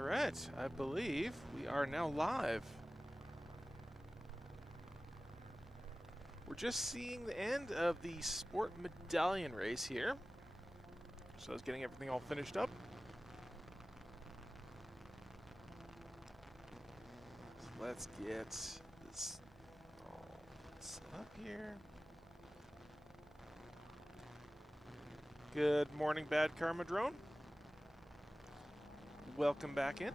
Alright, I believe we are now live. We're just seeing the end of the Sport Medallion race here. So I was getting everything all finished up. So let's get this all set up here. Good morning, Bad Karma Drone. Welcome back in.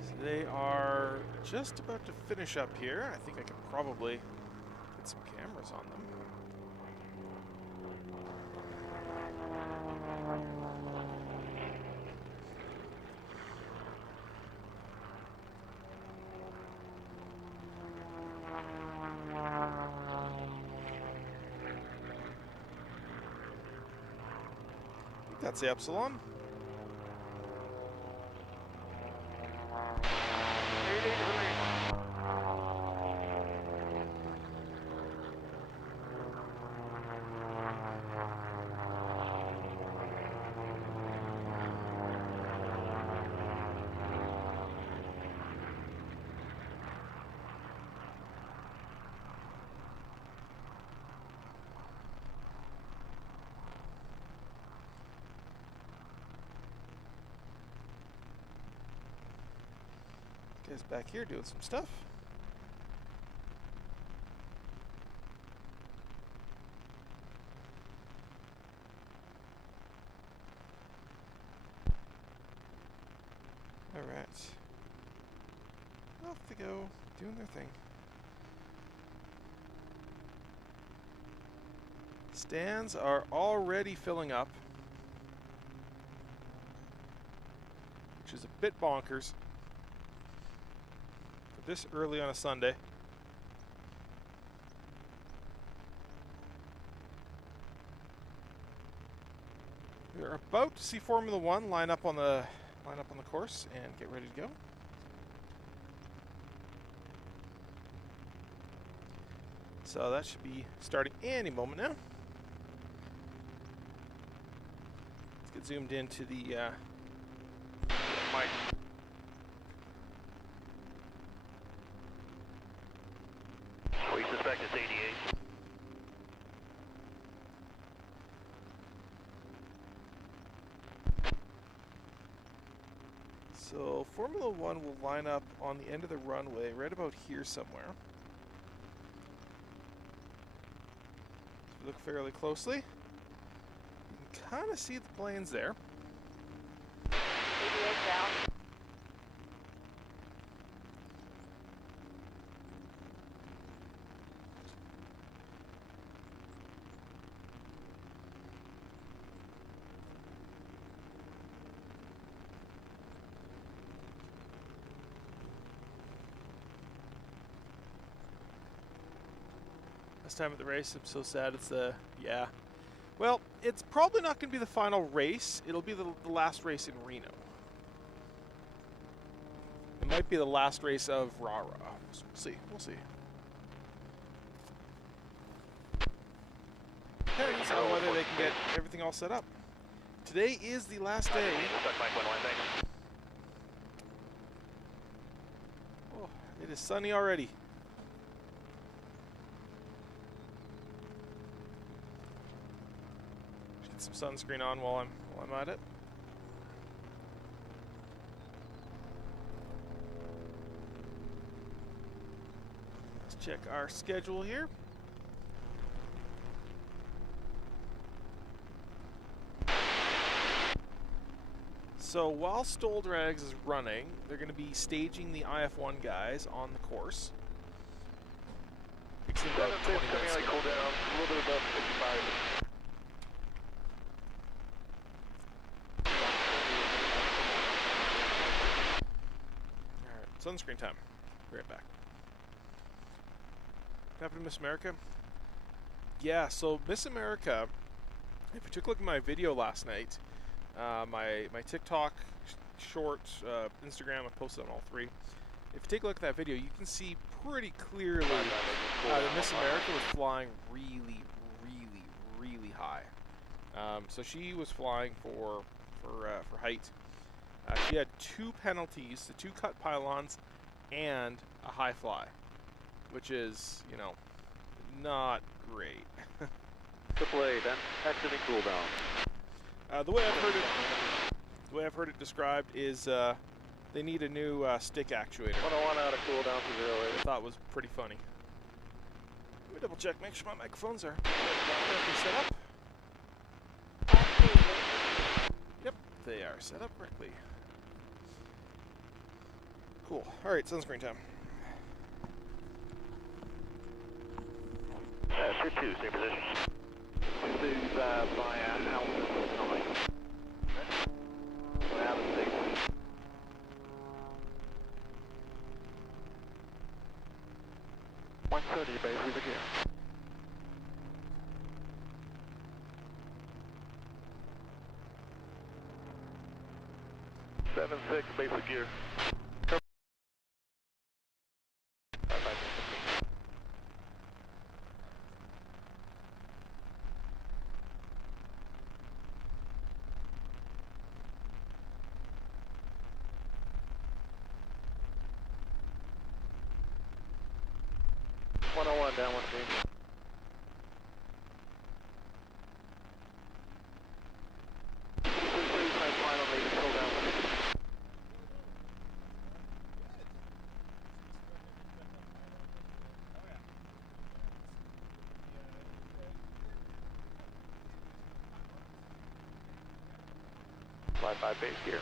So they are just about to finish up here. I think I could probably get some cameras on them. That's the Epsilon. Guys back here doing some stuff. All right. Off they go, doing their thing. Stands are already filling up, which is a bit bonkers. This early on a Sunday. We're about to see Formula One line up on the course and get ready to go. So that should be starting any moment now. Let's get zoomed into the mic. We suspect it's 88. So Formula One will line up on the end of the runway right about here somewhere. If we look fairly closely, you can kind of see the planes there. 88 down. Last time at the race, I'm so sad. It's yeah. Well, it's probably not going to be the final race. It'll be the last race in Reno. It might be the last race of Rah-Rah. So we'll see. We'll see. Depends on whether they can get everything all set up. Today is the last day. Oh, it is sunny already. Some sunscreen on while I'm at it. Let's check our schedule here. So while Stoll Drags is running, they're going to be staging the IF1 guys on the course. It's about 20 minutes. Cool down, a little bit above 55. Sunscreen time. Be right back. What happened to Miss America? Yeah, so Miss America, if you took a look at my video last night, my TikTok, short, Instagram, I posted on all three. If you take a look at that video, you can see pretty clearly that Miss America was flying really, really, really high. So she was flying for height. She had 2 penalties, the 2 cut pylons, and a high fly, which is, you know, not great. AAA, then exiting cool down. The way I've heard it described is they need a new stick actuator. 101 out of cool down to 0. I thought was pretty funny. Let me double check, make sure my microphones are correctly set up. Yep, they are set up correctly. Cool. All right, sunscreen time. Tier 2, same position. This is via Alpha 9. We're out of station. Base over here. Seven six basic gear. Down one beam. Fly by base gear.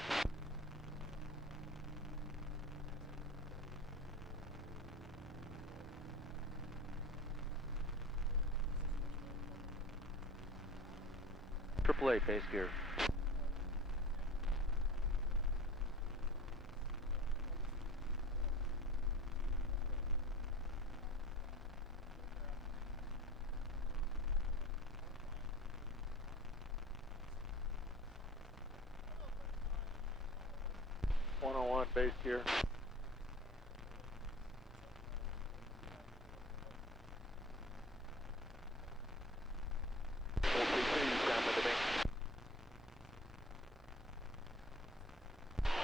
AAA base gear. Base gear.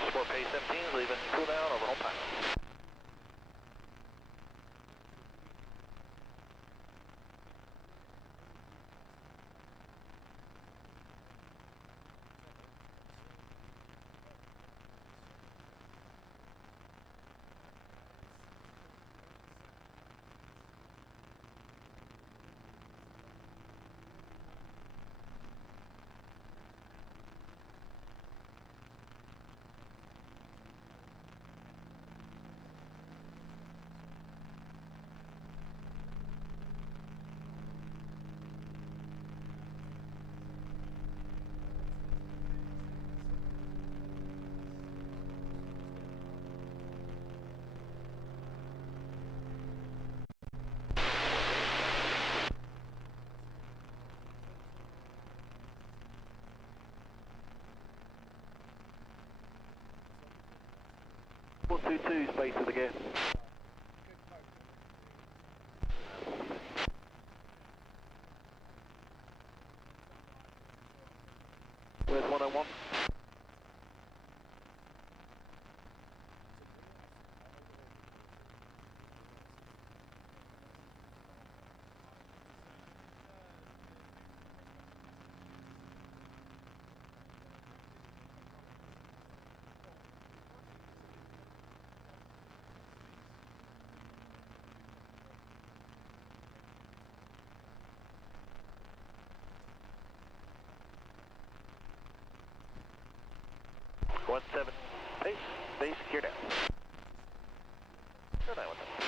Sport Pace 17 leaving cool down over home time. One two two space of the gear. Where's 101? One seven. Base gear down. Go 917.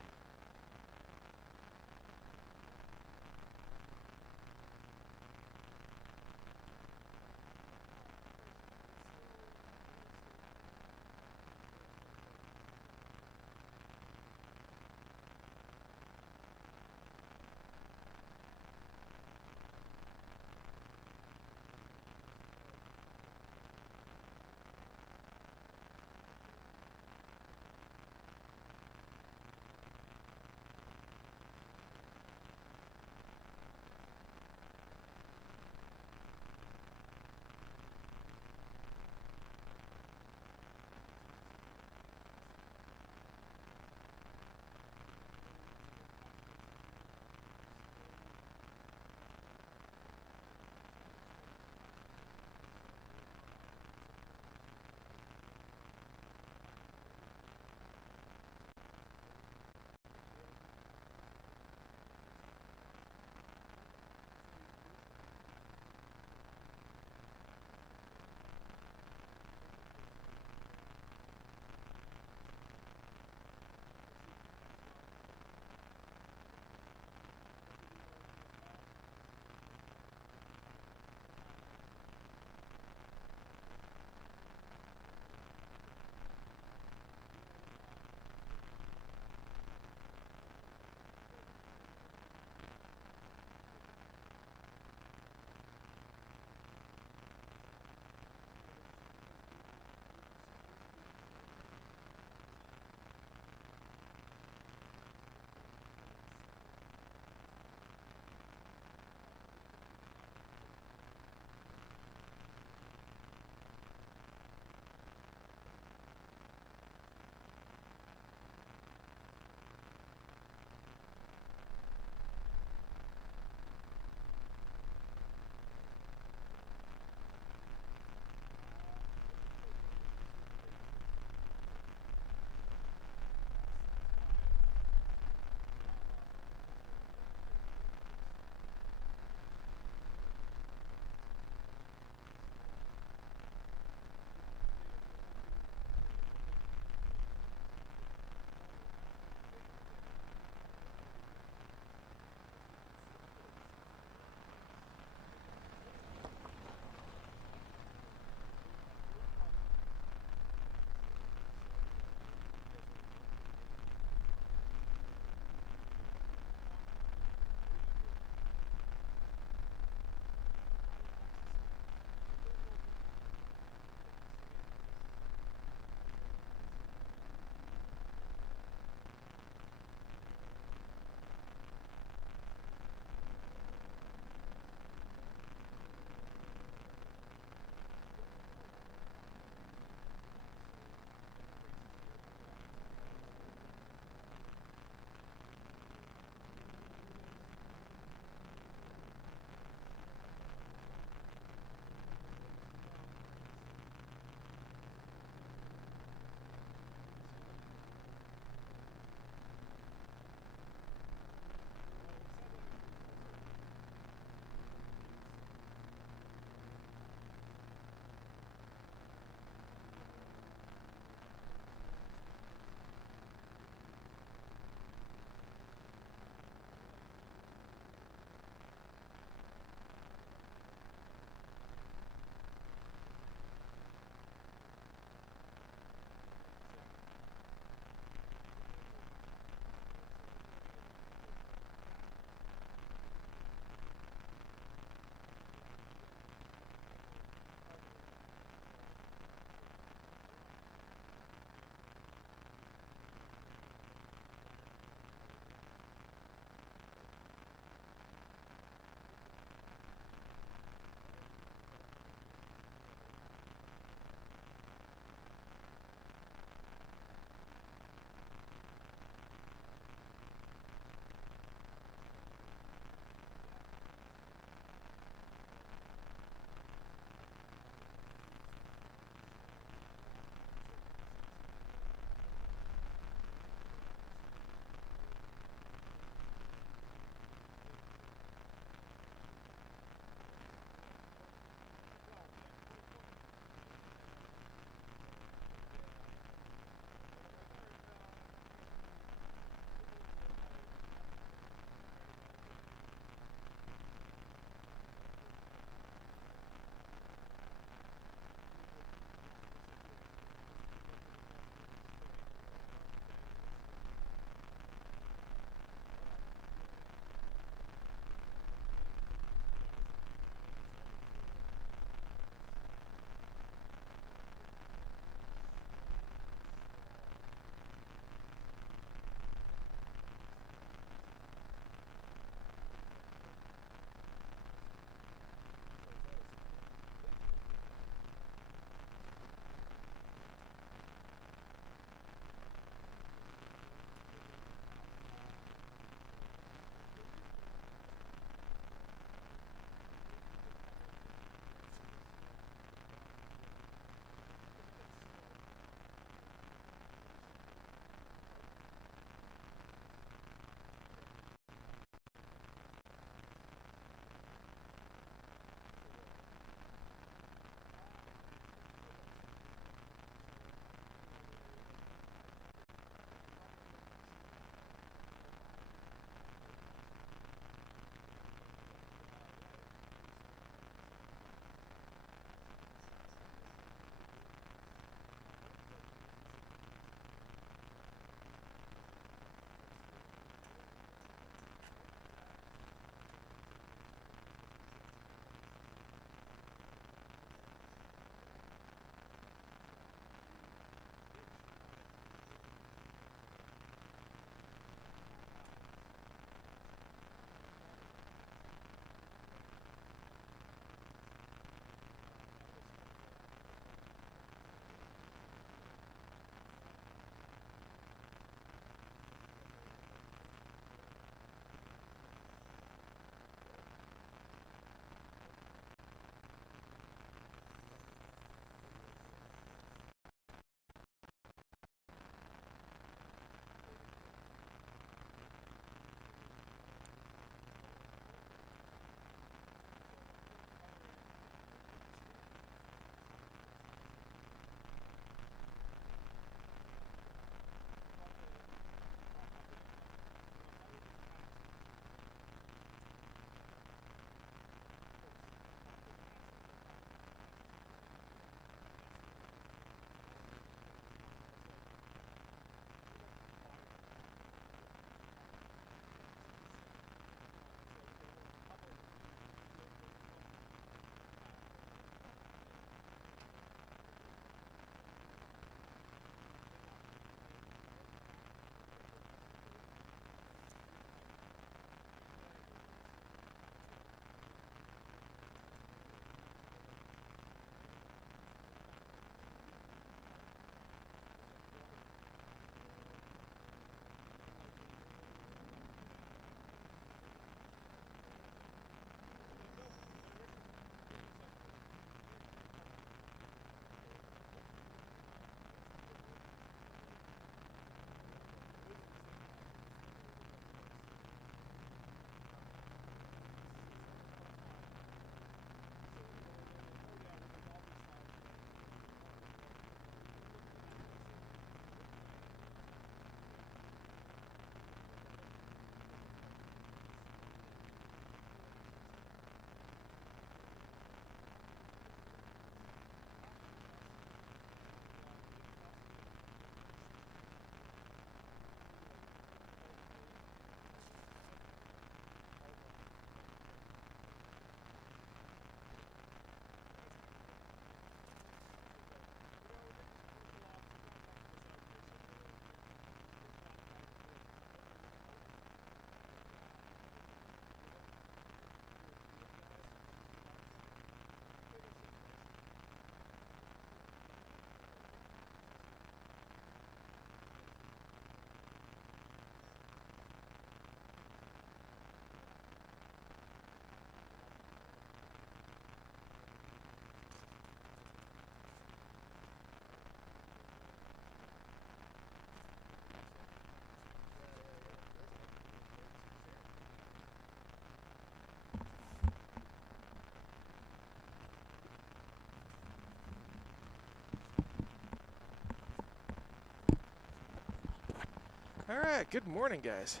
Alright, good morning, guys.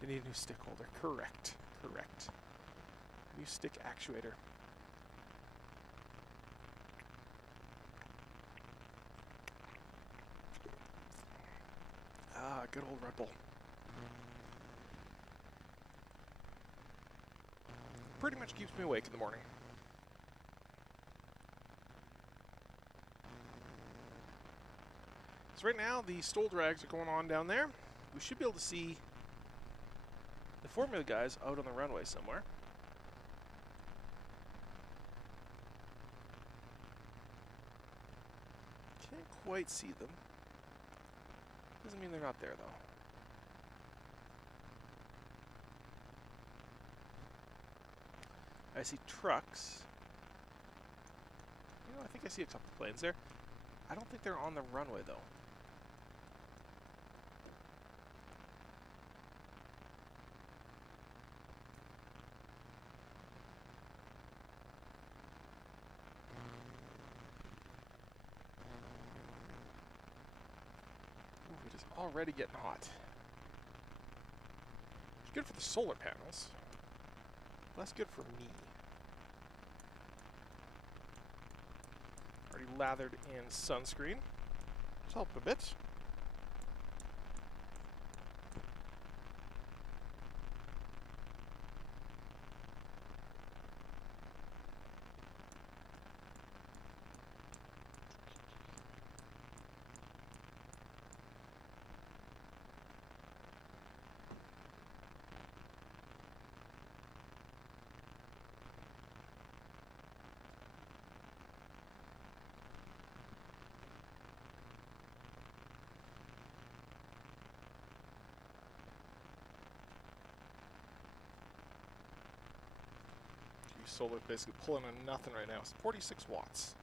They need a new stick holder. Correct. Correct. New stick actuator. Ah, good old Red Bull. Pretty much keeps me awake in the morning. So right now, the stole drags are going on down there. We should be able to see the Formula guys out on the runway somewhere. Can't quite see them. Doesn't mean they're not there, though. I see trucks. You know, I think I see a couple planes there. I don't think they're on the runway, though. Ooh, it is already getting hot. It's good for the solar panels. Less good for me. Already lathered in sunscreen. Just help a bit. Solar basically pulling on nothing right now. It's 46 watts.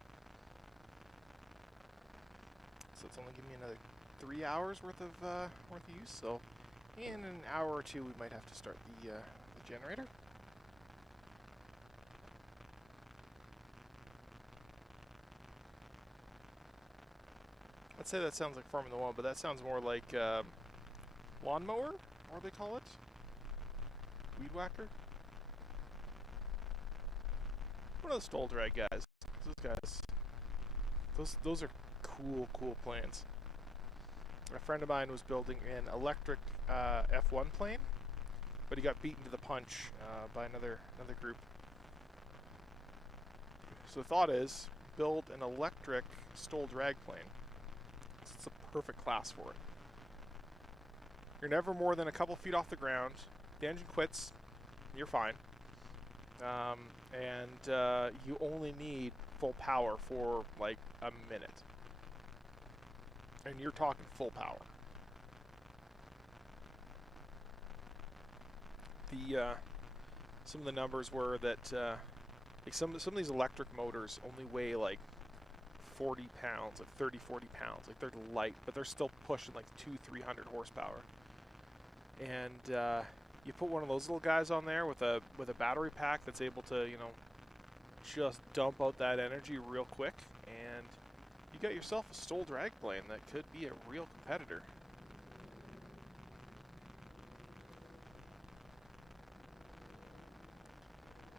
So it's only giving me another 3 hours worth of use. So in an hour or two, we might have to start the generator. I'd say that sounds like Formula One, but that sounds more like lawnmower, or they call it weed whacker. One of the stole drag guys. Those are cool planes. A friend of mine was building an electric F1 plane, but he got beaten to the punch by another group. So the thought is build an electric stole drag plane. It's a perfect class for it. You're never more than a couple feet off the ground. The engine quits, you're fine. And you only need full power for like a minute. And you're talking full power. Some of the numbers were that like some of these electric motors only weigh like 40 pounds, like 30, 40 pounds. Like they're light, but they're still pushing like 200-300 horsepower. And you put one of those little guys on there with a battery pack that's able to, you know, just dump out that energy real quick, and you got yourself a stole drag plane that could be a real competitor.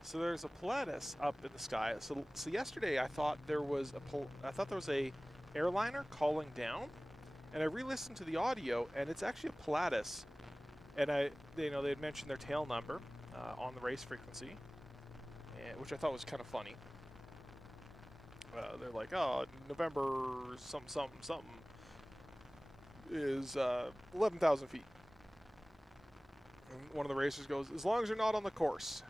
So there's a Pilatus up in the sky. So yesterday I thought there was a airliner calling down, and I re-listened to the audio, and it's actually a Pilatus. And they had mentioned their tail number on the race frequency, which I thought was kind of funny. They're like, oh, November something is 11,000 feet. And one of the racers goes, as long as you're not on the course.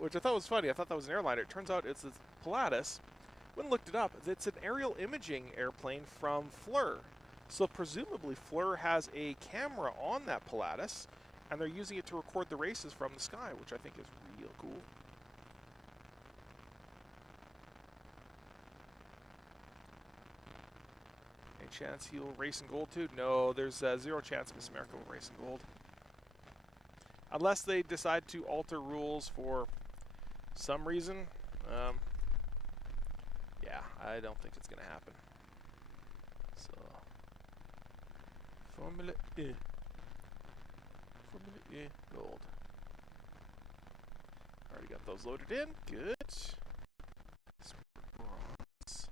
Which I thought was funny. I thought that was an airliner. It turns out it's a Pilatus. When I looked it up, it's an aerial imaging airplane from Fleur. So presumably Fleur has a camera on that Pilatus, and they're using it to record the races from the sky, which I think is real cool. Any chance he'll race in gold too? No, there's zero chance Miss America will race in gold. Unless they decide to alter rules for some reason. Yeah, I don't think it's going to happen. So Formula E. Formula E gold. Already got those loaded in. Good. Bronze.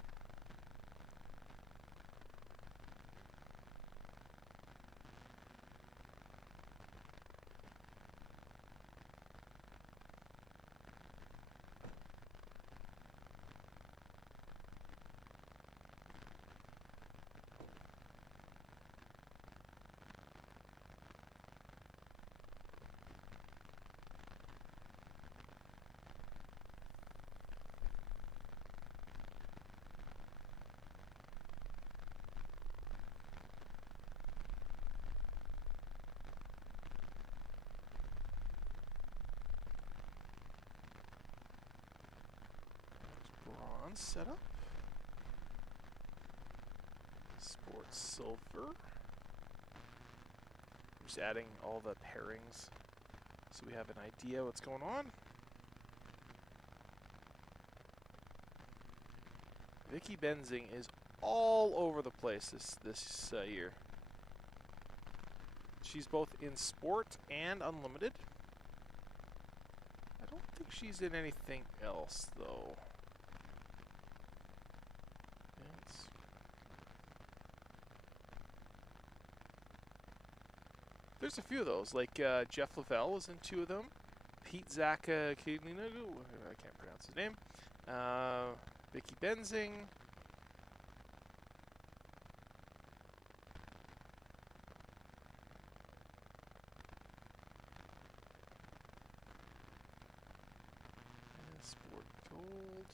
Bronze setup. Sports silver. Just adding all the pairings so we have an idea what's going on. Vicky Benzing is all over the place this year. She's both in sport and unlimited. I don't think she's in anything else though. There's a few of those, like Jeff Lavelle is in 2 of them. Pete Zaka, I can't pronounce his name. Vicky Benzing. Sport gold.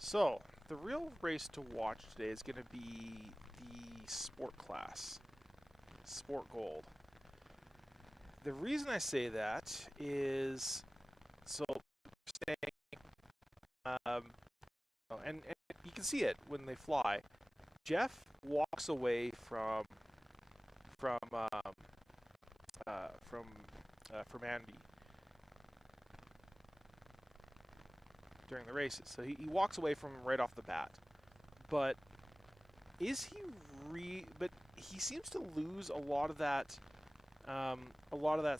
So, the real race to watch today is going to be the sport class, sport gold. The reason I say that is, so, and you can see it when they fly. Jeff walks away from Andy during the races. So he walks away from him right off the bat. But is he but he seems to lose a lot of that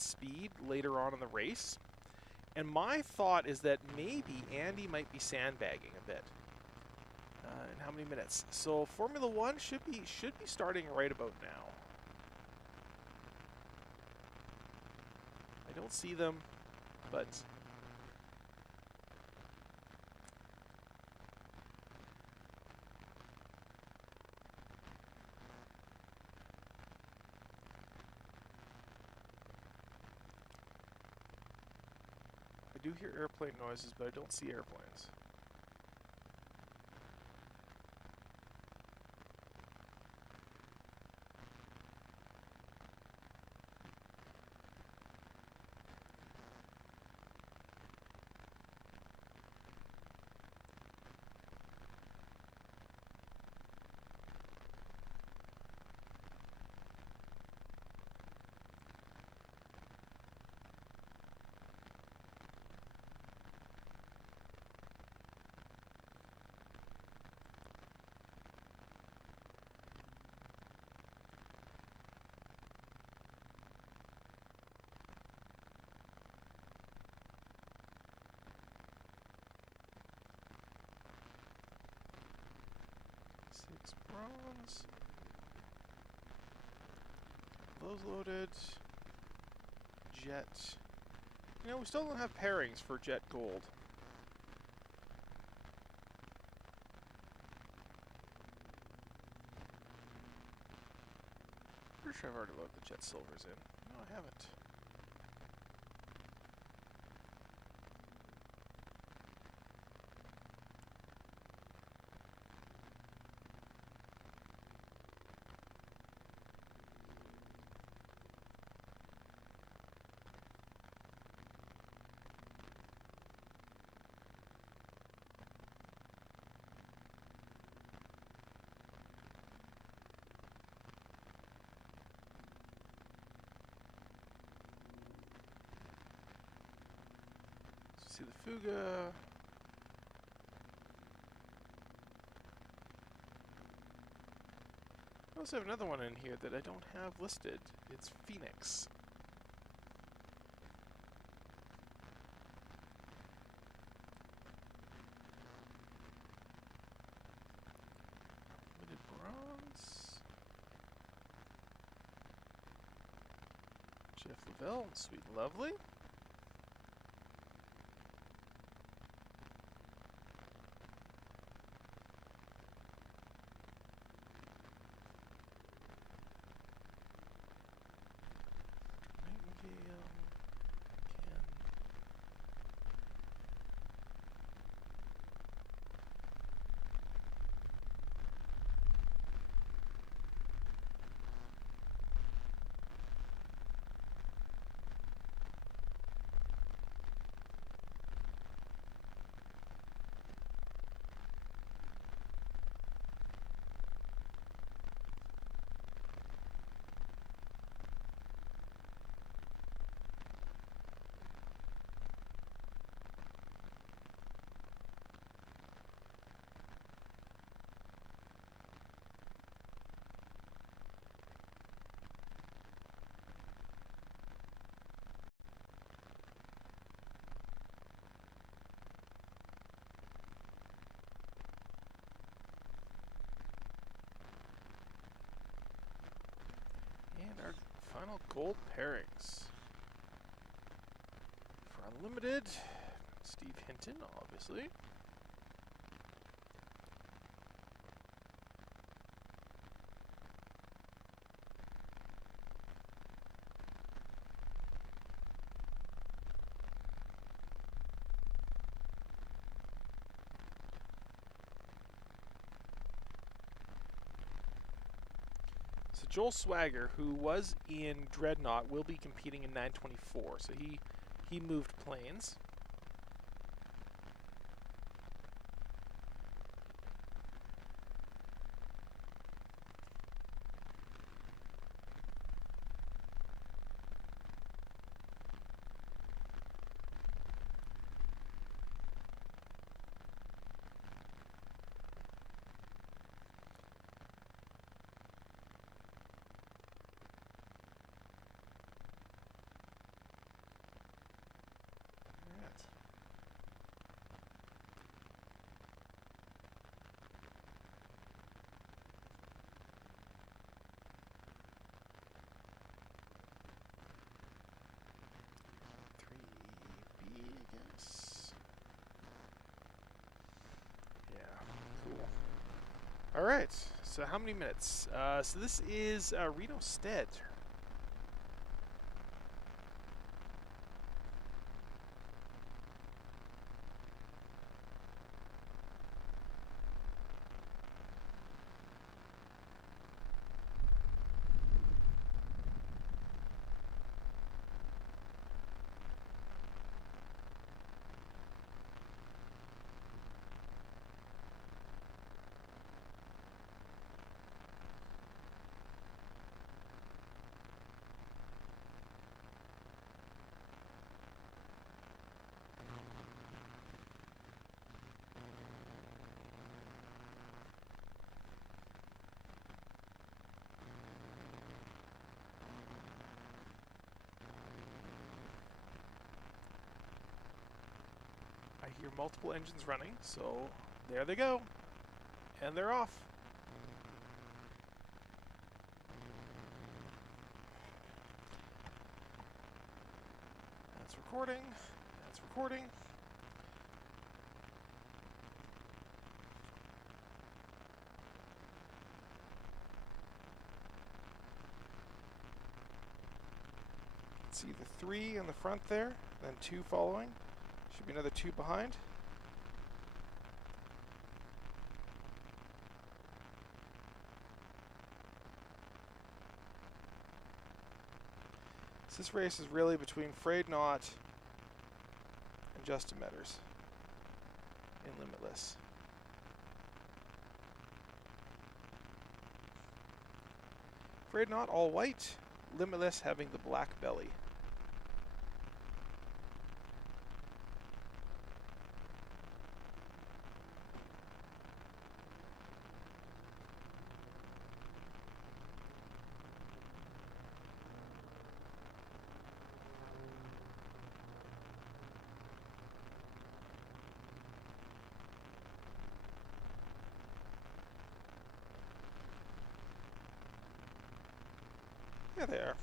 speed later on in the race. And my thought is that maybe Andy might be sandbagging a bit. In how many minutes? So Formula 1 should be starting right about now. I don't see them, but I do hear airplane noises, but I don't see airplanes. Bronze. Those loaded. Jet. You know, we still don't have pairings for Jet Gold. Pretty sure I've already loaded the Jet Silvers in. No, I haven't. See the Fuga. I also have another one in here that I don't have listed. It's Phoenix. Limited bronze. Jeff Lavelle, sweet and lovely. Nightingale, Ken. And our final gold pairings. For Unlimited, Steve Hinton, obviously. So Joel Swagger, who was in Dreadnought, will be competing in 924. So he moved planes. All right, so how many minutes? So this is Reno Stead. I hear multiple engines running, so there they go. And they're off. That's recording. That's recording. See the 3 in the front there, then 2 following. Should be another 2 behind. So this race is really between Frayed Knot and Justin Metters in Limitless. Frayed Knot all white, Limitless having the black belly. There they are.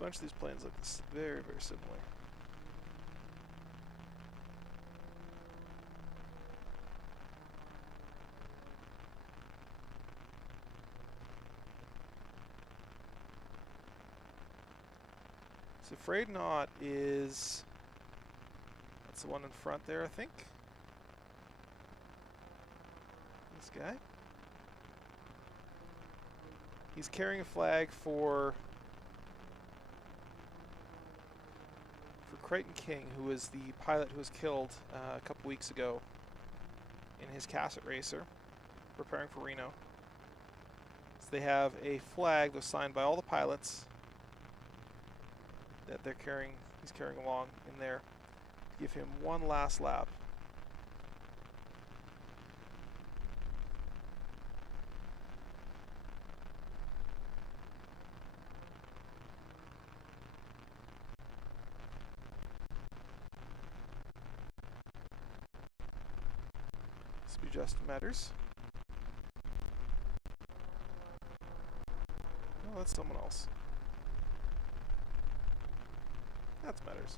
A bunch of these planes look very, very similar. So Afraid Not is, that's the one in front there, I think. This guy. He's carrying a flag for Creighton King, who was the pilot who was killed a couple weeks ago in his Cassett racer, preparing for Reno. So they have a flag that was signed by all the pilots that they're carrying. He's carrying along in there to give him one last lap. Speed adjust matters. Oh, that's someone else. That matters.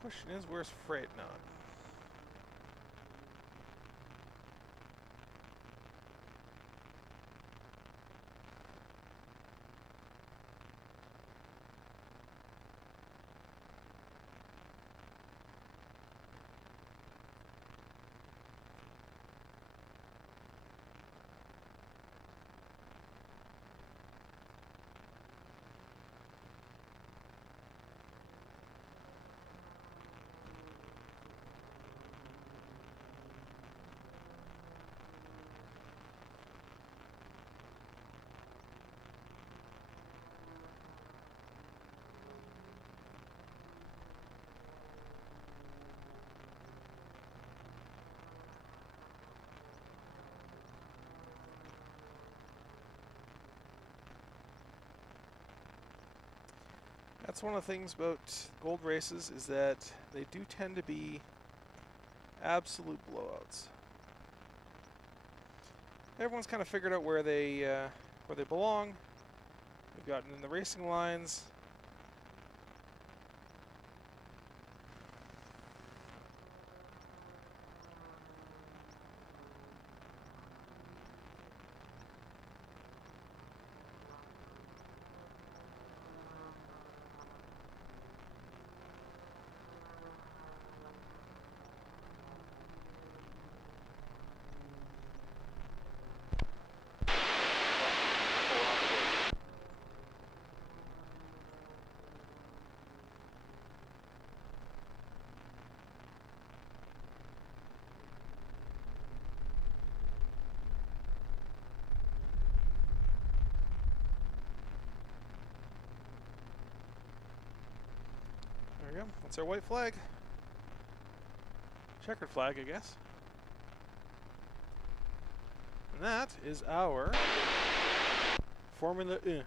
Question is, where's Afraid Not? That's one of the things about gold races, is that they do tend to be absolute blowouts. Everyone's kind of figured out where they belong. They've gotten in the racing lines. There we go. That's our white flag. Checkered flag, I guess. And that is our Formula E race.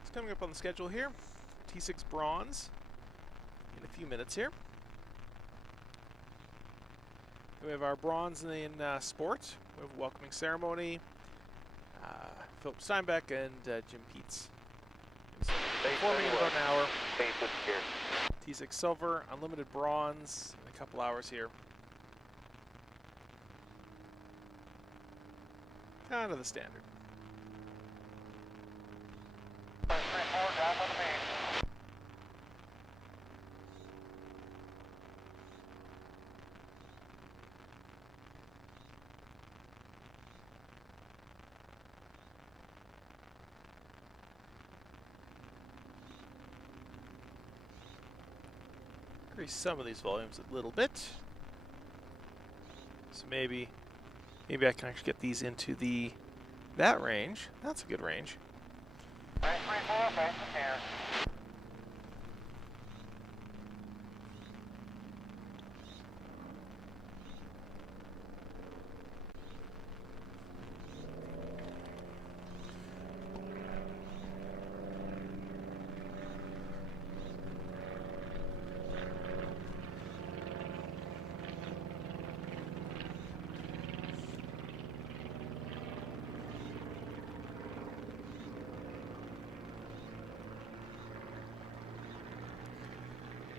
It's coming up on the schedule here. T6 bronze in a few minutes here. We have our bronze in sport. We have a welcoming ceremony. Philip Steinbeck and Jim Peets. Performing in about an hour. T6 silver, unlimited bronze in a couple hours here. Kind of the standard. Increase some of these volumes a little bit. So maybe I can actually get these into that range. That's a good range.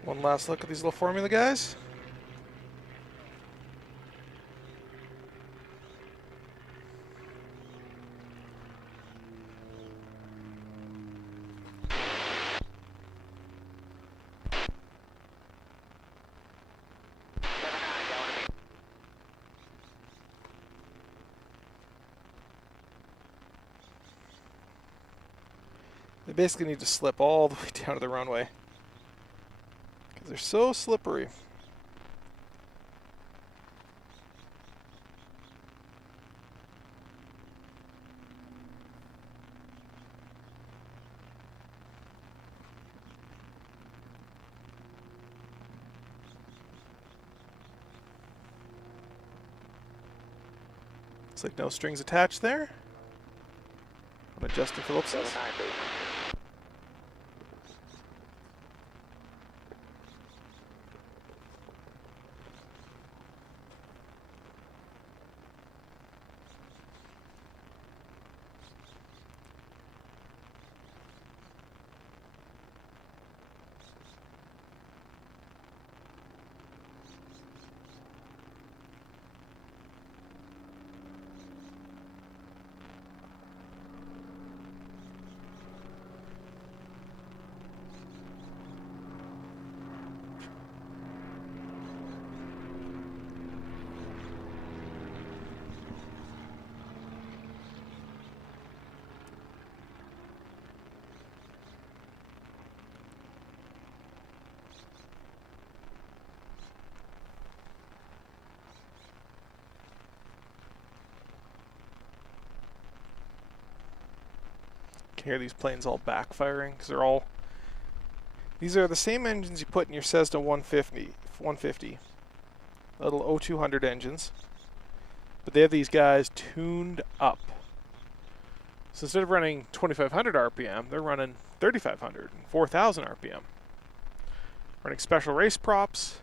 One last look at these little formula guys. They basically need to slip all the way down to the runway. They're so slippery. Looks like no strings attached there. I'm adjusting Phillips's. can hear these planes all backfiring because they're all. These are the same engines you put in your Cessna 150, little O200 engines, but they have these guys tuned up. So instead of running 2,500 RPM, they're running 3,500 and 4,000 RPM. Running special race props,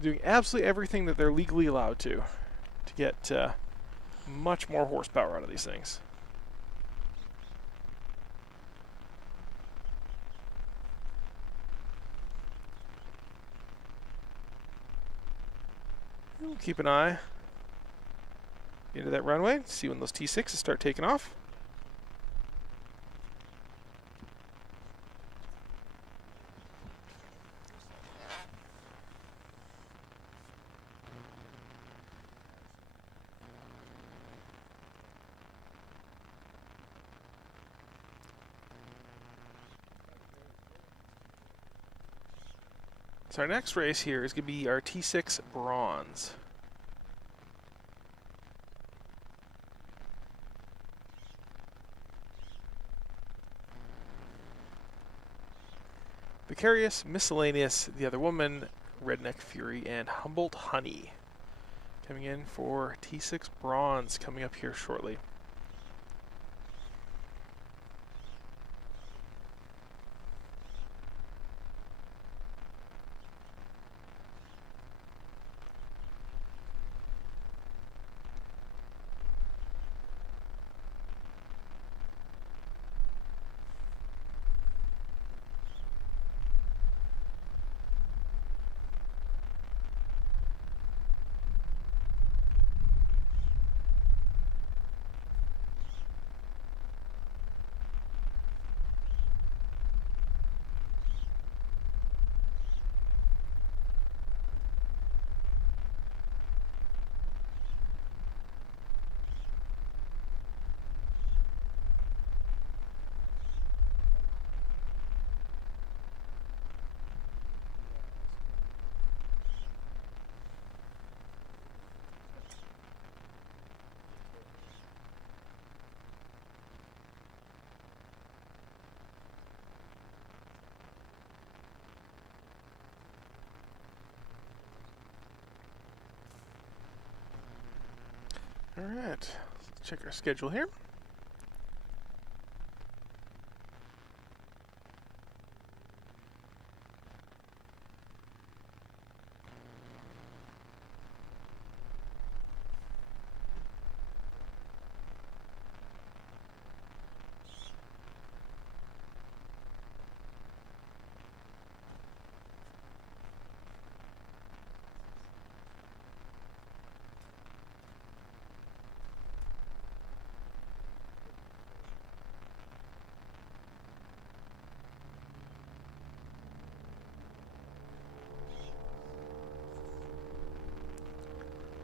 doing absolutely everything that they're legally allowed to get much more horsepower out of these things. We'll keep an eye into that runway, see when those T6s start taking off. So our next race here is going to be our T6 Bronze. Vicarious, Miscellaneous, The Other Woman, Redneck Fury, and Humboldt Honey coming in for T6 Bronze coming up here shortly. Alright, let's check our schedule here.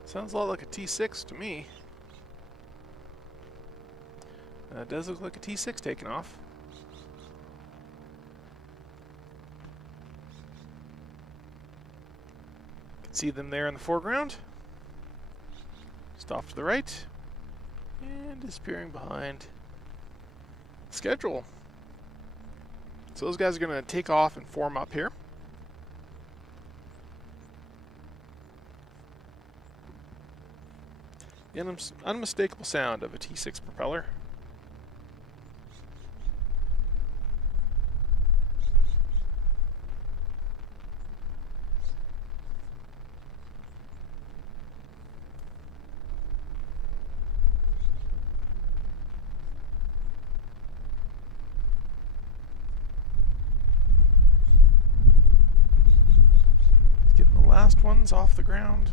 Sounds a lot like a T6 to me. It does look like a T6 taking off. You can see them there in the foreground. Just off to the right. And disappearing behind the schedule. So those guys are going to take off and form up here. The unmistakable sound of a T6 propeller. Getting the last ones off the ground.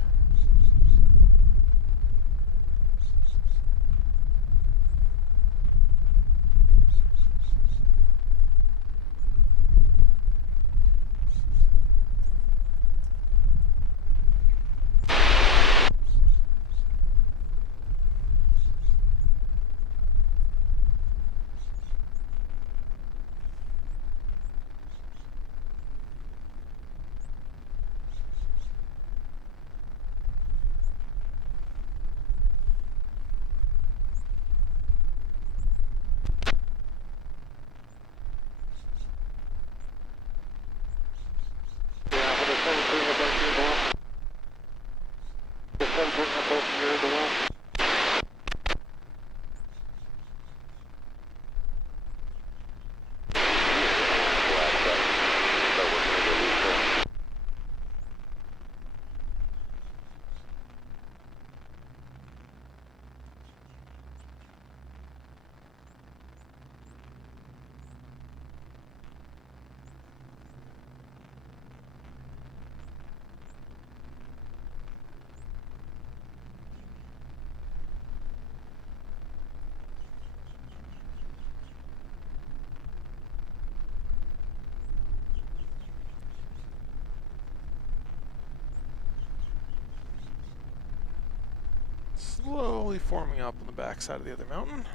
Slowly forming up on the backside of the other mountain.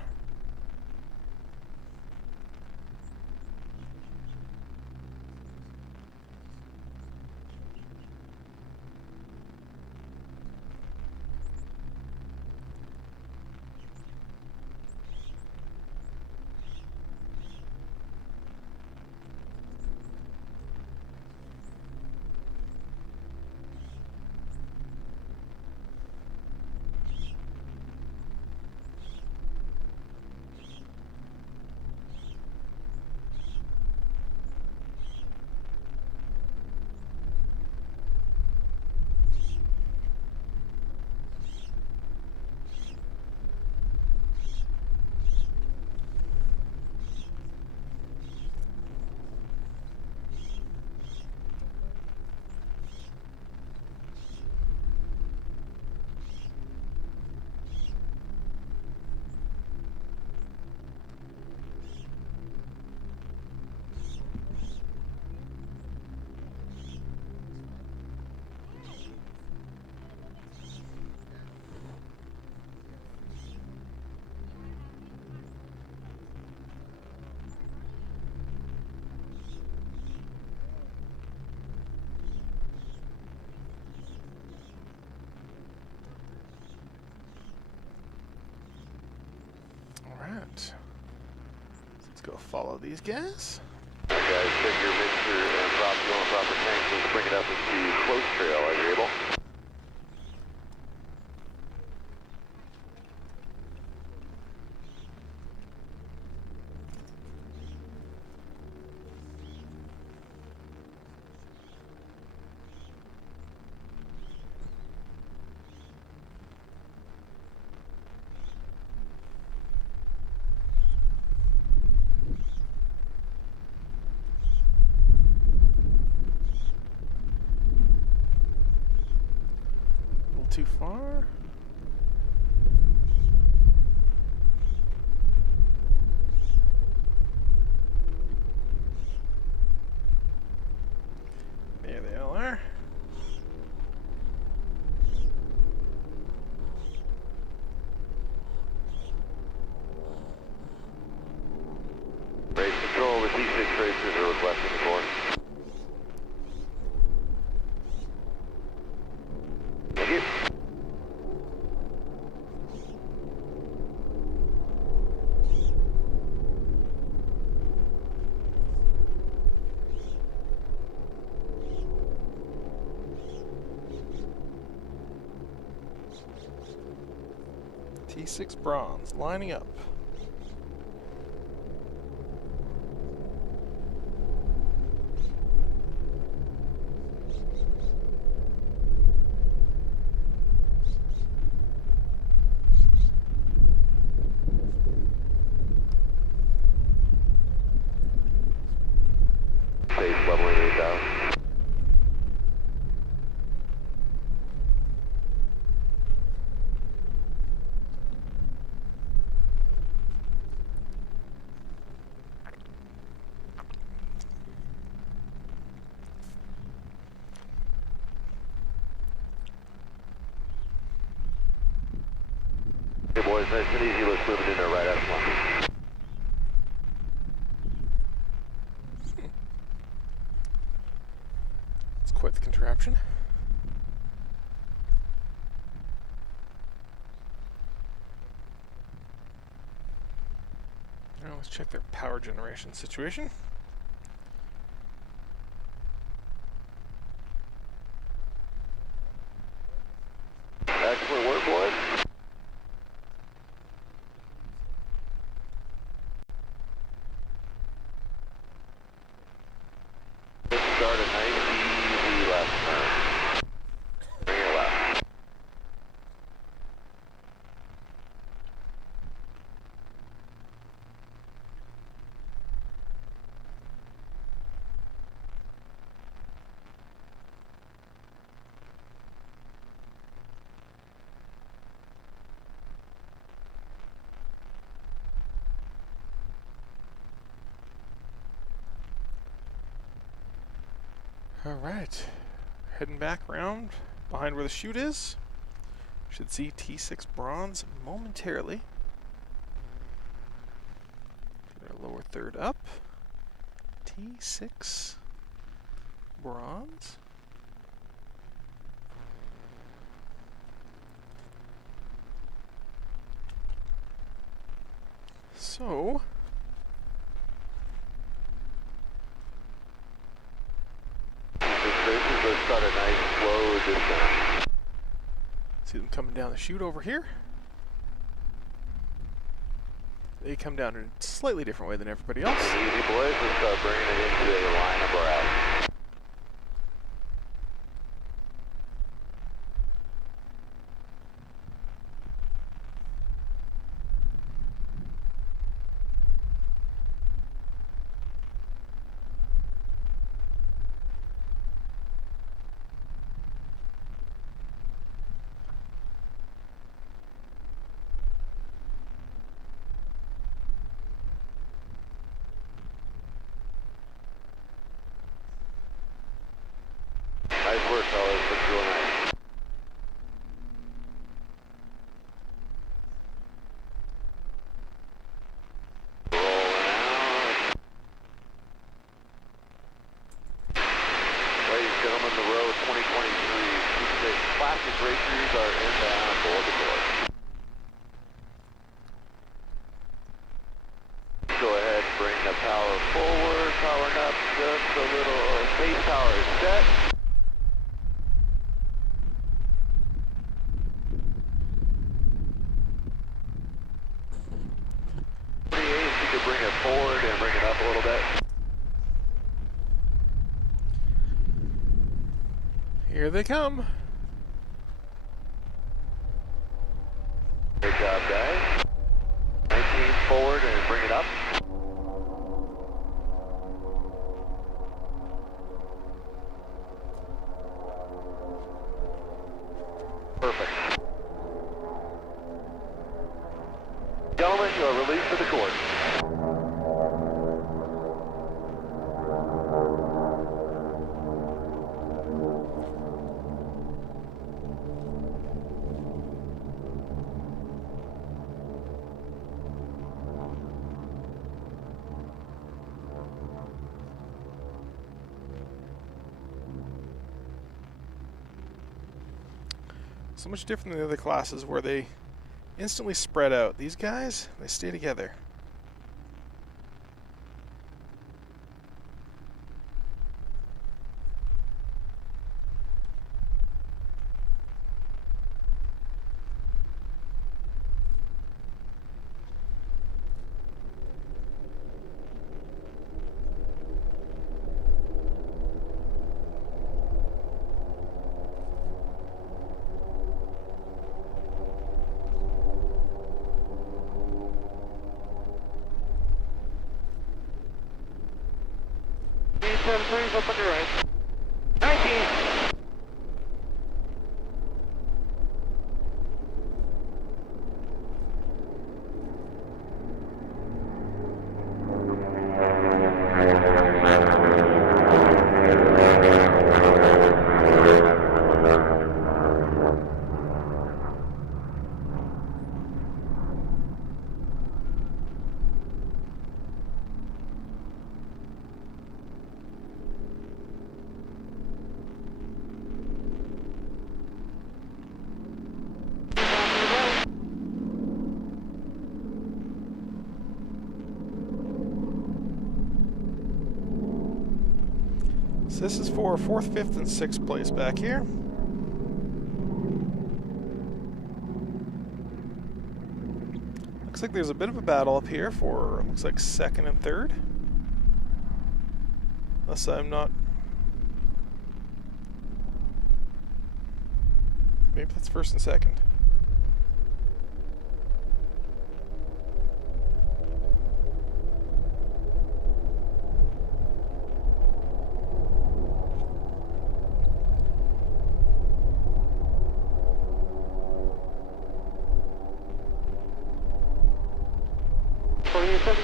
Alright. Let's go follow these guys. Guys, check your mixture and prop fuel and proper tanks. Let's bring it up into close trail. Are you able? Too far. There they all are. Race control, the T6 racers are requesting the course. Thank you. T6 bronze lining up. Safe leveling 8,000. Hey boys, nice and easy. Let's move it in there right after lunch. It's quite the contraption. Now let's check their power generation situation. Excellent work, boys. Let's start at 90 left turn. Bring it left. Alright, heading back around behind where the chute is. Should see T6 bronze momentarily. Get our lower third up. T6 bronze. So, let's start a nice slow descent. See them coming down the chute over here. They come down in a slightly different way than everybody else. Easy boys, let's start bringing it into a line of breath. Nice work, fellas. Looks real nice. Rolling out. Ladies and gentlemen, the road 2023 T6 Classic Racers are inbound for the door. Go ahead and bring the power forward, powering up just a little. Base power is set. Bring it forward and bring it up a little bit. Here they come. Good job, guys. 19 forward and bring it up. Perfect. Gentlemen, you are released for the course. So much different than the other classes where they instantly spread out. These guys, they stay together. Up on your right. 19. So this is for 4th, 5th, and 6th place back here. Looks like there's a bit of a battle up here for, looks like 2nd and 3rd. Unless I'm not... Maybe that's 1st and 2nd.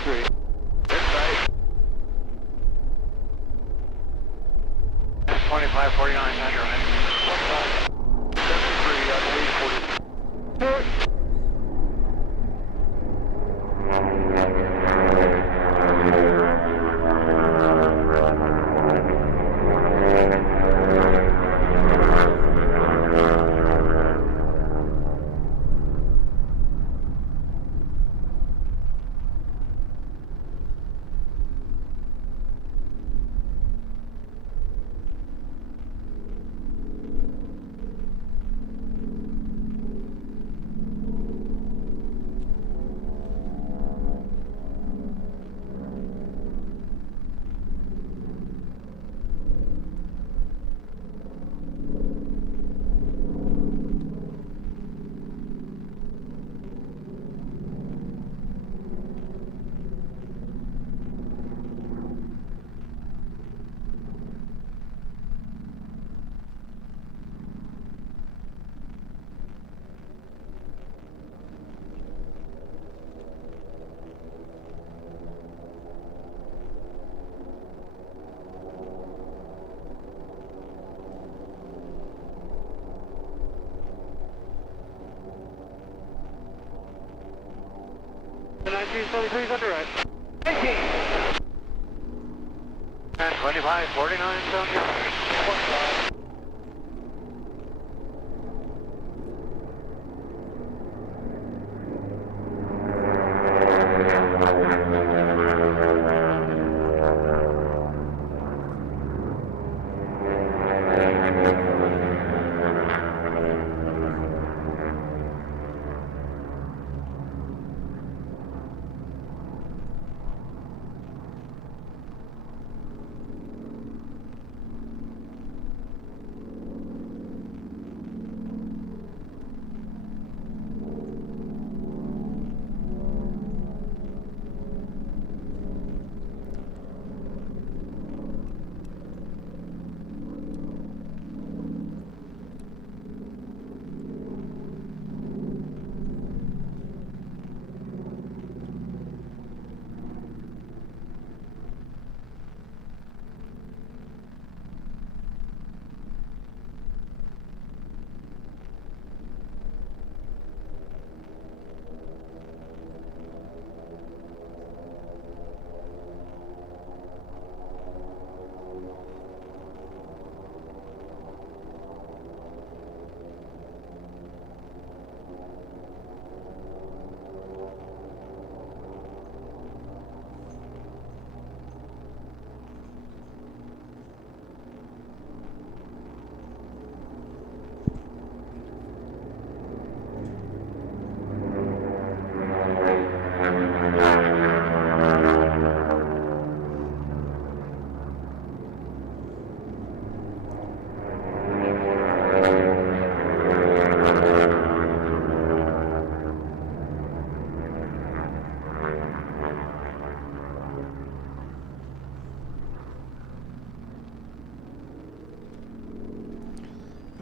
Great. Inside. 2549, 9 73 on 840. 73's under right. 19. And 25, 49, 75.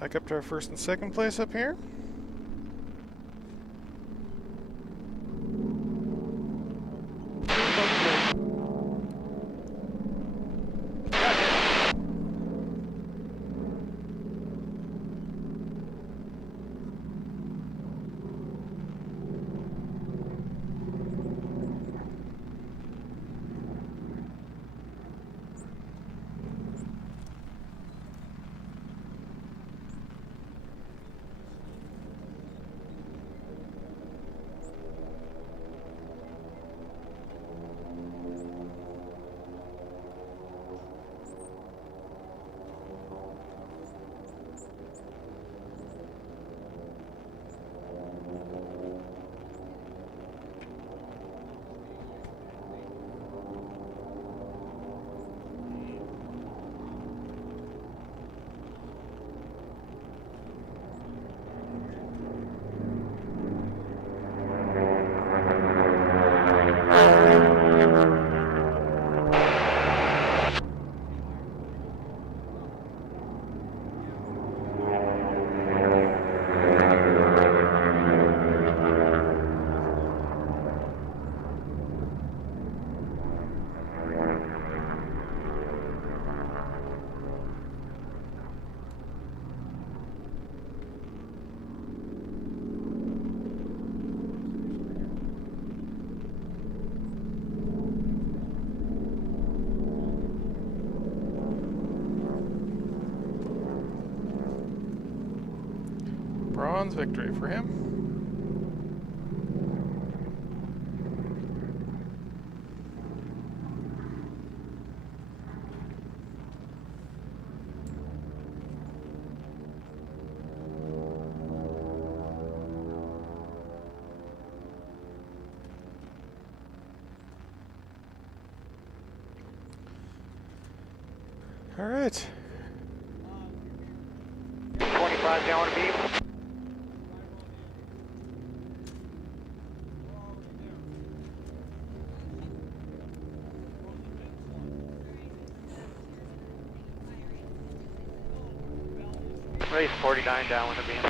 Back up to our first and second place up here. Bronze victory for him. All right. 25 down to beam. Race 49 down with a beam.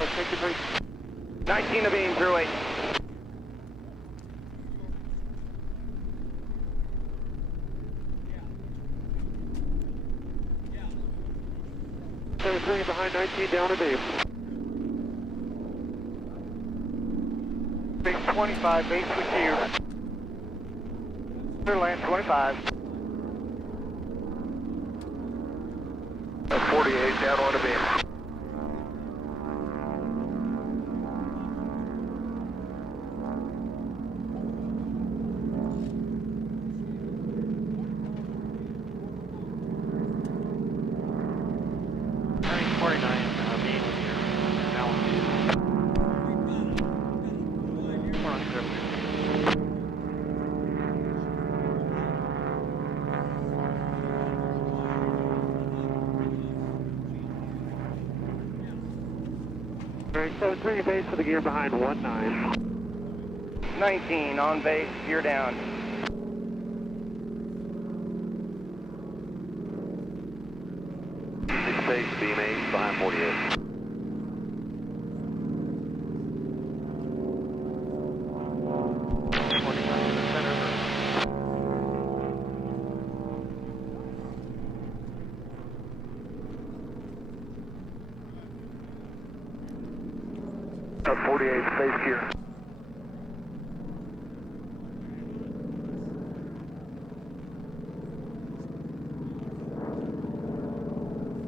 Let's take the break. 19 to beam, through 8. Behind 19 down to beam. 25, base with you. Clear land 25. 48 down on the beam. Turning 49, beam with you. Now on. We're on clear. Alright, 73 base for the gear behind 19. 19 on base, gear down. Space, beam 8, behind 48. Up 48, space gear.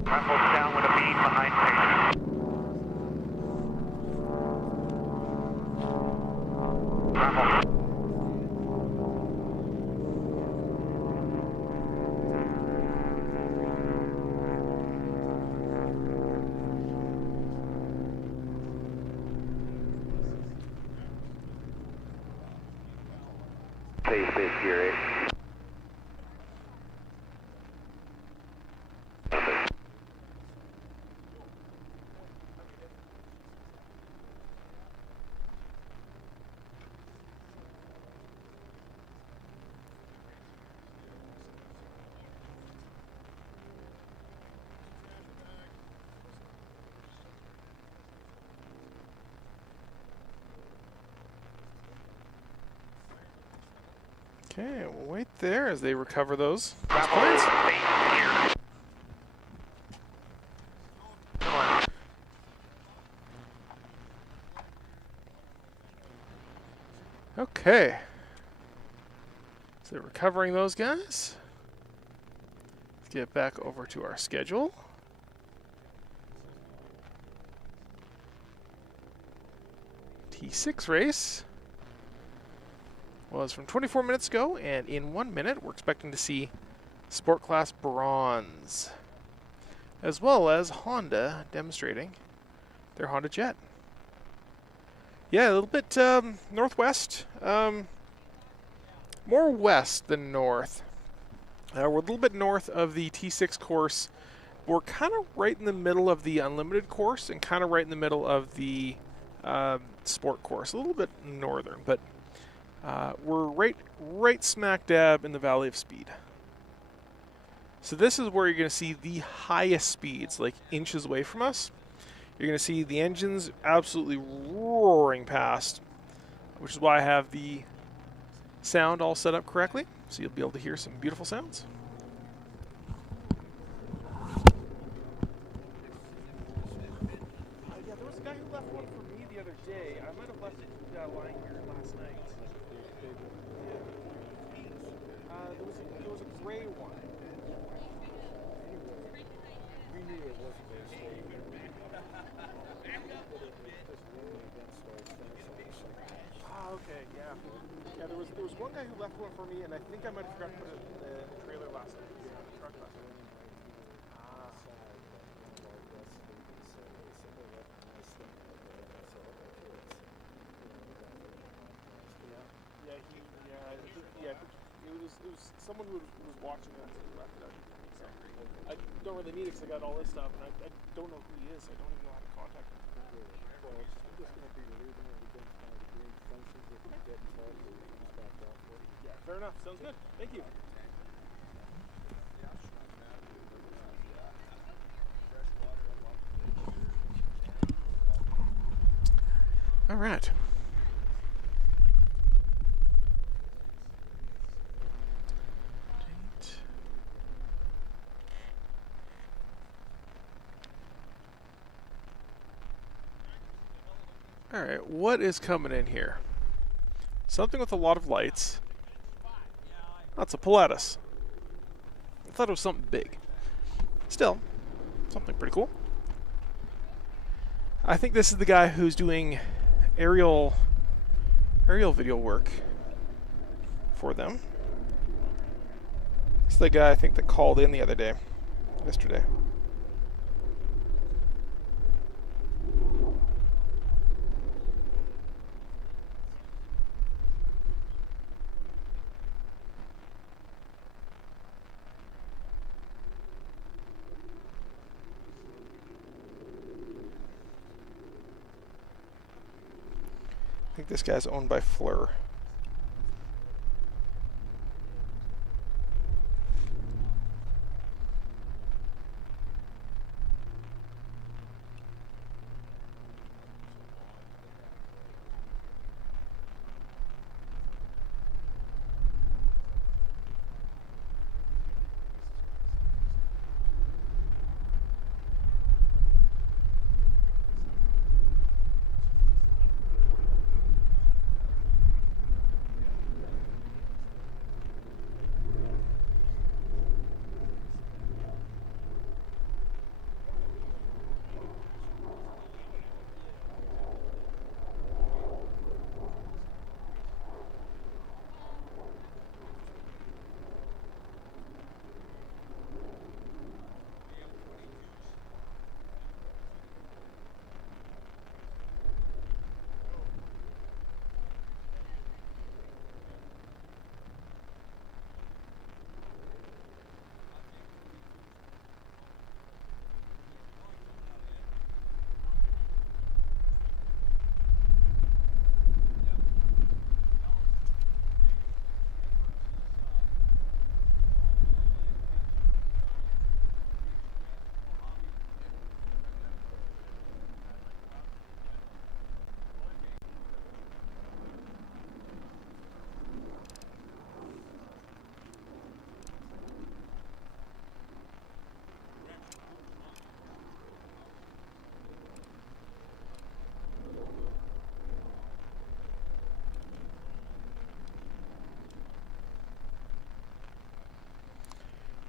Rifles down with a beam behind station. Rifle. Space gear 8. Okay, we'll wait there as they recover those Rifle. planes. Base gear. Come on. Okay. So they're recovering those guys. Let's get back over to our schedule. T6 race was from 24 minutes ago, and in 1 minute we're expecting to see Sport Class Bronze, as well as Honda demonstrating their Honda Jet. Yeah, a little bit northwest, more west than north. We're a little bit north of the T6 course. We're kind of right in the middle of the Unlimited course and kind of right in the middle of the Sport course. A little bit northern, but we're right smack dab in the Valley of Speed. So this is where you're going to see the highest speeds, like inches away from us. You're going to see the engines absolutely roaring past, which is why I have the sound all set up correctly, so you'll be able to hear some beautiful sounds. Yeah, there was a guy who left one for me the other day. I might have left it lying here last night. Yeah. There was a gray one. We knew it wasn't okay, yeah. Yeah, there was one guy who left one for me, and I think I might have forgot to put it in the trailer last night. Yeah, the truck last night. It was someone who was watching that who left it out. So I don't really need it because I got all this stuff, and I don't know who he is. So I don't even know how to contact him. Well, it's just going to be leaving and we don't find the green functions if we get in touch or just back off for it. Yeah, fair enough. Sounds good. Thank you. All right. All right, what is coming in here? Something with a lot of lights. That's a Pilatus. I thought it was something big. Still, something pretty cool. I think this is the guy who's doing aerial video work for them. It's the guy I think that called in the other day, yesterday. I think this guy's owned by Fleur.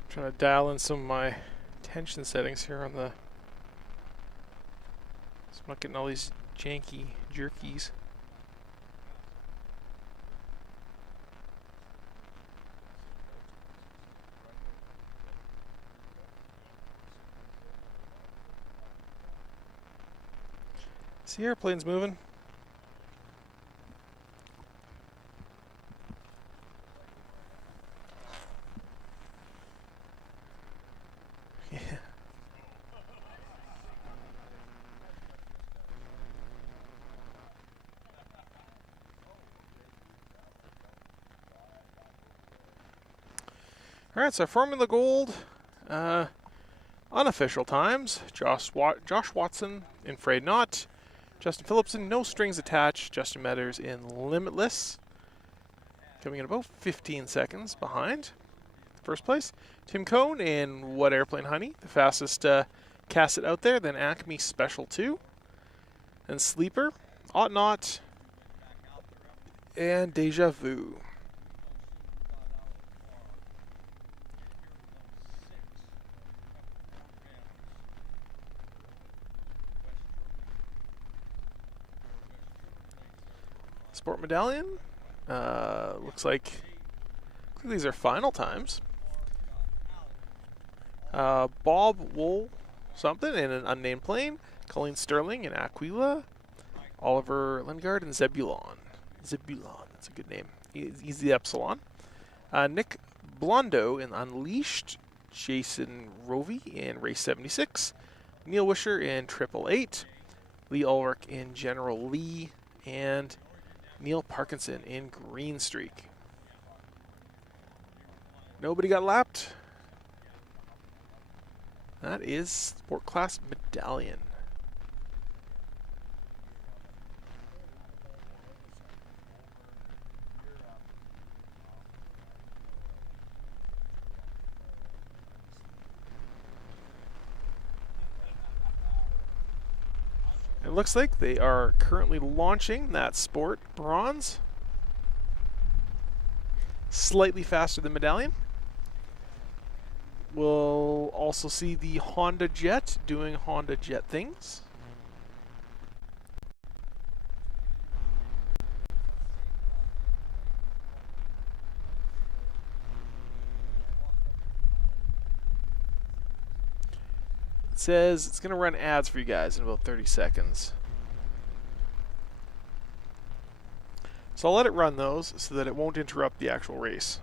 Trying to dial in some of my tension settings here on the, so I'm not getting all these janky jerkies. See, airplane's moving. All right, so Formula Gold, unofficial times. Josh Watson in Frayed Knot. Justin Phillipson, no strings attached. Justin Metters in Limitless, coming in about 15 seconds behind first place. Tim Cohn in What Airplane Honey, the fastest cassette out there. Then Acme Special 2. And Sleeper, Ought Not, and Deja Vu. Sport Medallion, looks like these are final times. Bob Wool something in an unnamed plane. Colleen Sterling in Aquila. Oliver Lingard in Zebulon. Zebulon, that's a good name. He's the Epsilon. Nick Blondo in Unleashed. Jason Rovey in Race 76. Neil Wisher in 888. Lee Ulrich in General Lee. And Neil Parkinson in Green Streak. Nobody got lapped. That is Sport Class Medallion. It looks like they are currently launching that Sport Bronze. slightly faster than Medallion. We'll also see the Honda Jet doing Honda Jet things. It says it's going to run ads for you guys in about 30 seconds. So I'll let it run those so that it won't interrupt the actual race.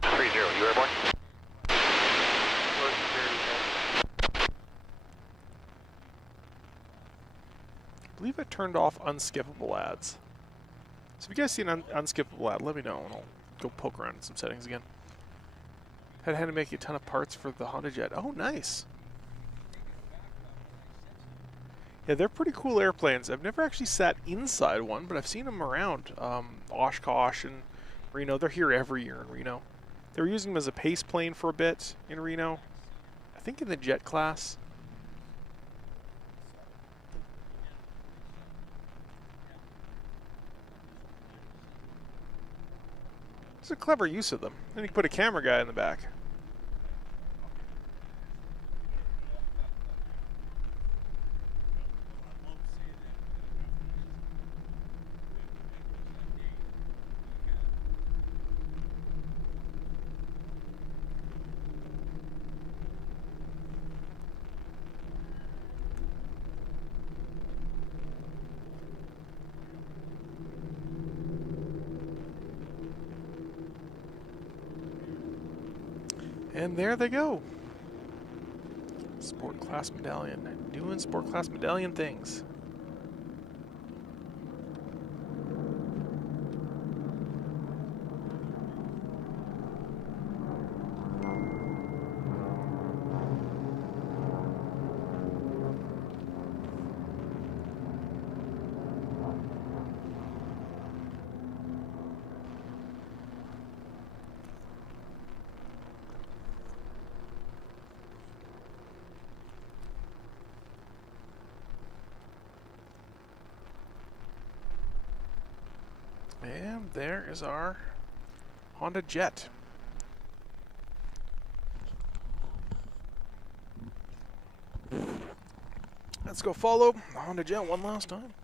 30, you airborne? I believe I turned off unskippable ads. So if you guys see an unskippable ad, let me know and I'll go poke around in some settings again. Had to make a ton of parts for the Honda Jet. Oh, nice. Yeah, they're pretty cool airplanes. I've never actually sat inside one, but I've seen them around. Oshkosh and Reno. They're here every year in Reno. They were using them as a pace plane for a bit in Reno. I think in the jet class. It's a clever use of them. Then you can put a camera guy in the back. And there they go. Sport class medallion. Doing sport class medallion things. And there is our Honda Jet. Let's go follow the Honda Jet one last time.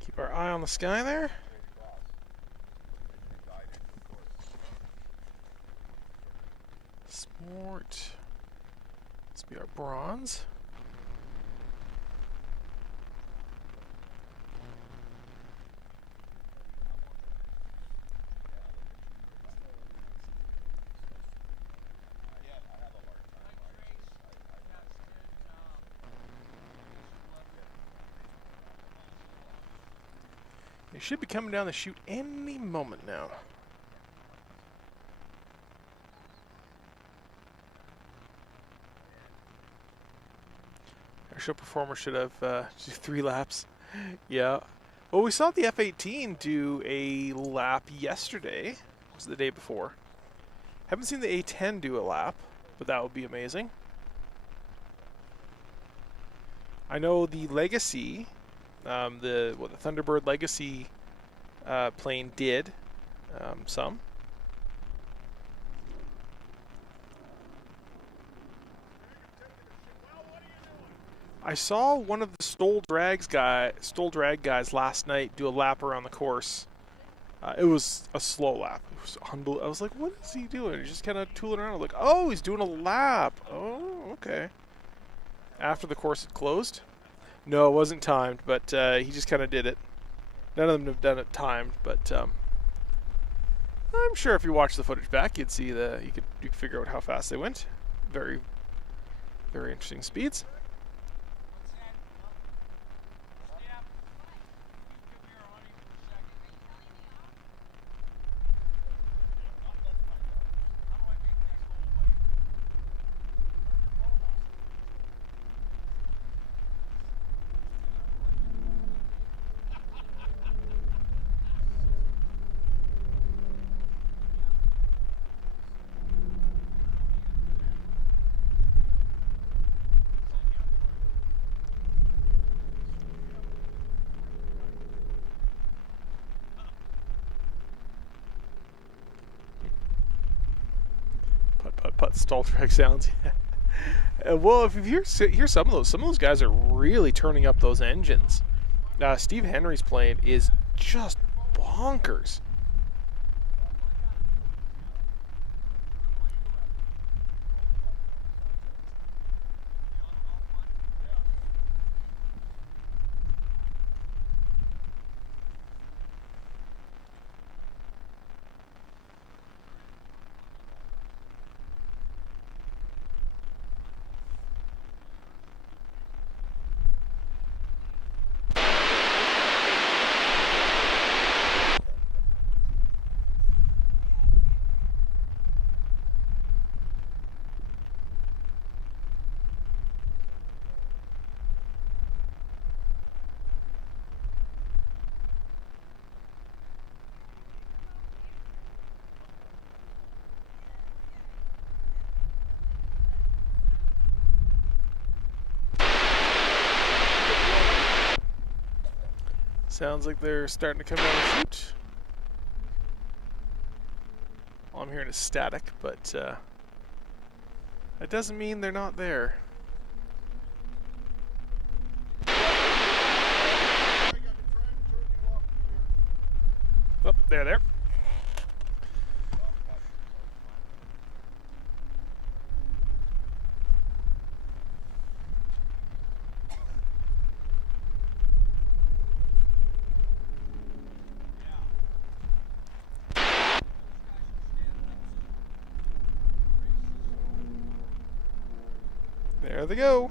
Keep our eye on the sky there. Sport. Let's be our bronze. They should be coming down the chute any moment now. Our show performer should have 3 laps. Yeah. Well, we saw the F-18 do a lap yesterday. It was the day before. Haven't seen the A-10 do a lap, but that would be amazing. I know the Legacy, the Thunderbird Legacy plane did some. I saw one of the Stoll Drag guys last night do a lap around the course. It was a slow lap. It was unbelievable. I was like, what is he doing? He's just kind of tooling around. I'm like, oh, he's doing a lap. Oh, okay. After the course had closed? No, it wasn't timed, but he just kind of did it. None of them have done it timed, but I'm sure if you watch the footage back, you'd see you could figure out how fast they went. Very, very interesting speeds. Putt stall track sounds. Well, if you hear some of those guys are really turning up those engines. Steve Henry's plane is just bonkers. Sounds like they're starting to come down the chute. All I'm hearing is static, but that doesn't mean they're not there. Oh, there. There they go.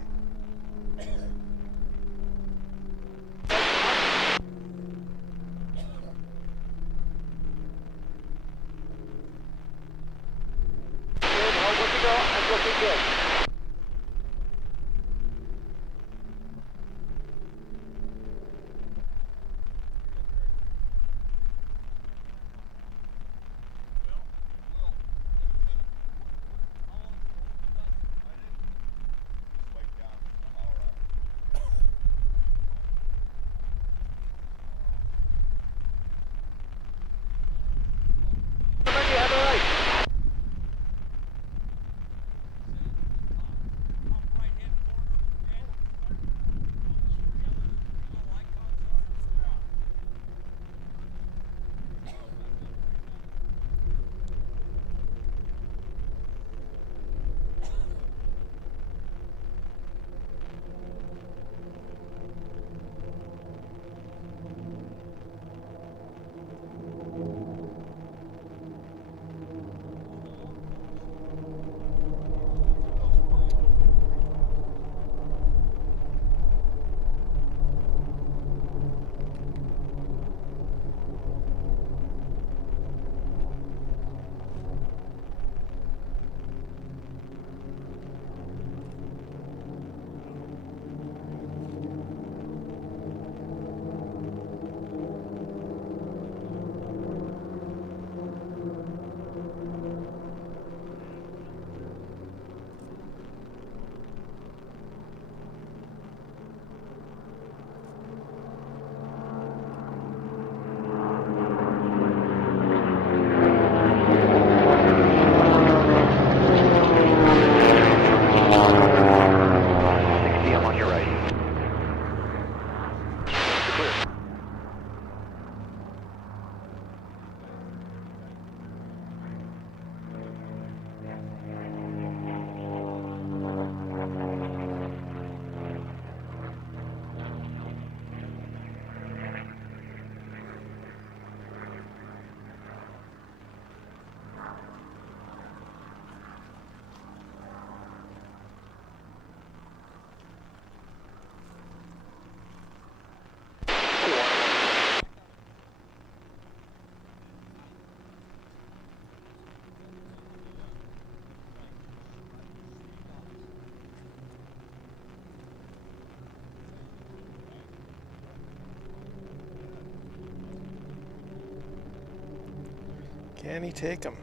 Can he take him?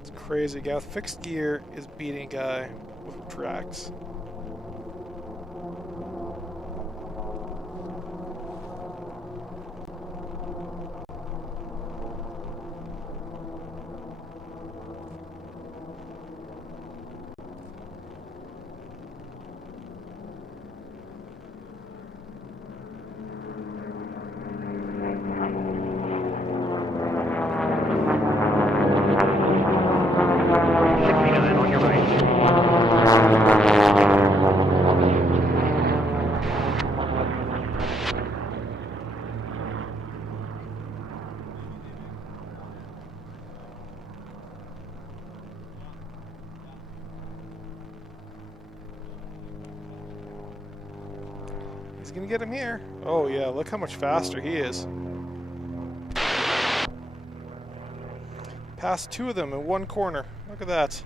It's crazy. A guy with fixed gear is beating a guy with tracks. He's gonna get him here. Oh yeah, look how much faster he is. Passed two of them in one corner. Look at that.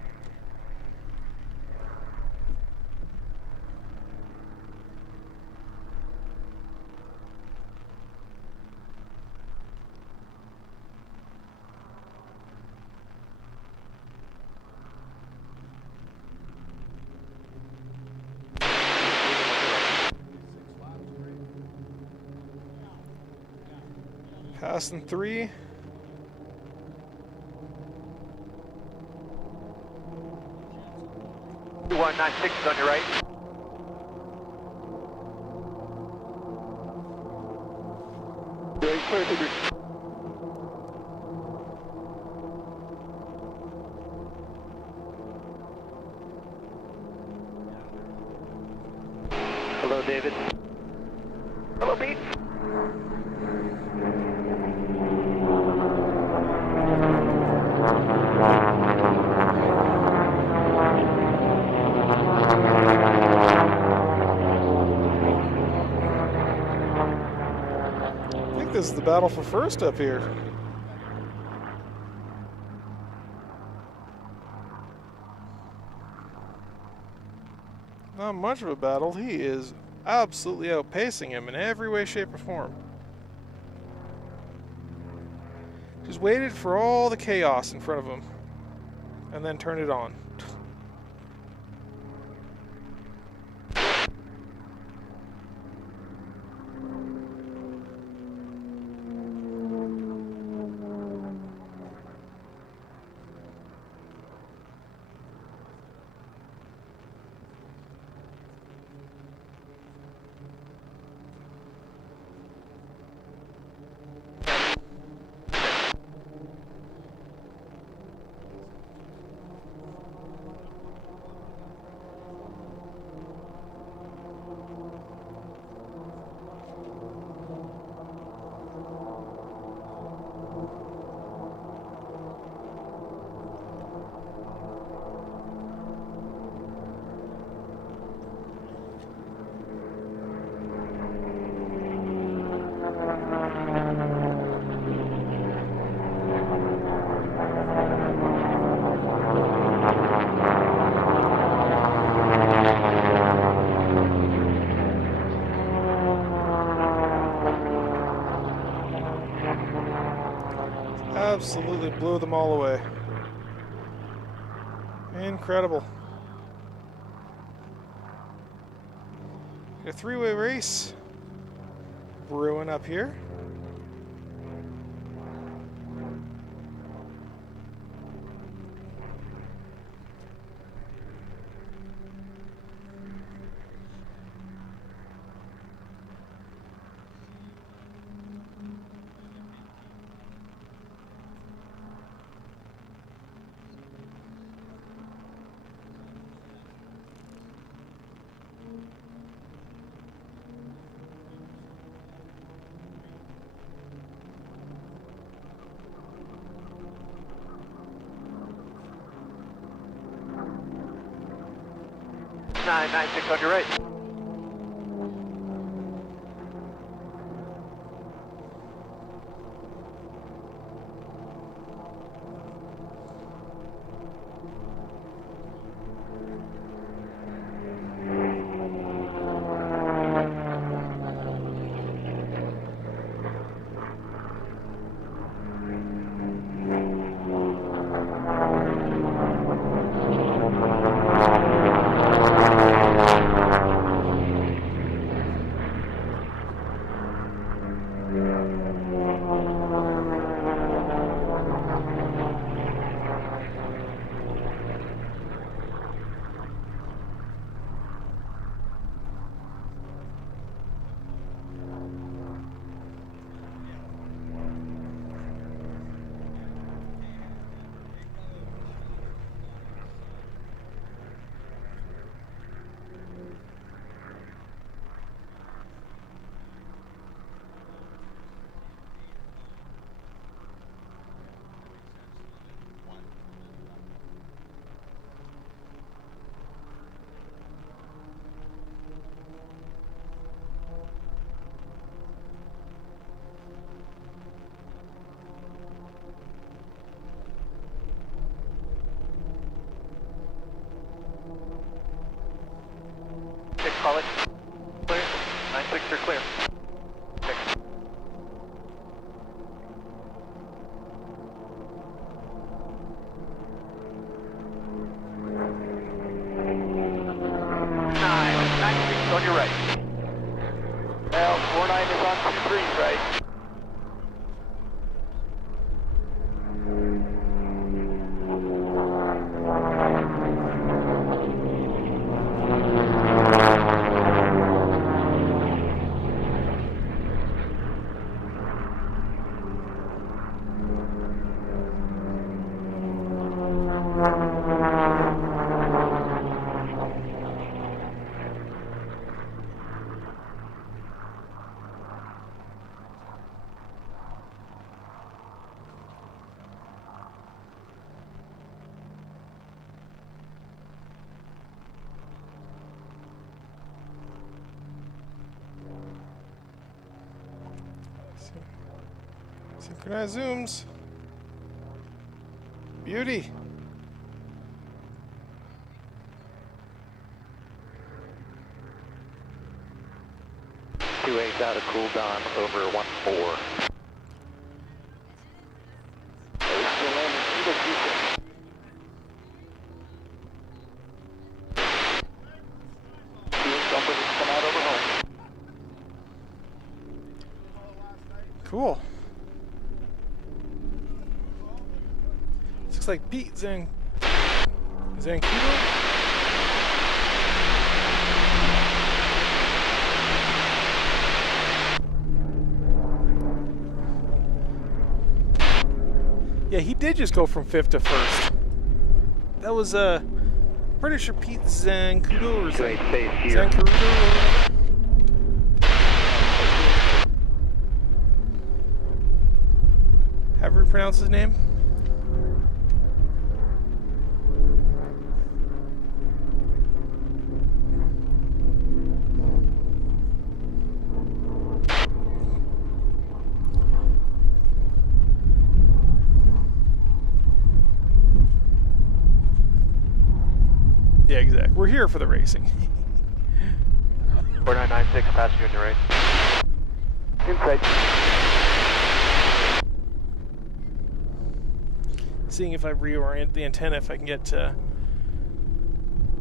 Passing three. 2196 is on your right. Hello, David. Hello, Pete. I think this is the battle for first up here. Not much of a battle. He is absolutely outpacing him in every way, shape, or form. Just waited for all the chaos in front of him and then turned it on. Absolutely blew them all away. Incredible. A three-way race brewing up here. Nine 96 on your right. call it. Clear. 9-6 are clear. Okay. On your right. Well, 49 is on 23's right. Synchronized zooms. Beauty. Two eight out of cool down over 1-4. Cool. Looks like Pete Zancudo. Yeah, he did just go from 5th to 1st. That was pretty sure Pete Zancudo or Zancudo. However you pronounce his name. Yeah, exactly. We're here for the racing. 4996, passenger on your right. Inside. Seeing if I reorient the antenna, if I can get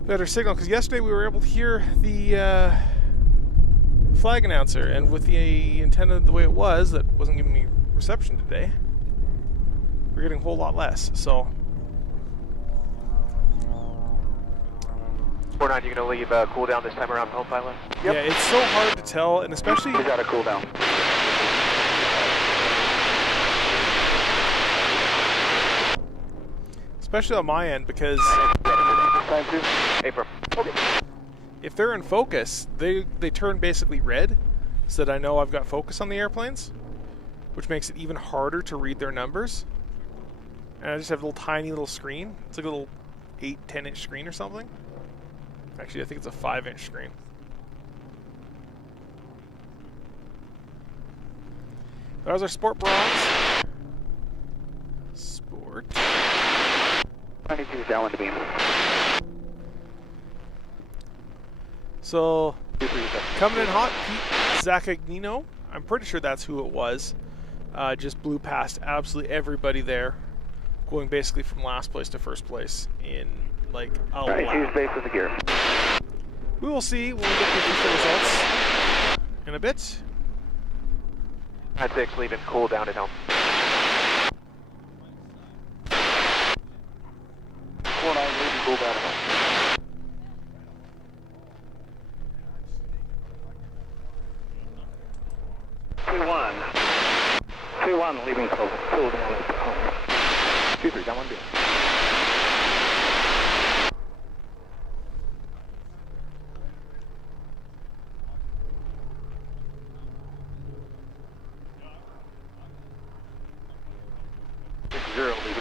better signal. Because yesterday we were able to hear the flag announcer, and with the antenna the way it was, that wasn't giving me reception today. We're getting a whole lot less. So. 49, you gonna leave cool down this time around home pilot? Yep. Yeah, it's so hard to tell, and especially. We got a cool down. Especially on my end, because if they're in focus, they turn basically red, so that I know I've got focus on the airplanes, which makes it even harder to read their numbers. And I just have a little tiny little screen. It's like a little 8-10 inch screen or something. Actually, I think it's a 5-inch screen. That was our sport bronze. Sport. 92 is downwind to beam. So, coming in hot, Pete Zaccagnino. I'm pretty sure that's who it was. Just blew past absolutely everybody there, going basically from last place to first place in like a lap. Alright, use base with the gear. We will see when we get the official results in a bit. 9-6 leaving cool down at home. 49 leaving cool down at home. 2-1 leaving cool down at home. 2-3 down 1 beam.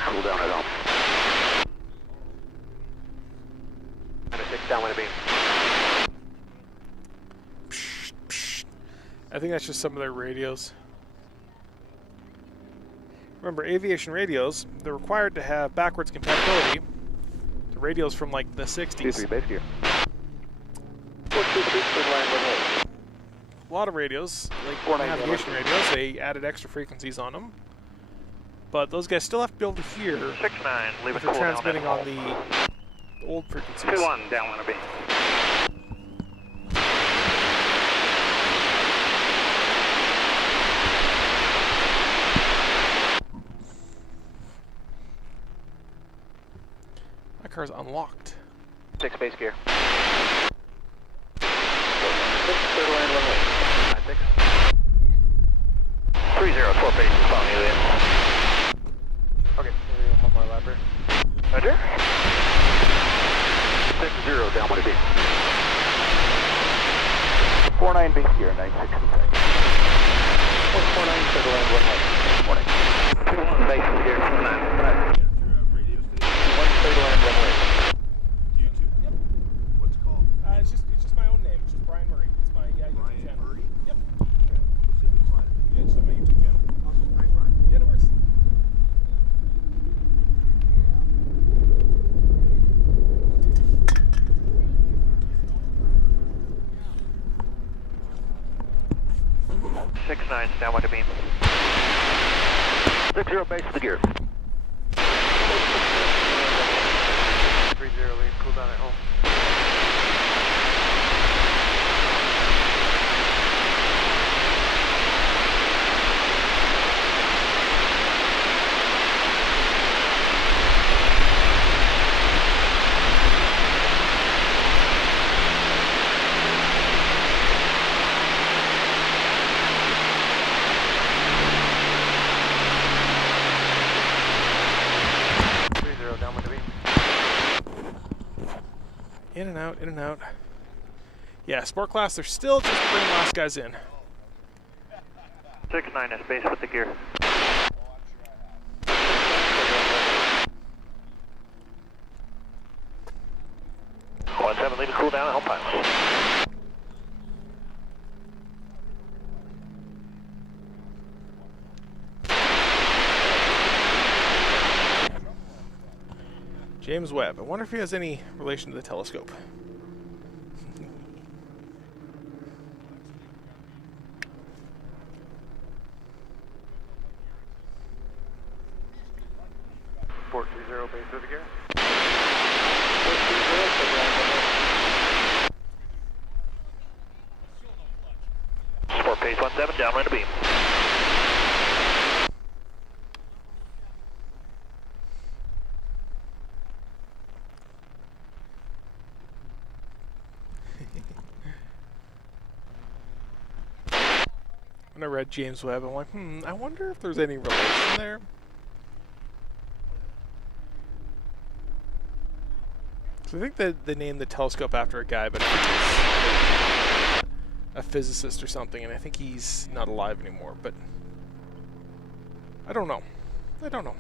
Cool down at home. 9-6 downwind beam. I think that's just some of their radios. Remember, aviation radios, they're required to have backwards compatibility to radios from like the 60s. 2-3 base gear. A lot of radios, like 49, navigation radios, they added extra frequencies on them. But those guys still have to be able to hear 69, leave if it they're cool down. transmitting on the old frequencies. 2-1, down wanna be. My car's unlocked. 6 base gear. 6, clear to land runway. 96. 30, 4 base is following you in. Okay, one more lap here. Roger. 60, down wanna be. 49 base gear, 96 inside. 49, clear to land runway. Morning. 21 base gear, 9. 1 clear to land runway. YouTube. Yep. What's it called? It's just my own name. It's just Brian Murray. It's my YouTube Brian channel. Murray? Yep. Okay. We'll see if we can find it. Yeah, just on my YouTube channel. Awesome. Thanks, Brian. Yeah, no worries. Six 9, stand by to beam. 60 base to the gear. 30 lead, cool down at home. In and out, in and out. Yeah, Sport Class, they're still just bringing last guys in. 6-9 is base with the gear. 1-7, leave it cool down at home pilots. James Webb. I wonder if he has any relation to the telescope. Port 30, base with the gear. Sport pace 17, downwind to beam. When I read James Webb, I'm like, I wonder if there's any relation there. So I think that they named the telescope after a guy, but he's a physicist or something, and I think he's not alive anymore, but I don't know. I don't know.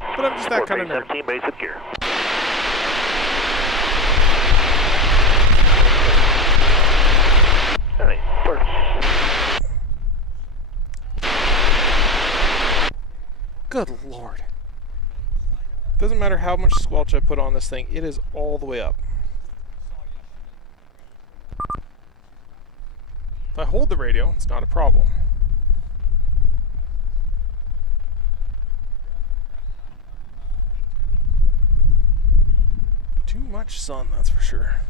But I'm just that kind of nerd. 17, base with gear. Good Lord. Doesn't matter how much squelch I put on this thing, it is all the way up. If I hold the radio, it's not a problem. Too much sun, that's for sure.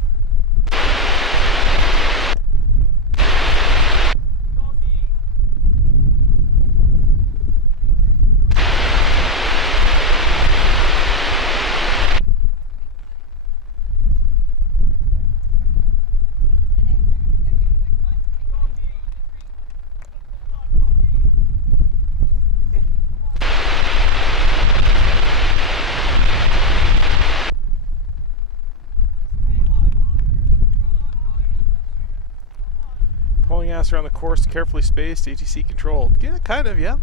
Pulling ass around the course, carefully spaced, ATC controlled. Yeah, kind of, yeah.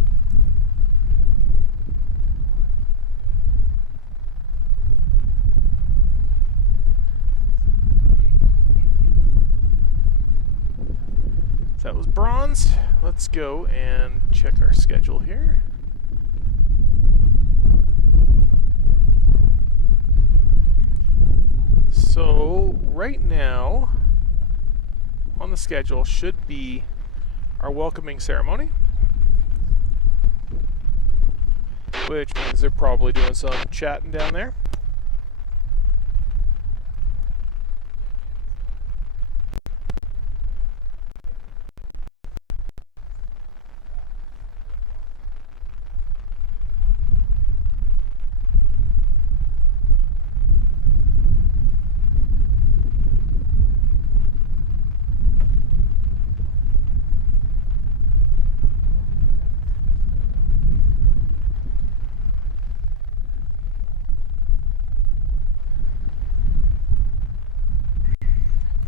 So that was bronze. Let's go and check our schedule here. right now on the schedule should be our welcoming ceremony, which means they're probably doing some chatting down there.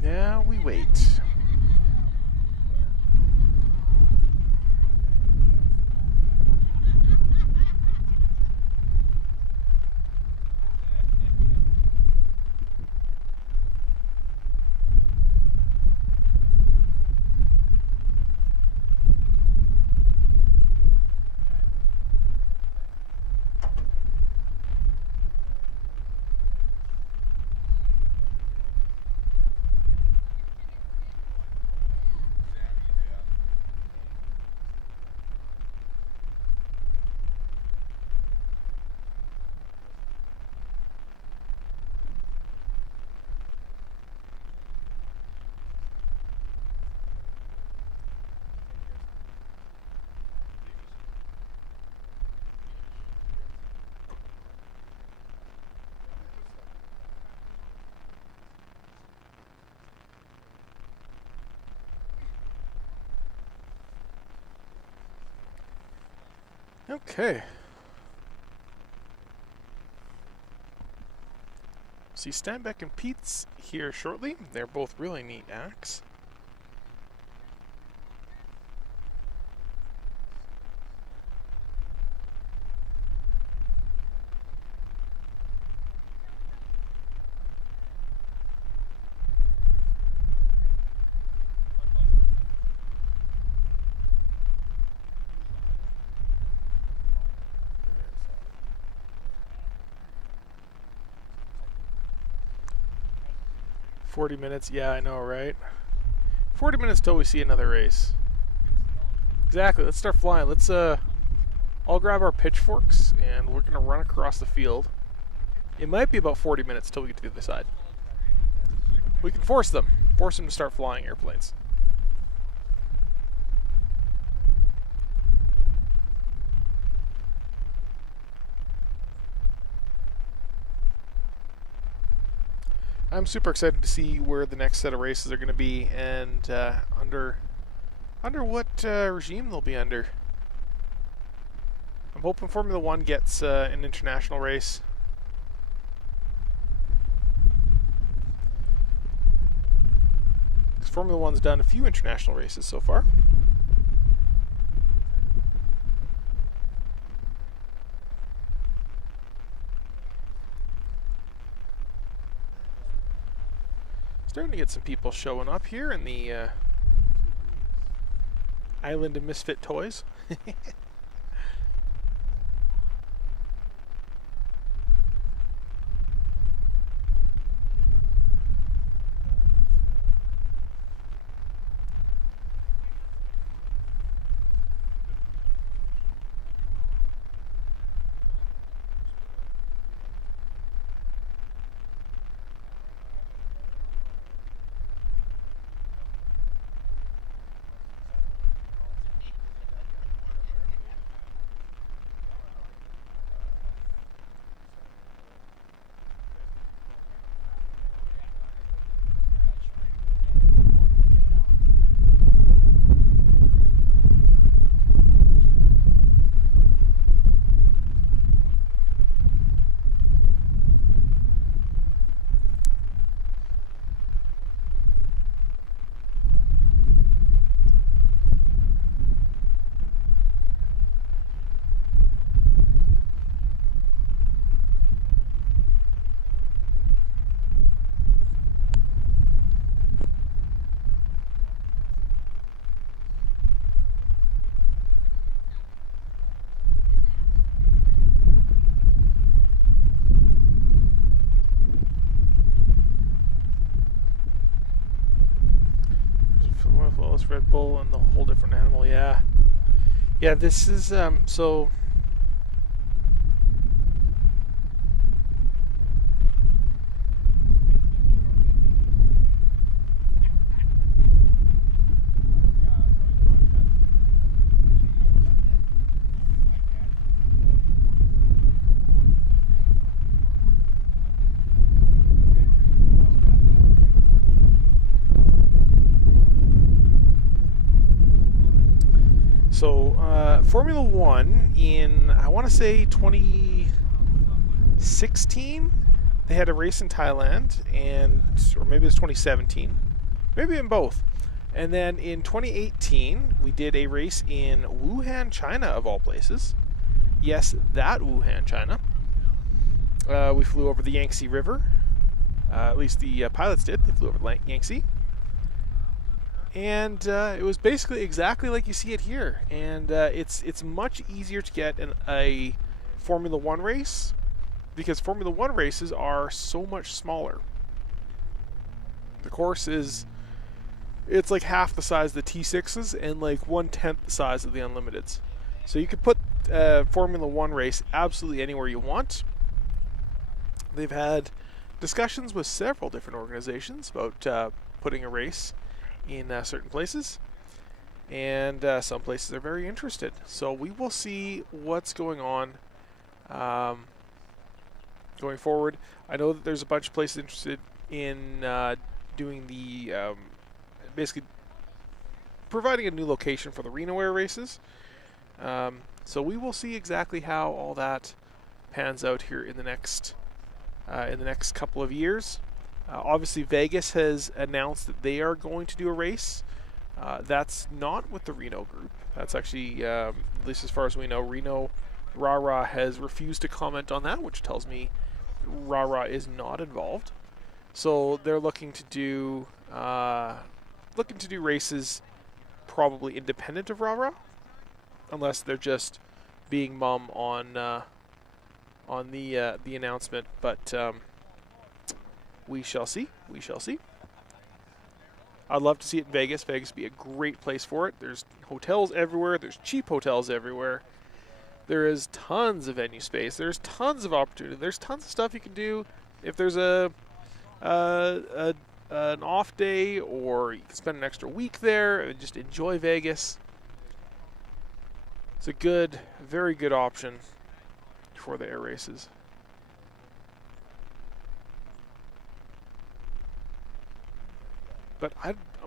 Now we wait. Okay. See Steinbeck and Pete's here shortly. They're both really neat acts. $40, yeah, I know, right? 40 minutes till we see another race. Exactly, let's start flying. Let's all grab our pitchforks and we're gonna run across the field. It might be about 40 minutes till we get to the other side. We can force them to start flying airplanes. I'm super excited to see where the next set of races are going to be and under what regime they'll be under. I'm hoping Formula 1 gets an international race. Because Formula 1's done a few international races so far. Starting to get some people showing up here in the Island of Misfit Toys. Red Bull and the whole different animal. Yeah. Yeah, this is so Formula One in, I want to say 2016, they had a race in Thailand, or maybe it was 2017, maybe in both. And then in 2018, we did a race in Wuhan, China, of all places. Yes, that Wuhan, China. We flew over the Yangtze River. At least the pilots did. They flew over the Yangtze. And it was basically exactly like you see it here. And it's much easier to get a Formula One race because Formula One races are so much smaller. The course it's like half the size of the T6s and like 1/10 the size of the Unlimiteds. So you could put a Formula One race absolutely anywhere you want. They've had discussions with several different organizations about putting a race in certain places, and some places are very interested. So we will see what's going on going forward. I know that there's a bunch of places interested in doing the basically providing a new location for the Reno Air Races. So we will see exactly how all that pans out here in the next couple of years. Obviously, Vegas has announced that they are going to do a race. That's not with the Reno group. That's actually, at least as far as we know, Reno Rah-Rah has refused to comment on that, which tells me Rah-Rah is not involved. So they're looking to do races probably independent of Rah-Rah, unless they're just being mum on the announcement. But we shall see. We shall see. I'd love to see it in Vegas. Vegas would be a great place for it. There's hotels everywhere. There's cheap hotels everywhere. There is tons of venue space. There's tons of opportunity. There's tons of stuff you can do. If there's an off day, or you can spend an extra week there and just enjoy Vegas. It's a good, very good option for the air races. But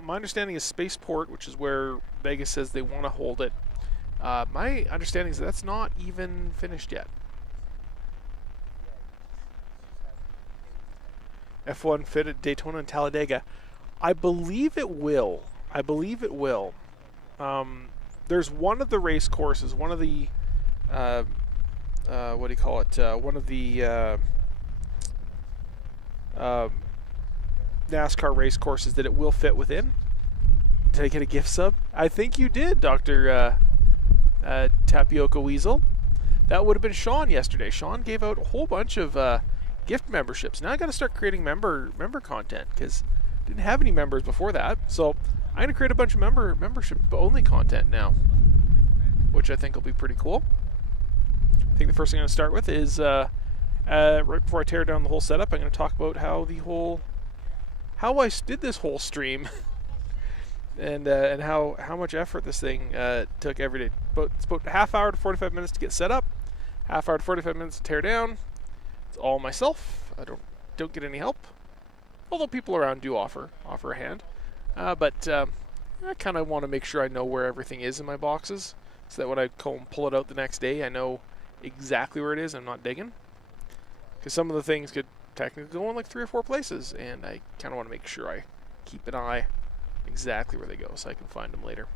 my understanding is Spaceport, which is where Vegas says they want to hold it. My understanding is that's not even finished yet. F1 fit at Daytona and Talladega. I believe it will. I believe it will. There's one of the race courses, one of the what do you call it? One of the NASCAR race courses that it will fit within. Did I get a gift sub? I think you did, Dr. Tapioca Weasel. That would have been Sean yesterday. Sean gave out a whole bunch of gift memberships. Now I got to start creating member content because I didn't have any members before that. So I'm going to create a bunch of membership only content now, which I think will be pretty cool. I think the first thing I'm going to start with is right before I tear down the whole setup, I'm going to talk about how I did this whole stream and how much effort this thing took every day. It's about half hour to 45 minutes to get set up, half hour to 45 minutes to tear down. It's all myself. I don't get any help, although people around do offer a hand. But I kind of want to make sure I know where everything is in my boxes, so that when I go and pull it out the next day, I know exactly where it is. I'm not digging, because some of the things could technically go in like 3 or 4 places, and I kind of want to make sure I keep an eye exactly where they go so I can find them later.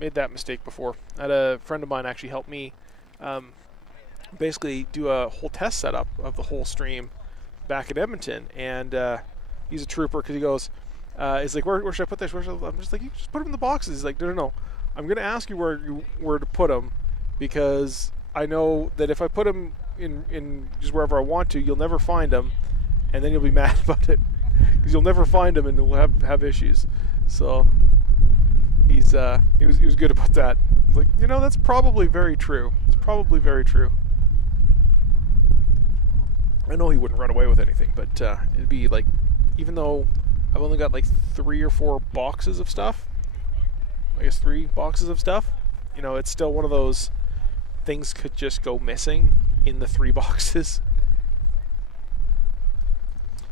Made that mistake before. I had a friend of mine actually help me basically do a whole test setup of the whole stream back at Edmonton, and he's a trooper because he goes, he's like, where should I put this? I'm just like, you just put them in the boxes. He's like, no. I'm going to ask you where to put them, because I know that if I put them in just wherever I want to, you'll never find them, and then you'll be mad about it because you'll never find them and we'll have issues. So he was good about that. I was like, you know, that's probably very true. It's probably very true. I know he wouldn't run away with anything, but it'd be like, even though I've only got like 3 or 4 boxes of stuff, I guess 3 boxes of stuff, you know, it's still one of those things could just go missing in the 3 boxes.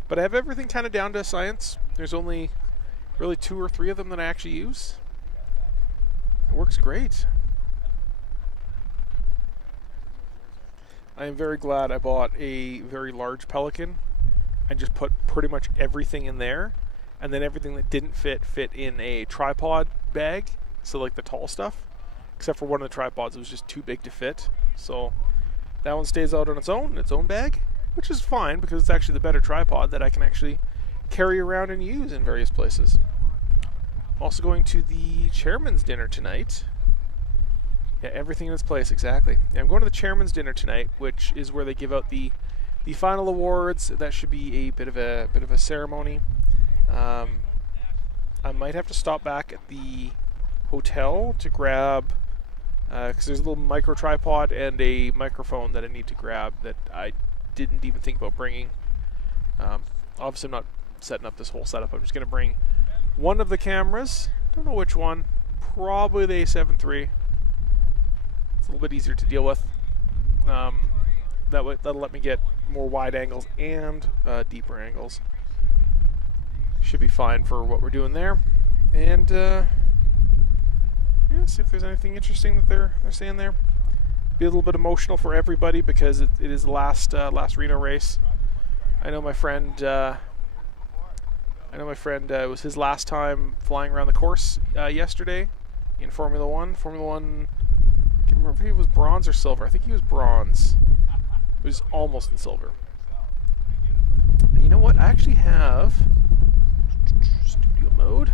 But I have everything kind of down to science. There's only really 2 or 3 of them that I actually use. It works great. I am very glad I bought a very large Pelican and just put pretty much everything in there, and then everything that didn't fit in a tripod bag, so like the tall stuff, except for one of the tripods. It was just too big to fit, so that one stays out on its own bag, which is fine because it's actually the better tripod that I can actually carry around and use in various places. Also going to the chairman's dinner tonight. Yeah, everything in its place, exactly. Yeah, I'm going to the chairman's dinner tonight, which is where they give out the final awards. That should be a bit of a ceremony. I might have to stop back at the hotel to grab, because there's a little micro tripod and a microphone that I need to grab that I didn't even think about bringing. Obviously, I'm not setting up this whole setup. I'm just going to bring one of the cameras. Don't know which one. Probably the A7 III. A little bit easier to deal with. That'll let me get more wide angles and deeper angles. Should be fine for what we're doing there. And yeah, see if there's anything interesting that they're saying there. Be a little bit emotional for everybody because it is the last Reno race. I know my friend. It was his last time flying around the course yesterday in Formula One. Formula One. I can't remember if he was bronze or silver. I think he was bronze. He was almost in silver. You know what? I actually have studio mode.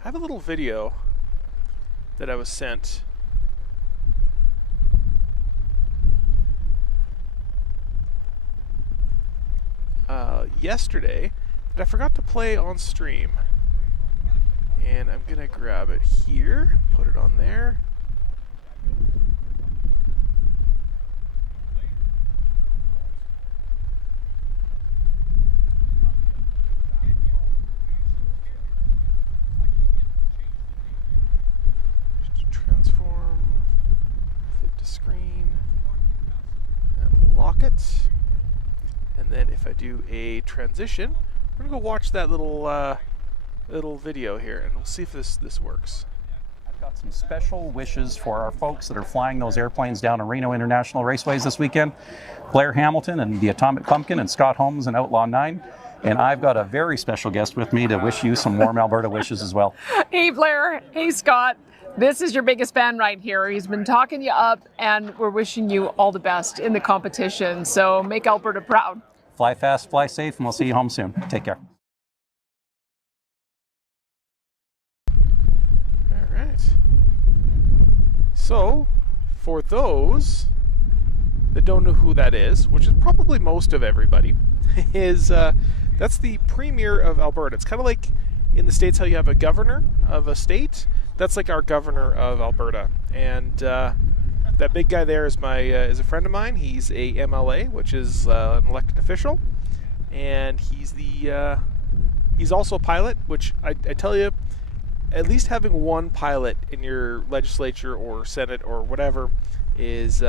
I have a little video that I was sent yesterday that I forgot to play on stream, and I'm gonna grab it here, put it on there. Just transform, fit to screen, and lock it. And then if I do a transition, we're gonna go watch that little video here, and we'll see if this works. I've got some special wishes for our folks that are flying those airplanes down in Reno International Raceways this weekend. Blair Hamilton and the Atomic Pumpkin and Scott Holmes and Outlaw 9. And I've got a very special guest with me to wish you some warm Alberta wishes as well. Hey Blair, hey Scott. This is your biggest fan right here. He's been talking you up, and we're wishing you all the best in the competition. So make Alberta proud. Fly fast, fly safe, and we'll see you home soon. Take care. All right. So, for those that don't know who that is, which is probably most of everybody, is that's the Premier of Alberta. It's kind of like in the States how you have a governor of a state. That's like our governor of Alberta. And that big guy there is is a friend of mine. He's a MLA, which is an elected official, and he's also a pilot. Which I tell you, at least having one pilot in your legislature or Senate or whatever is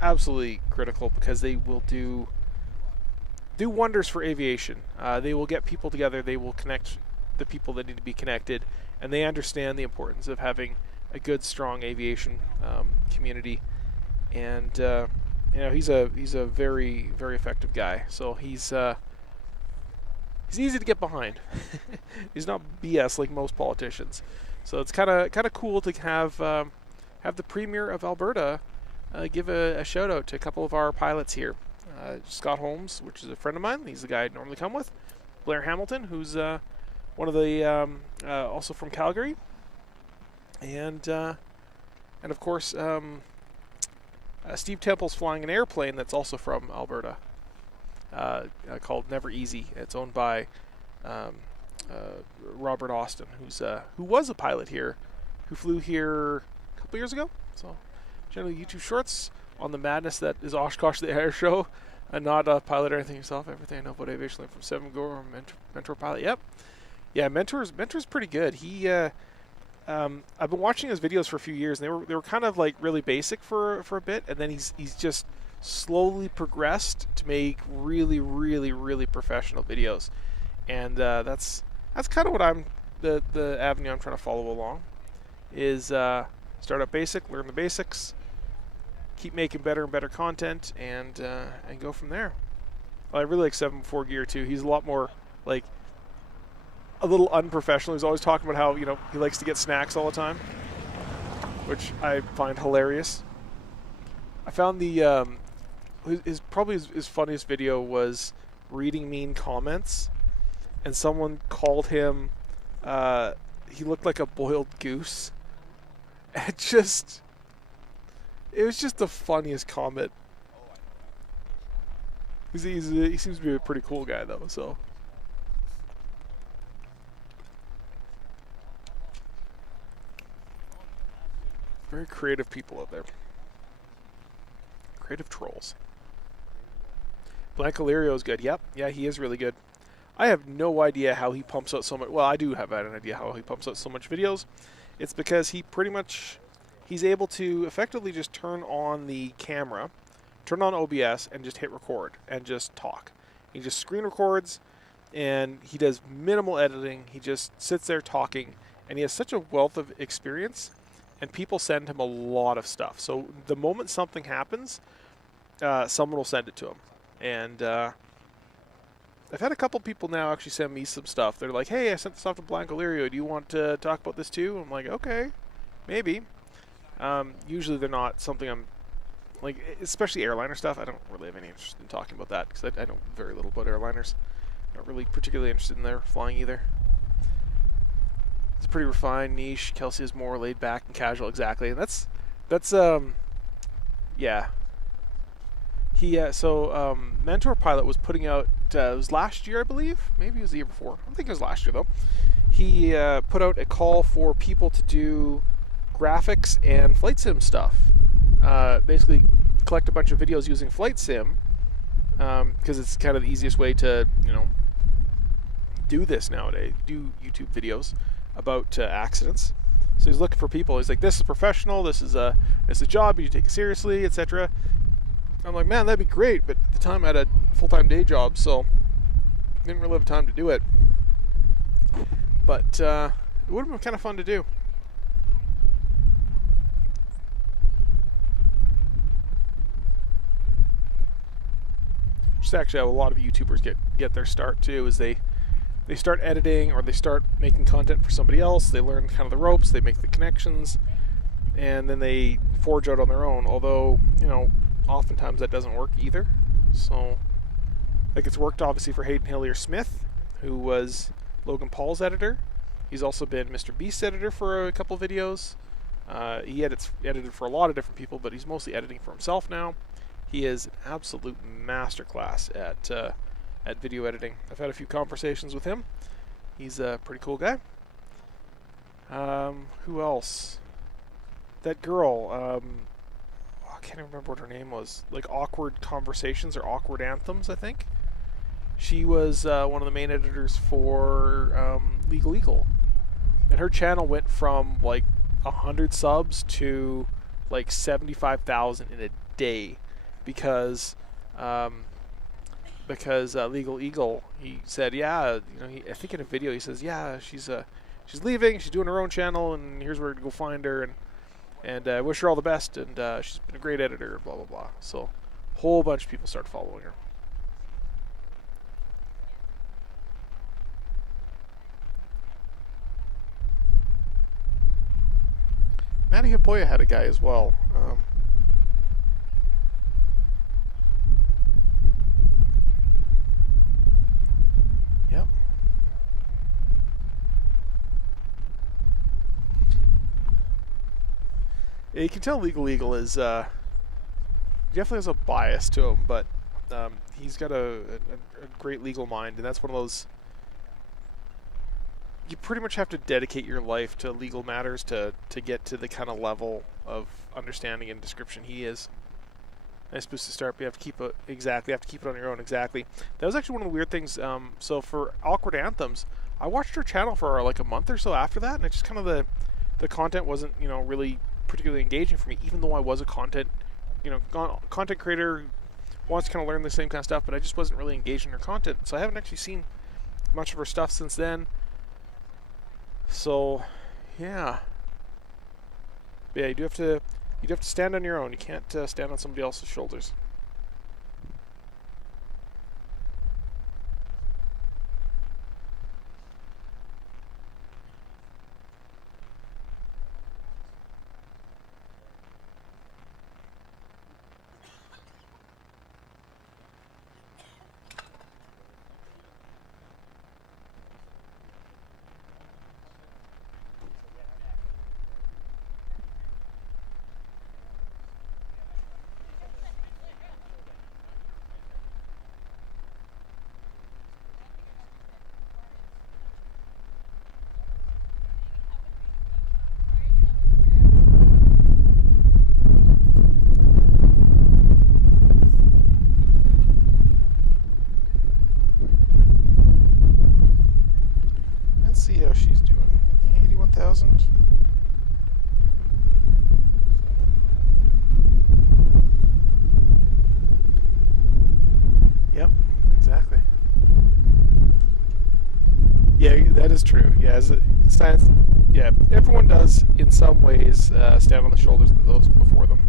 absolutely critical, because they will do wonders for aviation. They will get people together. They will connect the people that need to be connected, and they understand the importance of having a good, strong aviation community. And he's a very, very effective guy. So he's easy to get behind. He's not BS like most politicians. So it's kind of cool to have the Premier of Alberta give a shout out to a couple of our pilots here. Scott Holmes, which is a friend of mine. He's the guy I normally come with. Blair Hamilton, who's one of the also from Calgary. And of course, Steve Temple's flying an airplane that's also from Alberta. called Never Easy. It's owned by Robert Austin, who was a pilot here, who flew here a couple years ago. So generally YouTube shorts on the madness that is Oshkosh the Air Show, and not a pilot or anything yourself. Everything I know about aviation learned from Seven Go or Mentor Pilot. Yep, yeah, Mentor's pretty good. He I've been watching his videos for a few years, and they were kind of like really basic for a bit, and then he's just slowly progressed to make really professional videos, and that's kind of what the avenue I'm trying to follow along is start out basic, learn the basics, keep making better and better content, and go from there. Well, I really like 7-4 Gear too. He's a lot more like a little unprofessional. He's always talking about how he likes to get snacks all the time, which I find hilarious. I found the his funniest video was reading mean comments, and someone called him he looked like a boiled goose. It was just the funniest comment. He seems to be a pretty cool guy though, so. Very creative people out there. Creative trolls. Blanco Lirio is good. Yep. Yeah, he is really good. I have no idea how he pumps out so much. Well, I do have an idea how he pumps out so much videos. It's because he's able to effectively just turn on the camera, turn on OBS, and just hit record and just talk. He just screen records, and he does minimal editing. He just sits there talking, and he has such a wealth of experience. And people send him a lot of stuff. So the moment something happens, someone will send it to him. And I've had a couple people now actually send me some stuff. They're like, hey, I sent this off to Blanco Lirio. Do you want to talk about this too? I'm like, okay, maybe. Usually they're not something I'm, like, especially airliner stuff. I don't really have any interest in talking about that because I know very little about airliners. Not really particularly interested in their flying either. It's a pretty refined niche. Kelsey is more laid back and casual, exactly. And that's yeah. Mentor Pilot was putting out, it was last year, I believe. Maybe it was the year before. I think it was last year, though. He put out a call for people to do graphics and flight sim stuff. Basically, collect a bunch of videos using flight sim, because it's kind of the easiest way to, do this nowadays. Do YouTube videos about accidents. So he's looking for people. He's like, this is professional. This is a job. You take it seriously, etc. I'm like, man, that'd be great. But at the time, I had a full-time day job, so didn't really have time to do it. But it would have been kind of fun to do. Which is actually how a lot of YouTubers get their start too. Is they start editing or they start making content for somebody else. They learn kind of the ropes. They make the connections, and then they forge out on their own. Although, oftentimes that doesn't work either. So, like, it's worked obviously for Hayden Hillier-Smith, who was Logan Paul's editor. He's also been Mr. Beast's editor for a couple videos. He edited for a lot of different people, but he's mostly editing for himself now. He is an absolute masterclass at video editing. I've had a few conversations with him. He's a pretty cool guy. Who else? That girl. I can't even remember what her name was. Like Awkward Conversations or Awkward Anthems, I think. She was one of the main editors for Legal Eagle. And her channel went from like 100 subs to like 75,000 in a day because Legal Eagle, he said, I think in a video he says, yeah, she's leaving, she's doing her own channel, and here's where to go find her, and I wish her all the best, and she's been a great editor, blah blah blah. So a whole bunch of people started following her. Matty Hapoya had a guy as well. Yep. Yeah, you can tell Legal Eagle is definitely has a bias to him, but He's got a great legal mind, and that's one of those. You pretty much have to dedicate your life to legal matters to get to the kind of level of understanding and description he is. Nice boost to start, but you have to keep it exactly. You have to keep it on your own exactly. That was actually one of the weird things. So for Awkward Anthems, I watched her channel for like a month or so after that, and it just kind of the content wasn't really particularly engaging for me, even though I was a content creator, wants to kind of learn the same kind of stuff, but I just wasn't really engaged in her content. So I haven't actually seen much of her stuff since then. So, yeah. But yeah, you have to stand on your own. You can't stand on somebody else's shoulders. Let's see how she's doing. 81,000. Yep, exactly. Yeah, that is true. Yeah, as a science, yeah, everyone does in some ways stand on the shoulders of those before them.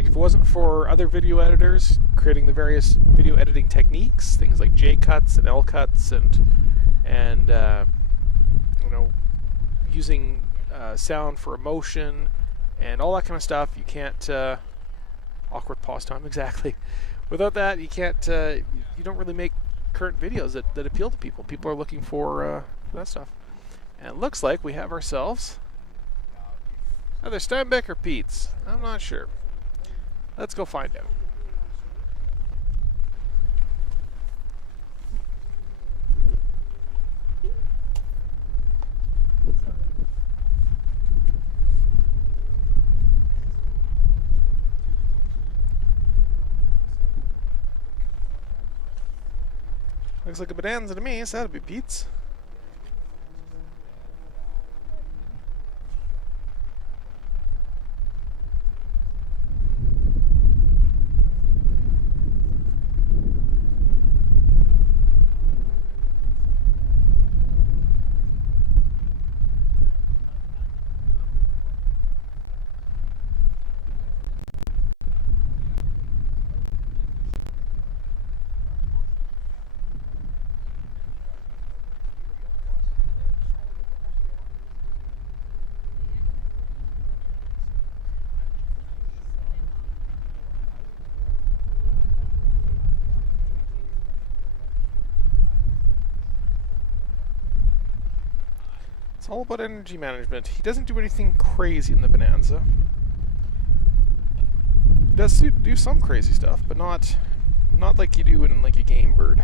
If it wasn't for other video editors creating the various video editing techniques, things like J cuts and L cuts, and using sound for emotion and all that kind of stuff, you can't awkward pause time exactly. Without that, you can't. You don't really make current videos that appeal to people. People are looking for that stuff, and it looks like we have ourselves either Steinbeck or Pete's. I'm not sure. Let's go find out. Looks like a bonanza to me, so that'd be Pete's. It's all about energy management. He doesn't do anything crazy in the Bonanza. He does do some crazy stuff, but not like you do in like a Game Bird.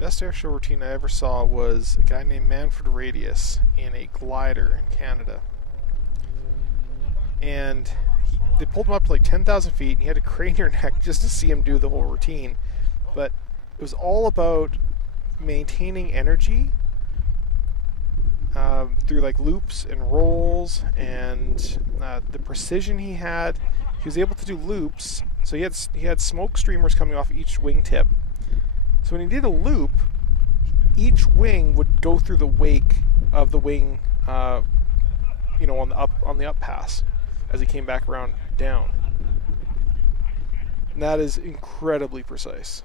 Best airshow routine I ever saw was a guy named Manfred Radius in a glider in Canada. And they pulled him up to like 10,000 feet, and you had to crane your neck just to see him do the whole routine. But it was all about maintaining energy through like loops and rolls, and the precision he had. He was able to do loops, so he had smoke streamers coming off each wingtip. So when he did a loop, each wing would go through the wake of the wing, you know, on the up pass as he came back around down. And that is incredibly precise.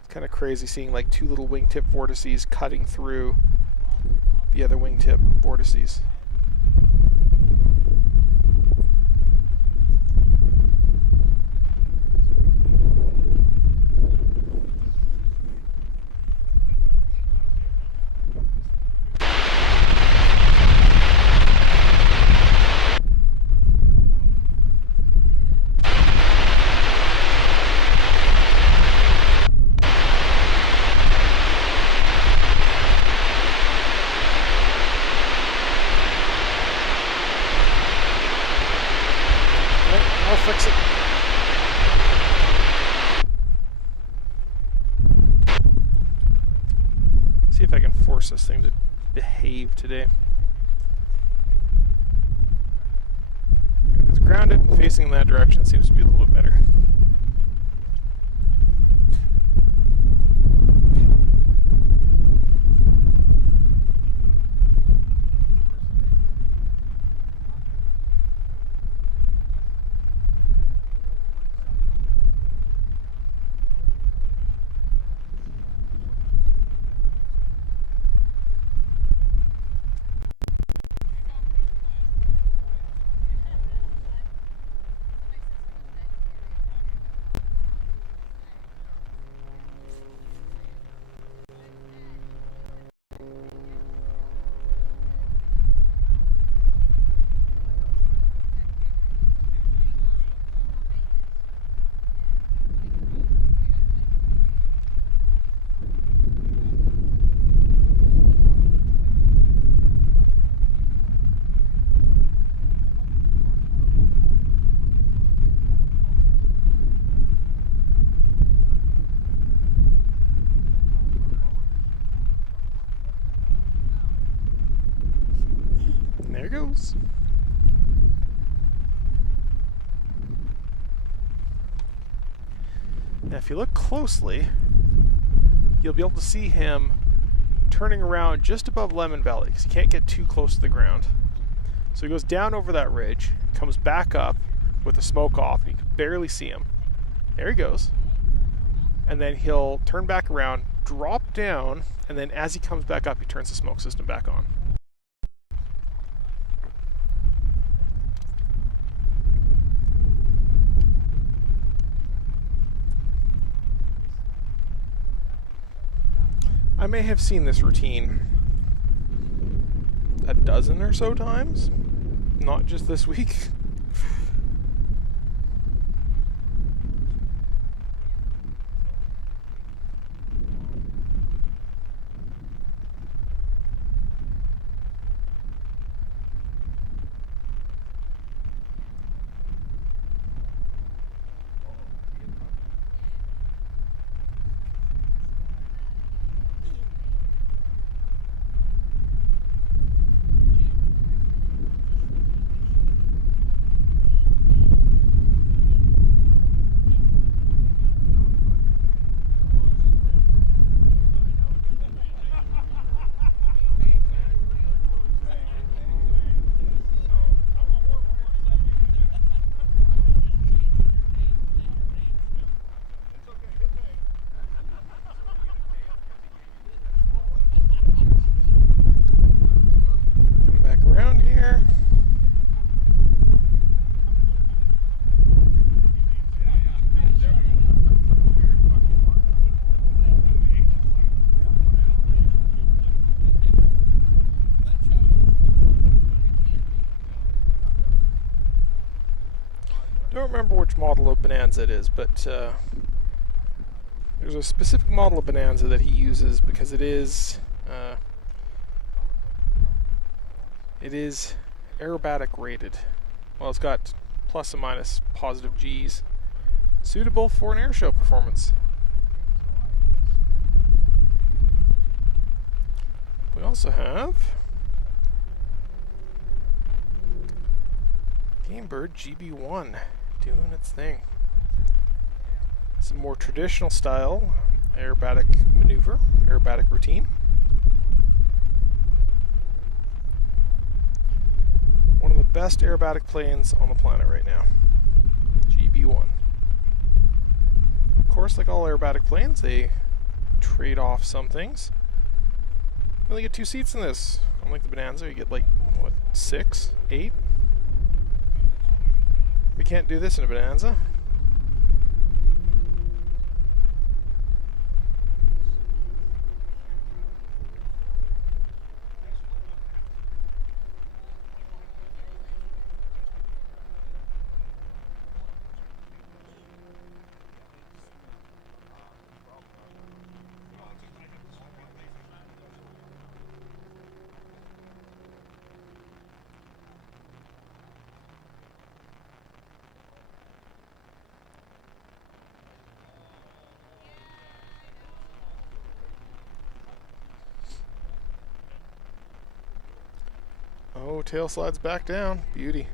It's kind of crazy seeing like two little wingtip vortices cutting through the other wingtip vortices. I'll fix it. See if I can force this thing to behave today. If it's grounded and facing in that direction, it seems to be a little bit better. There goes. Now, if you look closely, you'll be able to see him turning around just above Lemon Valley because he can't get too close to the ground. So he goes down over that ridge, comes back up with the smoke off, and you can barely see him. There he goes. And then he'll turn back around, drop down, and then as he comes back up, he turns the smoke system back on. I may have seen this routine a dozen or so times, not just this week. I don't remember which model of Bonanza it is, but there's a specific model of Bonanza that he uses because it is It is aerobatic rated. Well, it's got plus and minus positive G's. Suitable for an airshow performance. We also have Gamebird GB1 doing its thing. Some more traditional style aerobatic maneuver, aerobatic routine. One of the best aerobatic planes on the planet right now. GB1. Of course, like all aerobatic planes, they trade off some things. You only get 2 seats in this. Unlike the Bonanza, you get like, what, 6, 8? We can't do this in a Bonanza. Oh, tail slides back down. Beauty.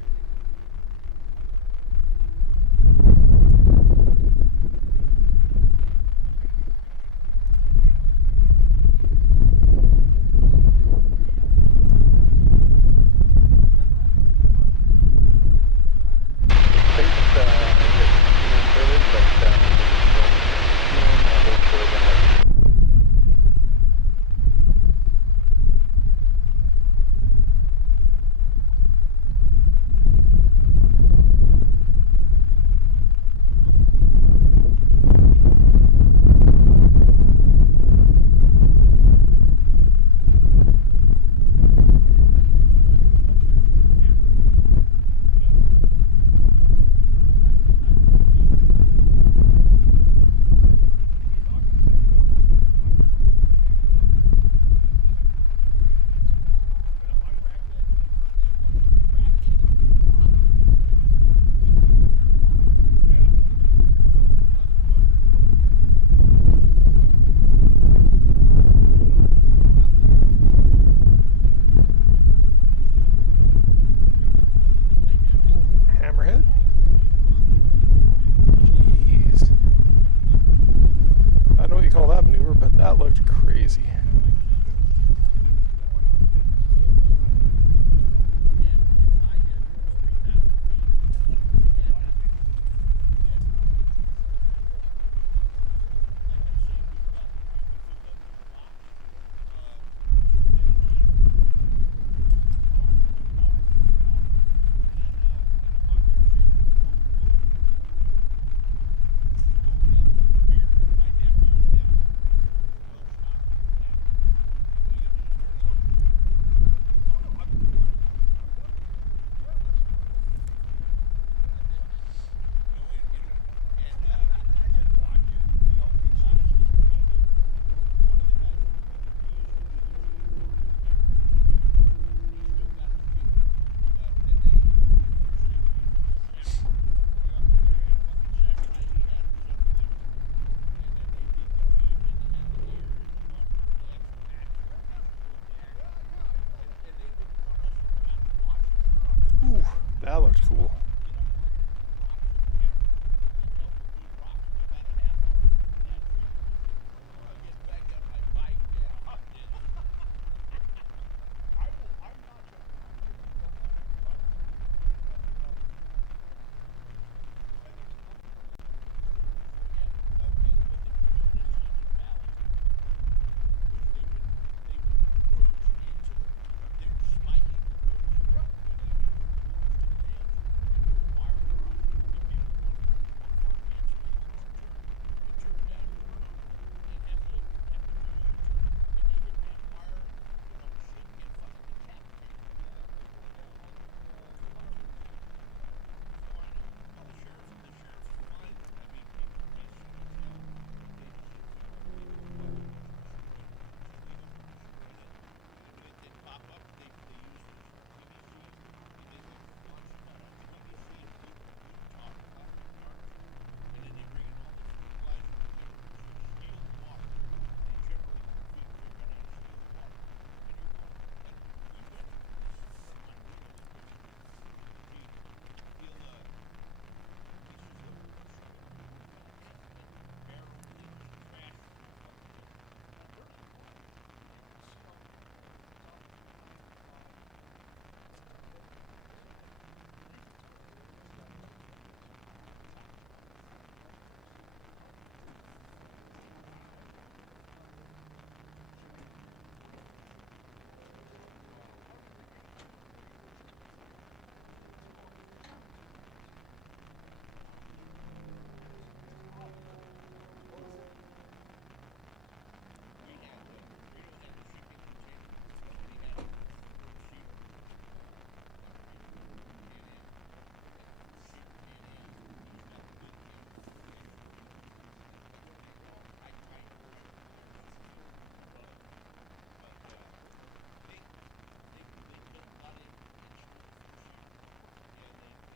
Hammerhead. Jeez. I don't know what you call that maneuver, but that looked crazy. Ooh, that looked cool.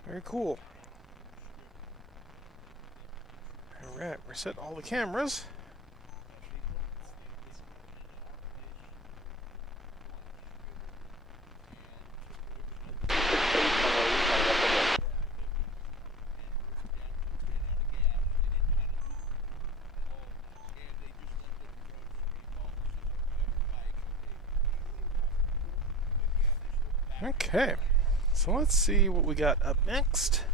Very cool. Alright, we're setting all the cameras. Okay, so let's see what we got up next.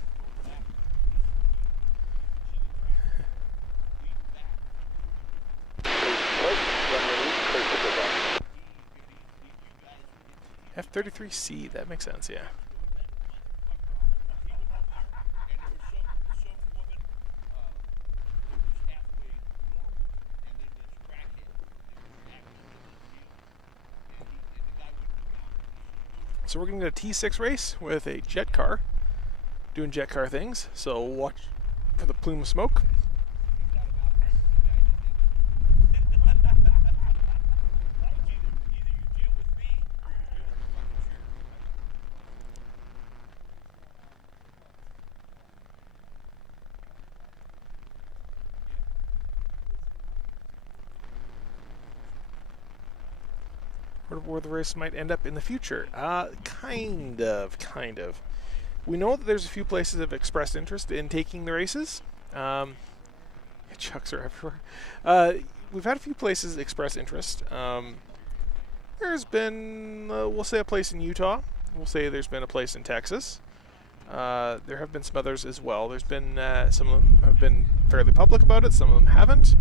F-33C, that makes sense, yeah. So we're going to get a T6 race with a jet car, doing jet car things, so watch for the plume of smoke. Where the race might end up in the future. Kind of. We know that there's a few places that have expressed interest in taking the races. Chucks are everywhere. We've had a few places express interest. There's been, we'll say, a place in Utah. We'll say there's been a place in Texas. There have been some others as well. There's been, some of them have been fairly public about it, some of them haven't.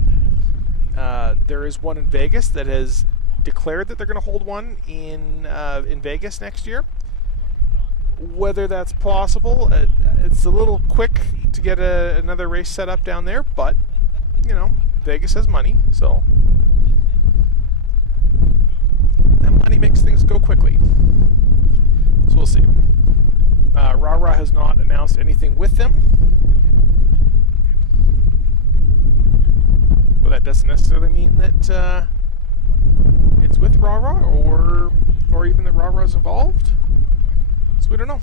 There is one in Vegas that has declared that they're going to hold one in Vegas next year. Whether that's possible, it's a little quick to get another race set up down there, but, you know, Vegas has money, so that money makes things go quickly. So we'll see. Rah has not announced anything with them, but that doesn't necessarily mean that it's with Rah or even that Rah is involved. So we don't know.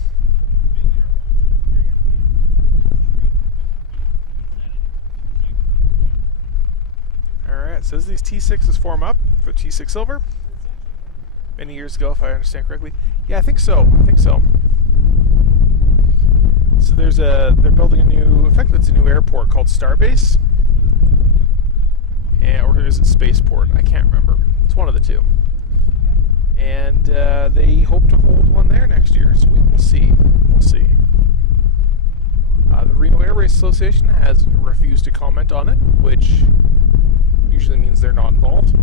Alright, so as these T6s form up for T6 Silver, many years ago, if I understand correctly. Yeah, I think so. So they're building a new, in fact, it's a new airport called Starbase. Or is it Spaceport? I can't remember. It's one of the two. And they hope to hold one there next year, so we will see. The Reno Air Race Association has refused to comment on it, which usually means they're not involved.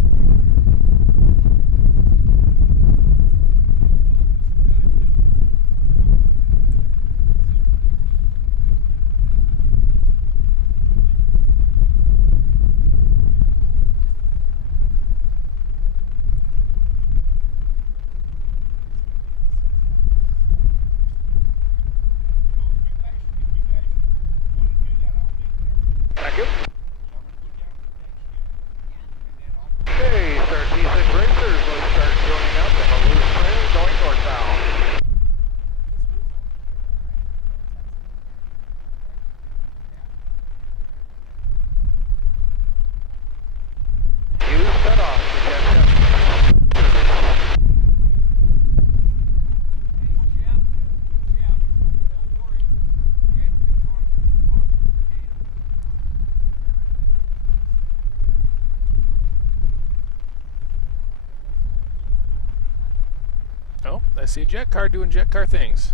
Oh, I see a jet car doing jet car things.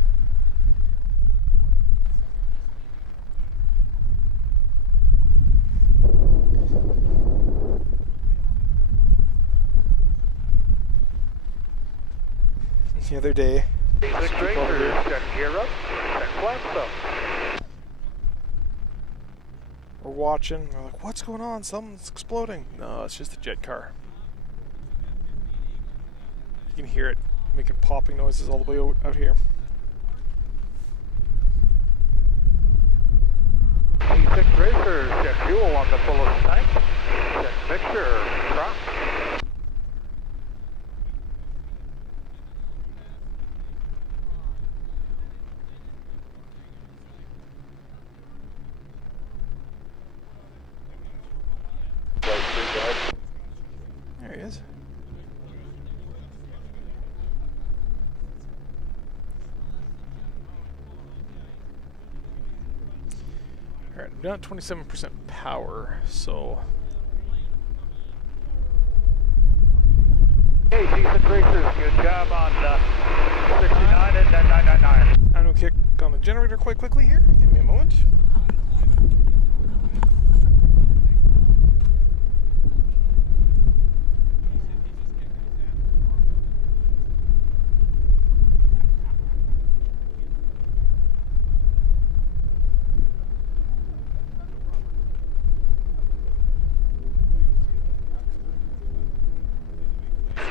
The other day, Check gear up, check flaps up. we're watching, we're like, what's going on? Something's exploding. No, it's just a jet car. You can hear it making popping noises all the way out here. T6 Racers, check fuel on the fullest tank. Check mixture, prop. There he is. All right, I'm down at 27% power, so. Hey, T6 Racers, good job on 69 and 999. I'm gonna kick on the generator quite quickly here. Give me a moment.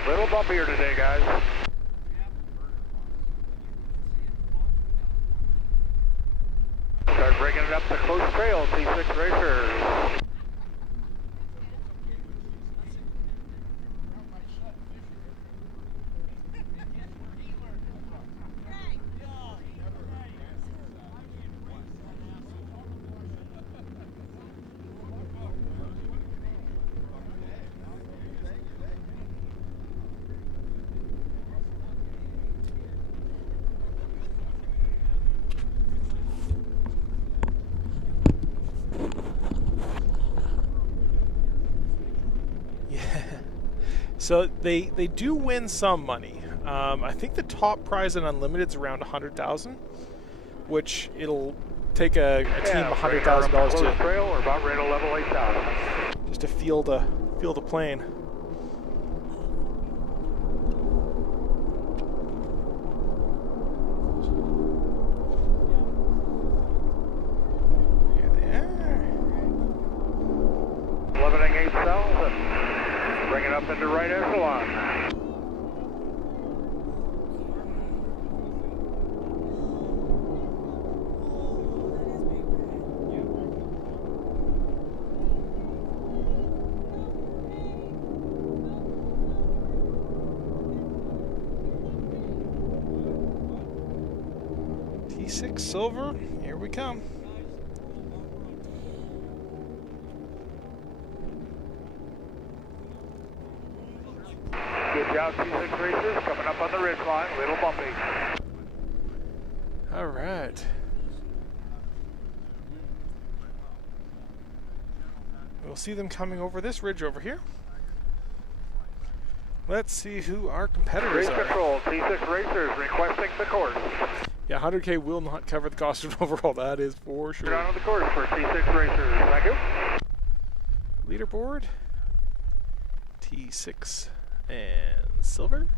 Little bumpier today, guys. Start bringing it up the close trail, T6 Racers. So they do win some money. I think the top prize in Unlimited is around 100,000, which it'll take a team $100,000 to trail. We're about ready to level 8,000. Just to field a plane. Here they are. Leveling 8,000. Bring it up into right echelon. T6 silver, here we come. Good job, T6 Racers, coming up on the ridge line, little bumpy. All right. We'll see them coming over this ridge over here. Let's see who our competitors Race are. control, T6 Racers requesting the course. Yeah, 100K will not cover the cost of overall, that is for sure. Get on the course for T6 Racers, thank you. Leaderboard, T6 and silver.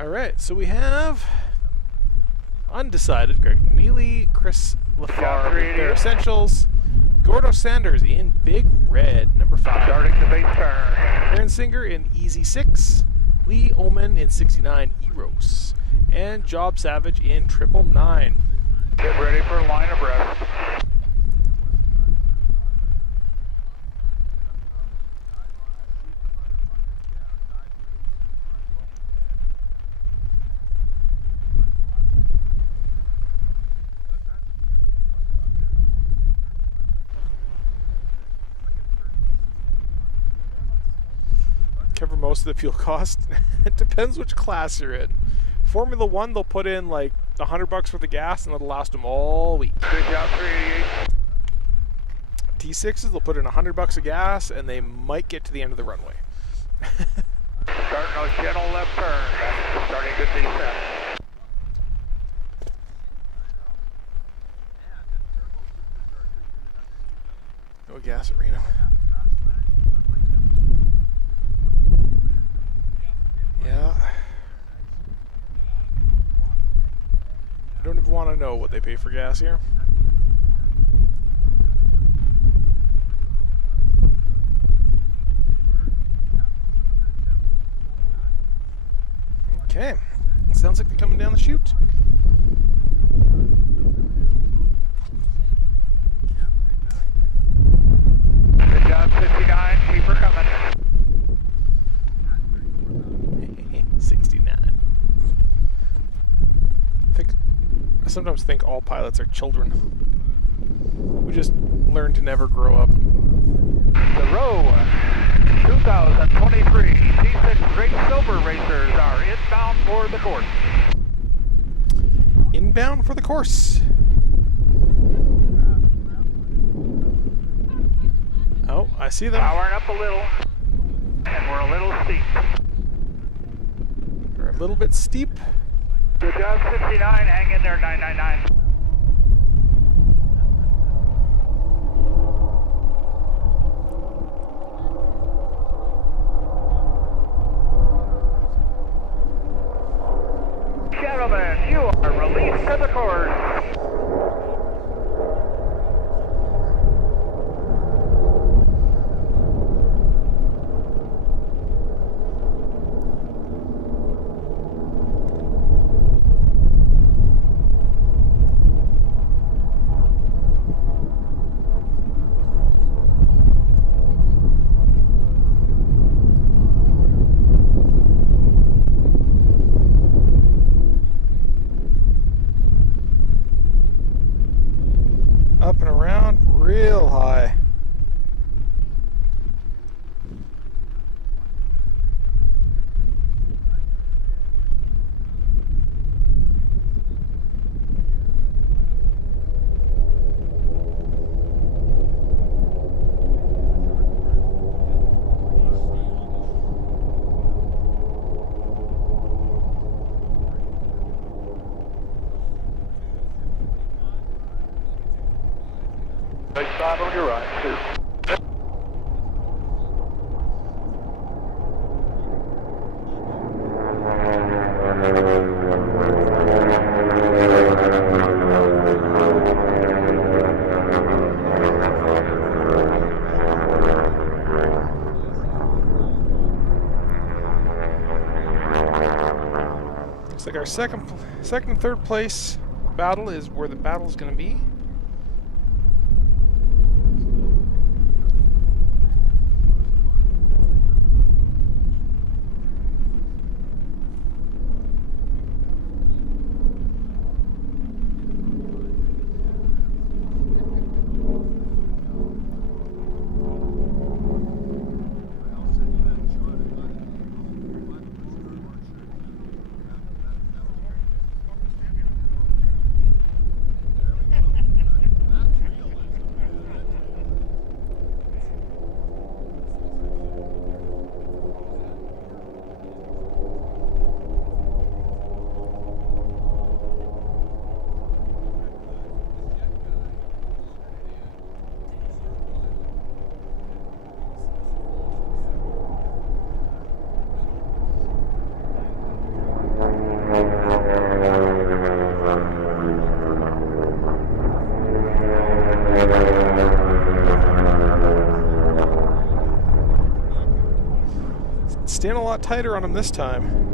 All right, so we have undecided Greg McNeely, Chris LaFar with their essentials, Gordo Sanders in big red, number 5. Starting the base turn. Aaron Singer in easy 6, Lee Oman in 69 Eros, and Job Savage in 999. Get ready for line abreast. Cover most of the fuel cost. It depends which class you're in. Formula 1, they'll put in like $100 for the gas and it'll last them all week. Good job, 388. T6s, they'll put in $100 of gas and they might get to the end of the runway. Starting a gentle left turn. Starting good descent. No gas at Reno. Yeah. I don't even want to know what they pay for gas here. Okay. Sounds like they're coming down the chute. Good job, 59. Keep her coming. 69. I sometimes think all pilots are children. We just learn to never grow up. The row 2023 T6 Great Silver Racers are inbound for the course. Inbound for the course. Oh, I see them. Powering up a little, and we're a little steep. They're a little bit steep. Good job, 69. Hang in there, 999. Gentlemen, you are released to the course. Up and around, real high. Right side on your right, 2. Looks like our second and third place battle is where the battle is going to be. Staying a lot tighter on him this time.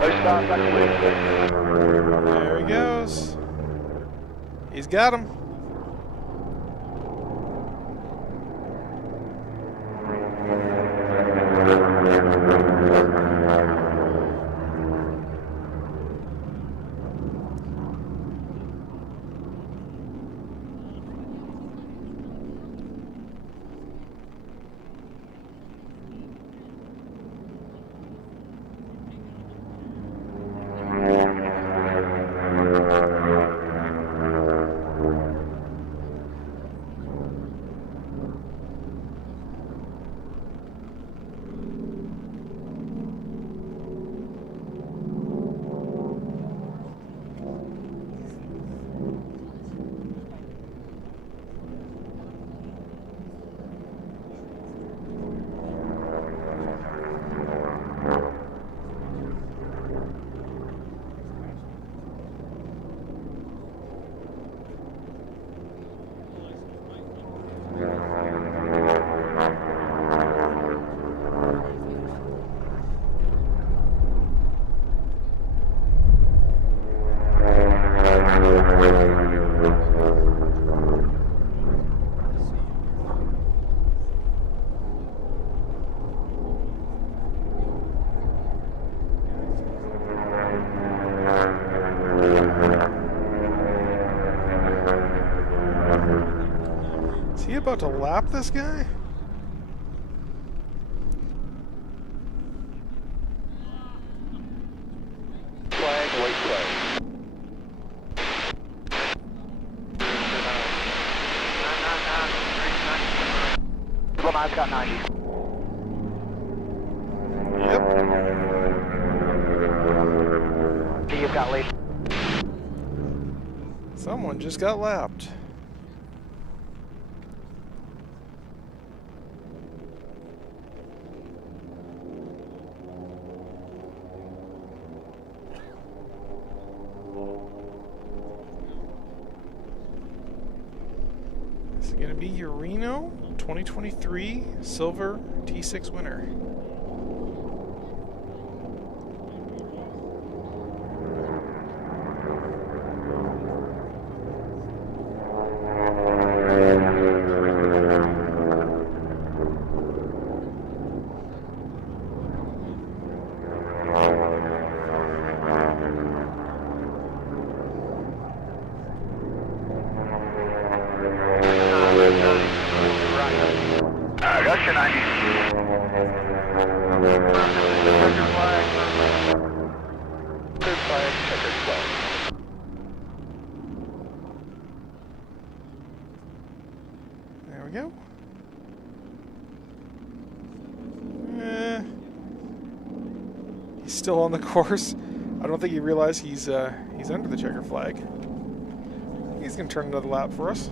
There he goes. He's got him. Is he about to lap this guy? Flag, white flag. I've got 90. Yep. You've got late. Someone just got lapped. This is going to be your Reno 2023 Silver T6 winner. Got your 90. Third flag, checkered flag. There we go. He's still on the course. I don't think he realized he's under the checker flag. He's gonna turn another lap for us.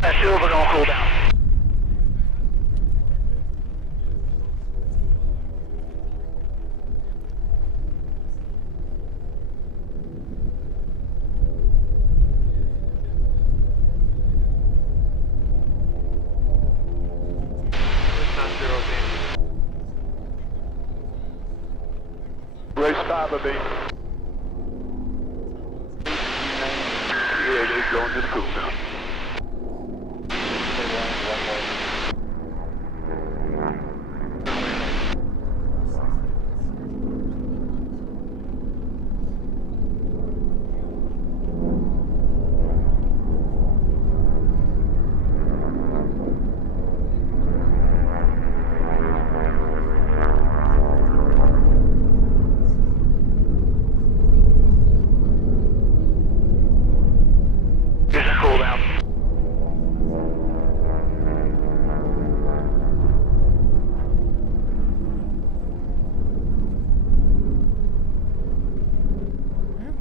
That silver gonna cool down. Race 5 of 8. Yeah, they're going to cool down.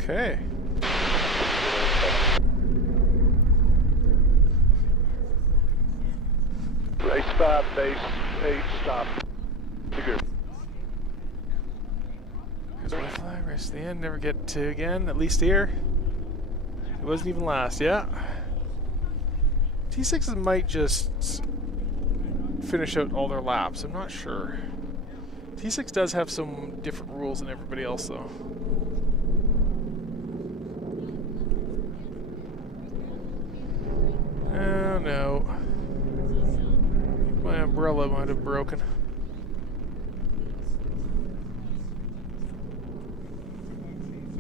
Okay. Race 5, base 8, stop. Figure. Here's my flag, race to the end, never get to again, at least here. It wasn't even last, yeah. T6s might just finish out all their laps, I'm not sure. T6 does have some different rules than everybody else, though. Oh no. My umbrella might have broken.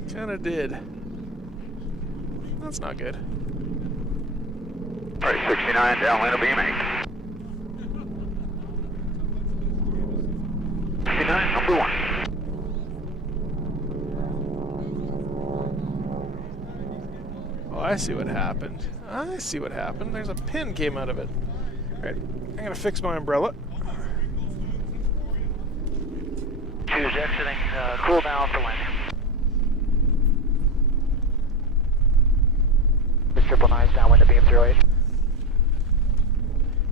Kinda did. That's not good. Alright, 69, downwind of beam 8. 69, number 1. Oh, I see what happened. I see what happened. There's a pin came out of it. Alright, I'm gonna fix my umbrella. Choose exiting, cool down for landing. 999, downwind of beam 08.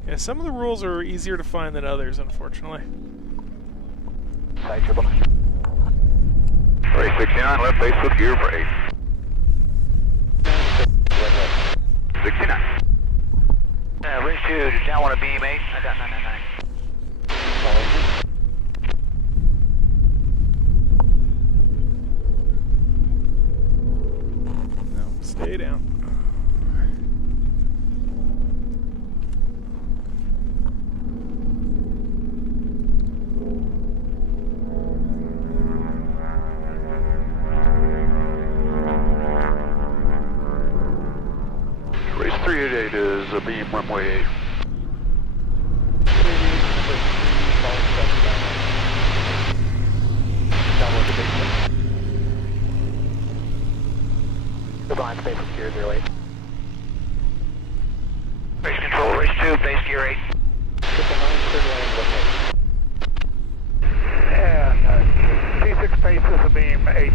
Yeah, some of the rules are easier to find than others, unfortunately. Side 999. Alright, 69, left base with gear brake. 69. Race 2, downwind of beam 8. I got 999. No, stay down. Race 388 is a beam runway 8. Blind space with gear 08. Race control, race 2, base gear 8. 999, and T6 base is a beam 8.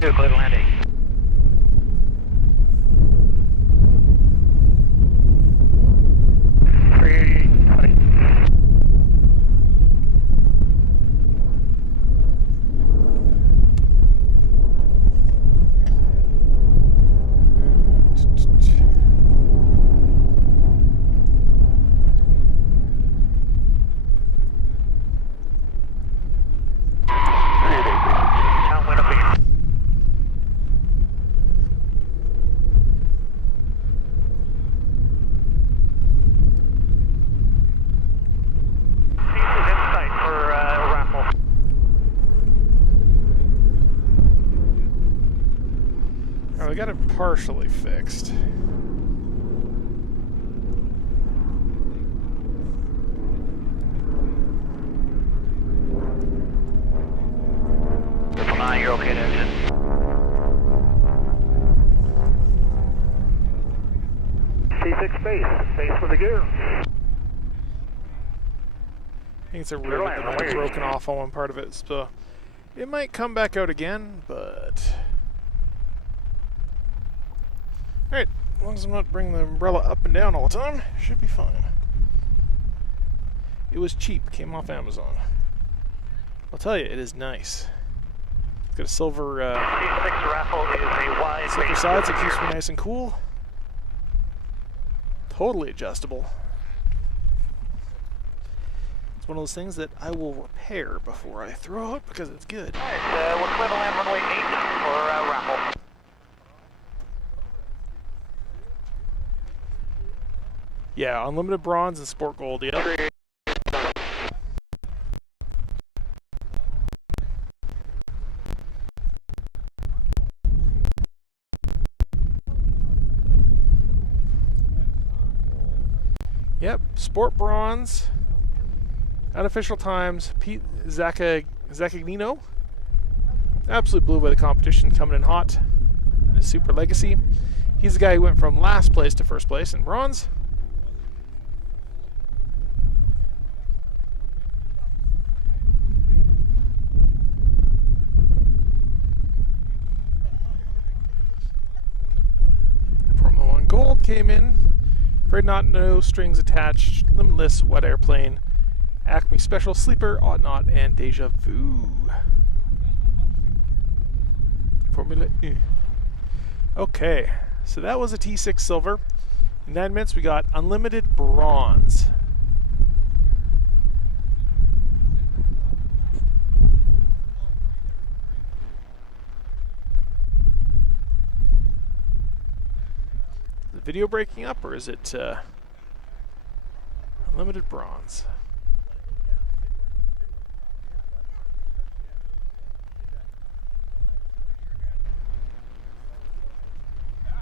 2, clear to landing. We got it partially fixed. You're okay to exit. T6 base for the gear. I think it's a rivet that might have broken off on one part of it, so it might come back out again, but... Alright, as long as I'm not bringing the umbrella up and down all the time, should be fine. It was cheap, came off Amazon. I'll tell you, it is nice. It's got a silver, T6 raffle is a wide silver base. sides, it keeps me nice and cool. Totally adjustable. It's one of those things that I will repair before I throw it because it's good. Alright, we're clear to land runway 8 for raffle. Yeah, unlimited bronze and sport gold, yep. Yep, sport bronze, unofficial times, Pete Zaccagnino. Absolutely blew away the competition, coming in hot. Super legacy. He's the guy who went from last place to first place in bronze. Formula 1 gold came in. Afraid Not, no strings attached, limitless, wet airplane, Acme Special, Sleeper, Ought Not, and Deja Vu. For Formula E. Okay, so that was a T6 silver. In 9 minutes, we got unlimited bronze. Is the video breaking up, or is it unlimited bronze?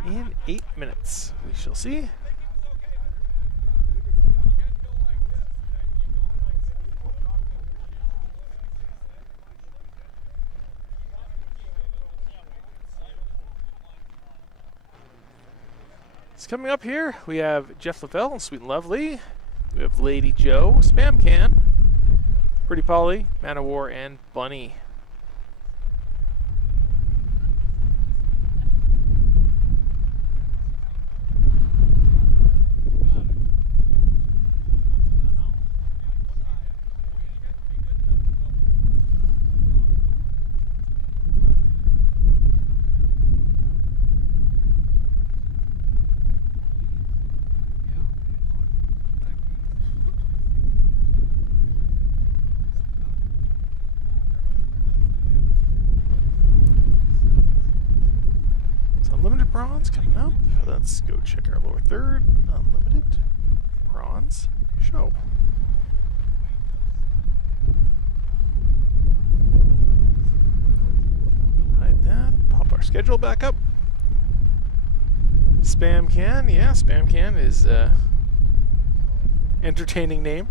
In 8 minutes, we shall see. It's coming up here. We have Jeff Lavelle and Sweet and Lovely. We have Lady Joe, Spam Can, Pretty Polly, Man of War, and Bunny. Unlimited bronze coming up. Let's go check our lower third. Unlimited bronze show. Hide that. Pop our schedule back up. Spam Can. Yeah, Spam Can is entertaining name.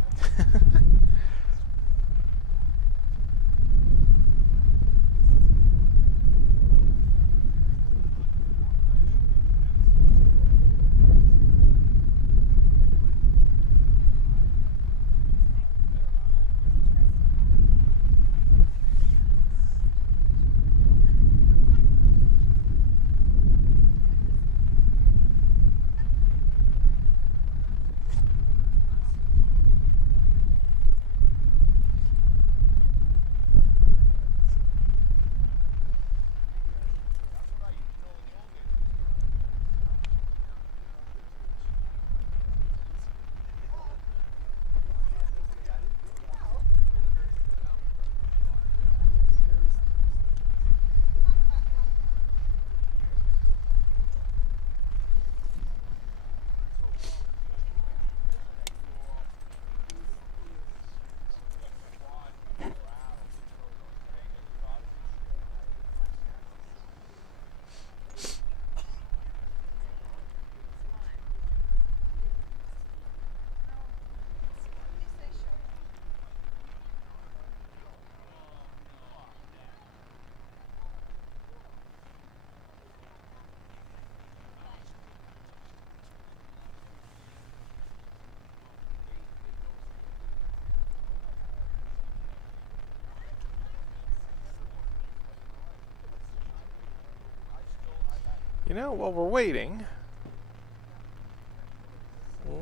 You know, while we're waiting,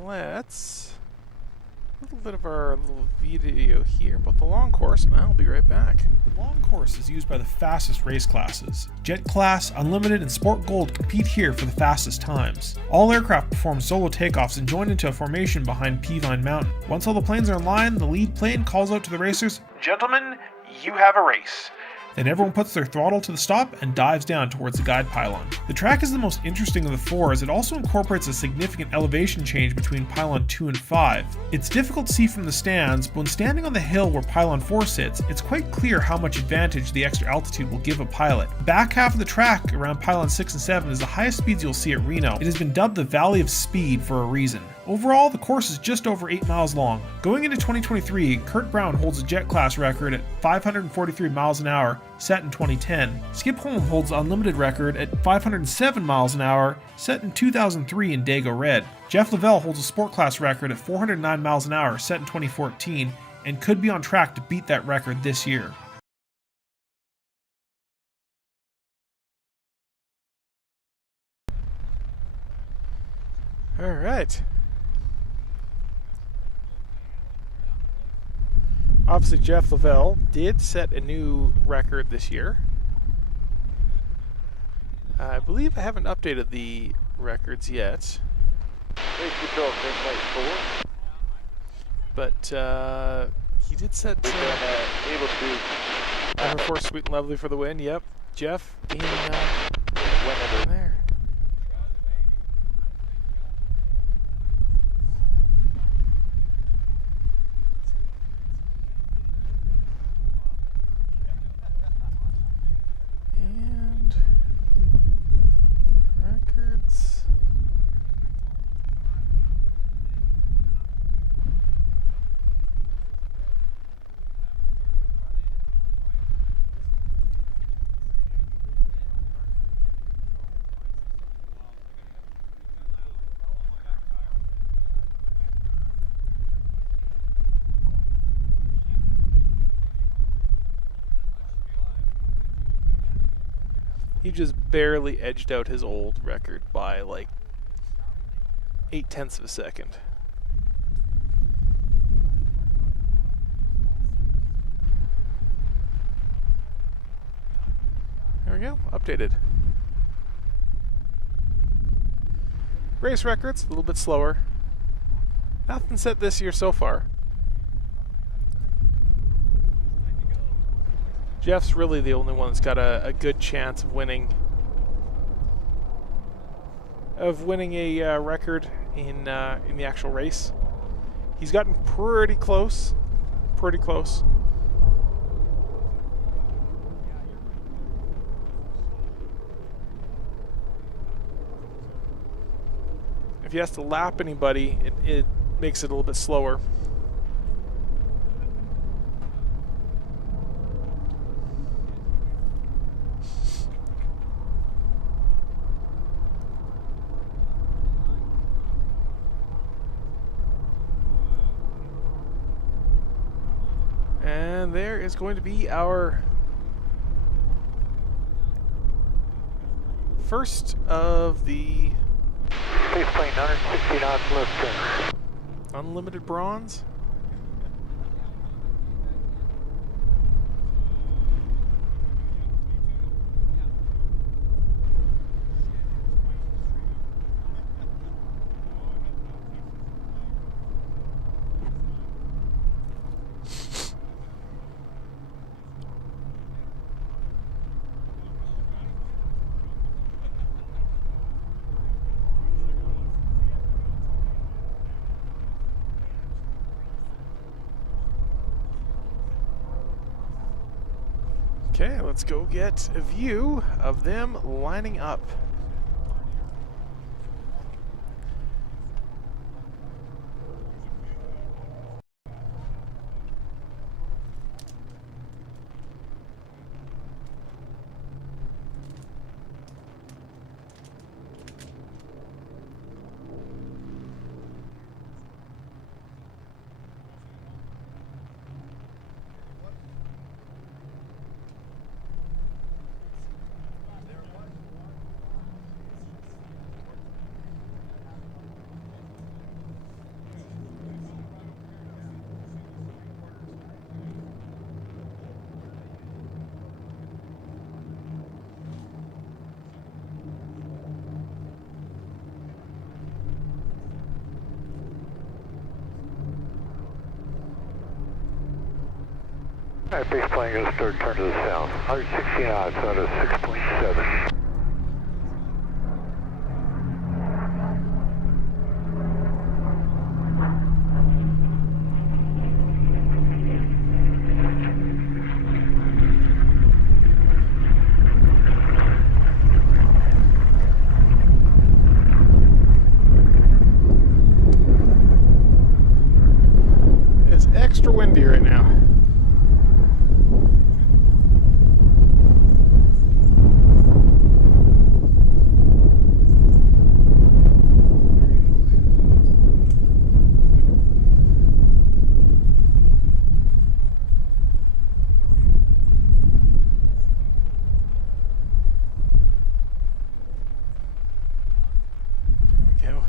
let's a little bit of our little video here about the long course, and I'll be right back. Long course is used by the fastest race classes. Jet Class, Unlimited, and Sport Gold compete here for the fastest times. All aircraft perform solo takeoffs and join into a formation behind Peavine Mountain. Once all the planes are in line, the lead plane calls out to the racers, "Gentlemen, you have a race." Then everyone puts their throttle to the stop and dives down towards the guide pylon. The track is the most interesting of the four as it also incorporates a significant elevation change between pylon 2 and 5. It's difficult to see from the stands, but when standing on the hill where pylon 4 sits, it's quite clear how much advantage the extra altitude will give a pilot. The back half of the track around pylon 6 and 7 is the highest speeds you'll see at Reno. It has been dubbed the Valley of Speed for a reason. Overall, the course is just over 8 miles long. Going into 2023, Kurt Brown holds a jet class record at 543 miles an hour, set in 2010. Skip Holm holds the unlimited record at 507 miles an hour, set in 2003 in Dago Red. Jeff Lavelle holds a sport class record at 409 miles an hour, set in 2014, and could be on track to beat that record this year. All right. Obviously, Jeff Lavelle did set a new record this year. I believe I haven't updated the records yet. Race control, green light 4. But he did set We've been able to number 4 Sweet and Lovely for the win. Yep, Jeff in win there. And records. He just barely edged out his old record by like 0.8 of a second. There we go, updated. Race records, a little bit slower. Nothing set this year so far. Jeff's really the only one that's got a good chance of winning a record in the actual race. He's gotten pretty close, If he has to lap anybody, it makes it a little bit slower. And there is going to be our first of the Space plane 160 knots left turn. unlimited bronze. Okay, let's go get a view of them lining up. Alright, base plane goes third turn to the south. 160 knots out of 6.7. It's extra windy right now. There we go.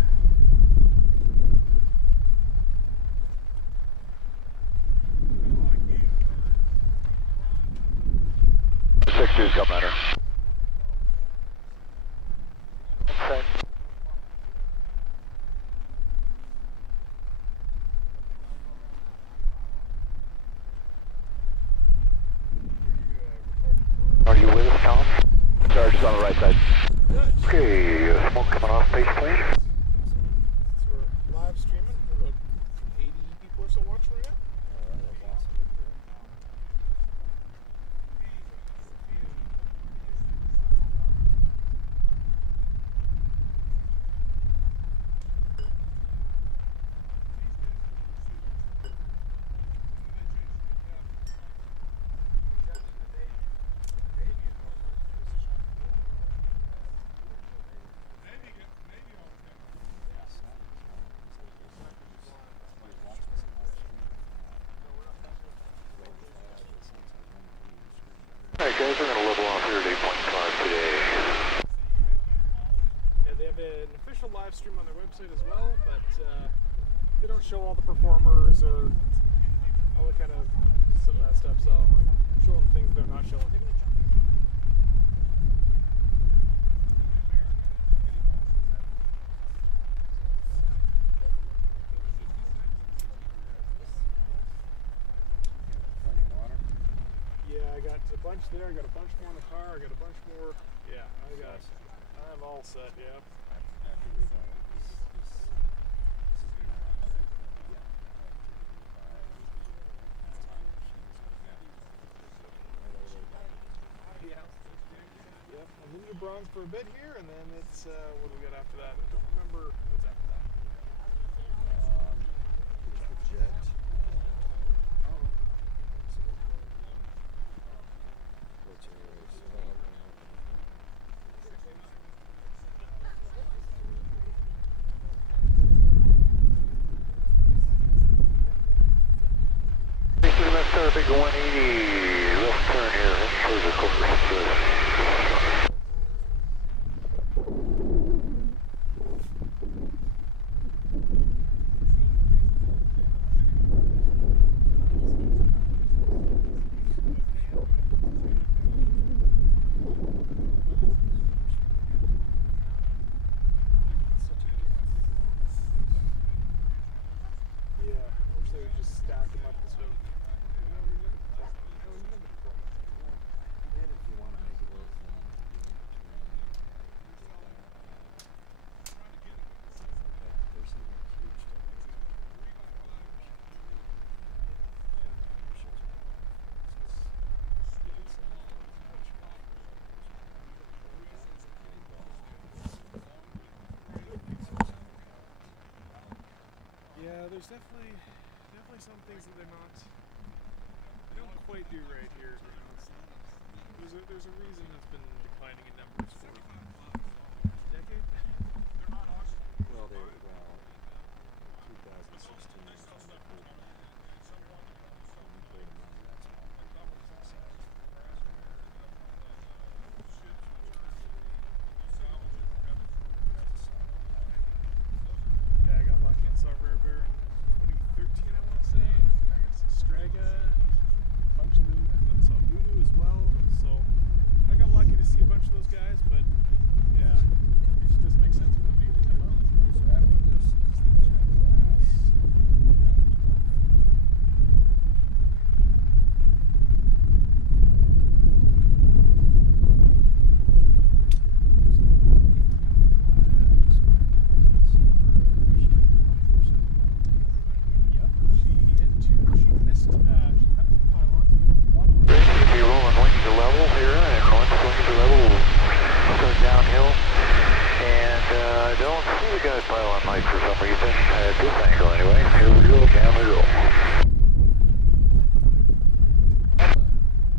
Sector come under. on the right side. Okay, smoke coming off base, please. So we're live streaming. We're about 80 people or so watching right now. Alright guys, we're going to level off here at 8.5 today. Yeah, they have an official live stream on their website as well, but they don't show all the performers or all the kind of some of that stuff, so I'm showing things they're not showing. Yeah, I got a bunch there, I got a bunch more in the car, I got a bunch more. Yeah, I'm all set, yeah. Yep, I'm in the bronze for a bit here, and then it's, what do we got after that? I don't remember what's after that. Big 180, left turn here, head towards the course. Yeah, I wish they would just stack them up instead of. Yeah, there's definitely some things that they don't quite do right here. You know, there's a reason it's been declining in numbers for a decade. Well, 2016. Yeah, I got lucky and saw Rare Bear in 2013, I want to say. And I got Strega and a bunch of them. I saw Voodoo as well. So I got lucky to see a bunch of those guys, but yeah, it just doesn't make sense for them to even come out. So after this is the jet class. Yep, she hit two. She missed. She cut two pylons. One was. Racing to be rolling wing to level here, and once wing to level, we'll start downhill. And I don't see the guy's pylon mic for some reason, at this angle anyway. Here we go, down we go.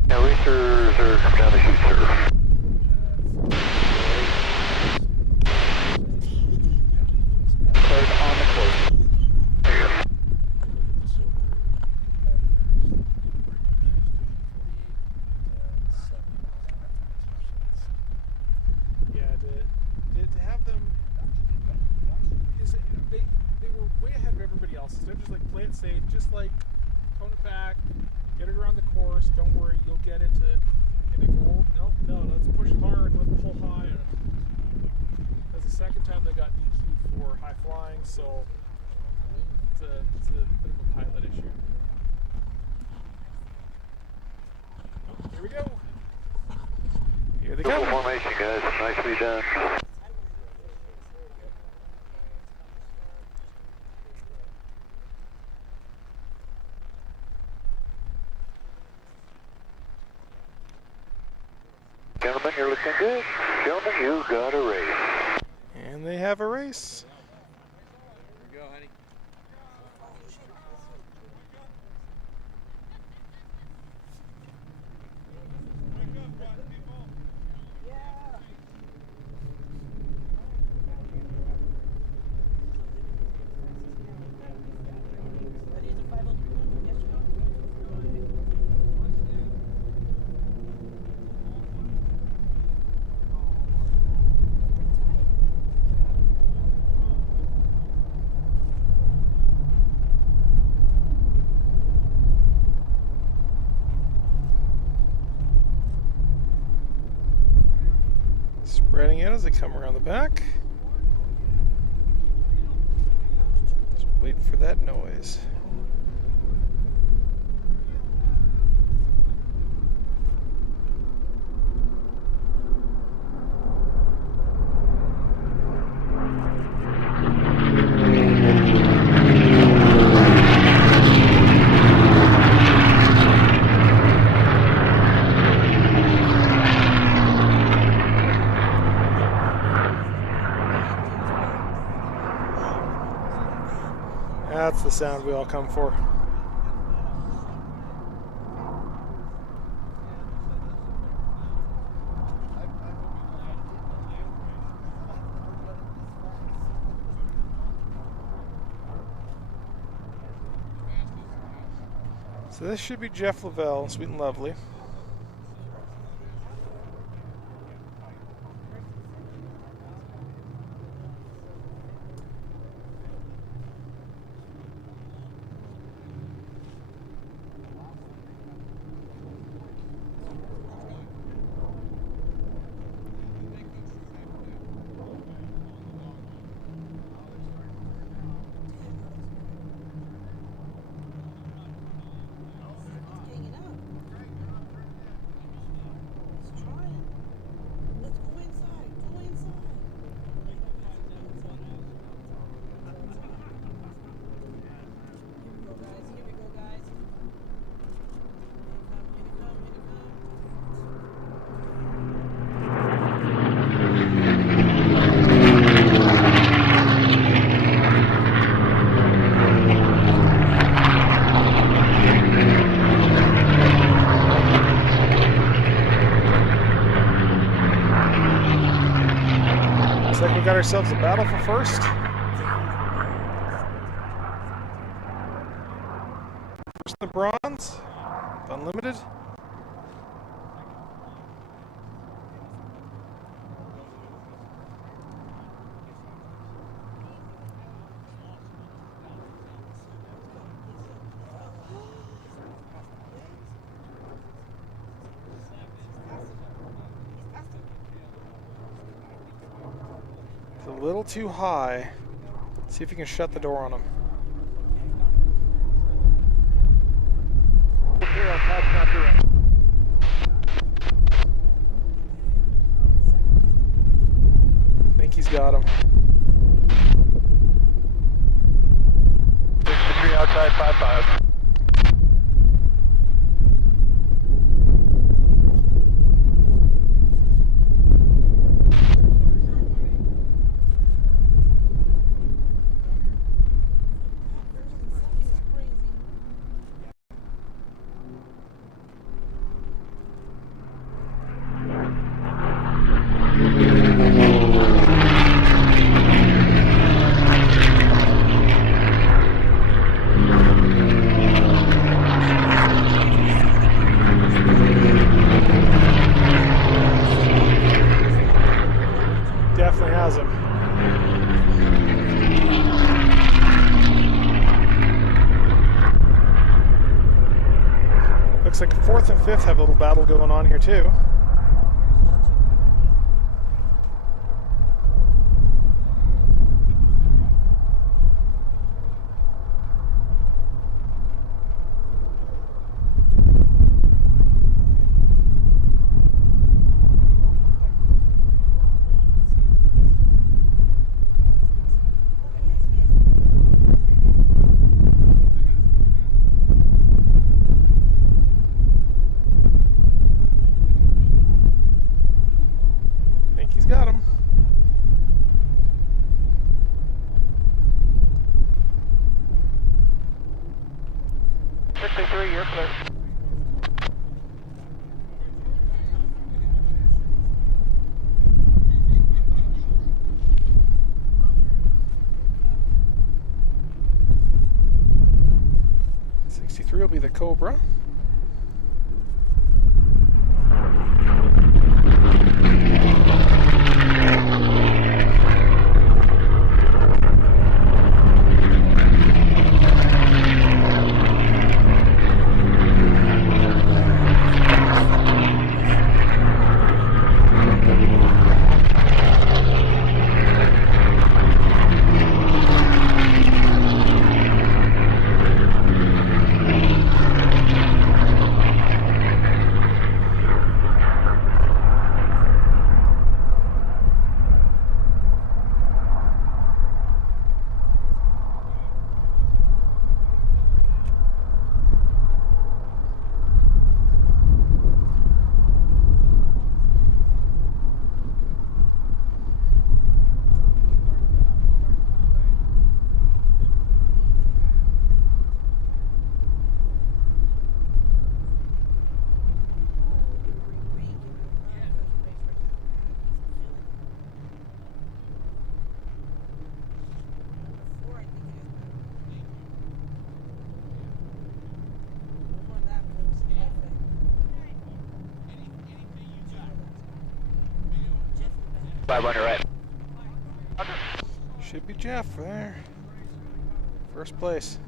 Now racers are coming down the chute, sir. Third on the course. There you go. Yeah, to have them is they were way ahead of everybody else. They're just like play it safe, just like tone it back, get it around the course. Don't worry, you'll get into goal. No, let's push hard, let's pull high. That's the second time they got DQ for high flying, so it's a bit of a pilot issue. Oh, here we go. Here they Triple formation, guys. Nicely done. Gentlemen, you're looking good. Gentlemen, you got a race. And they have a race. Here we go, honey. Spreading out as they come around the back. Just waiting for that noise. That's the sound we all come for. So this should be Jeff Lavelle, Sweet and Lovely. Looks like we got ourselves a battle for first. First in the bronze, unlimited. It's a little too high. See if you can shut the door on him. I think he's got him. 63 outside 55. Definitely has him. Looks like fourth and fifth have a little battle going on here too. 3 will be the Cobra. On your right. Should be Jeff there. First place.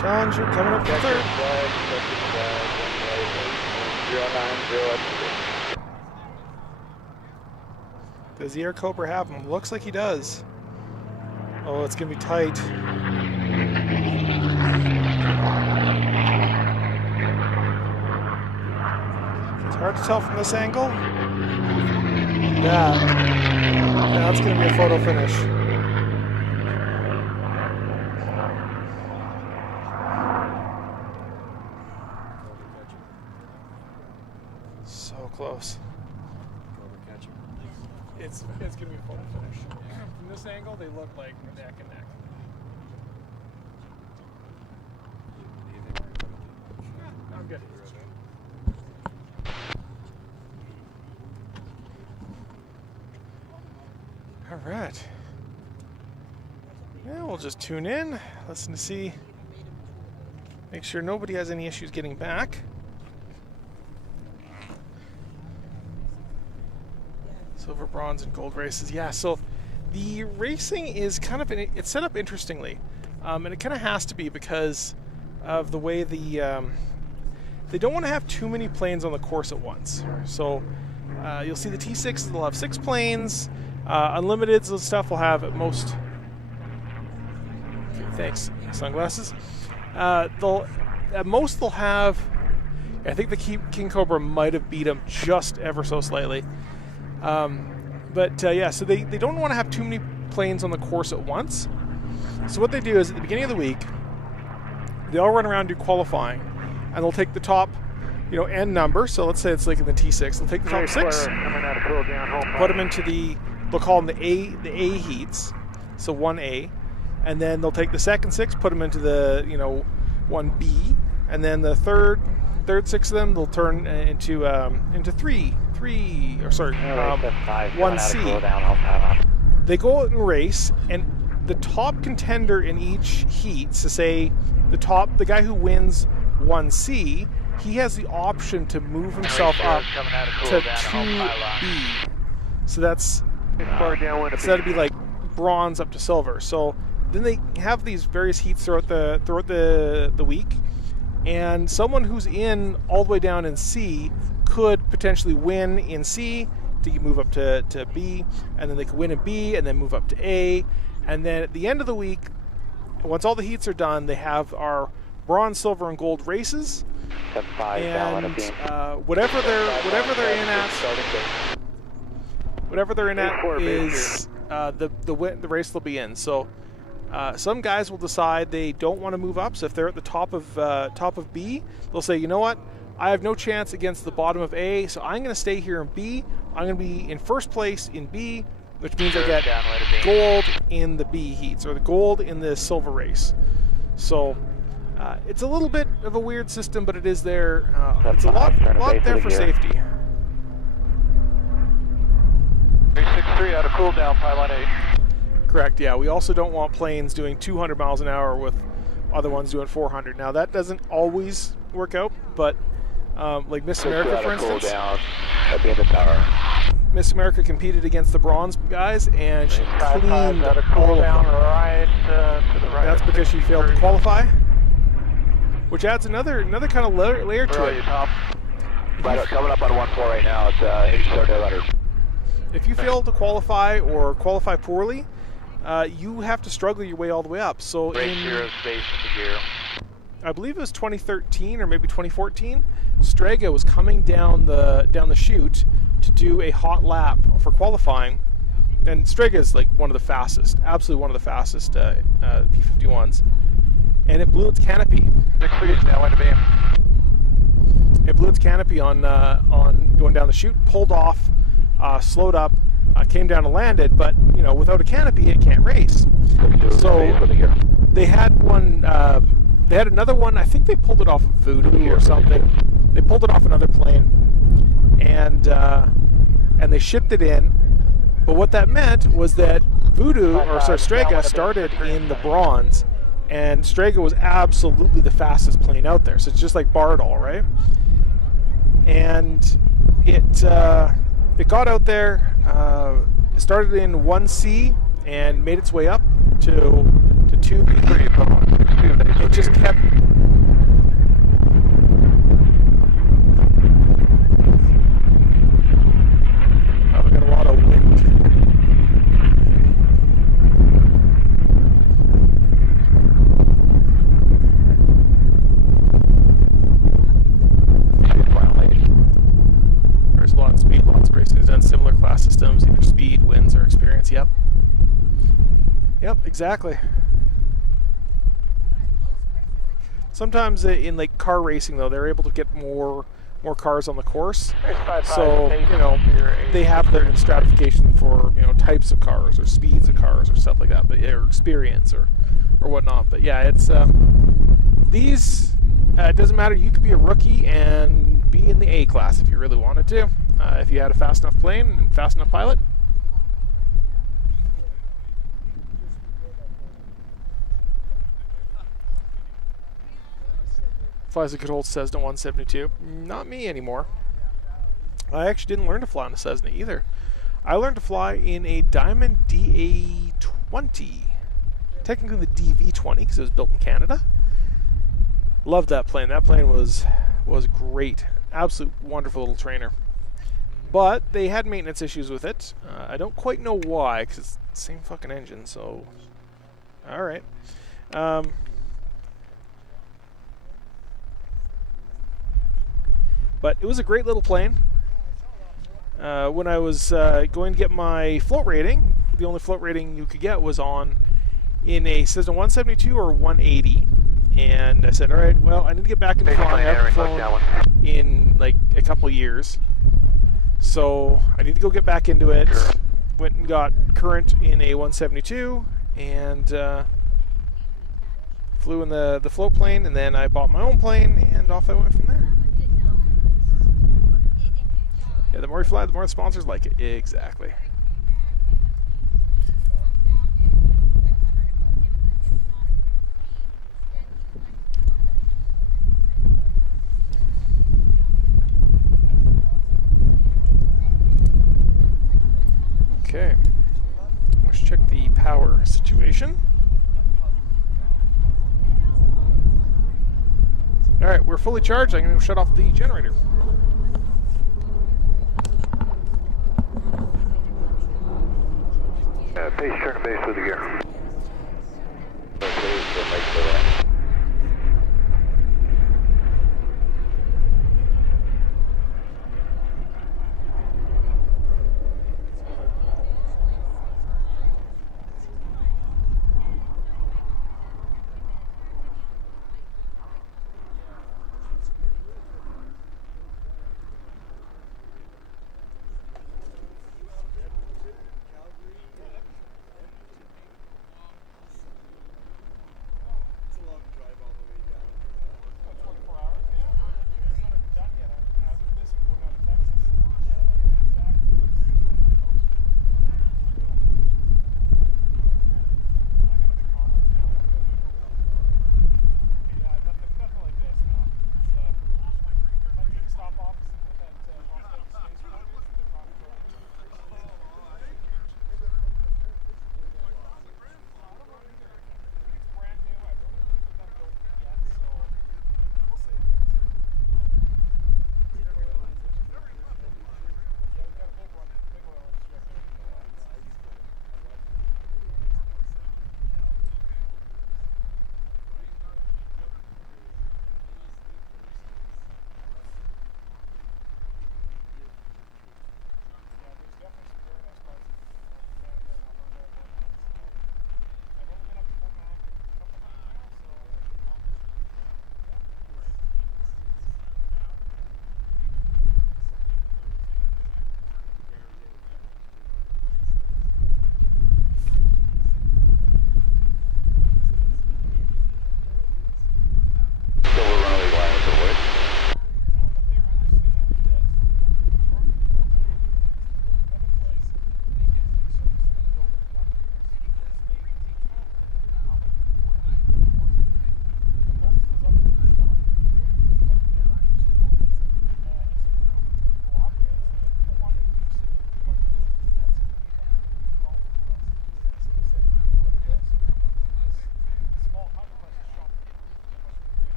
Challenger coming up for third. Does the Air Cobra have him? Looks like he does. Oh, it's going to be tight. It's hard to tell from this angle. Yeah, that's going to be a photo finish. So close. It's going to be a photo finish. From this angle, they look like neck and neck. I'm good. All right. Yeah, we'll just tune in, listen to see, make sure nobody has any issues getting back. Silver, bronze, and gold races. Yeah, so the racing is kind of, it's set up interestingly. And it kind of has to be because of the way the, they don't want to have too many planes on the course at once. So you'll see the T6s, they'll have 6 planes. Unlimiteds and stuff will have at most, okay, thanks, sunglasses. They'll at most they'll have. I think the King Cobra might have beat them just ever so slightly. Yeah, so they don't want to have too many planes on the course at once. So what they do is at the beginning of the week, they all run around and do qualifying, and they'll take the top, N number. So let's say it's like in the T6. They'll take the top 6, put them into they'll call them the A heats, so 1A, and then they'll take the second 6, put them into the 1B, and then the third 6 of them they'll turn into 1C. They go out and race, and the top contender in each heat, so say the guy who wins 1C, he has the option to move himself up to 2B. So that's so that'd be like bronze up to silver. So then they have these various heats throughout the week, and someone who's in all the way down in C could potentially win in C to move up to B, and then they could win in B and then move up to A, and then at the end of the week, once all the heats are done, they have our bronze, silver, and gold races, and whatever they're in at is the race they'll be in. So some guys will decide they don't want to move up. So if they're at the top of B, they'll say, you know what, I have no chance against the bottom of A, so I'm going to stay here in B. I'm going to be in first place in B, which means I get gold in the B heats or the gold in the silver race. So it's a little bit of a weird system, but it is there. It's a lot there for safety. 363 out of cool down, pylon 8. Correct, yeah. We also don't want planes doing 200 miles an hour with other ones doing 400. Now, that doesn't always work out, but like Miss America, for instance, at the end of the tower. Miss America competed against the bronze guys, and she cleaned all of them. To the right. That's because she failed to qualify, which adds another kind of layer to it. Coming up on 1-4 right now. It's 8700. If you fail to qualify or qualify poorly, you have to struggle your way all the way up. So I believe it was 2013 or maybe 2014, Strega was coming down the chute to do a hot lap for qualifying, and Strega is like one of the fastest, absolutely one of the fastest P-51s, and it blew its canopy. It blew its canopy on going down the chute, pulled off, slowed up, came down and landed, but without a canopy it can't race. So they had one. They had another one. I think they pulled it off of Voodoo or something. They pulled it off another plane, and they shipped it in. But what that meant was that Strega started in the bronze, and Strega was absolutely the fastest plane out there. So it's just like Bardol, right? And it got out there, it started in 1C and made its way up to 2B. It just kept... Oh, we got a lot of wind. There's a lot of speed, lots of racing is done, similar class systems, either speed, winds, or experience. Yep. Yep, exactly. Sometimes in like car racing though, they're able to get more cars on the course. So, they have their stratification for, types of cars or speeds of cars or stuff like that, but or experience or whatnot. But yeah, it's these it doesn't matter, you could be a rookie and be in the A class if you really wanted to. If you had a fast enough plane and fast enough pilot. Flies a good old Cessna 172. Not me anymore. I actually didn't learn to fly on a Cessna either. I learned to fly in a Diamond DA-20. Technically the DV-20 because it was built in Canada. Loved that plane. That plane was great. Absolute wonderful little trainer. But they had maintenance issues with it. I don't quite know why because it's the same fucking engine, so... Alright. But it was a great little plane. When I was going to get my float rating, the only float rating you could get was in a Cessna 172 or 180. And I said, all right, well, I need to get back into flying. I haven't flown in like a couple years. So I need to go get back into it. Went and got current in a 172 and flew in the float plane, and then I bought my own plane, and off I went from there. Yeah, the more you fly, the more the sponsors like it. Exactly. Okay, let's check the power situation. All right, we're fully charged. I'm going to shut off the generator. Base, turn base with the gear.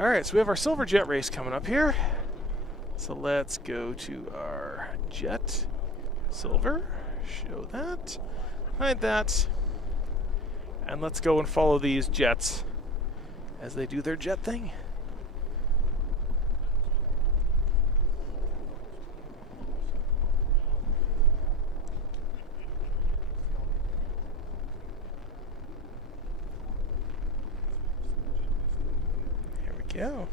All right, so we have our silver jet race coming up here. So let's go to our jet silver, show that, hide that, and let's go and follow these jets as they do their jet thing. Here we go.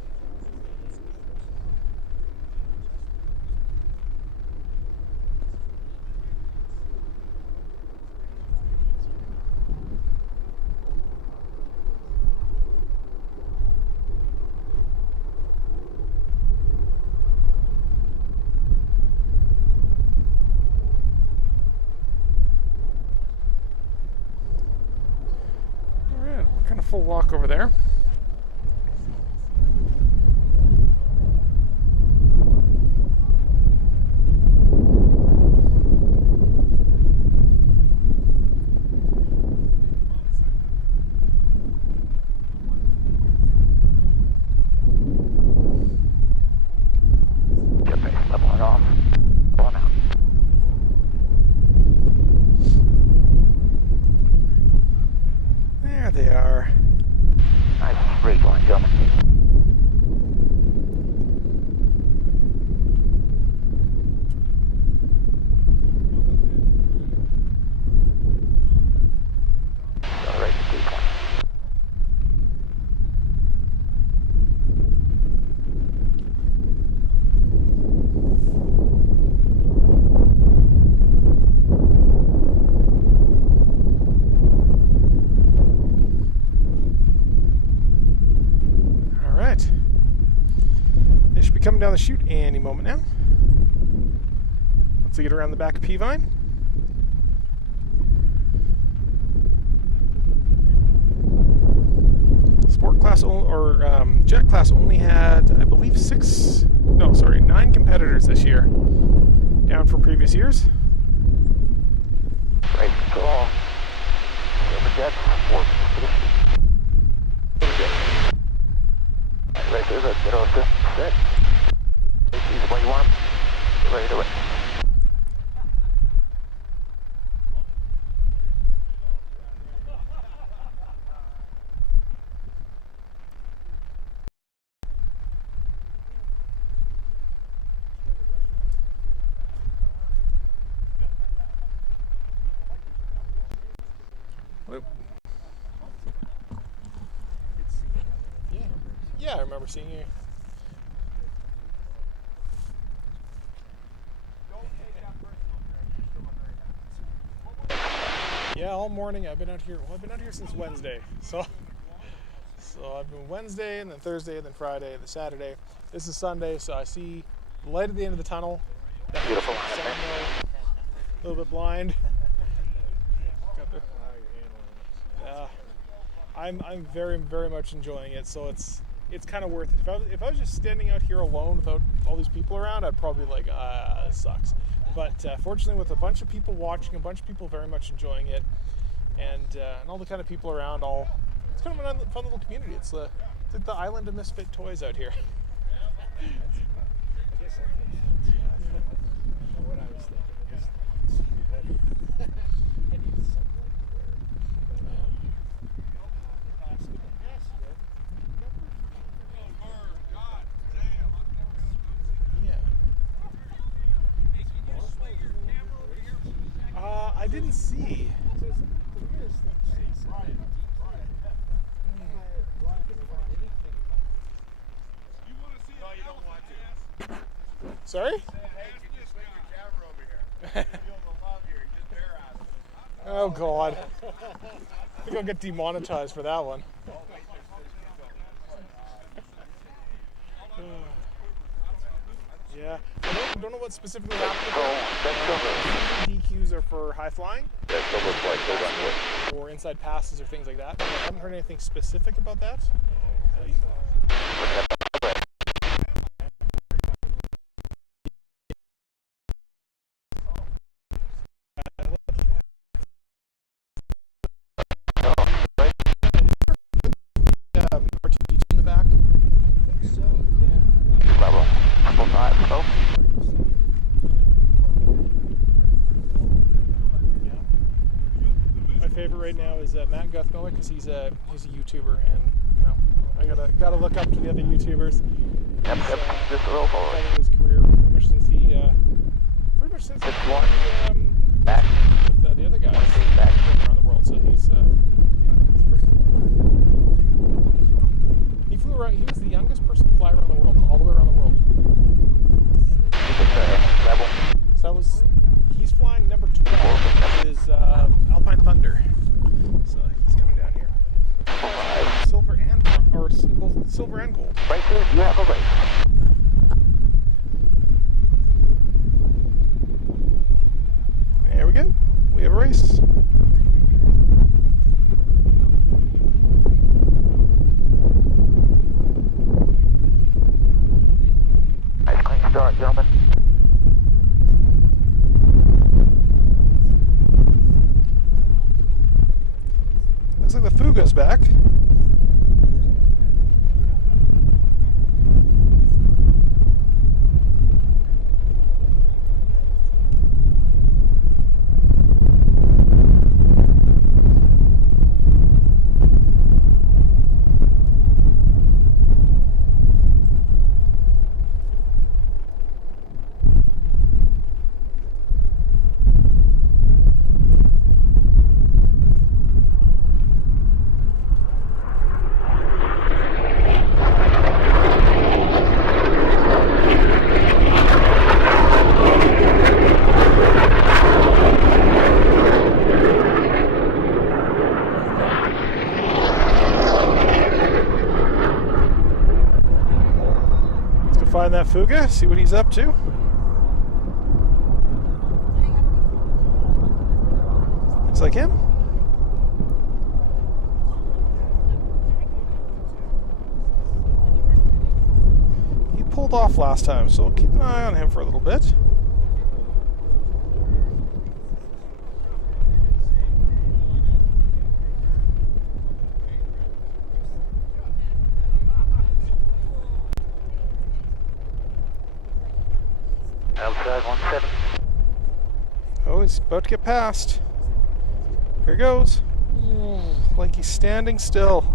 Kind of full walk over there. Jet base leveling off. Pulling out. There they are. Nice straight line, gentlemen. Accelerate to 220. All right. They should be coming down the chute any moment now. Once they get around the back of P-Vine. Sport class jet class only had, I believe, 9 competitors this year, down from previous years. Great control. Silver jet, forward to the chute. Right there, that's middle of 56. This is what you want. Get ready to race. Whoop. Yeah, I remember seeing you. Yeah, all morning. I've been out here. Well, I've been out here since Wednesday. So I've been Wednesday, and then Thursday, and then Friday, and then Saturday. This is Sunday, so I see the light at the end of the tunnel. Beautiful. A little bit blind. Yeah, I'm very, very much enjoying it. So it's kind of worth it. If I was just standing out here alone without all these people around, I'd probably be like, this sucks. But fortunately, with a bunch of people watching, a bunch of people very much enjoying it, and all the kind of people around, it's kind of a fun little community. It's like the island of misfit toys out here. What I was thinking is I needed something like to wear. I didn't see. Sorry? Oh God. I think I'll get demonetized for that one. Yeah. I don't know what specifically happened. DQs are for high flying. Or inside passes or things like that. I haven't heard anything specific about that. RTD in the back. favorite right now is Matt Guthmiller, because he's a YouTuber, and you know, I gotta look up to the other YouTubers. Yep, just a little forward. Following his career pretty much since he Back. with the other guys Back. around the world. So he's pretty cool. He flew around. He was the youngest person to fly around the world, all the way around the world. Level. So he's flying number 12, which is Alpine Thunder. So he's coming down here. Silver and both silver and gold. Racers, you have a race. There we go. We have a race. Nice clean start, gentlemen. Looks like the Fuga's back. Find that Fuga, see what he's up to. Looks like him. He pulled off last time, so keep an eye on him for a little bit. Outside 17. Oh, he's about to get past. Here he goes. Like he's standing still.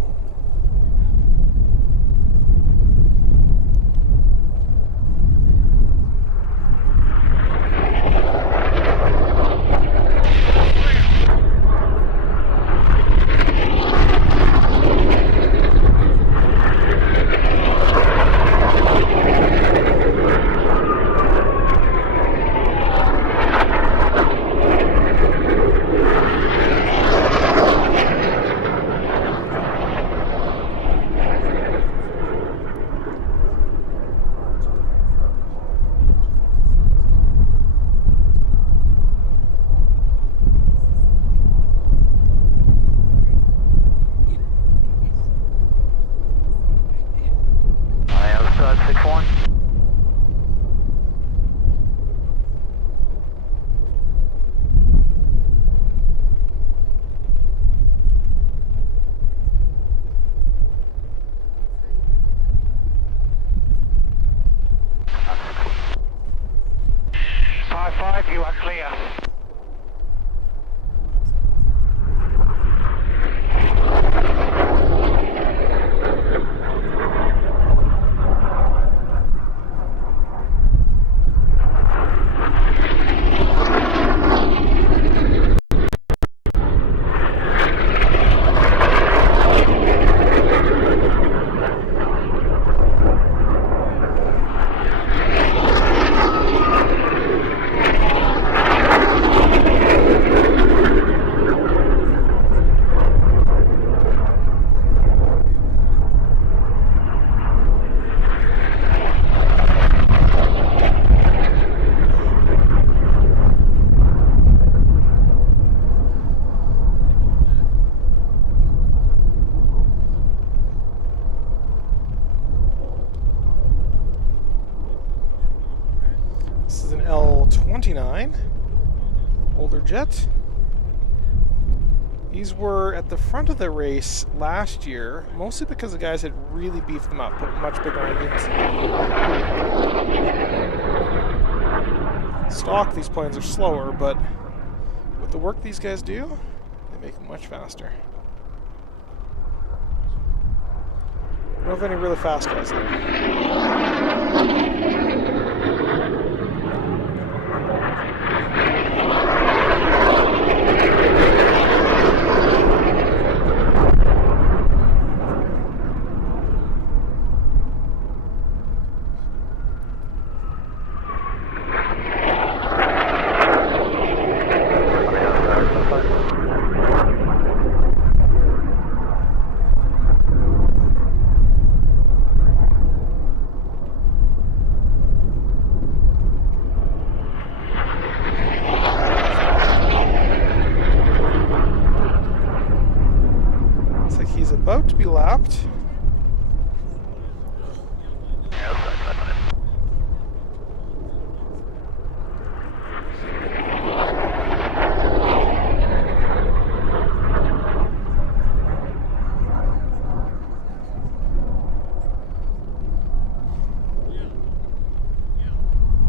Outside 61. You are clear. This is an L29, older jet. These were at the front of the race last year, mostly because the guys had really beefed them up, put much bigger engines. Stock, these planes are slower, but with the work these guys do, they make them much faster. I don't have any really fast guys there. About to be lapped.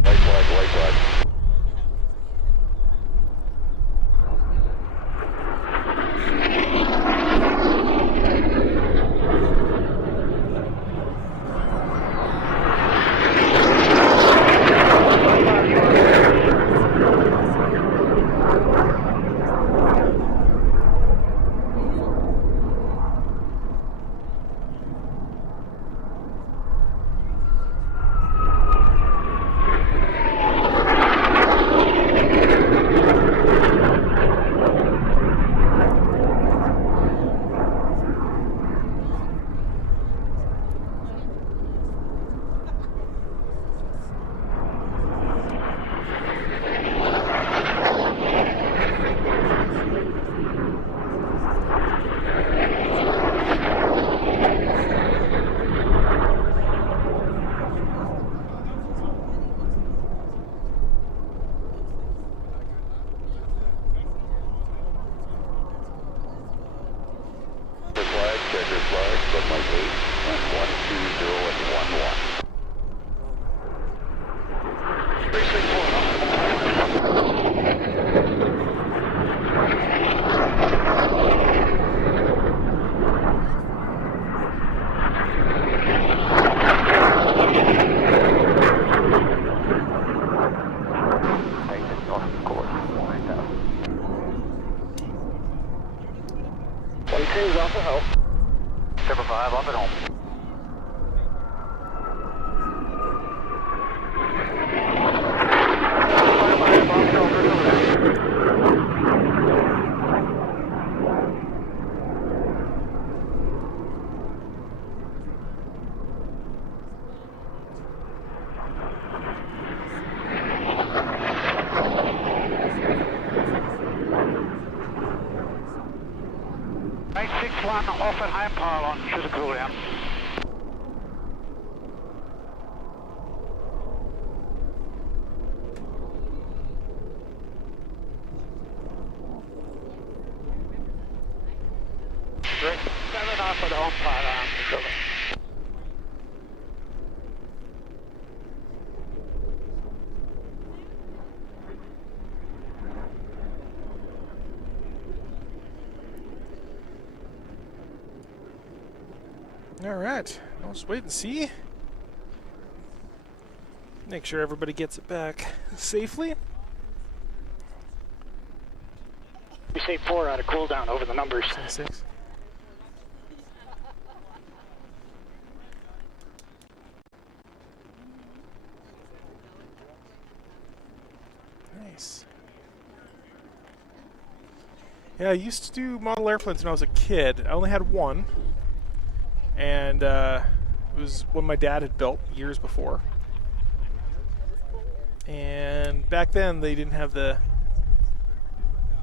White flag. Checker flag, but my gate, 120 and 11. 364. Is off at home. 75 off at home. One off at high pylon, should have cooled down. Great. 7 off at home pylon, cover. All right, I'll just wait and see. Make sure everybody gets it back safely. We say 4 out of cooldown over the numbers. 6. Nice. Yeah, I used to do model airplanes when I was a kid. I only had one. And it was one my dad had built years before. And back then they didn't have the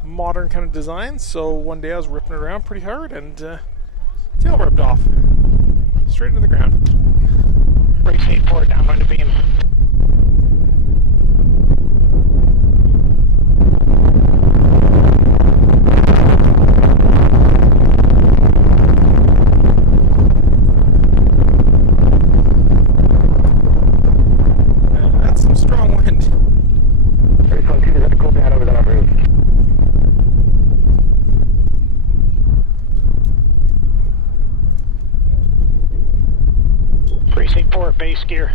modern kind of design, so one day I was ripping it around pretty hard and tail rubbed off. Straight into the ground. Race 8-4 down on the beam. gear.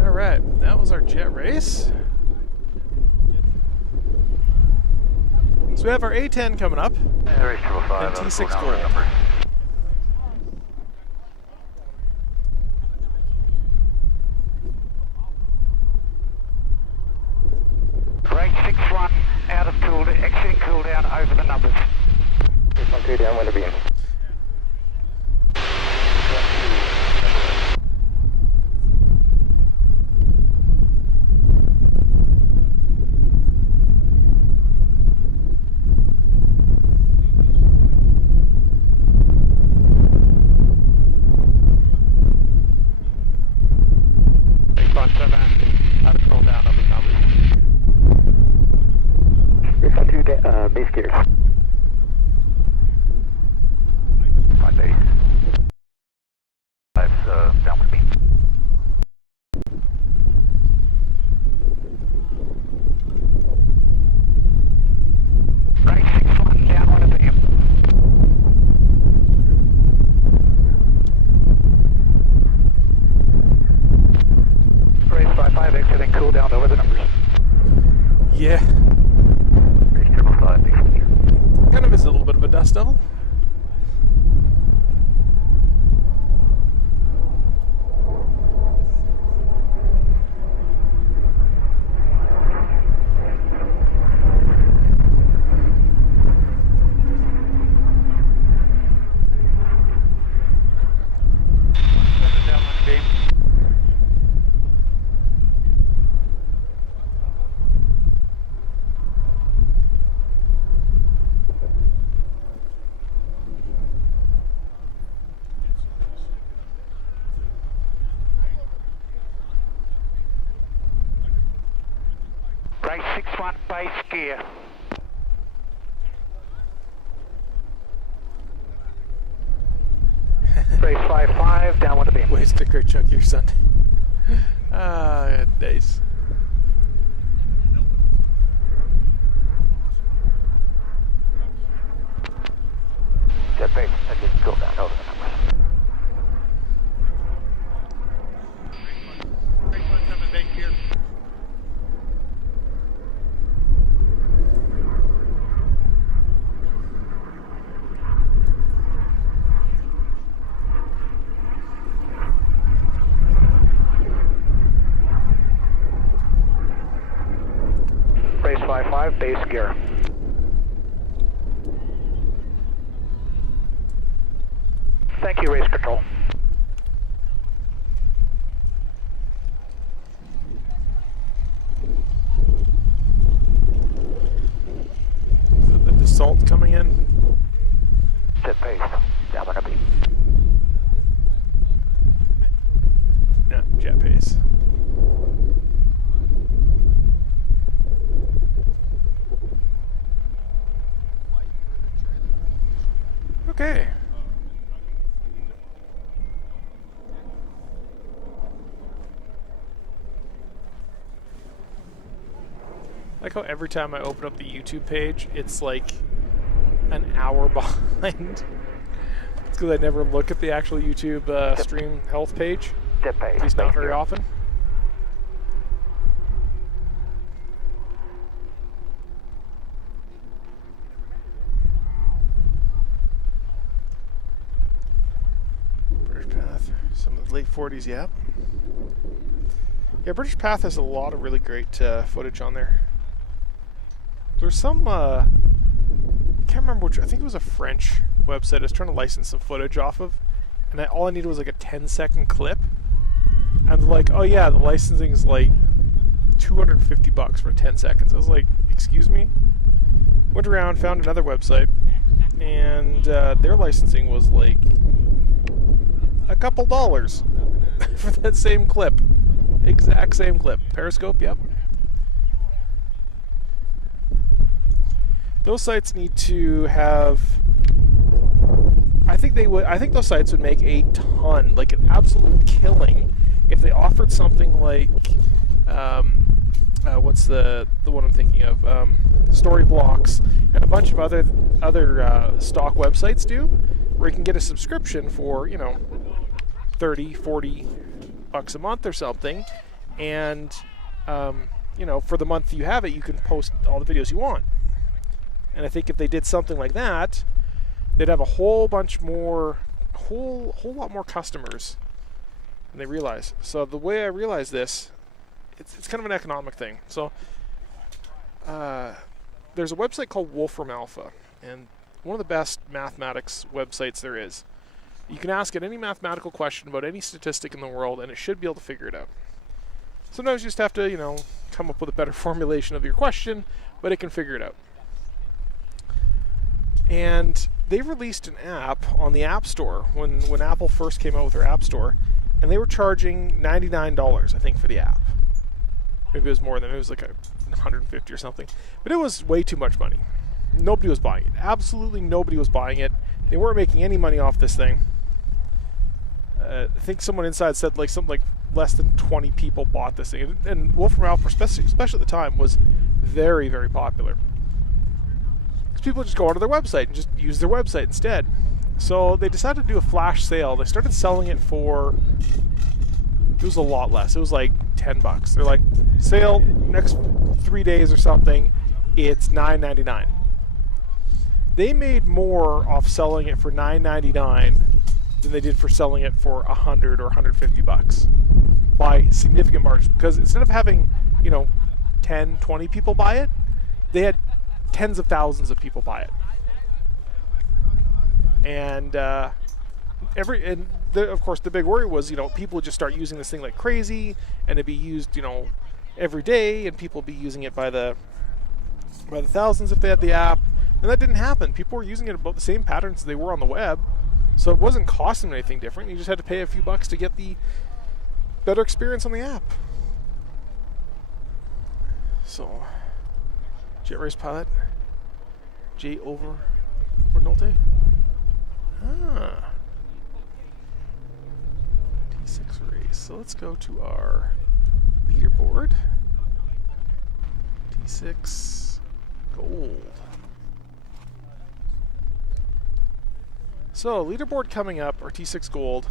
All right, that was our jet race. So we have our A10 coming up, Race 205. and T6 gold. Right 6-1 out of cool, exiting cool down over the numbers. 612 downwind of beam. Out of cool down over the numbers. 612 base gear. On base. 5's downward beam. Right 6-1 downwind of beam. Race 55 exiting cool down over the numbers. Yeah, Race 555 base gear. kind of is a little bit of a dust devil. Downwind beam. Right 6-1 base gear. Race 55 downwind of beam. Wasted a great chunk of your Sunday. Ah, days. Jet base, exiting cool down over the numbers. Race 17 base gear. Race 55 base gear. Thank you, race control. The Dassault coming in. Jet base, downwind of beam. No, jet pace. Okay. Like how every time I open up the YouTube page, it's like an hour behind. It's because I never look at the actual YouTube stream health page. Jet base, At least not base very gear. often. British Path, some of the late 40s, yeah. Yeah, British Path has a lot of really great footage on there. There's some, I can't remember which, I think it was a French website I was trying to license some footage off of, and all I needed was like a 10-second clip. And they're like, oh yeah, the licensing is like $250 for 10 seconds. I was like, excuse me? Went around, found another website, and their licensing was like a couple dollars for that same clip. Exact same clip. Periscope, yep. Those sites need to have, I think those sites would make a ton, like an absolute killing, if they offered something like, what's the one I'm thinking of? Story blocks and a bunch of other stock websites do, where you can get a subscription for 30-40 bucks a month or something, and for the month you have it, you can post all the videos you want. And I think if they did something like that, they'd have a whole lot more customers than they realize. So the way I realize this, it's kind of an economic thing. So there's a website called Wolfram Alpha, and one of the best mathematics websites there is. You can ask it any mathematical question about any statistic in the world, and it should be able to figure it out. Sometimes you just have to, come up with a better formulation of your question, but it can figure it out. And they released an app on the App Store when Apple first came out with their App Store, and they were charging $99, I think, for the app. Maybe it was more than it was like $150 or something, but it was way too much money. Nobody was buying it. Absolutely nobody was buying it. They weren't making any money off this thing. I think someone inside said something like less than 20 people bought this thing, and Wolfram Alpha, especially at the time, was very, very popular. People just go onto their website and just use their website instead. So they decided to do a flash sale. They started selling it for, it was a lot less. It was like $10. They're like, sale next 3 days or something, it's $9.99. They made more off selling it for $9.99 than they did for selling it for $100 or $150 by significant margins. Because instead of having, 10, 20 people buy it, they had tens of thousands of people buy it, and of course the big worry was people would just start using this thing like crazy, and it'd be used every day, and people would be using it by the thousands if they had the app, and that didn't happen. People were using it about the same patterns as they were on the web, so it wasn't costing them anything different. You just had to pay a few bucks to get the better experience on the app. So Jet race pilot, J over Renault. T6 race. So let's go to our leaderboard. T6 gold. So leaderboard coming up, our T6 gold.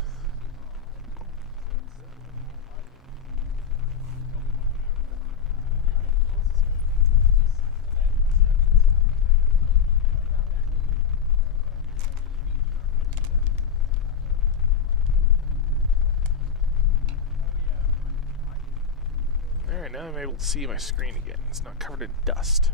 Alright, now I'm able to see my screen again. It's not covered in dust.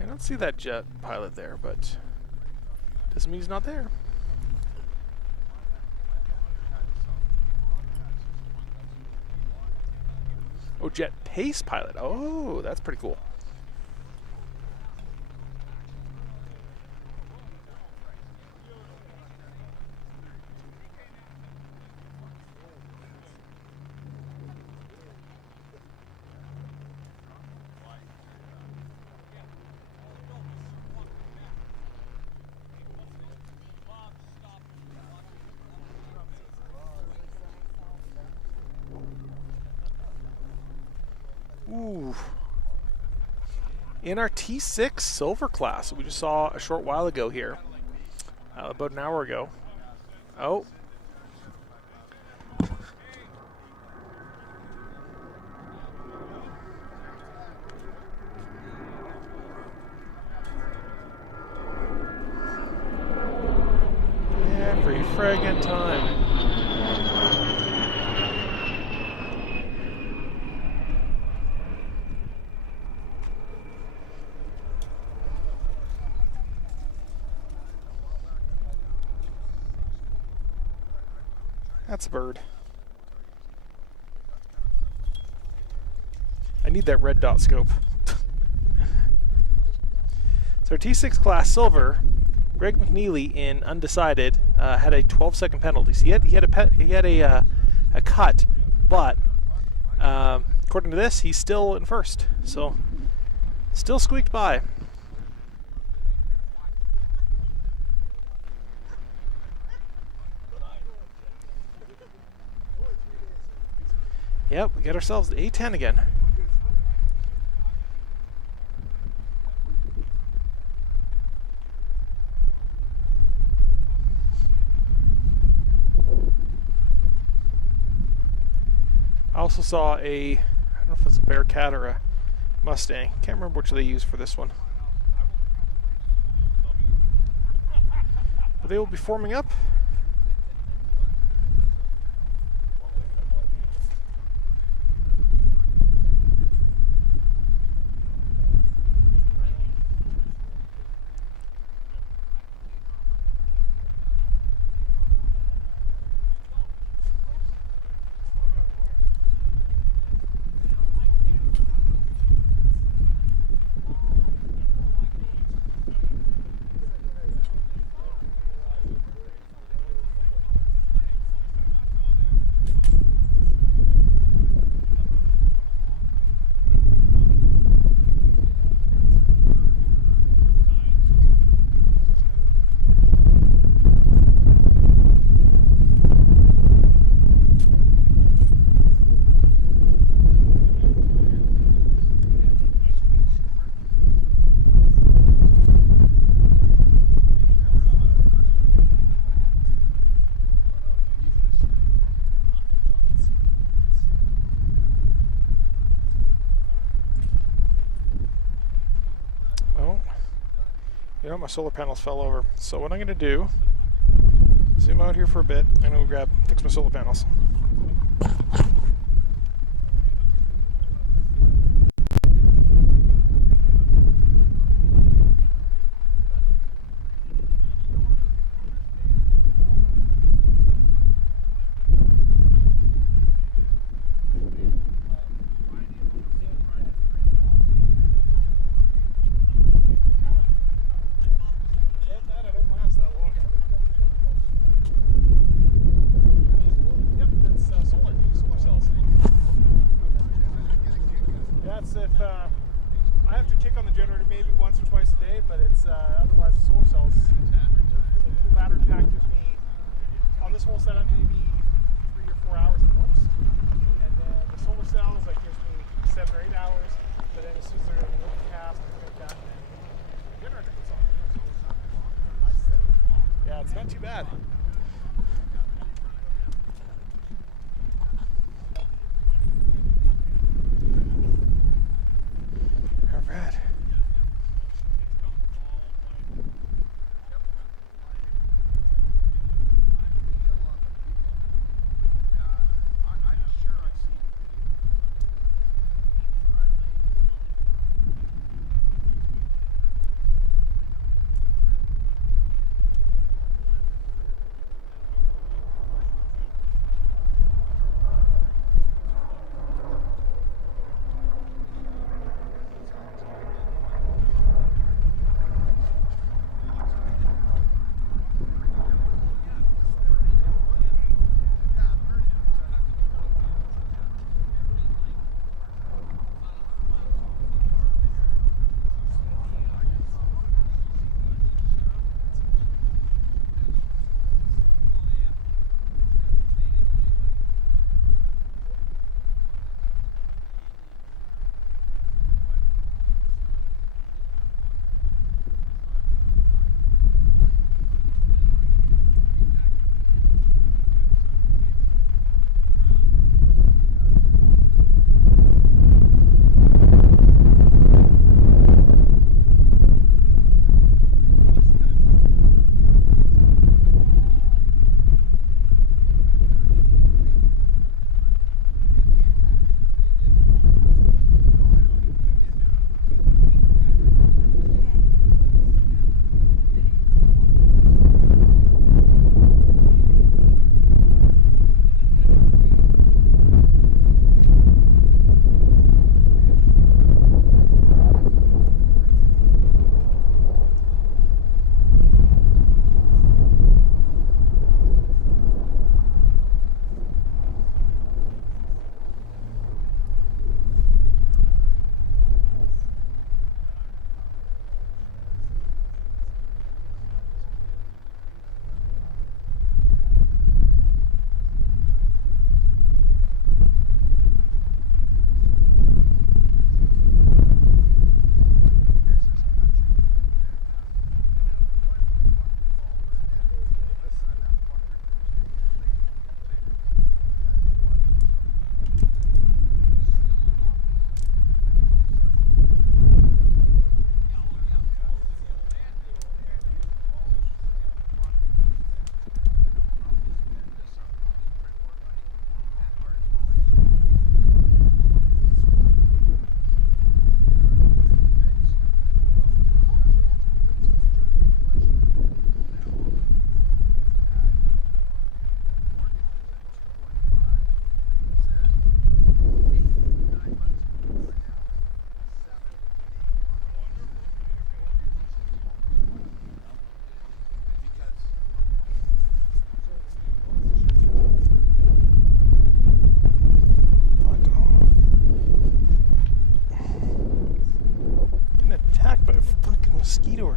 I don't see that jet pilot there, but doesn't mean he's not there. Oh, jet pace pilot. Oh, that's pretty cool. Ooh. In our T6 silver class, we just saw a short while ago here, about an hour ago. Oh. Every friggin' time. That's a bird. I need that red dot scope. So our T6 class silver, Greg McNeely in undecided had a 12-second penalty. So he had a cut, but According to this, he's still in first, so still squeaked by. Yep, we get ourselves the A10 again. I also saw a, I don't know if it's a Bearcat or a Mustang. Can't remember which they use for this one. But they will be forming up. You know, my solar panels fell over. So what I'm going to do, zoom out here for a bit, and I'll fix my solar panels. If I have to kick on the generator maybe once or twice a day, but it's otherwise the solar cells. The little battery pack gives me on this whole setup maybe 3 or 4 hours at most, and then the solar cells gives me 7 or 8 hours. But then as soon as they're in the overcast and things like that, then the generator goes on. Yeah, it's not too bad. Alright.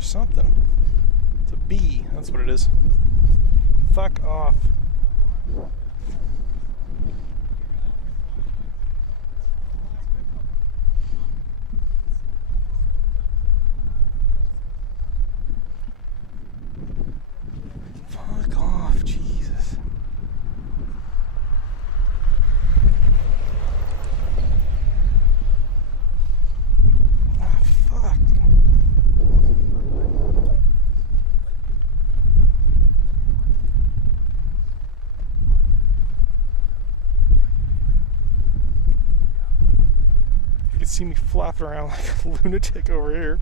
something. It's a bee. That's what it is. Fuck off. Fuck off, Jesus. Ah, fuck. You can see me flapping around like a lunatic over here.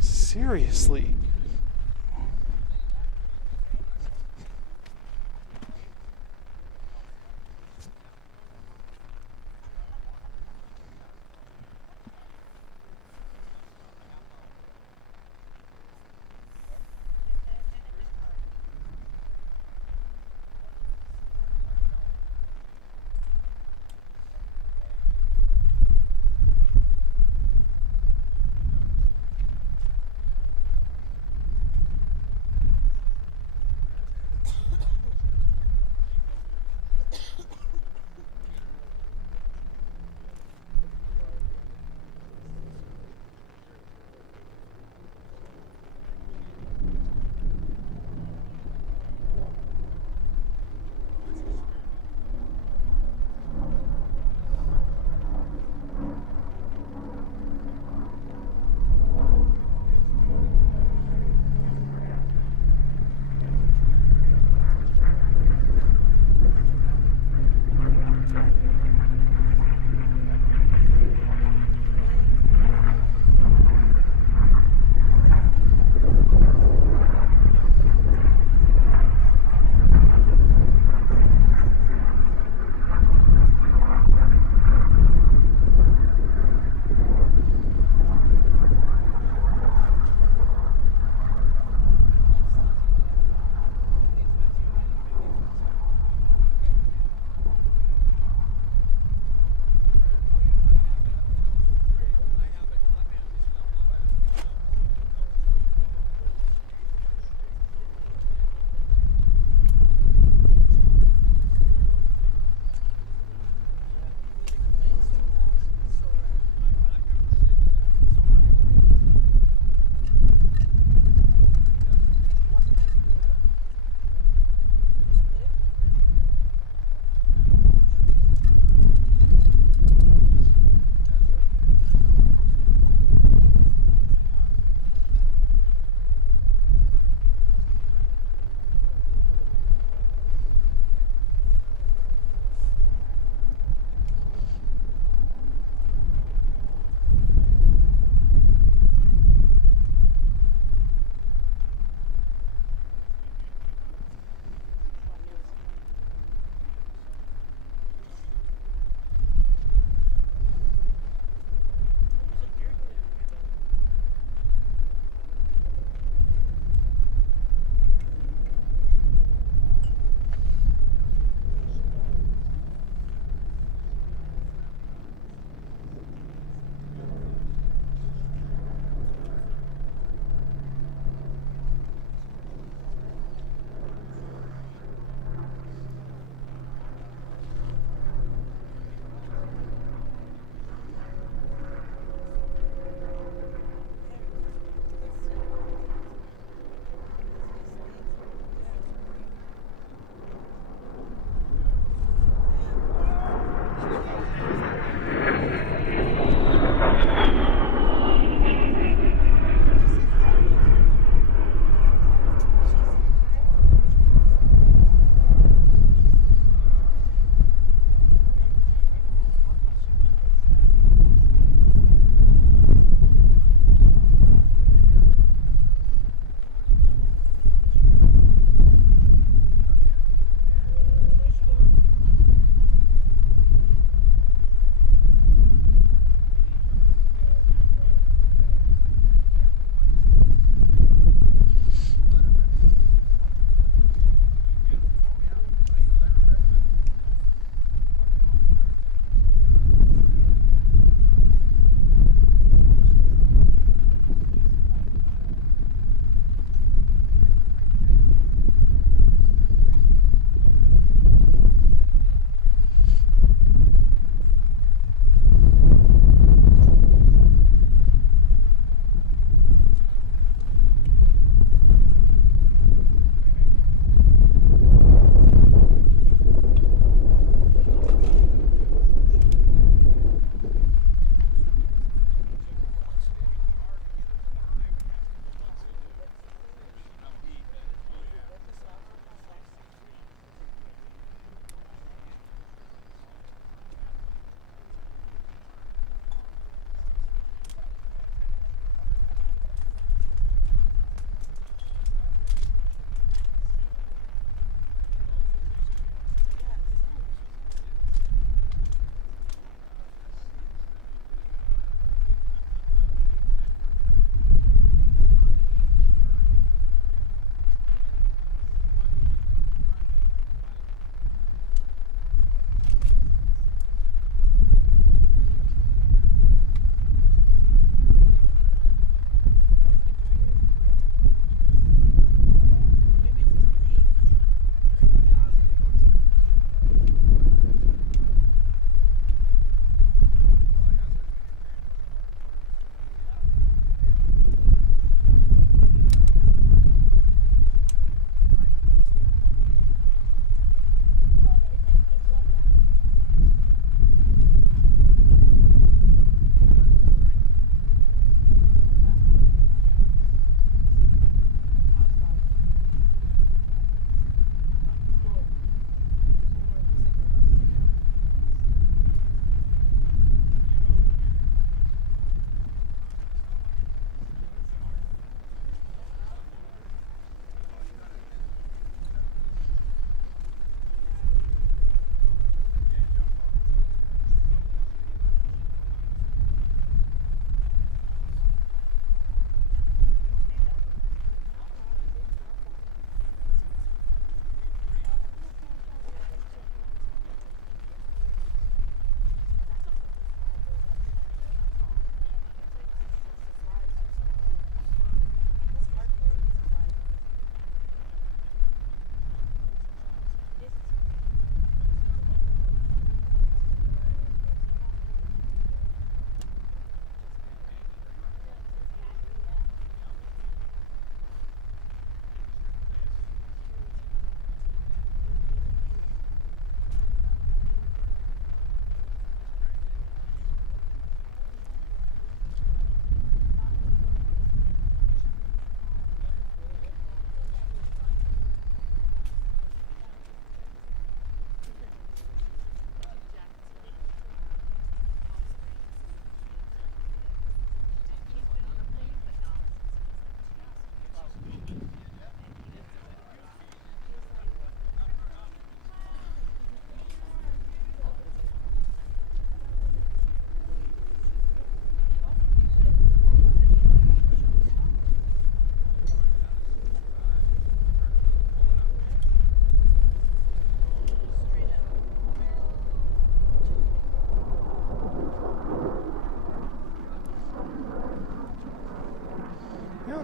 Seriously.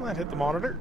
Well, that hit the monitor.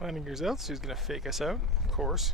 Landing gears out, so he's going to fake us out, of course.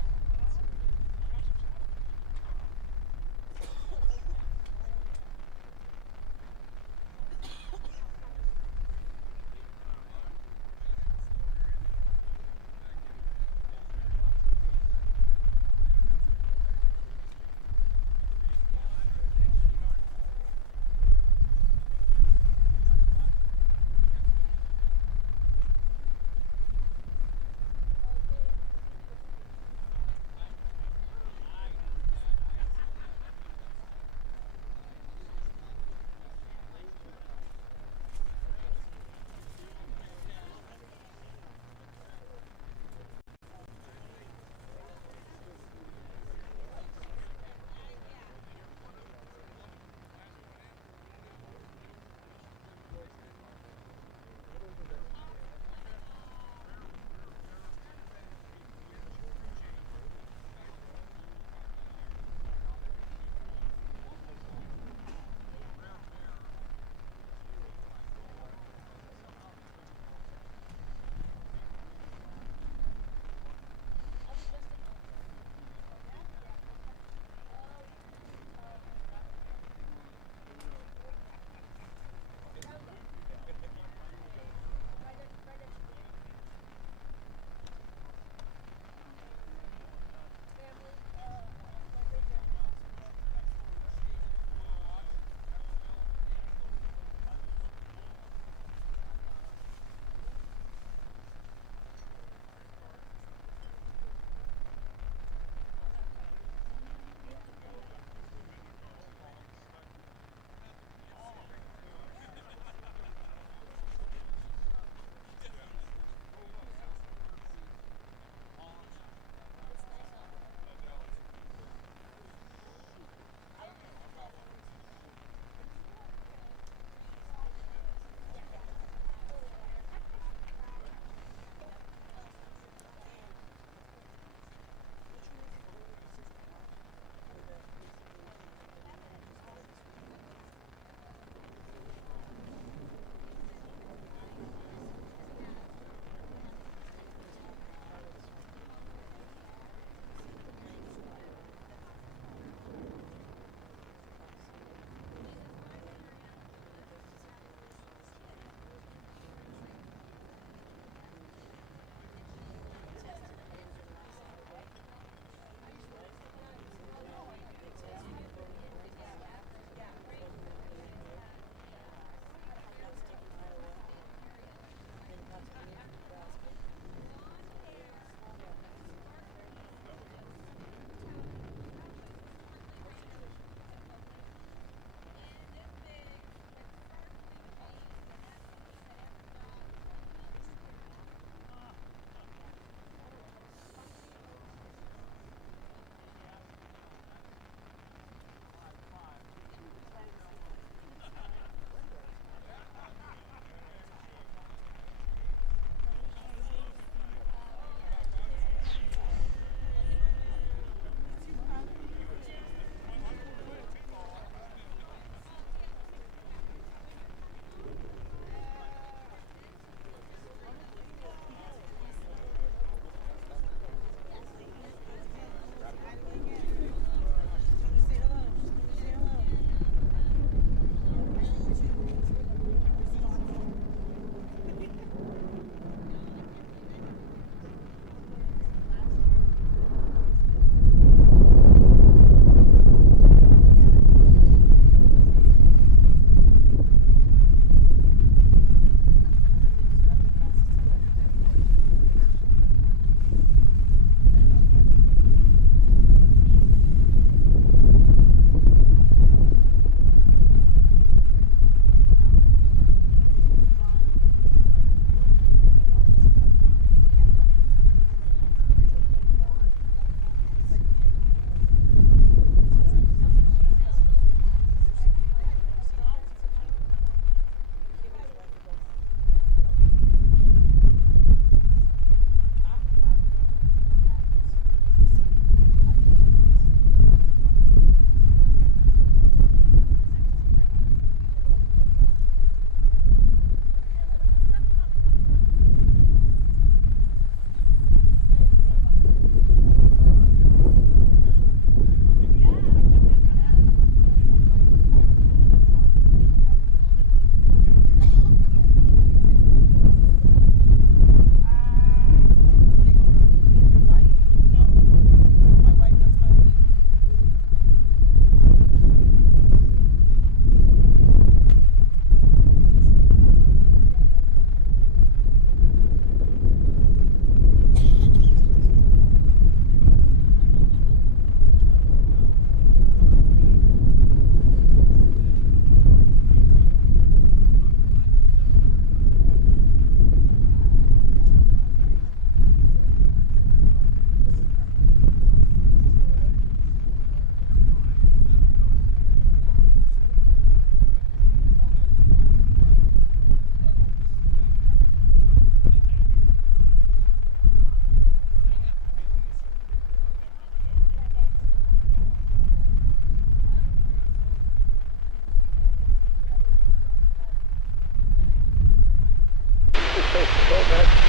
12 minutes.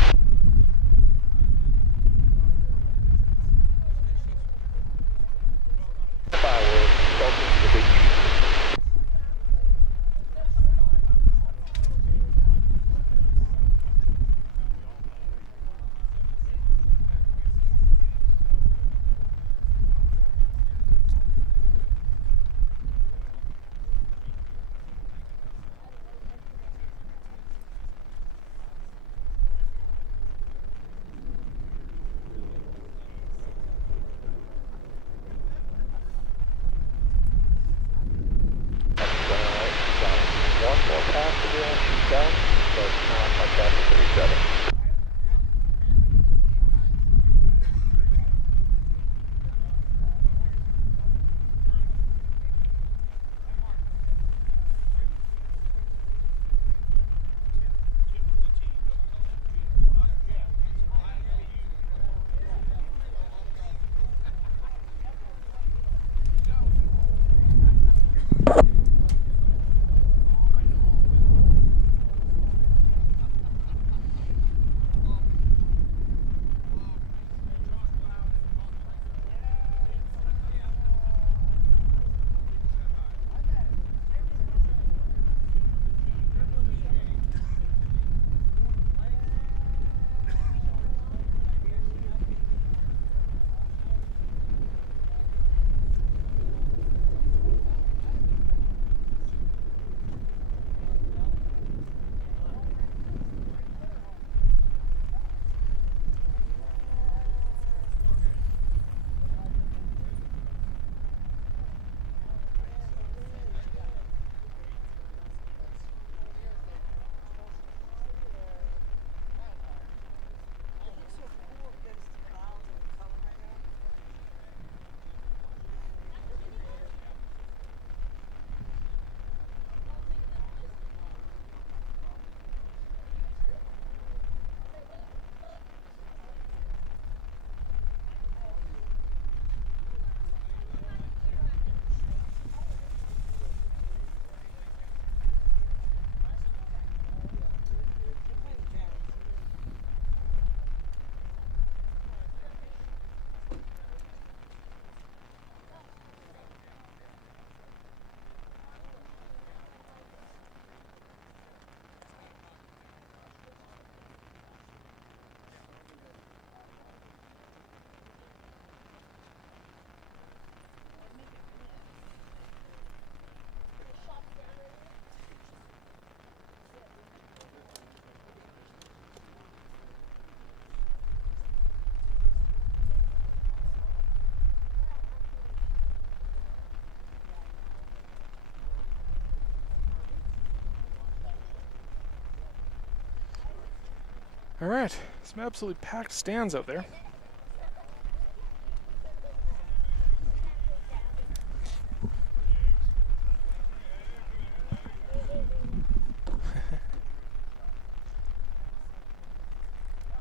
All right, some absolutely packed stands out there.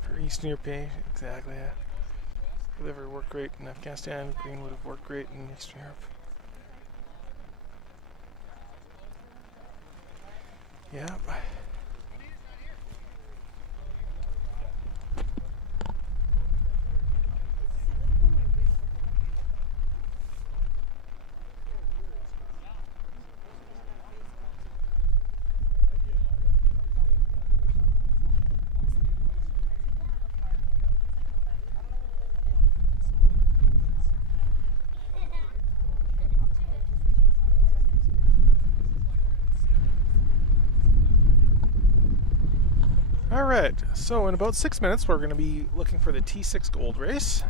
For Eastern European, exactly. Yeah. Whatever worked great in Afghanistan, green would have worked great in Eastern Europe. Yeah. All right, so in about 6 minutes, we're going to be looking for the T6 Gold race.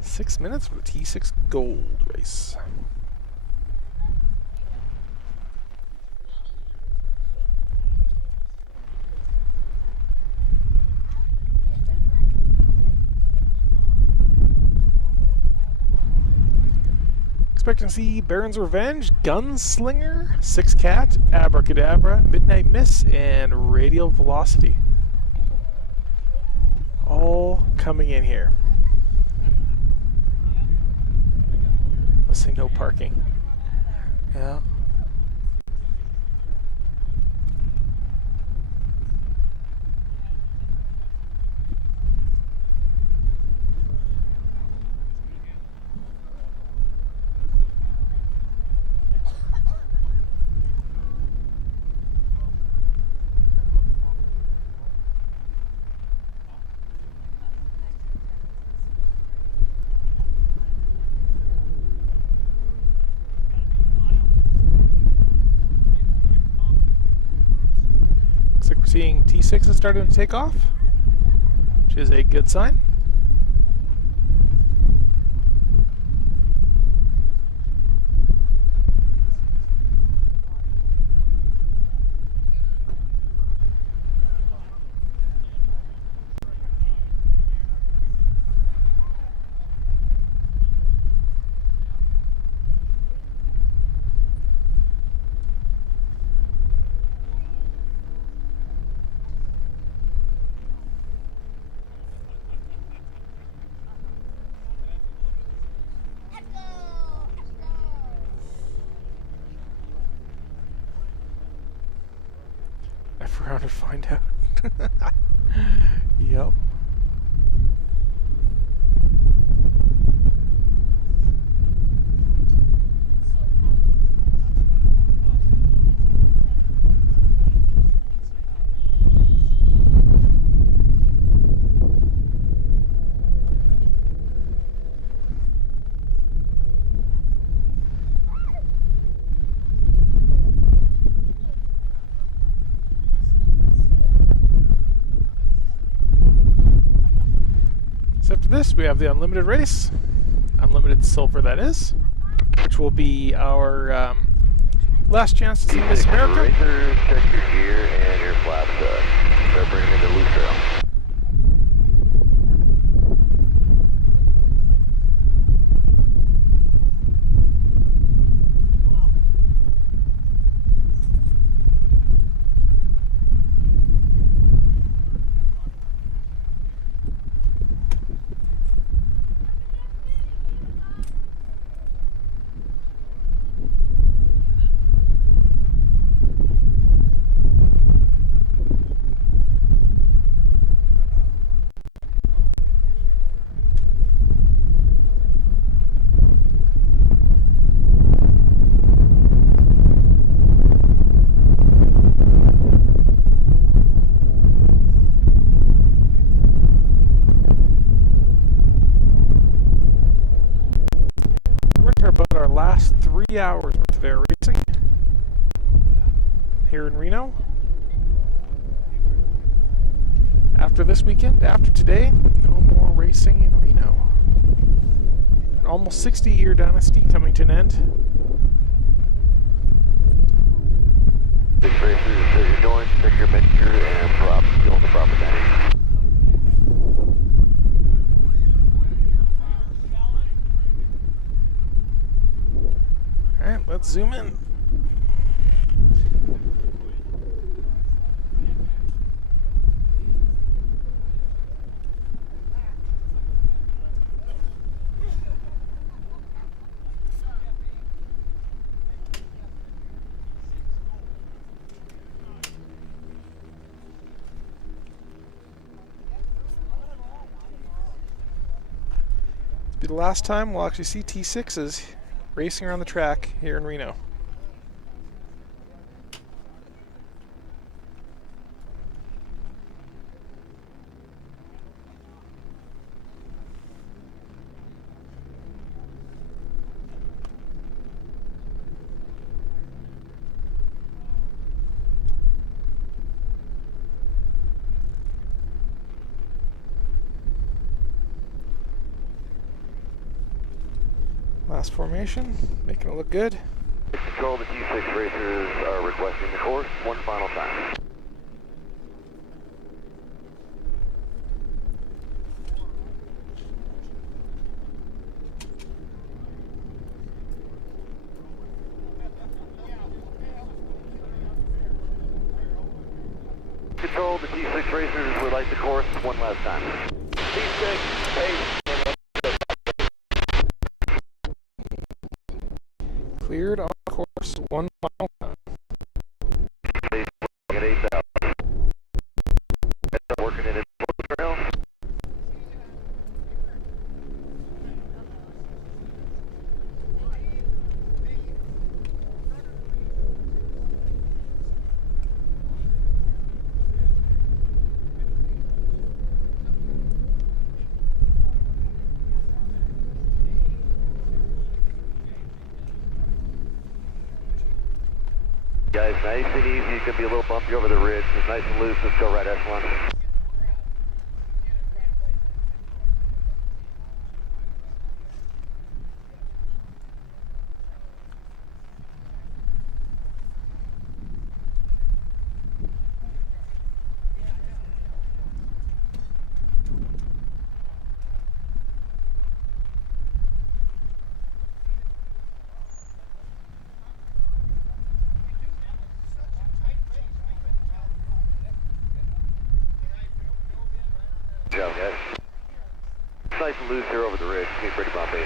6 minutes for the T6 Gold race. Expecting to see Baron's Revenge, Gunslinger, Six Cat, Abracadabra, Midnight Miss, and Radial Velocity. All coming in here. Let's say no parking. Yeah. . seeing T6 is starting to take off, which is a good sign. F around and find out. Yep. So after this, we have the unlimited race, unlimited silver that is, which will be our last chance to see Miss America. Racers, check your gear and your flaps. Start bringing in the loop trail. About our last 3 hours worth of air racing here in Reno. After this weekend, after today, no more racing in Reno. An almost 60-year dynasty coming to an end. Big racers, as you're going, check your mixture and props, fill the proper tank. Alright, let's zoom in. This will be the last time we'll actually see T6s racing around the track here in Reno. Last formation, making it look good. Control, the T6 racers are requesting the course one final time. Control, the T6 racers would like the course one last time. T6, hey. Cleared on course one final time. At 8,000. Working in it trail. Guys, nice and easy. It could be a little bumpy over the ridge. Just nice and loose. Let's go right echelon. Good job, guys. It's nice and loose here over the ridge. It's getting pretty bumpy.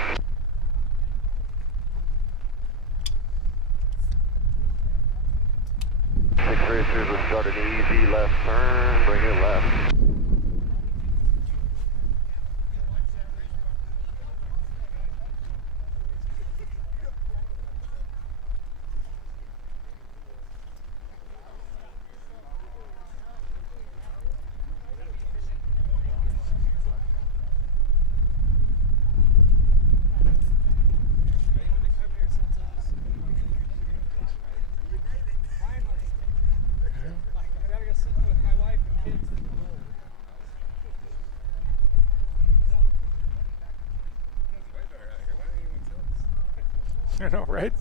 Six racers, let's start an easy left turn. Bring it left. I know, right?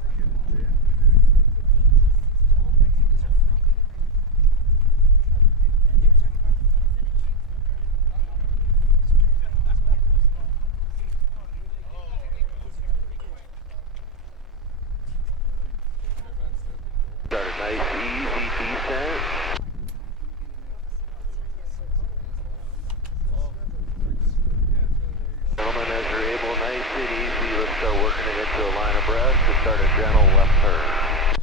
Start a nice, easy descent. Gentlemen, as you're able, nice and easy. Let's start working it into a line abreast to start a gentle left turn.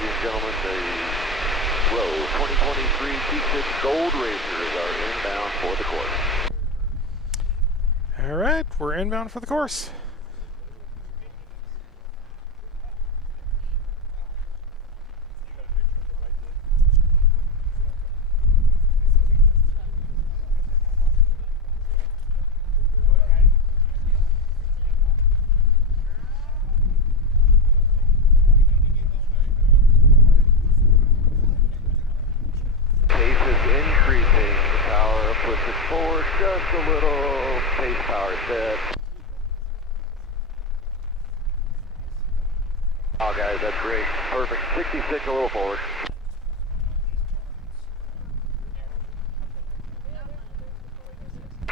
Ladies and gentlemen, the Row 2023 T6 Gold Racers are inbound for the course. All right, we're inbound for the course. Pace is increasing. The power puts it forward just a little. Pace power set. Oh, guys, that's great. Perfect. 66 a little forward.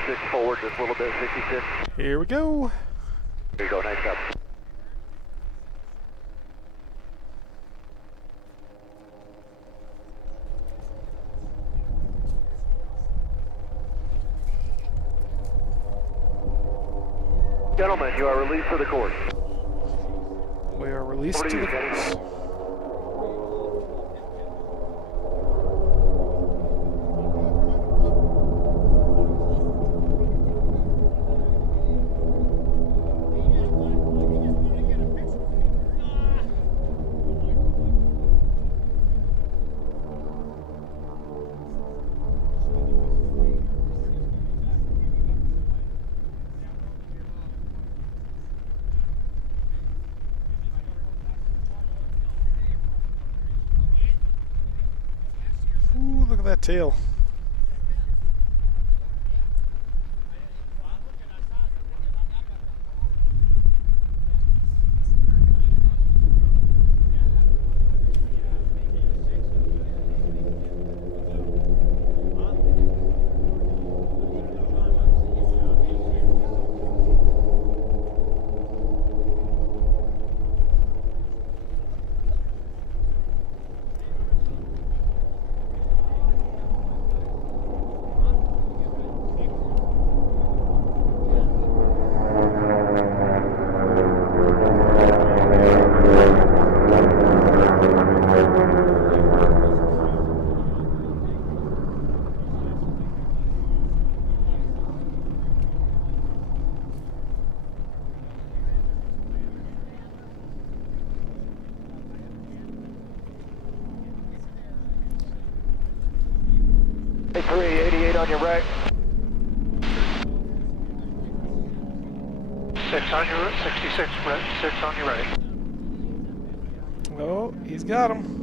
Six forward just a little bit. 66. Here we go. There you go. Nice job. Gentlemen, you are released for the course. We are released Over to to you, the Kenny. course. Ooh, look at that tail. on your right. 6 on your 66, Brett. 6 on your right. Oh, he's got him.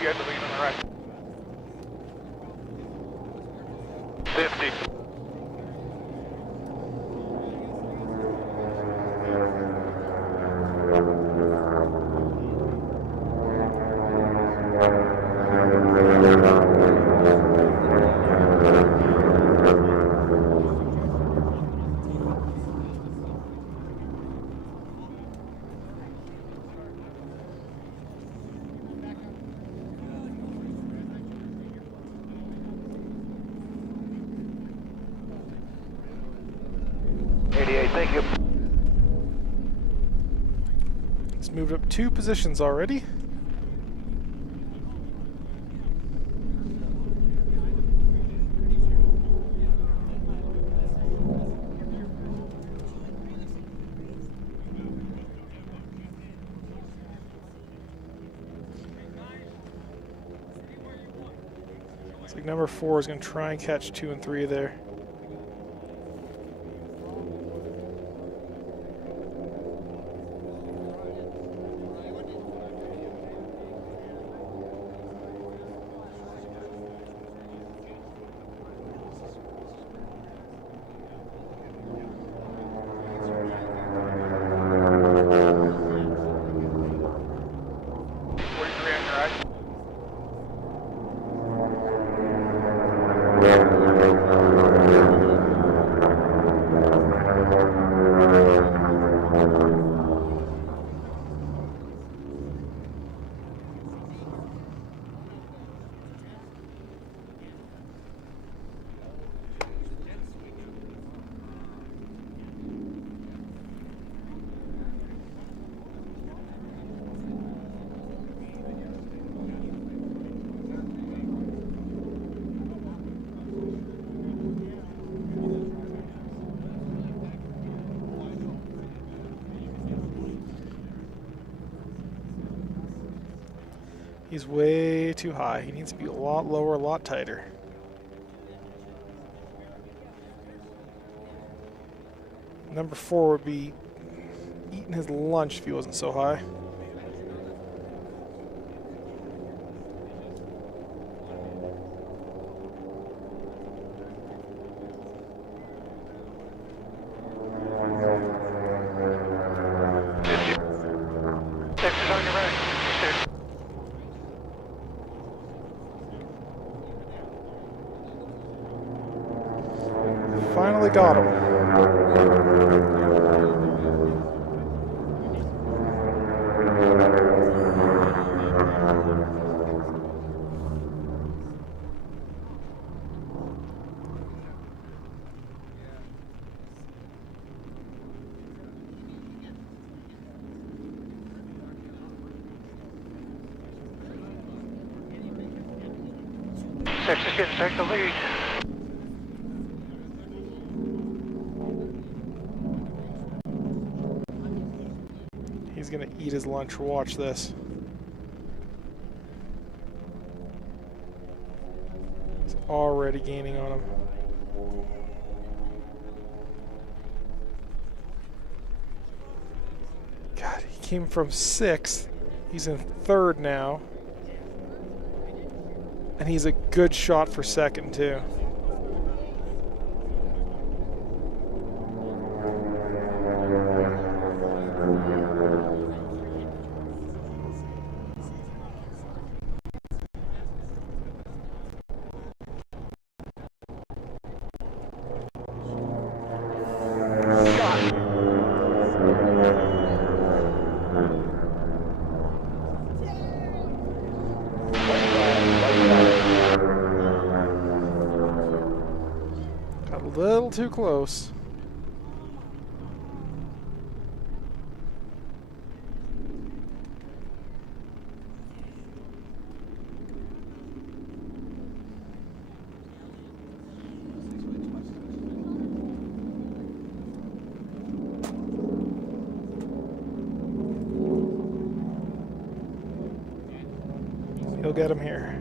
You had the lead on the right. 50. Thank you. He's moved up 2 positions already. Looks like number 4 is going to try and catch 2 and 3 there. He's way too high. He needs to be a lot lower, a lot tighter. Number 4 would be eating his lunch if he wasn't so high. Finally got him. Six is getting take the lead. He's gonna eat his lunch. Watch this. He's already gaining on him. God, he came from 6th. He's in 3rd now. And he's a good shot for 2nd too. too close. He'll get him here.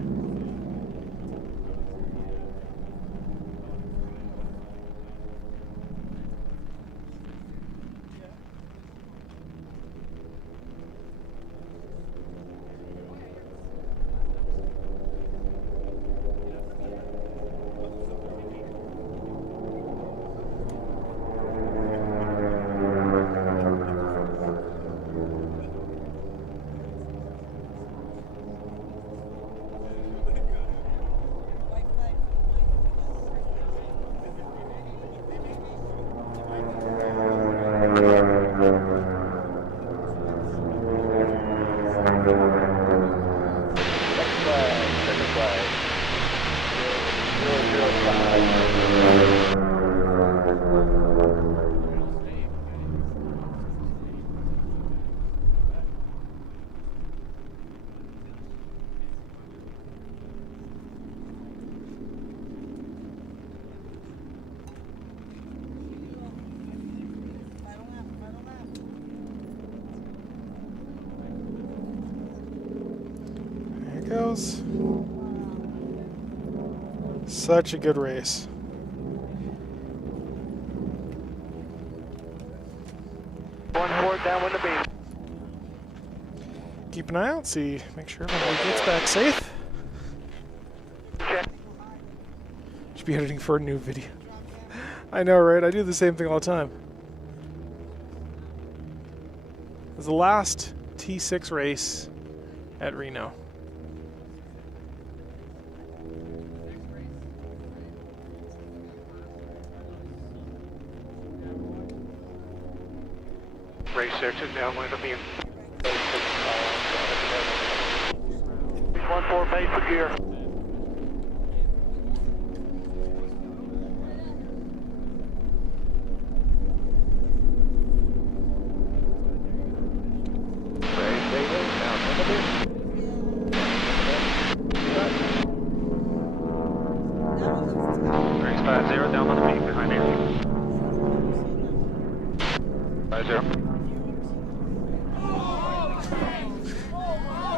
Goes. Such a good race. Downwind to beam. Keep an eye out, see, make sure everybody gets back safe. Check. Should be editing for a new video. I know, right? I do the same thing all the time. It was the last T6 race at Reno. Race 6 is downwind of beam. 1-4 base for gear. Race 8 is downwind of beam. Race 5-0 downwind of beam behind you. 5-0.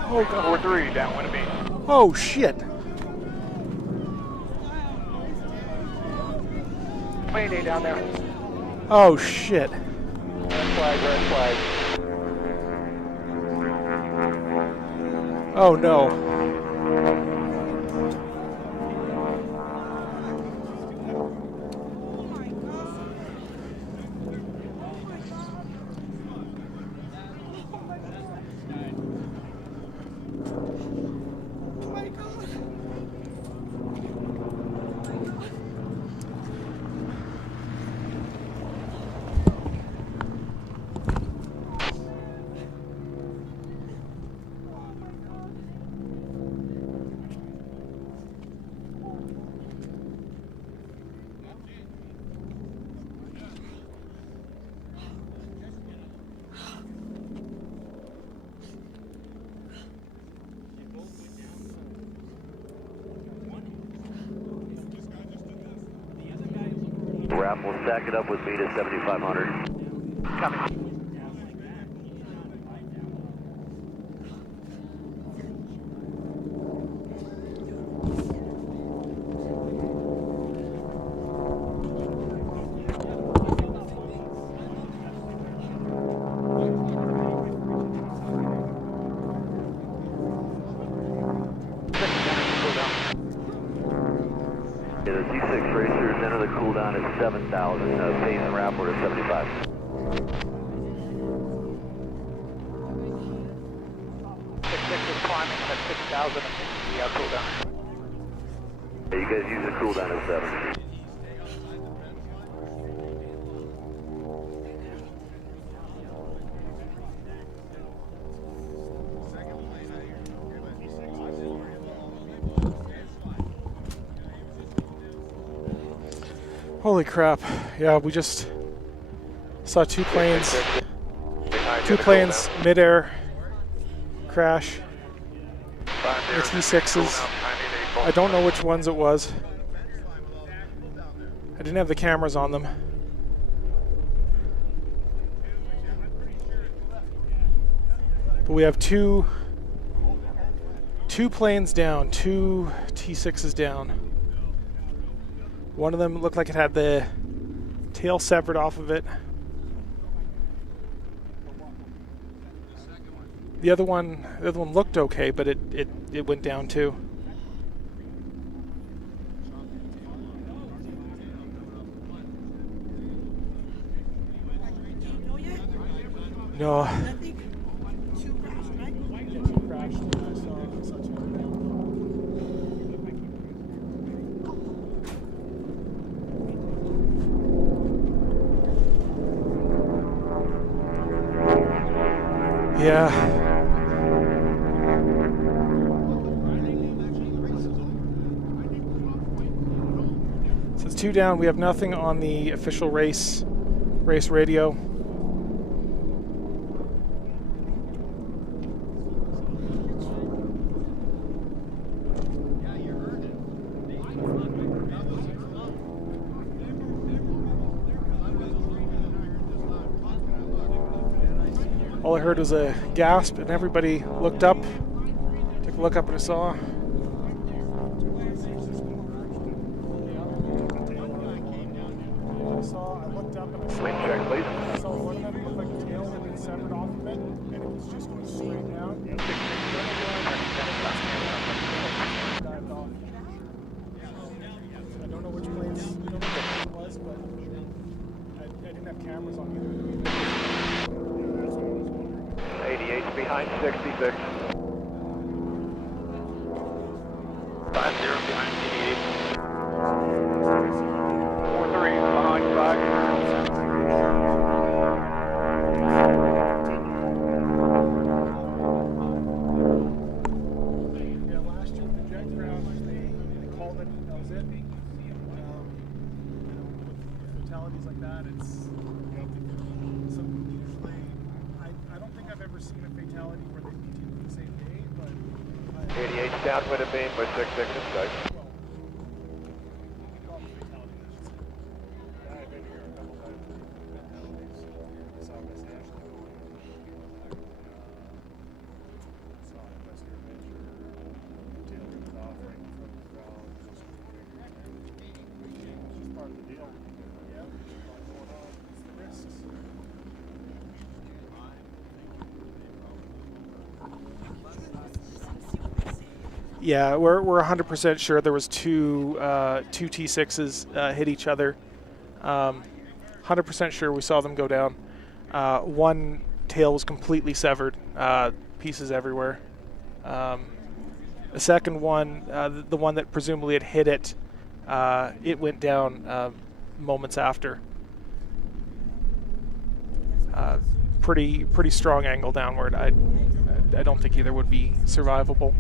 Oh god. 4-3 downwind of beam. Oh shit. Mayday down there. Oh shit. Red flag, red flag. Oh no. Wrap will stack it up with me to 7,500. Coming. Yeah, the T6 racers enter the cooldown at 7,000. Pace and wrap we're at 75. 6-6 is climbing at 6,000 and cooldown. Yeah, you guys use the cooldown at 7. Holy crap. Yeah, we just saw two planes mid-air crash. The T6s. I don't know which ones it was. I didn't have the cameras on them. But we have two planes down, two T6s down. One of them looked like it had the tail severed off of it. The other one looked okay, but it went down too. No. Yeah. So it's 2 down. We have nothing on the official race radio. All I heard was a gasp, and everybody looked up. Took a look up and saw. Wind check, please. I saw one of them looked like the tail had been severed off of it, and it was just going straight down. Dived off. I don't know which plane it was, but I didn't have cameras on either. 88's behind 66. 50 behind 88. 43 behind 5. Yeah, last year with the jet crash, they called it, that was it. With fatalities like that, it's so usually, I don't think I've ever seen a fatality where they continue the same day, but 88's downwind of beam with 66 in sight. yeah, we're 100% sure there was two T6s hit each other. 100% sure we saw them go down. One tail was completely severed, pieces everywhere. The second one, the one that presumably had hit it, it went down moments after. Pretty strong angle downward. I don't think either would be survivable.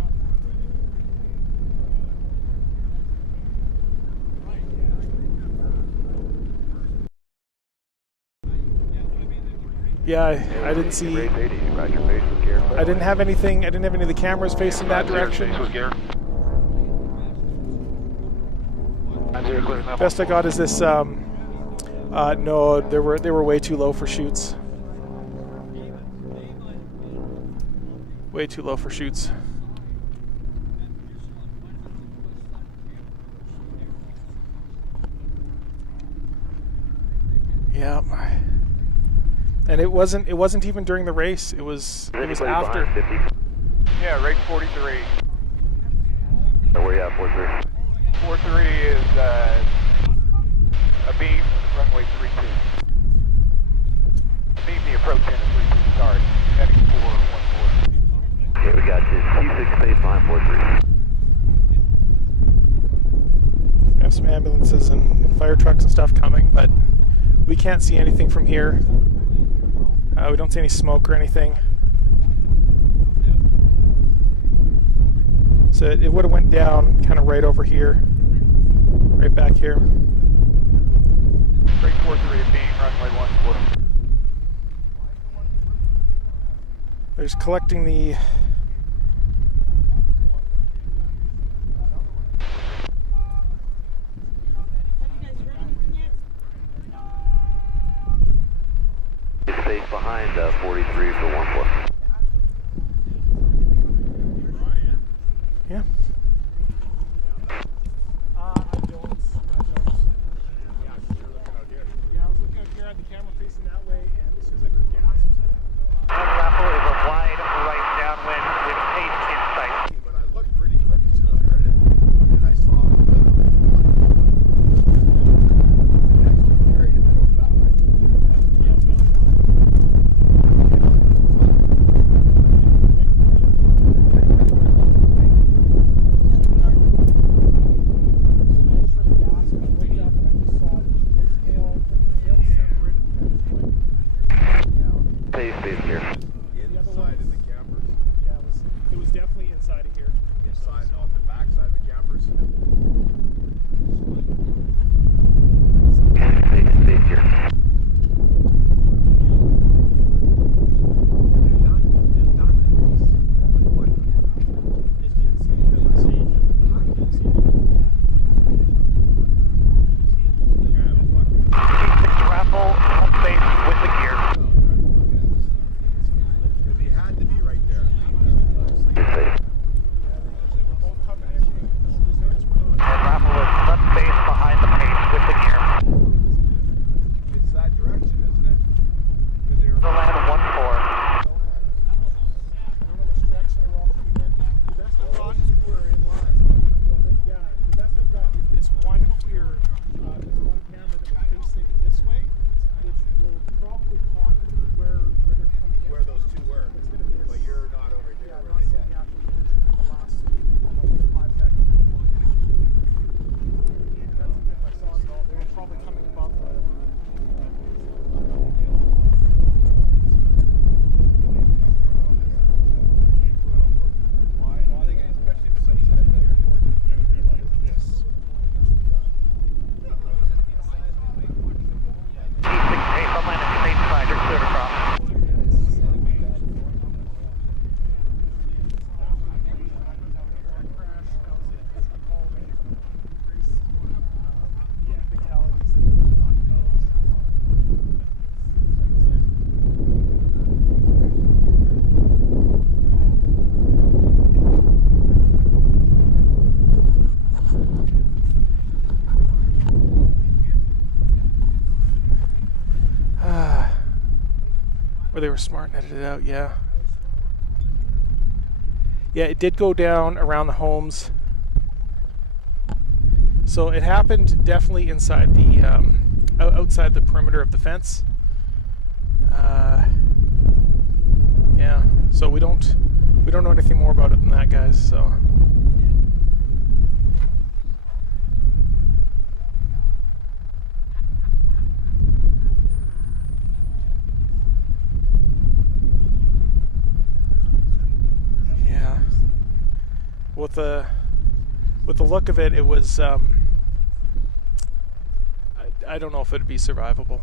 Yeah, I didn't see. I didn't have anything. I didn't have any of the cameras facing that direction. Best I got is this. No, they were way too low for shoots. Way too low for shoots. Yeah. And it wasn't even during the race. It was after. Yeah, rate 43. Where you at, 43? 43 is a beam, runway 32. Beam the approach in at 32, sorry. Heading 414. Okay, we got you. T6 baseline 43. We have some ambulances and fire trucks and stuff coming, but we can't see anything from here. We don't see any smoke or anything. So it would have went down kind of right over here, right back here. Straight 43 being runway 14. They're just collecting the Space behind 43 for 14. yeah. I don't. Yeah, I was looking out here, I had the camera facing that way, and as soon as I heard gas, Raffle is a wide right downwind with pace in sight. But I looked pretty quick as soon as I heard it, and I saw the carried a bit over that way. Space here. Inside of the campers. yeah, it was definitely inside of here. Inside, on the back side of the campers. Space here. Raffle, home base with the gear. They had to be right there. And Raffle is left base behind the pace with the gear. It's that direction, isn't it? 'Cause they were Land 1-4. I don't know which direction they're all coming in. The best I've got, we're in line. yeah, the best I've got is this one here. There's one camera that was facing this way, which will probably caught where they're coming in. Where those two were. It's gonna miss. But you're not over here Yeah, where not they seeing get. the actual position in the last 5 seconds. And that's even if I saw it all, they were probably coming above the. Why? No, I think especially if it's outside of the airport. It would be like this. T6 pace on land at state side, you're clear to cross. Where they were smart and edited it out, yeah. Yeah, it did go down around the homes. So it happened definitely inside the outside the perimeter of the fence. Yeah, so we don't know anything more about it than that, guys. So. Yeah. With the look of it, it was. I don't know if it'd be survivable.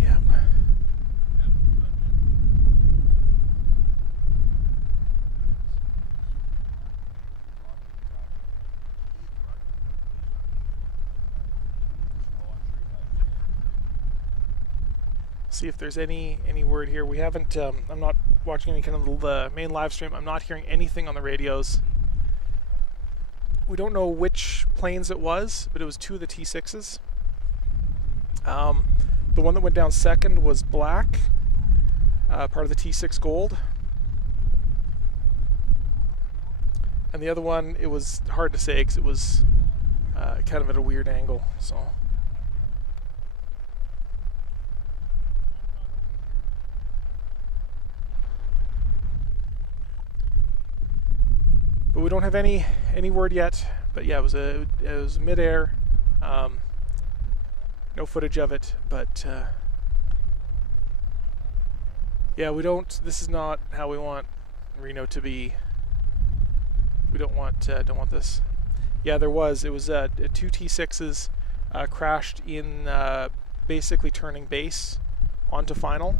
Yep. See if there's any word here. We haven't. I'm not watching any kind of the main live stream. I'm not hearing anything on the radios. We don't know which planes it was, but it was two of the T6s. The one that went down second was black, part of the T6 Gold. And the other one, it was hard to say because it was kind of at a weird angle. So. But we don't have any word yet. but yeah, it was midair. No footage of it, but yeah, this is not how we want Reno to be. We don't want this. Yeah, it was two T6s crashed in basically turning base onto final,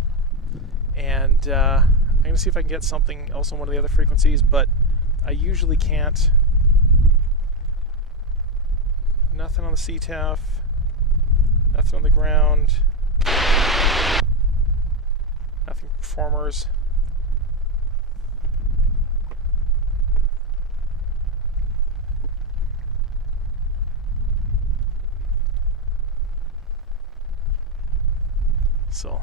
and I'm gonna see if I can get something else on one of the other frequencies, but I usually can't. Nothing on the CTAF, nothing on the ground, nothing performers. So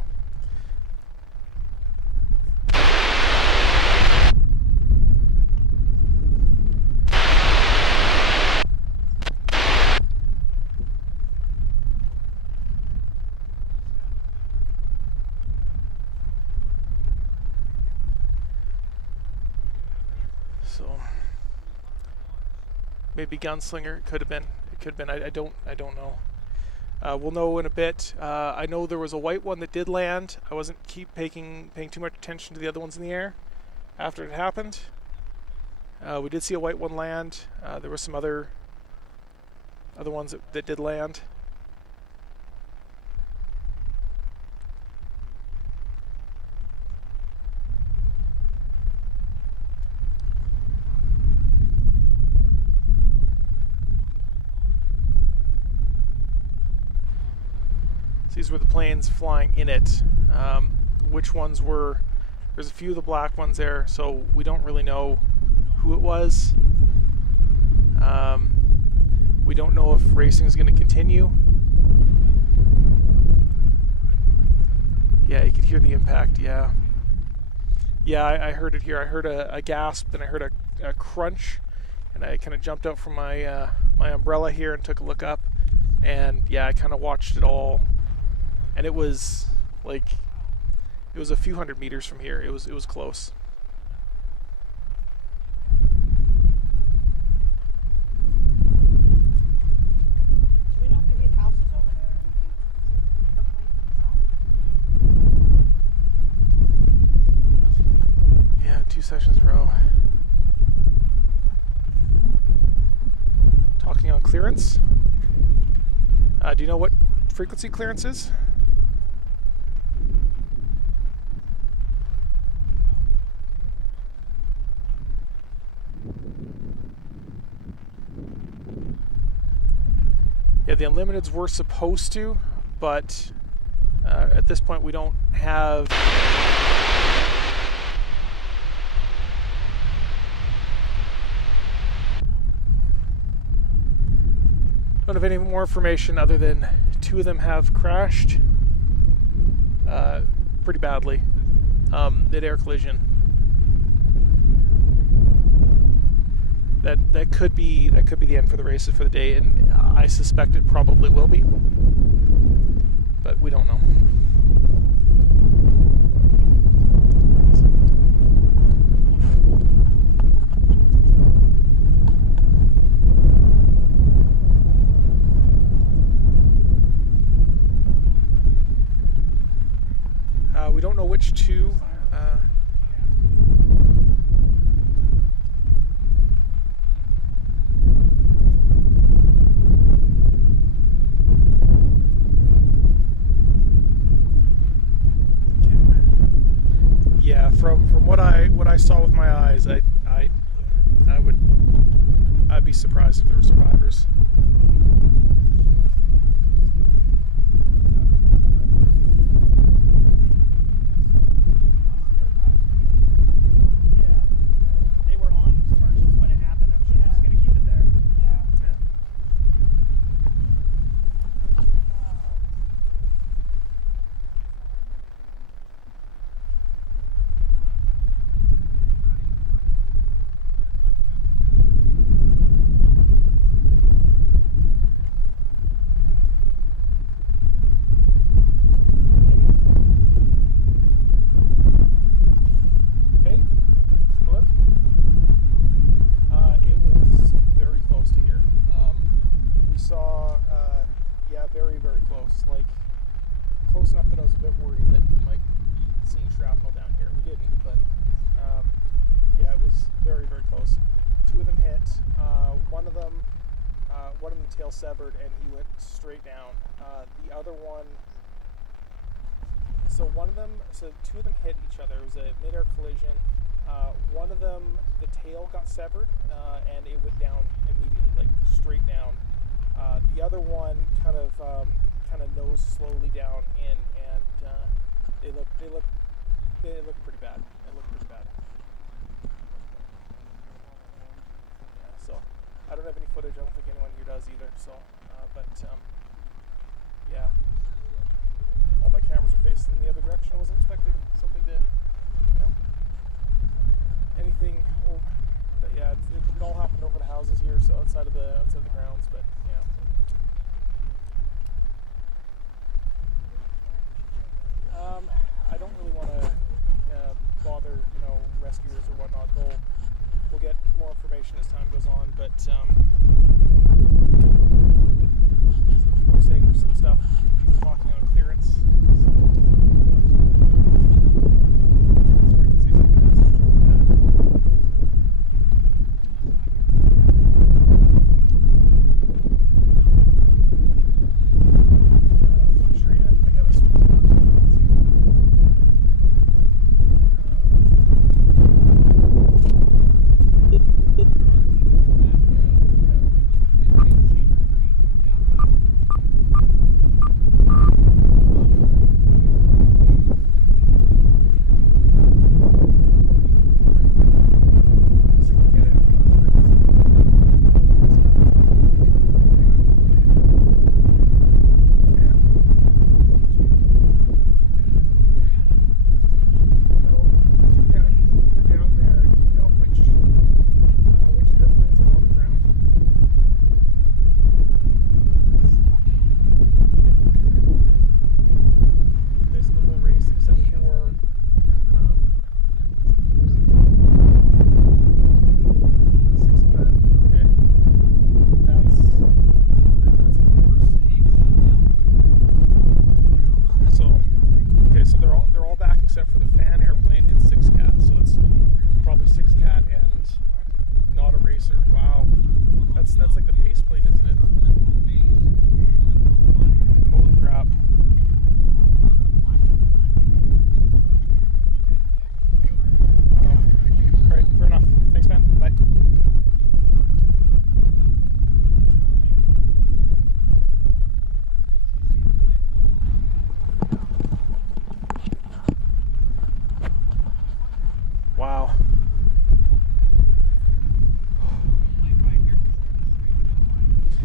maybe gunslinger. It could have been. I don't know. We'll know in a bit. I know there was a white one that did land. I wasn't paying too much attention to the other ones in the air after it happened. We did see a white one land. There were some other ones that did land. These were the planes flying in it. Which ones were? There's a few of the black ones there, so we don't really know who it was. We don't know if racing is going to continue. Yeah, you could hear the impact. Yeah, I heard it here. I heard a gasp, then I heard a crunch, and I kind of jumped out from my my umbrella here and took a look up, and yeah, I kind of watched it all. And it was like, it was a few hundred meters from here. It was close. Do we know if they hit houses over there or anything? Yeah, 2 sessions in a row. Talking on clearance. Do you know what frequency clearance is? Yeah, the Unlimiteds were supposed to, but at this point we don't have any more information other than 2 of them have crashed pretty badly, mid-air collision. That could be the end for the races for the day, and I suspect it probably will be, but we don't know. We don't know which 2. Yeah, from what I saw with my eyes, I'd be surprised if there were survivors. shrapnel down here. We didn't, but yeah, it was very, very close. Two of them hit. One of them the tail severed and he went straight down. The other one, so two of them hit each other. It was a mid-air collision. One of them, the tail got severed and it went down immediately, like straight down. The other one kind of nosed slowly down in, and they look pretty bad. It looked pretty bad. Yeah, so I don't have any footage. I don't think anyone here does either. So, yeah, all my cameras are facing the other direction. I wasn't expecting something to, anything. But yeah, it all happened over the houses here, so outside of the grounds. But yeah. I don't really want to bother, rescuers or whatnot. We'll get more information as time goes on. But some people are saying there's some stuff. People talking on clearance.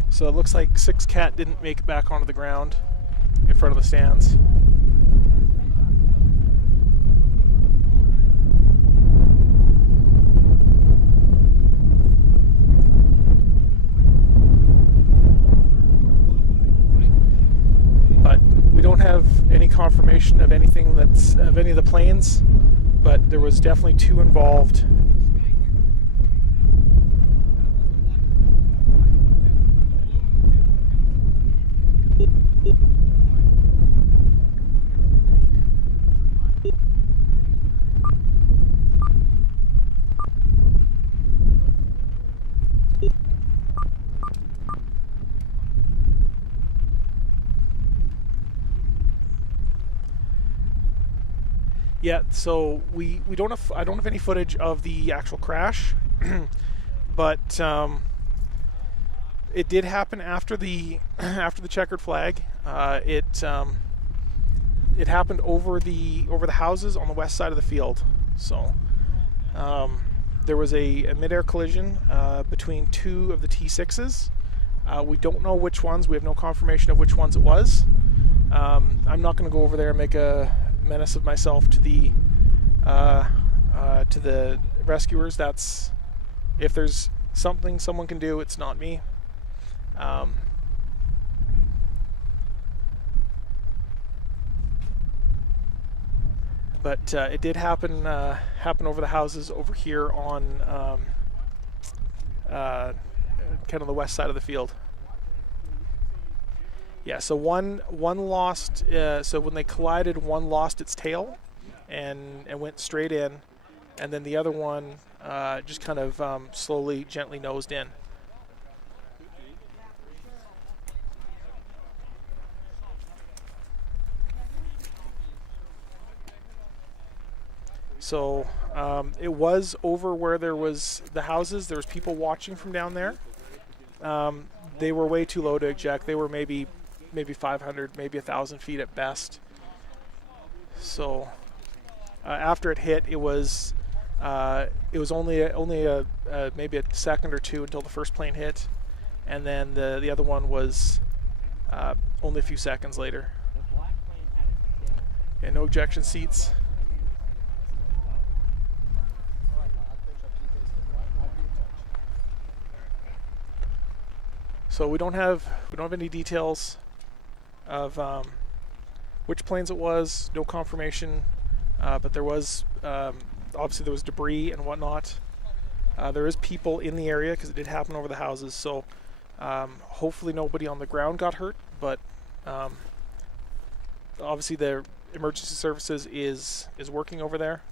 So it looks like 6 Cat didn't make it back onto the ground in front of the stands. But we don't have any confirmation of anything of any of the planes, but there was definitely 2 involved. Yeah, so I don't have any footage of the actual crash, but it did happen after the checkered flag. It happened over the houses on the west side of the field. So there was a mid-air collision between 2 of the T6s. We don't know which ones. We have no confirmation of which ones it was. I'm not going to go over there and make a menace of myself to the rescuers. That's, if there's something someone can do, it's not me. But it did happen over the houses over here on kind of the west side of the field. Yeah, so one lost. So when they collided, one lost its tail, and went straight in, and then the other one just kind of slowly, gently nosed in. So it was over where there was the houses. There was people watching from down there. They were way too low to eject. They were maybe 500, maybe 1,000 feet at best. So after it hit, it was only maybe a second or two until the first plane hit, and then the other one was only a few seconds later. Yeah, no ejection seats. So we don't have any details of which planes it was. No confirmation, but there was obviously there was debris and whatnot. There is people in the area because it did happen over the houses. So hopefully nobody on the ground got hurt. But obviously the emergency services is working over there.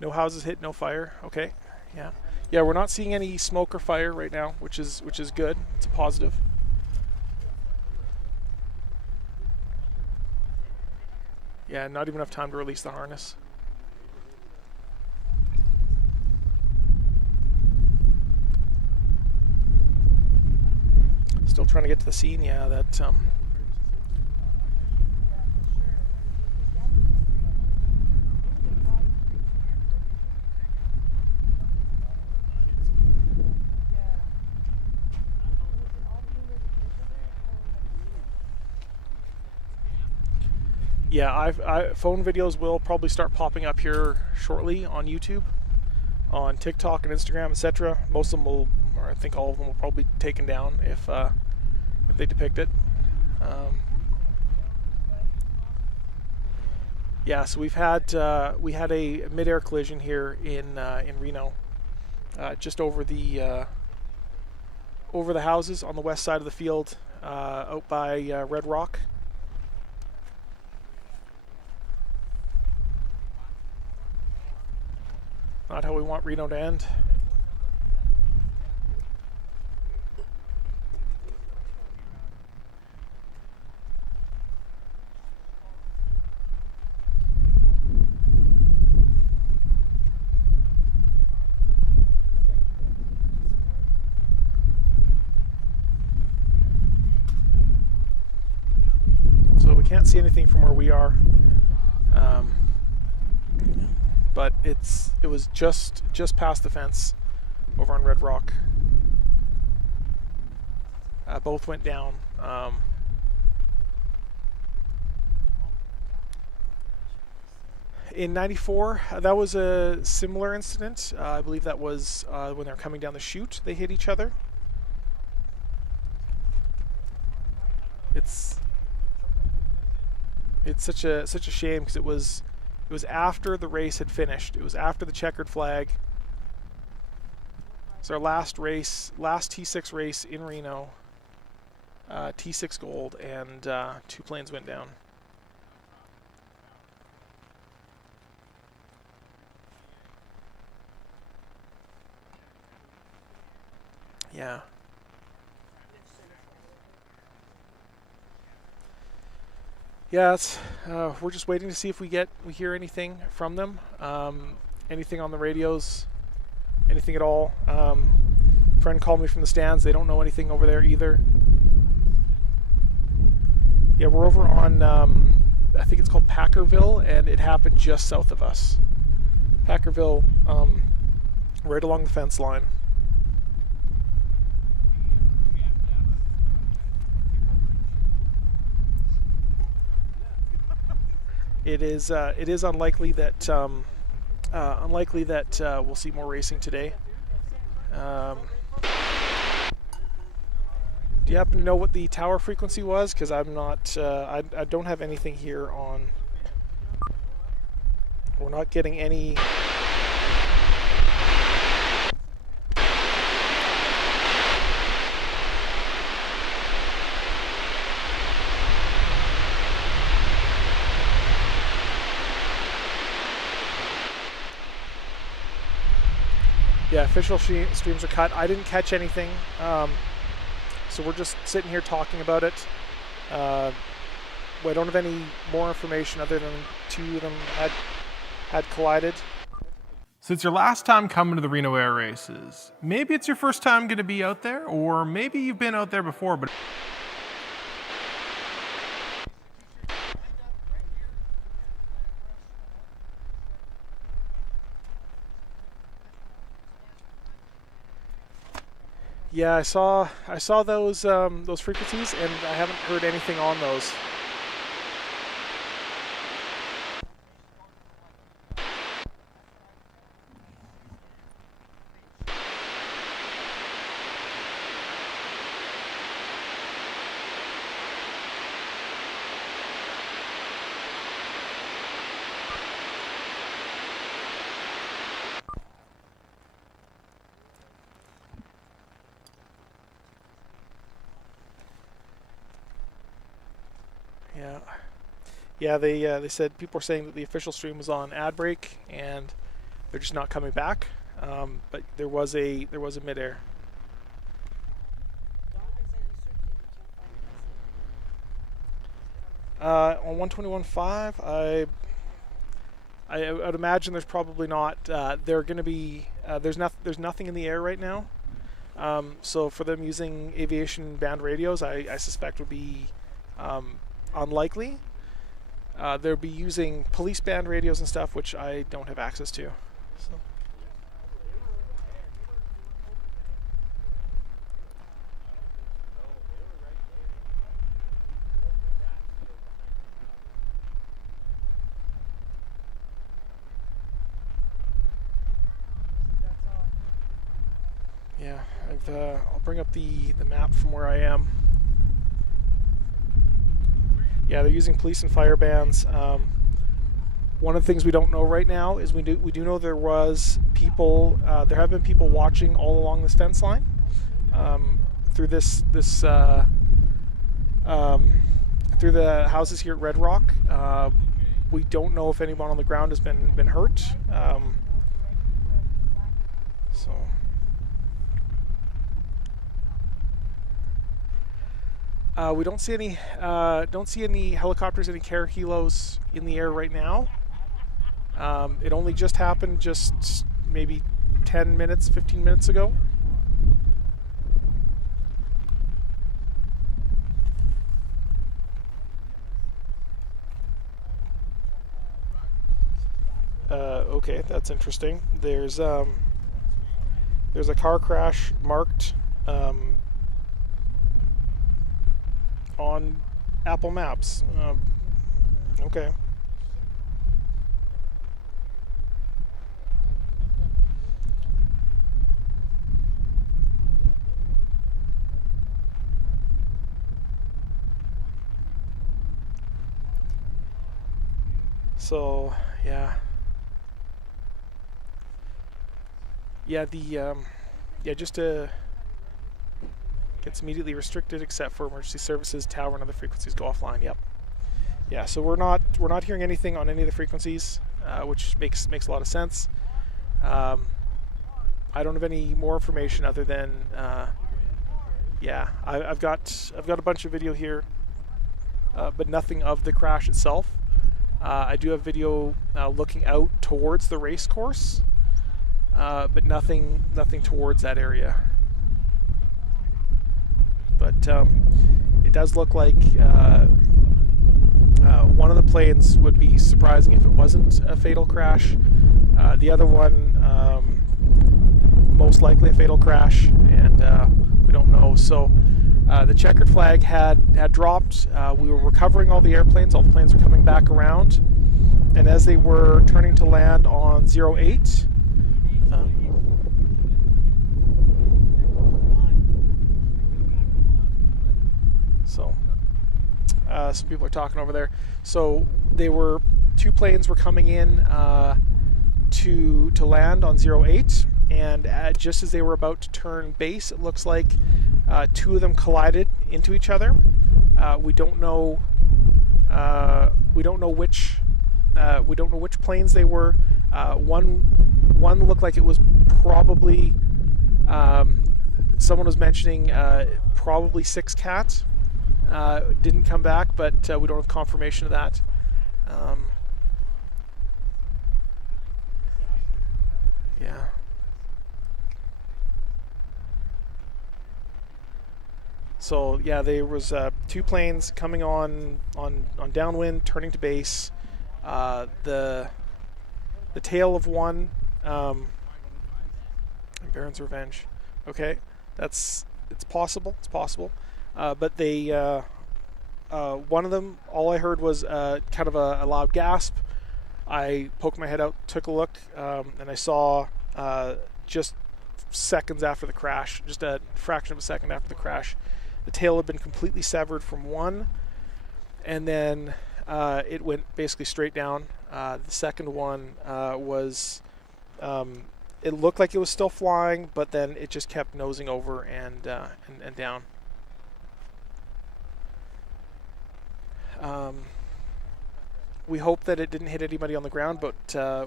No houses hit, no fire. Okay, yeah. We're not seeing any smoke or fire right now, which is good. It's a positive. Yeah, not even enough time to release the harness. Still trying to get to the scene. Yeah, that. Yeah, phone videos will probably start popping up here shortly on YouTube, on TikTok and Instagram, etc. Most of them will, or I think all of them will probably be taken down if they depict it. Yeah, so we had a mid-air collision here in Reno, just over the houses on the west side of the field, out by Red Rock. Not how we want Reno to end. So we can't see anything from where we are. But it was just past the fence over on Red Rock. Both went down. In '94, that was a similar incident. I believe that was when they were coming down the chute, they hit each other. It's such a shame because it was after the race had finished. It was after the checkered flag. It's our last T6 race in Reno. T6 gold, and 2 planes went down. Yeah. Yeah, we're just waiting to see if we hear anything from them, anything on the radios, anything at all. Friend called me from the stands. They don't know anything over there either. Yeah, we're over on, I think it's called Packerville, and it happened just south of us. Packerville, right along the fence line. It is unlikely that we'll see more racing today. Do you happen to know what the tower frequency was? Because I'm not. I don't have anything here on. We're not getting any. Yeah, official streams are cut. I didn't catch anything, so we're just sitting here talking about it. I don't have any more information other than 2 of them had collided. So it's your last time coming to the Reno Air Races. Maybe it's your first time going to be out there, or maybe you've been out there before, but... Yeah, I saw those frequencies, and I haven't heard anything on those. Yeah, they said people were saying that the official stream was on ad break and they're just not coming back. But there was a midair. On 121.5, I would imagine there's probably not. They're going to be there's nothing in the air right now. So for them using aviation band radios, I suspect would be unlikely. They'll be using police band radios and stuff, which I don't have access to. So. Yeah, I'll bring up the map from where I am. Yeah, they're using police and fire bands. One of the things we don't know right now is we do know there was people. There have been people watching all along this fence line through through the houses here at Red Rock. We don't know if anyone on the ground has been hurt. So. We don't see any helicopters, any care helos in the air right now. It only just happened just maybe 10 minutes, 15 minutes ago. Okay, that's interesting. There's a car crash marked on Apple Maps. Okay. So, yeah. Yeah, just to gets immediately restricted except for emergency services, tower, and other frequencies go offline. Yep. Yeah, so we're not hearing anything on any of the frequencies, which makes a lot of sense. I don't have any more information other than yeah, I've got a bunch of video here, but nothing of the crash itself. I do have video looking out towards the race course, but nothing towards that area. But it does look like one of the planes would be surprising if it wasn't a fatal crash. The other one, most likely a fatal crash, and we don't know. So the checkered flag had dropped. We were recovering all the airplanes. All the planes were coming back around, and as they were turning to land on 08. So some people are talking over there. So two planes were coming in to land on 08, and just as they were about to turn base, it looks like 2 of them collided into each other. We don't know which planes they were. One looked like it was probably, someone was mentioning probably 6 cat. Didn't come back, but we don't have confirmation of that. Yeah. So yeah, there was 2 planes coming on downwind, turning to base. The tail of one, Baron's Revenge. Okay, it's possible. It's possible, but they one of them, all I heard was kind of a loud gasp. I poked my head out, took a look, and I saw just seconds after the crash, just a fraction of a second after the crash, the tail had been completely severed from one, and then it went basically straight down. The second one was, it looked like it was still flying, but then it just kept nosing over and down. We hope that it didn't hit anybody on the ground, but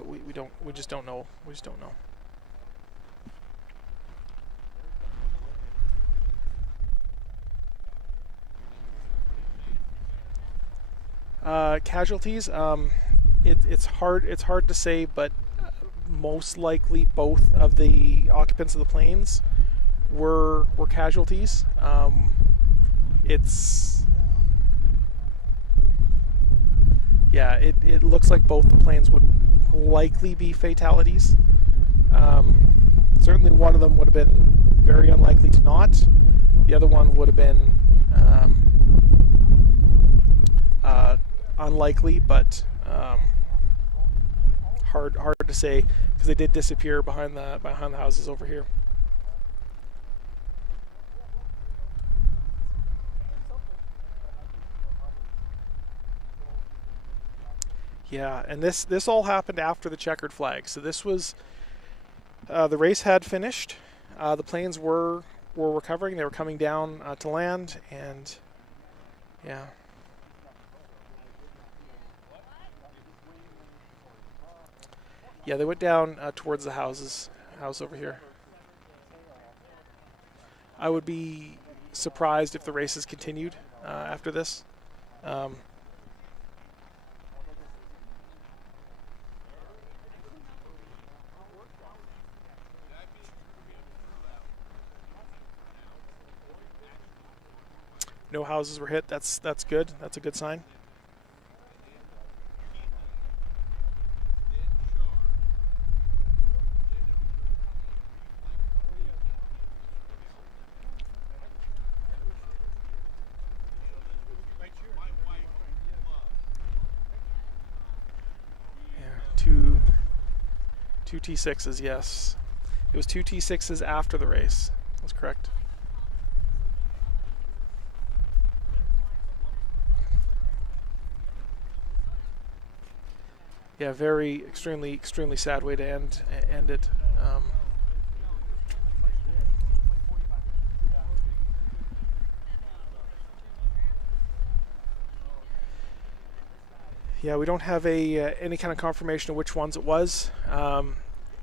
we just don't know. We just don't know. Casualties. It's hard to say, but most likely both of the occupants of the planes were casualties. It looks like both the planes would likely be fatalities. Certainly one of them would have been very unlikely to not. The other one would have been unlikely, but hard to say, because they did disappear behind the houses over here. Yeah, and this all happened after the checkered flag. So this was the race had finished. The planes were recovering. They were coming down to land, and yeah. Yeah, they went down towards the house over here. I would be surprised if the races continued after this. No houses were hit. That's good. That's a good sign. Two T6s, yes. It was 2 T6s after the race. That's correct. Yeah, very extremely sad way to end it. Yeah, we don't have any kind of confirmation of which ones it was.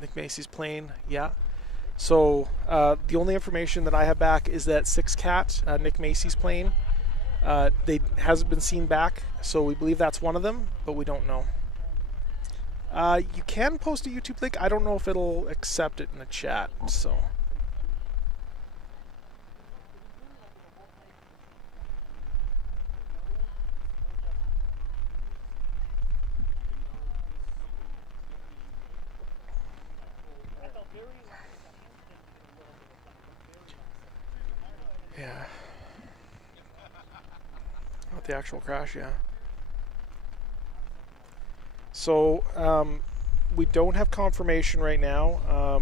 Nick Macy's plane, yeah. So the only information that I have back is that 6 Cat, Nick Macy's plane, they hasn't been seen back. So we believe that's one of them, but we don't know. You can post a YouTube link. I don't know if it'll accept it in the chat. So. Yeah. Not the actual crash, yeah. So we don't have confirmation right now.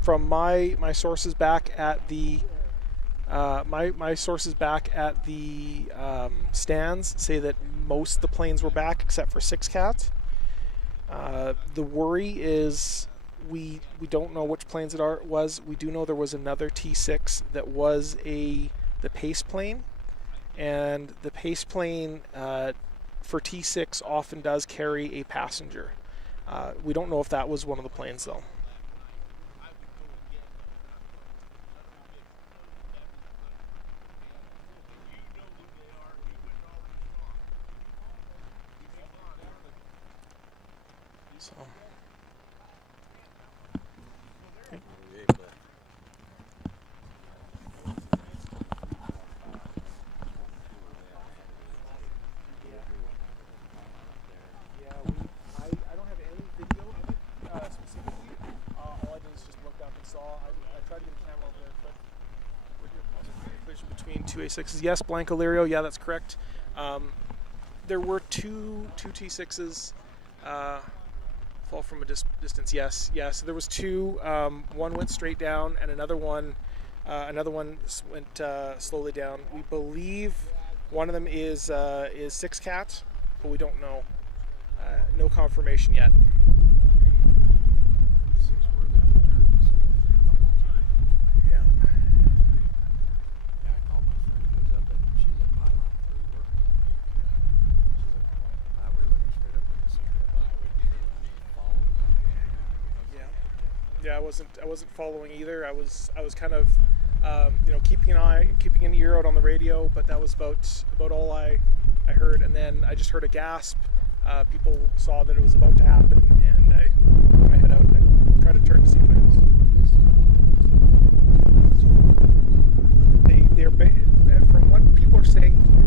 From my sources back at the my sources back at the stands say that most of the planes were back except for 6 Cat. The worry is we don't know which planes it was. We do know there was another T6 that was the pace plane, and the pace plane for T6 often does carry a passenger. We don't know if that was one of the planes though. So. I don't have any video of it specifically. All I did is just looked up and saw. I tried to get a camera over there, but we're here collision between two A6s. Yes, Blanco Lirio. Yeah, that's correct. There were two T6s fall from a distance. Yes. So there was two. One went straight down, and another one went slowly down. We believe one of them is 6-cat, but we don't know. No confirmation yet. Yeah. Yeah, I wasn't following either. I was kind of keeping an ear out on the radio, but that was about all I heard. And then I just heard a gasp. People saw that it was about to happen, and I put my head out and I tried to turn to see if I was. They're from what people are saying here,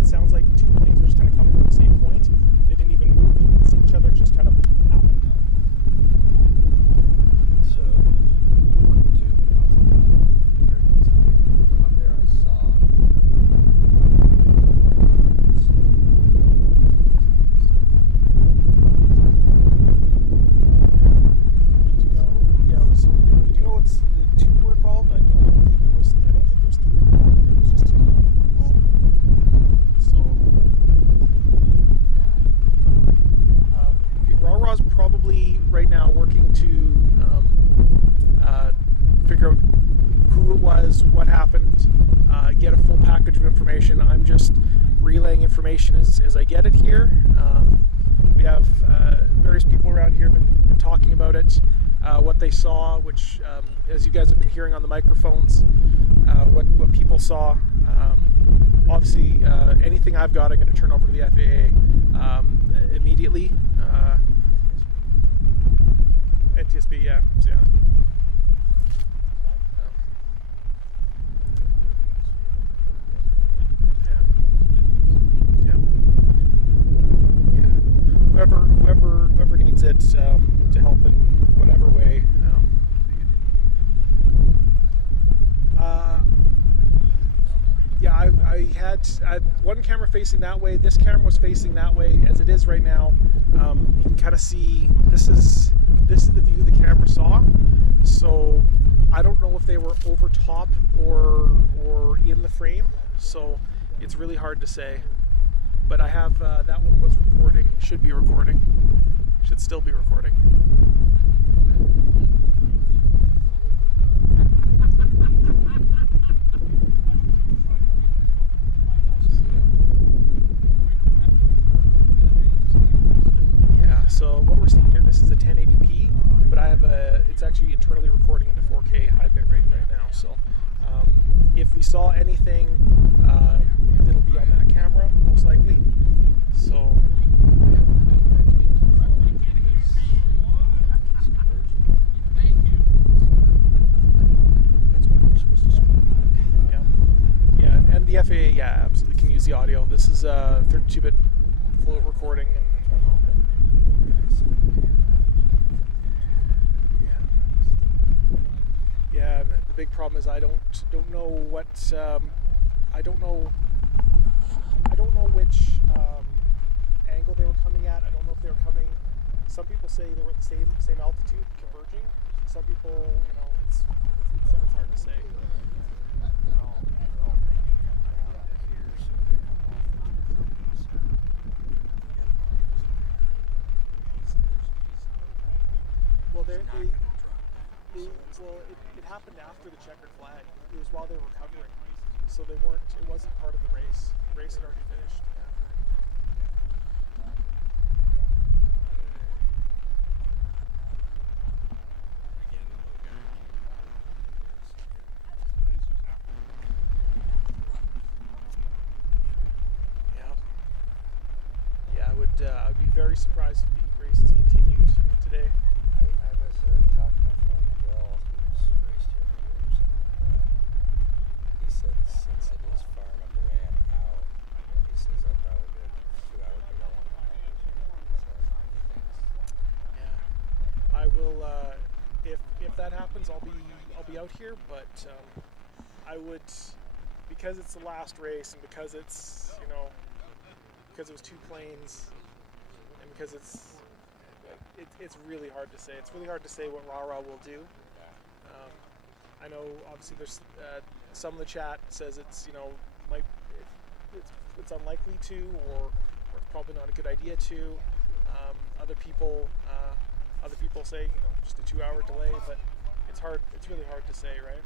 it sounds like two planes were just kind of coming from the same point. They didn't even move, they didn't see each other, just kind of happened. So, 1, 2, up there I saw. We do know it's the two were involved. I don't think there was 3 involved. It was just 2 involved. So RAW's probably right now working to figure out who it was, what happened, get a full package of information. I'm just relaying information as I get it here. We have various people around here have been talking about it, what they saw, which as you guys have been hearing on the microphones, what people saw. Obviously, anything I've got, I'm going to turn over to the FAA immediately. NTSB, yeah. Whoever needs it to help in whatever way. I had one camera facing that way. This camera was facing that way, as it is right now. You can kind of see this is the view the camera saw. So I don't know if they were over top or in the frame. So it's really hard to say. But I have that one was recording. Should be recording. Should still be recording. Yeah. So what we're seeing here, this is a 1080p, but I have it's actually internally recording into 4K high bit rate right now. So if we saw anything, it'll be on that camera most likely. So. Yeah, and the FAA, yeah, absolutely can use the audio. This is 32-bit float recording, and yeah, the big problem is I don't know what I don't know which angle they were coming at. I don't know if they were coming. Some people say they were at the same altitude, converging. Some people, it's hard to say. Well, it happened after the checkered flag. It was while they were recovering, so they weren't. It wasn't part of the race. The race had already finished. I'd be very surprised if the races continued today. I was talking to my friend Miguel, who's raced here for years, and he said since it is far enough away and out, he says I'll probably do a 2 hour delay on my racing. Yeah, I will. If that happens, I'll be out here. But I would, because it's the last race, and because it's because it was 2 planes, and because it's really hard to say. It's really hard to say what Rara will do. I know obviously there's some of the chat says it's it's unlikely to, or it's probably not a good idea to. Other people say just a 2 hour delay, but it's hard. It's really hard to say, right?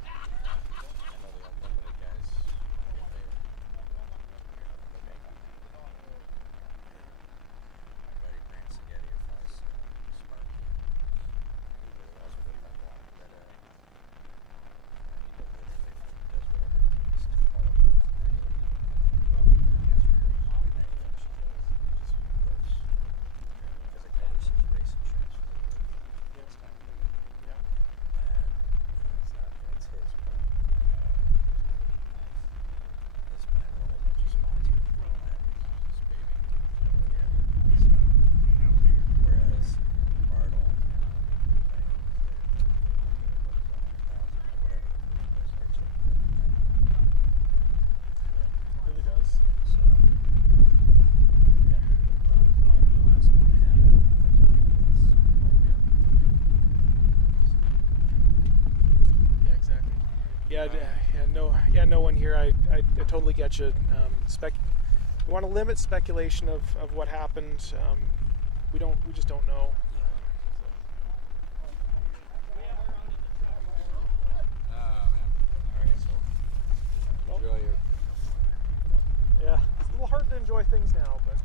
No one here. I totally get you. We want to limit speculation of what happened. We just don't know. Well, yeah, it's a little hard to enjoy things now, but.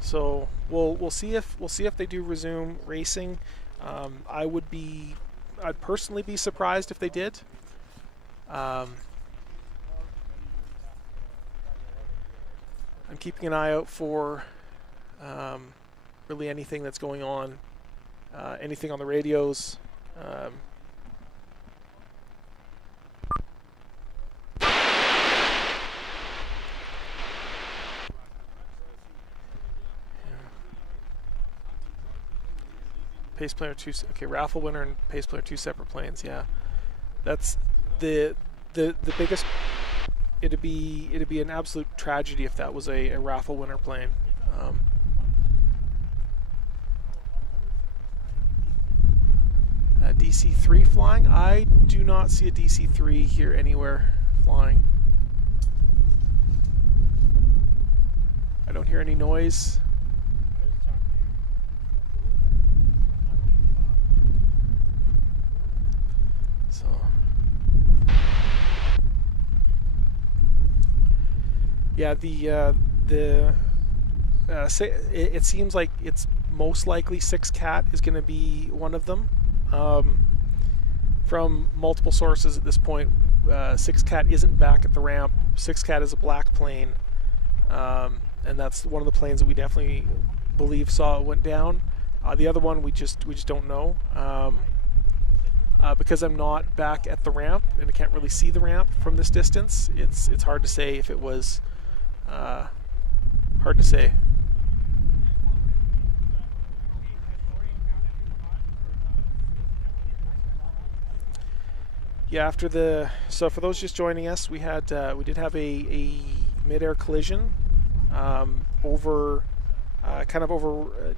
So we'll see if they do resume racing. I'd personally be surprised if they did. I'm keeping an eye out for really anything that's going on, anything on the radios. Pace player 2, okay, raffle winner and pace player 2 separate planes. Yeah, that's the biggest. It'd be an absolute tragedy if that was a raffle winner plane. DC-3 flying. I do not see a DC-3 here anywhere flying. I don't hear any noise. Yeah, it seems like it's most likely 6CAT is going to be one of them. From multiple sources at this point, 6CAT isn't back at the ramp. 6CAT is a black plane, and that's one of the planes that we definitely believe saw it went down. The other one we just don't know. Because I'm not back at the ramp and I can't really see the ramp from this distance, it's hard to say if it was. Hard to say. Yeah, so for those just joining us, we did have a mid-air collision over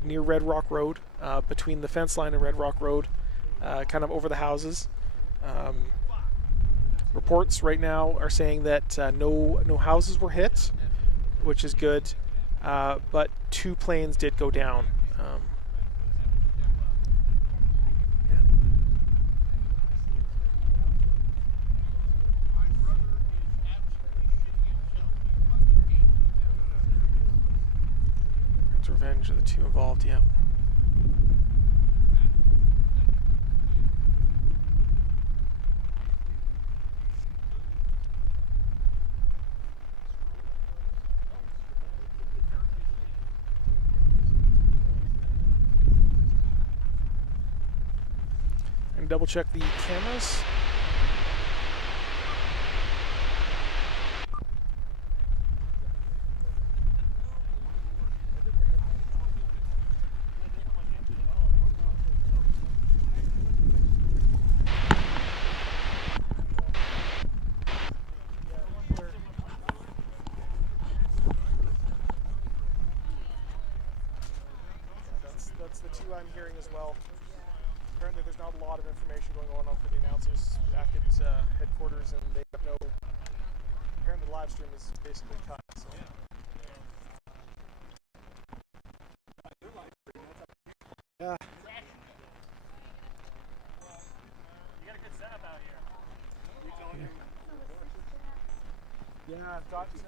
near Red Rock Road, between the fence line and Red Rock Road, kind of over the houses. Reports right now are saying that no houses were hit, which is good, but 2 planes did go down. Revenge are the two involved, yeah. And double check the cameras. That's the two I'm hearing as well. Apparently there's not a lot of information going on for the announcers back at headquarters, and they have no, apparently the live stream is basically cut, so. Yeah. You got a good setup out here. Yeah, I've got, the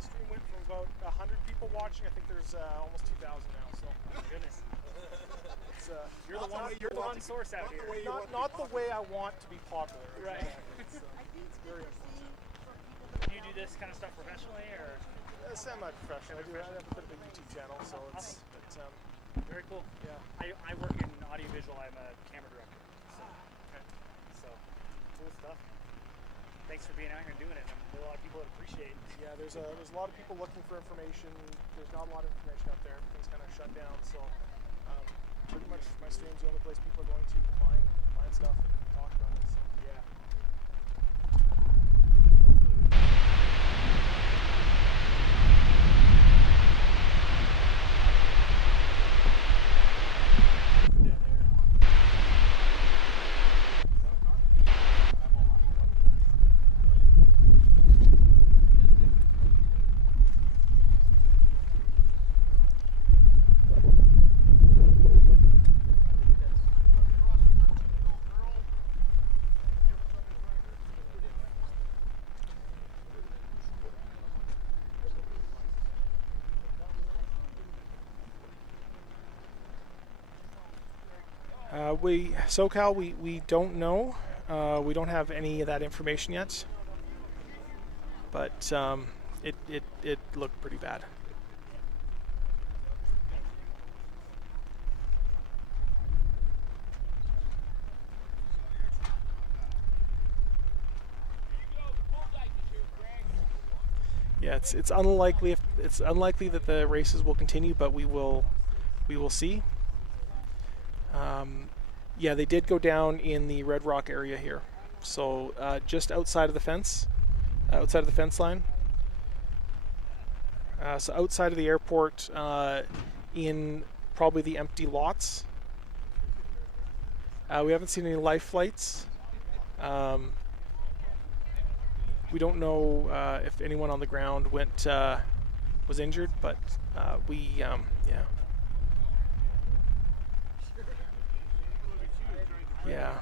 stream went from about 100 people watching, I think there's almost 2,000 now, so. Oh my goodness. It's, You're the one source out here. Not the way I want to be popular. Right. It's, very important. Do you do this kind of stuff professionally, or? Semi-professional. I have a bit of a YouTube channel, so it's very cool. Yeah. I work in audiovisual. I'm a camera director. So cool stuff. Thanks for being out here and doing it. There are a lot of people that appreciate it. Yeah, there's a lot of people looking for information. There's not a lot of information out there. Everything's kind of shut down, so pretty much my stream's the only place people are going to find stuff and talk about it. So yeah. SoCal, we don't know. We don't have any of that information yet. But it looked pretty bad. Yeah, it's unlikely that the races will continue, but we will see. Yeah, they did go down in the Red Rock area here, so just outside of the fence line. So outside of the airport, in probably the empty lots. We haven't seen any life flights. We don't know if anyone on the ground was injured, but yeah. Yeah. Yeah.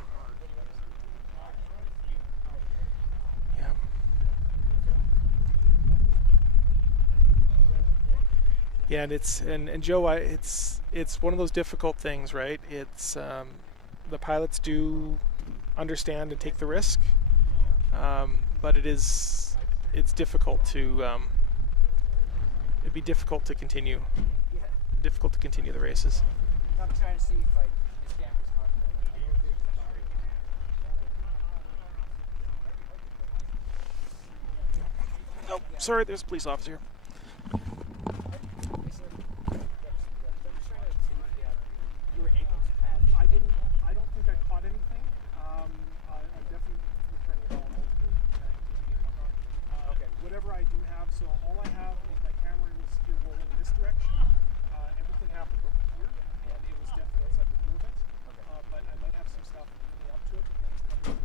Yeah, and Joe, it's one of those difficult things, right? It's the pilots do understand and take the risk, but it's difficult to it'd be difficult to continue the races. I'm trying to see if the camera's Oh, sorry, there's a police officer. I don't think I caught anything. I'm definitely returning it all multiple. Okay. Whatever I do have, so all I have is my camera was here rolling in this direction. Everything happened over here, and it was definitely outside the view of it. Okay. But I might have some stuff leading up to it and coming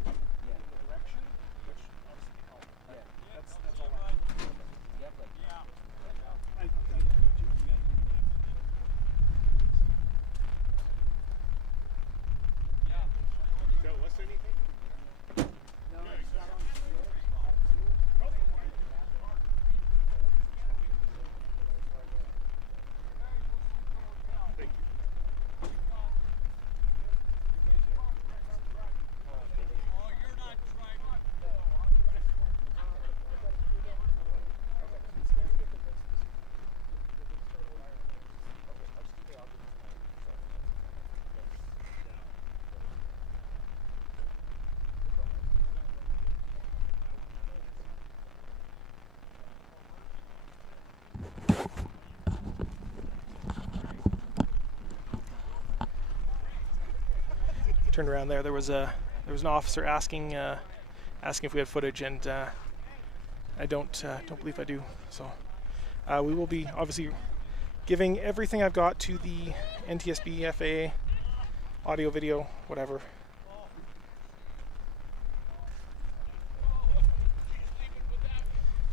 in the direction, which obviously can help. Yeah. That's all I have. I do. Joe, what's anything? No, it's not on. turned around there was an officer asking asking if we had footage, and I don't believe I do. So we will be obviously giving everything I've got to the NTSB, FAA, audio, video, whatever.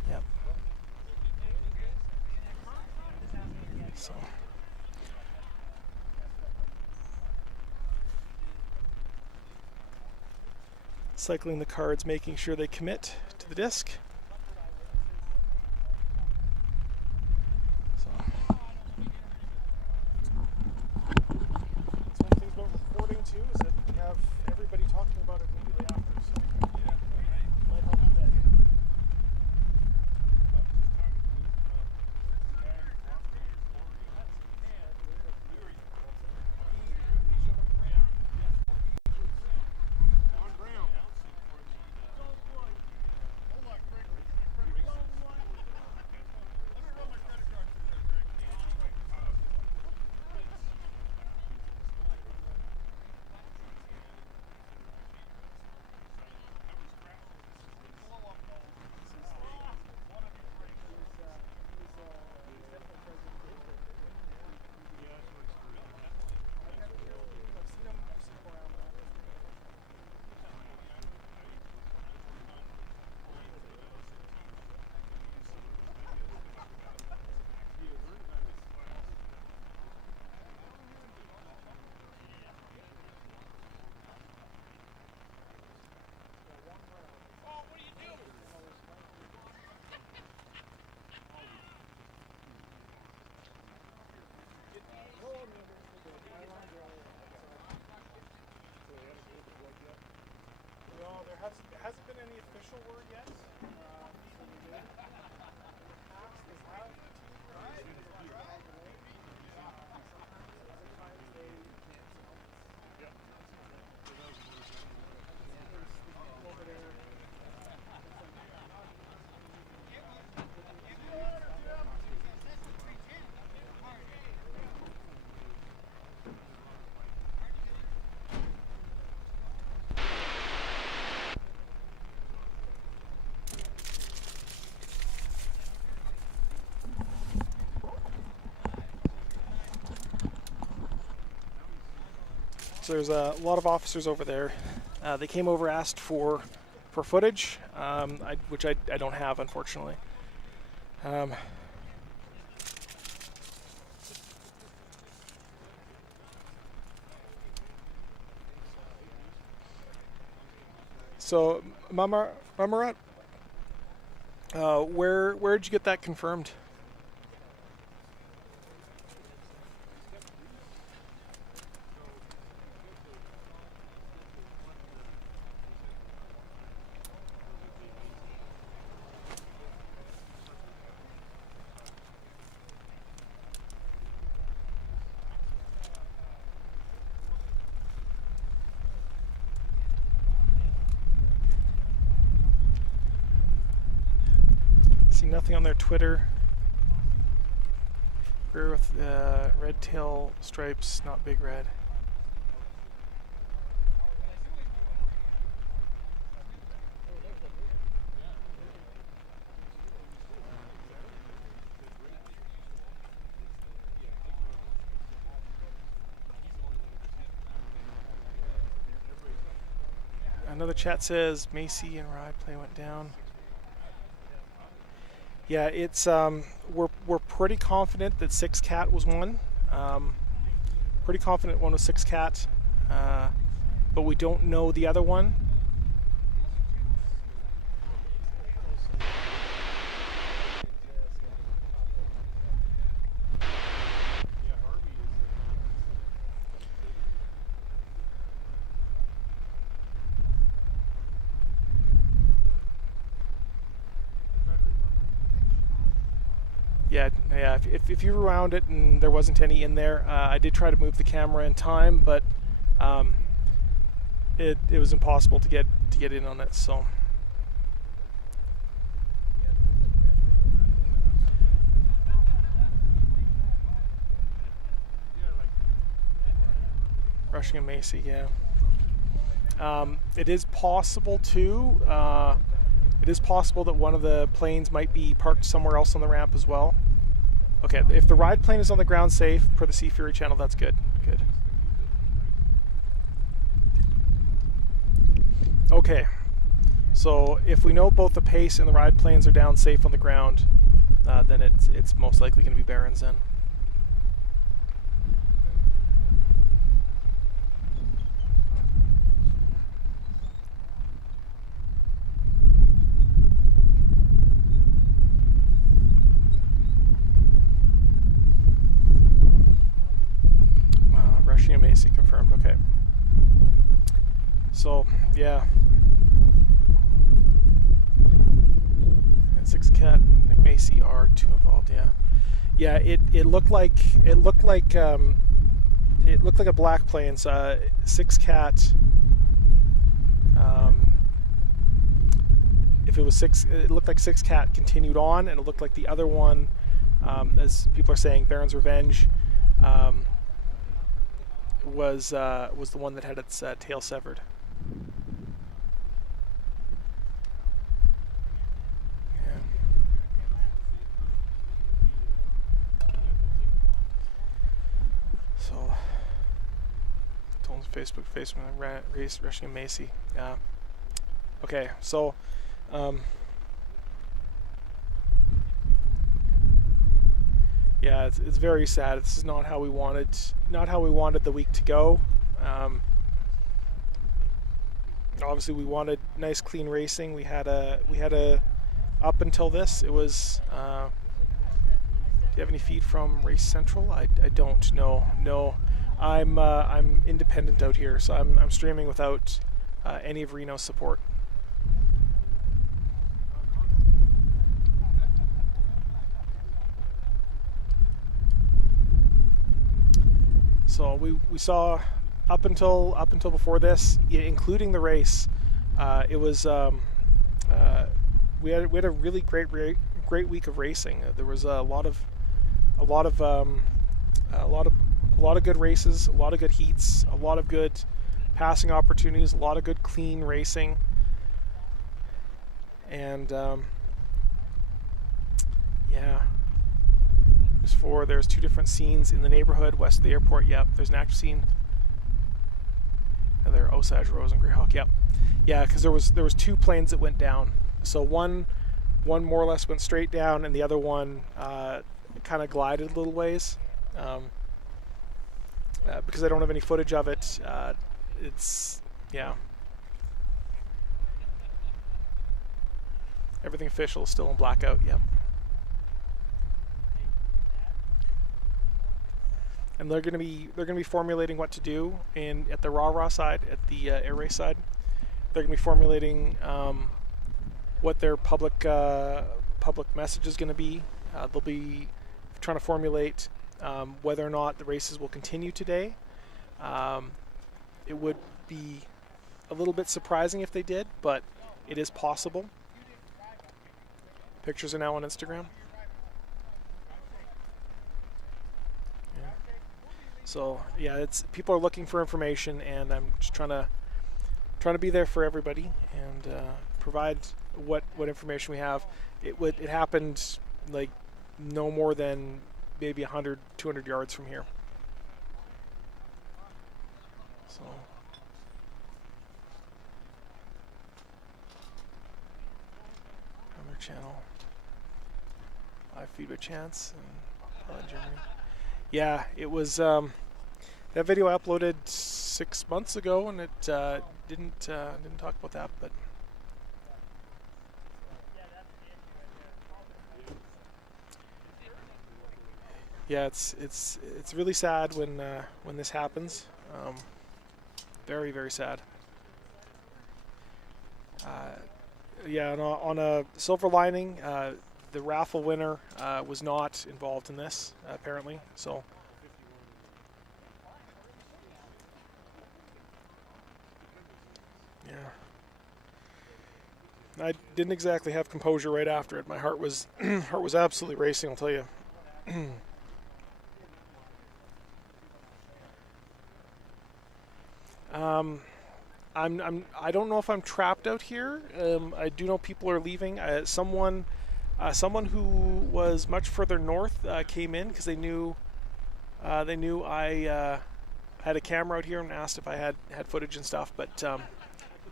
Yep. So. Cycling the cards, making sure they commit to the disc. So. That's one thing about recording too, is that we have everybody talking about it immediately after. So. Might help a bit. There hasn't been any official word yet. So there's a lot of officers over there. They came over, asked for footage, which I don't have, unfortunately. So, Mamarat, where'd you get that confirmed? See nothing on their Twitter. Rear with red tail stripes, not big red. Another chat says Macy and Rye play went down. Yeah, it's we're pretty confident that 6 Cat was one. Pretty confident one was 6 Cat, but we don't know the other one. Yeah. If you rewound it and there wasn't any in there, I did try to move the camera in time, but it was impossible to get in on it. So. Rushing and Macy, yeah. It is possible too. It is possible that one of the planes might be parked somewhere else on the ramp as well. Okay, if the ride plane is on the ground safe per the Sea Fury channel, that's good. Good. Okay, so if we know both the pace and the ride planes are down safe on the ground, then it's most likely going to be Barons then. Rushing and Macy confirmed. Okay. So yeah. 6 Cat McMacy are too involved. Yeah. Yeah. It looked like a black plane. 6 Cat. If it was 6, it looked like 6 Cat continued on, and it looked like the other one, as people are saying, Baron's Revenge, was the one that had its tail severed. Yeah. So, Tones Facebook, Rushing and Macy. Yeah. Okay, so. Yeah, it's very sad. This is not how we wanted the week to go. Obviously, we wanted nice, clean racing. We had a up until this. It was. Do you have any feed from Race Central? I don't know. No, I'm independent out here, so I'm streaming without any of Reno's support. So we saw up until before this, including the race, it was we had a really great week of racing. There was a lot of good races, a lot of good heats, a lot of good passing opportunities, a lot of good clean racing, and yeah. There's 2 different scenes in the neighborhood west of the airport. Yep, there's an active scene. There, Osage Rose and Greyhawk. Yep, yeah, because there was 2 planes that went down. So one more or less went straight down, and the other one kind of glided a little ways. Because I don't have any footage of it, it's yeah. Everything official is still in blackout. Yep. And they're going to be formulating what to do at the rah-rah side, at the air race side. They're going to be formulating what their public message is going to be. They'll be trying to formulate whether or not the races will continue today. It would be a little bit surprising if they did, but it is possible. Pictures are now on Instagram. So yeah, it's people are looking for information, and I'm just trying to be there for everybody and provide what information we have. It happened like no more than maybe 100, 200 yards from here. So other channel, live feed by chance, and Germany. Yeah, it was that video I uploaded 6 months ago, and it didn't talk about that, but yeah, it's really sad when this happens. Very, very sad. Yeah, and on a silver lining, the raffle winner was not involved in this, apparently. So, yeah, I didn't exactly have composure right after it. My heart was absolutely racing, I'll tell you. I don't know if I'm trapped out here. I do know people are leaving. Someone who was much further north came in because they knew I had a camera out here and asked if I had footage and stuff, but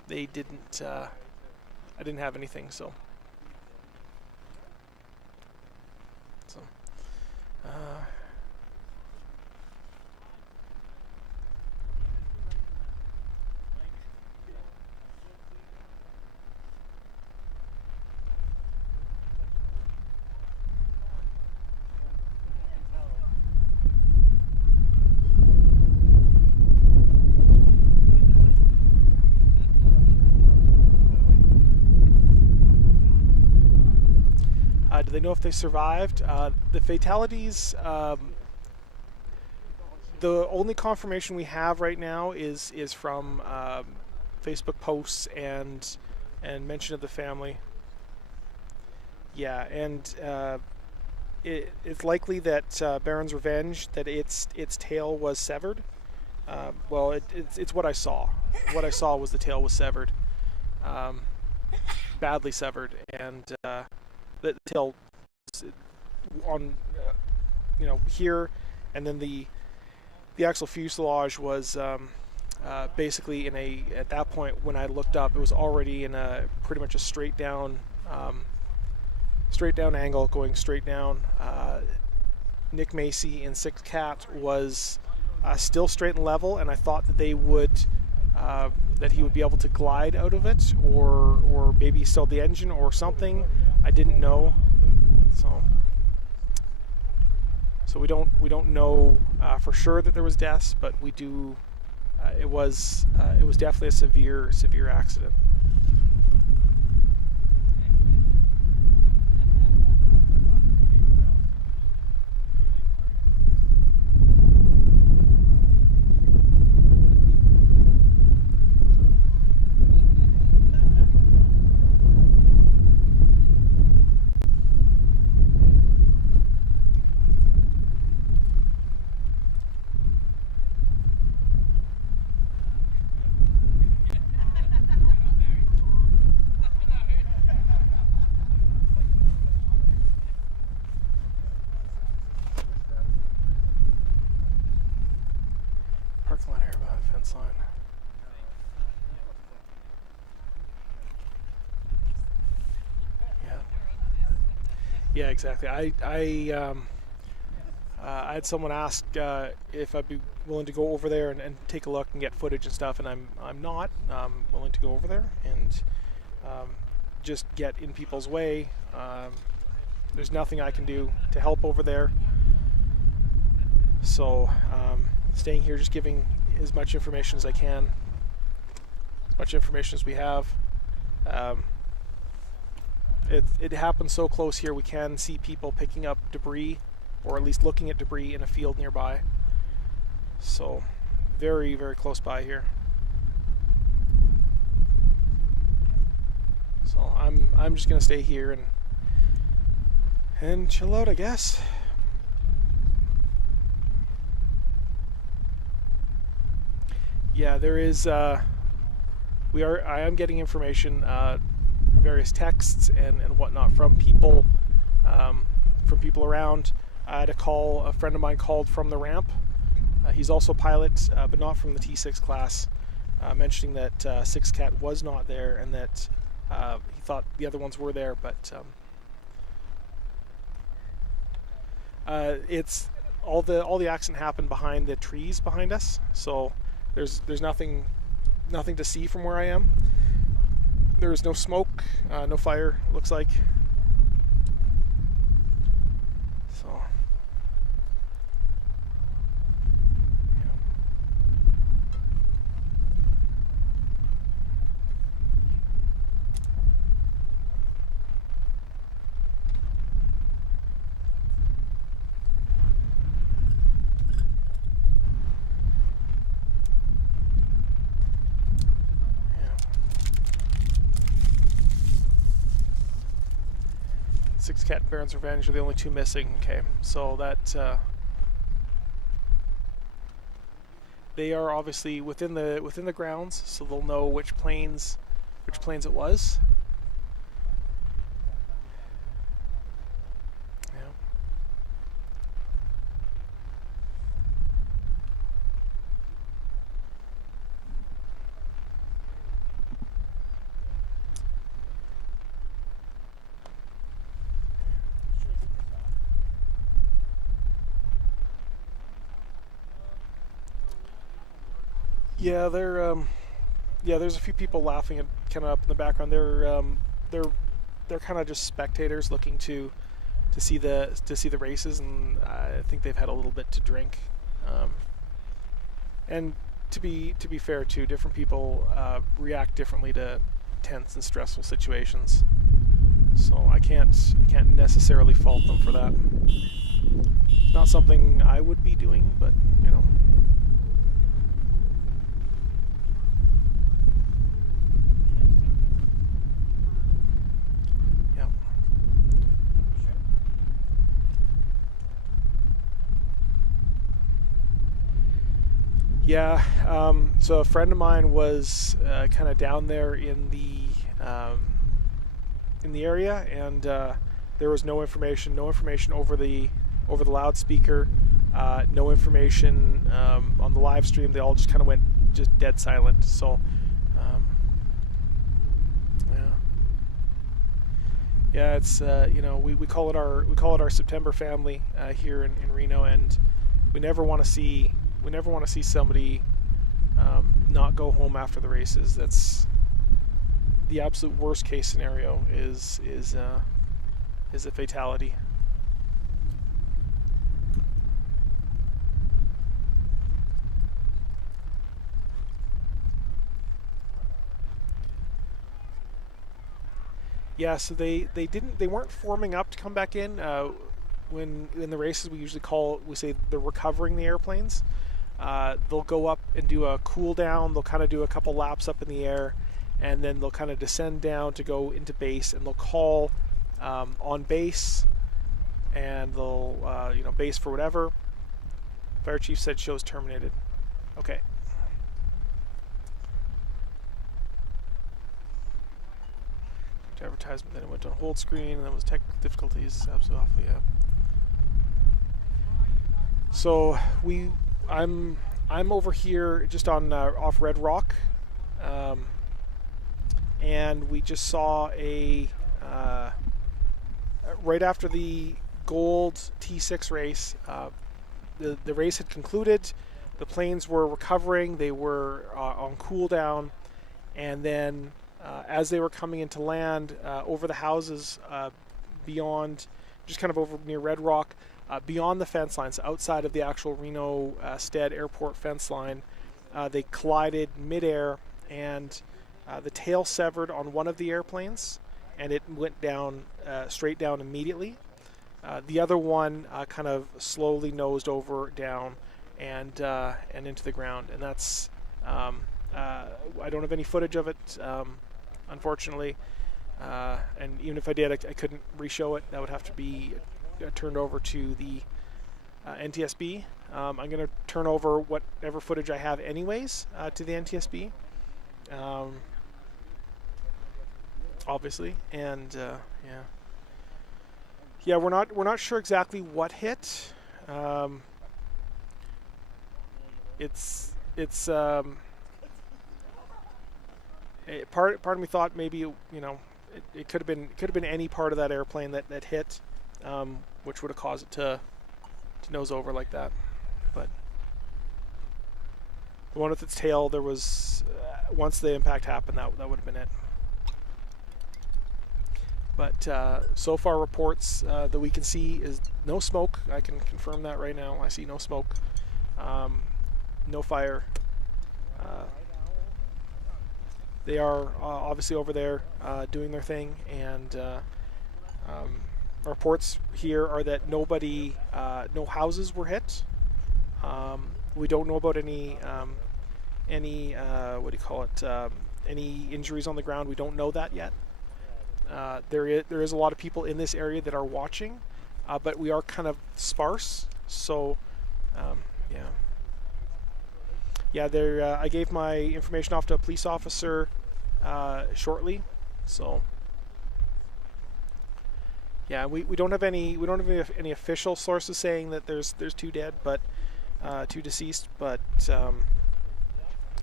they didn't. I didn't have anything, so. Do they know if they survived? The fatalities, the only confirmation we have right now is from Facebook posts and mention of the family. Yeah, and it's likely that Baron's Revenge, that its tail was severed. Well, it's what I saw. What I saw was the tail was severed, badly severed, and the tail on here, and then the actual fuselage was basically at that point when I looked up, it was already in a pretty much a straight down angle, going straight down. Nick Macy in 6 Cat was still straight and level, and I thought that they would that he would be able to glide out of it, or maybe still the engine or something. I didn't know, so we don't know for sure that there was deaths, but we do. It was definitely a severe accident. Parking lot here by the fence line. Yeah, exactly. I had someone ask if I'd be willing to go over there and take a look and get footage and stuff, and I'm not willing to go over there and just get in people's way. There's nothing I can do to help over there, so staying here, just giving as much information as I can, as much information as we have. It happens so close here. We can see people picking up debris, or at least looking at debris in a field nearby. So very, very close by here. So I'm just gonna stay here and chill out, I guess. Yeah, there is. I am getting information, various texts and whatnot from people around. I had a call. A friend of mine called from the ramp. He's also a pilot, but not from the T6 class, mentioning that 6 Cat was not there and that he thought the other ones were there, but it's all the accident happened behind the trees behind us. So there's nothing to see from where I am. There's no smoke, no fire, it looks like. So Six Cat and Baron's Revenge are the only two missing. Okay, so that they are obviously within the grounds, so they'll know which planes it was. Yeah. Yeah, there's a few people laughing at kind of up in the background. They're kind of just spectators looking to see the races, and I think they've had a little bit to drink. And to be fair too, different people react differently to tense and stressful situations. So I can't necessarily fault them for that. Not something I would be doing, but you know. Yeah, so a friend of mine was kind of down there in the area, and there was no information over the loudspeaker, no information on the live stream. They all just kind of went just dead silent. So, yeah, it's you know, we call it our September family here in Reno, and we never want to see somebody not go home after the races. That's the absolute worst case scenario is a fatality. Yeah, so they weren't forming up to come back in. When in the races, we say they're recovering the airplanes. They'll go up and do a cool down. They'll kind of do a couple laps up in the air, and then they'll kind of descend down to go into base, and they'll call on base, and they'll base for whatever. Fire chief said show's terminated. Okay. Advertisement, then it went on hold screen, and then was technical difficulties. Absolutely awful, yeah. So I'm over here just on off Red Rock, and we just saw right after the gold T6 race, the race had concluded. The planes were recovering. They were on cool down, and then as they were coming into land over the houses beyond, just kind of over near Red Rock, beyond the fence lines, outside of the actual Reno Stead Airport fence line, they collided midair, and the tail severed on one of the airplanes, and it went down straight down immediately. The other one kind of slowly nosed over down and into the ground, and that's I don't have any footage of it, unfortunately, and even if I did, I couldn't re-show it. That would have to be turned over to the NTSB. I'm going to turn over whatever footage I have anyways to the NTSB, obviously, and yeah, we're not sure exactly what hit. Part of me thought maybe it could have been any part of that airplane that hit, which would have caused it to nose over like that. But the one with its tail, there was once the impact happened, that would have been it. But so far, reports that we can see is no smoke. I can confirm that right now. I see no smoke, no fire. They are obviously over there doing their thing, and reports here are that no houses were hit. We don't know about any what do you call it? Any injuries on the ground. We don't know that yet. There is a lot of people in this area that are watching, but we are kind of sparse. So, yeah. yeah, I gave my information off to a police officer shortly, so yeah, we don't have any official sources saying that there's 2 dead, but 2 deceased, but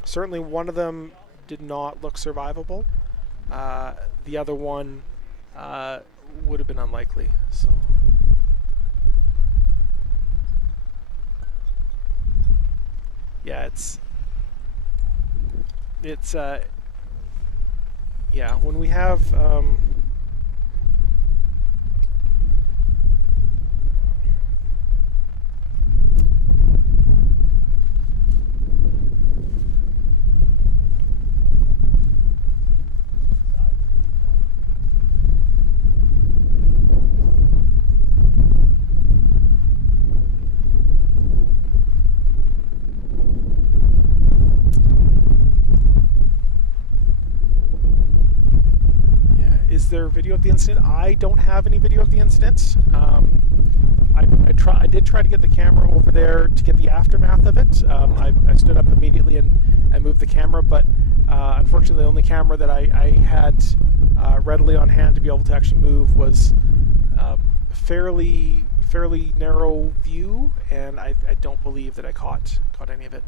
certainly one of them did not look survivable. The other one would have been unlikely. So yeah, it's yeah, when we have is there video of the incident? I don't have any video of the incident. I did try to get the camera over there to get the aftermath of it. I stood up immediately and moved the camera, but unfortunately the only camera that I had readily on hand to be able to actually move was fairly narrow view, and I don't believe that I caught any of it.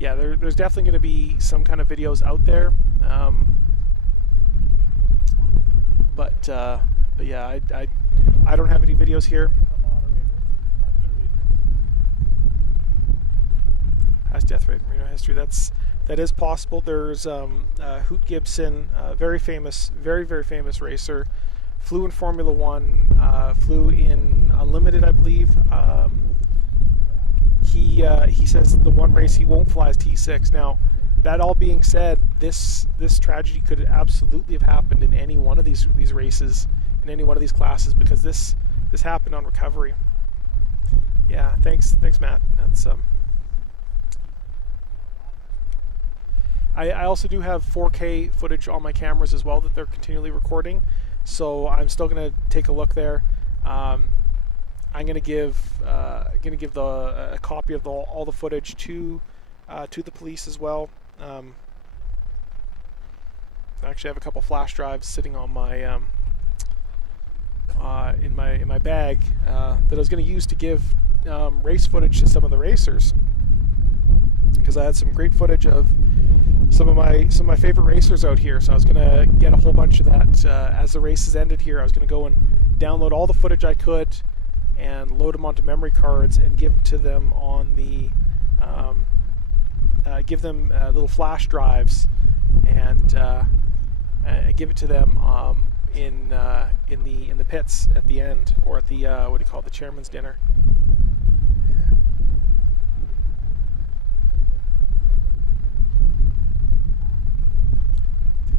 Yeah, there's definitely going to be some kind of videos out there, but yeah, I don't have any videos here. Highest death rate in Reno history. That is possible. There's Hoot Gibson, very famous racer, flew in Formula One, flew in Unlimited, I believe. He says the one race he won't fly is T6. Now, that all being said, this tragedy could absolutely have happened in any one of these races, in any one of these classes, because this happened on recovery. Yeah, thanks Matt. That's I also do have 4K footage on my cameras as well that they're continually recording, so I'm still gonna take a look there. I'm gonna give a copy of all the footage to the police as well. I actually have a couple flash drives sitting on my in my bag that I was going to use to give race footage to some of the racers, because I had some great footage of some of my favorite racers out here. So I was going to get a whole bunch of that as the races ended here. I was going to go and download all the footage I could and load them onto memory cards and give to them on the give them little flash drives and give it to them in the pits at the end, or at the what do you call it, the chairman's dinner.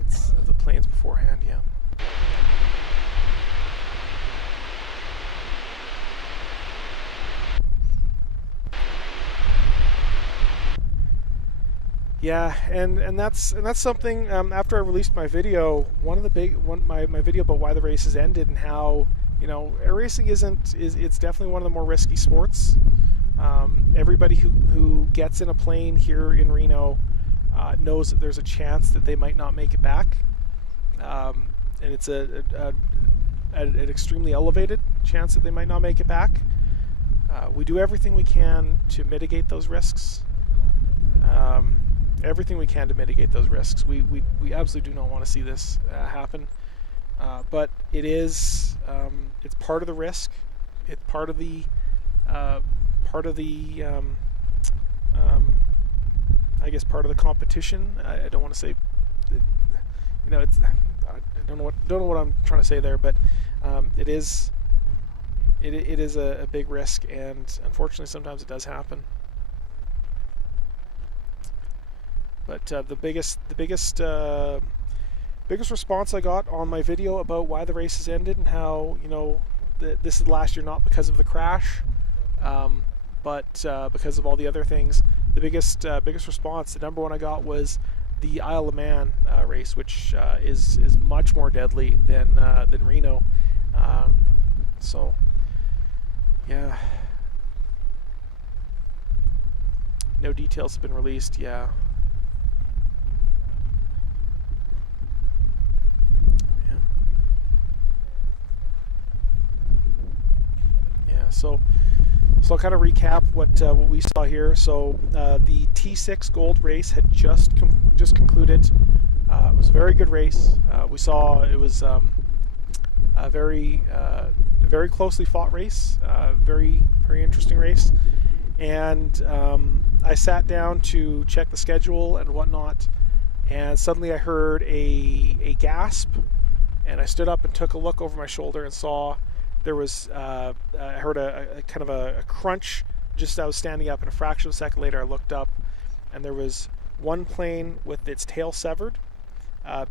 It's the planes beforehand, yeah. Yeah, and that's something. After I released my video, my video about why the races ended and how, you know, air racing it's definitely one of the more risky sports. Everybody who gets in a plane here in Reno knows that there's a chance that they might not make it back, and it's an extremely elevated chance that they might not make it back. We do everything we can to mitigate those risks. Everything we can to mitigate those risks. We absolutely do not want to see this happen, but it is it's part of the risk. It's part of the I guess part of the competition. I don't want to say, you know, it's I don't know what I'm trying to say there, but it is a big risk, and unfortunately sometimes it does happen. But the biggest response I got on my video about why the races ended and how, you know, this is last year not because of the crash, but because of all the other things. The biggest response, the number one I got, was the Isle of Man race, which is much more deadly than Reno. So Yeah. No details have been released. Yeah. Yeah. So I'll kind of recap what we saw here. So the T6 Gold race had just concluded. It was a very good race. We saw it was a very closely fought race. Very interesting race. And I sat down to check the schedule and whatnot, and suddenly I heard a gasp, and I stood up and took a look over my shoulder and saw there was I heard a kind of a crunch just as I was standing up, and a fraction of a second later I looked up, and there was one plane with its tail severed,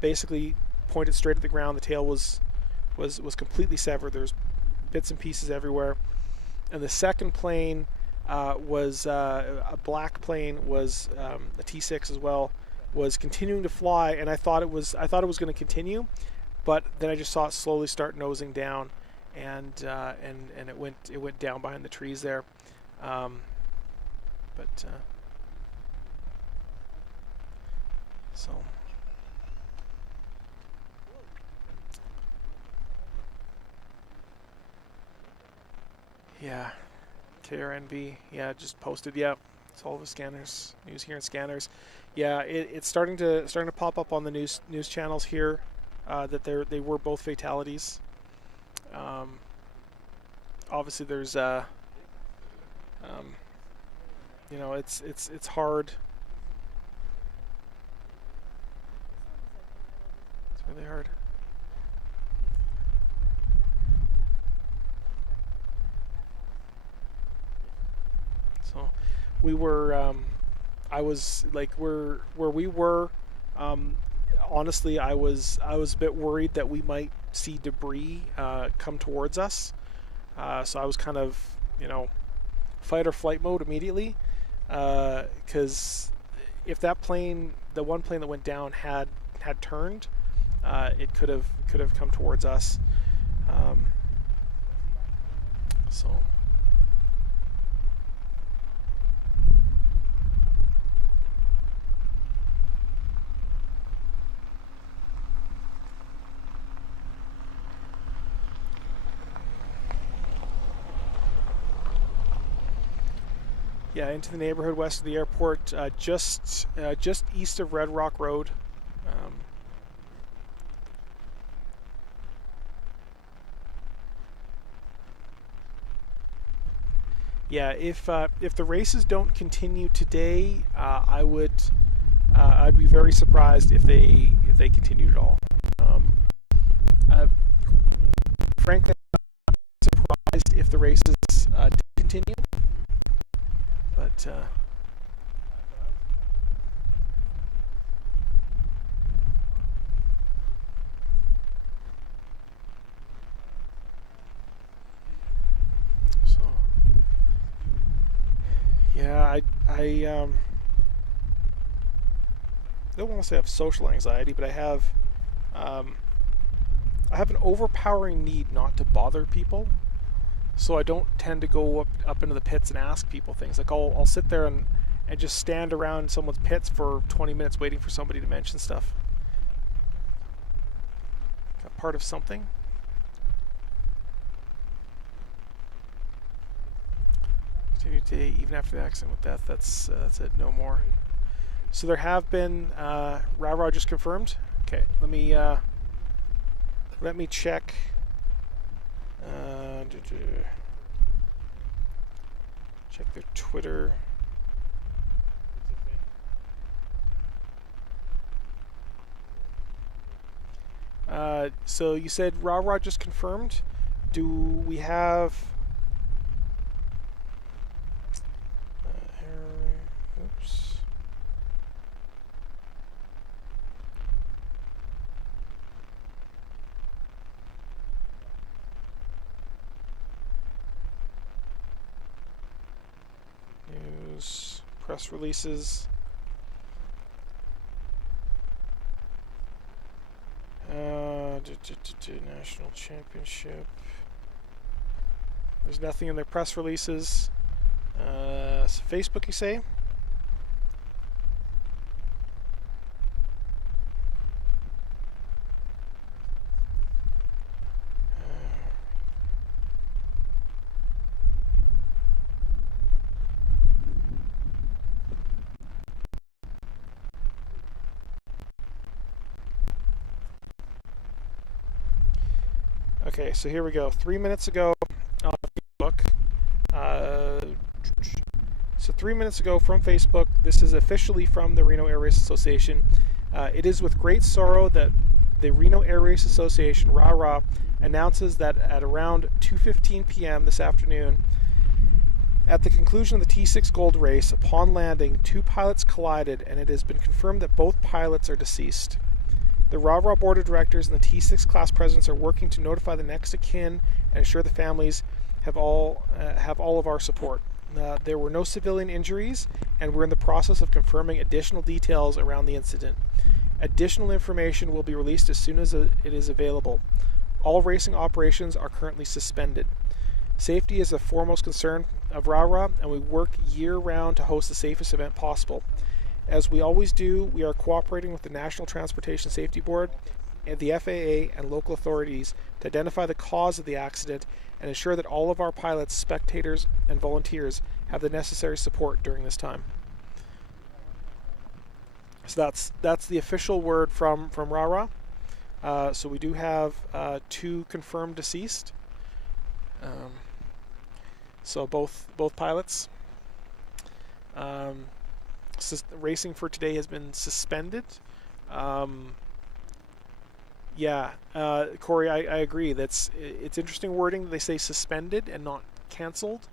basically pointed straight at the ground. The tail was completely severed. There's bits and pieces everywhere, and the second plane was a black plane, was a T6 as well, was continuing to fly, and I thought it was going to continue, but then I just saw it slowly start nosing down, and it went down behind the trees there, so. Yeah. KRNB, yeah, just posted. Yeah, it's all the scanners. News here in scanners. Yeah, it's starting to pop up on the news channels here that they were both fatalities. Obviously, there's you know, it's hard. It's really hard. So we were, I was like, where we were, honestly, I was a bit worried that we might see debris come towards us. So I was kind of, you know, fight or flight mode immediately, because if that plane, the one plane that went down, had turned, it could have come towards us. So. Yeah, into the neighborhood west of the airport, just east of Red Rock Road. Yeah, if the races don't continue today, I'd be very surprised if they continued at all. Frankly, I'm surprised if the races did continue. But so yeah, I don't want to say I have social anxiety, but I have an overpowering need not to bother people. So I don't tend to go up into the pits and ask people things. Like I'll sit there and just stand around someone's pits for 20 minutes waiting for somebody to mention stuff. Got part of something. Continue today even after the accident with death. That's it. No more. So there have been RAW just confirmed. Okay, let me check. Check their Twitter. So you said RAW just confirmed. Do we have? Oops. News, press releases. National Championship. There's nothing in their press releases. So Facebook, you say? Okay, so here we go. 3 minutes ago on Facebook. So 3 minutes ago from Facebook, this is officially from the Reno Air Race Association. It is with great sorrow that the Reno Air Race Association, RAH, announces that at around 2:15 p.m. this afternoon, at the conclusion of the T6 Gold race, upon landing, 2 pilots collided, and it has been confirmed that both pilots are deceased. The RAH Board of Directors and the T6 class presidents are working to notify the next of kin and ensure the families have all of our support. There were no civilian injuries, and we're in the process of confirming additional details around the incident. Additional information will be released as soon as it is available. All racing operations are currently suspended. Safety is the foremost concern of RAH, and we work year-round to host the safest event possible. As we always do, we are cooperating with the National Transportation Safety Board and the FAA and local authorities to identify the cause of the accident and ensure that all of our pilots, spectators, and volunteers have the necessary support during this time. So that's the official word from RAH. So we do have 2 confirmed deceased. So both pilots. Racing for today has been suspended. Corey, I agree. It's interesting wording. They say suspended and not canceled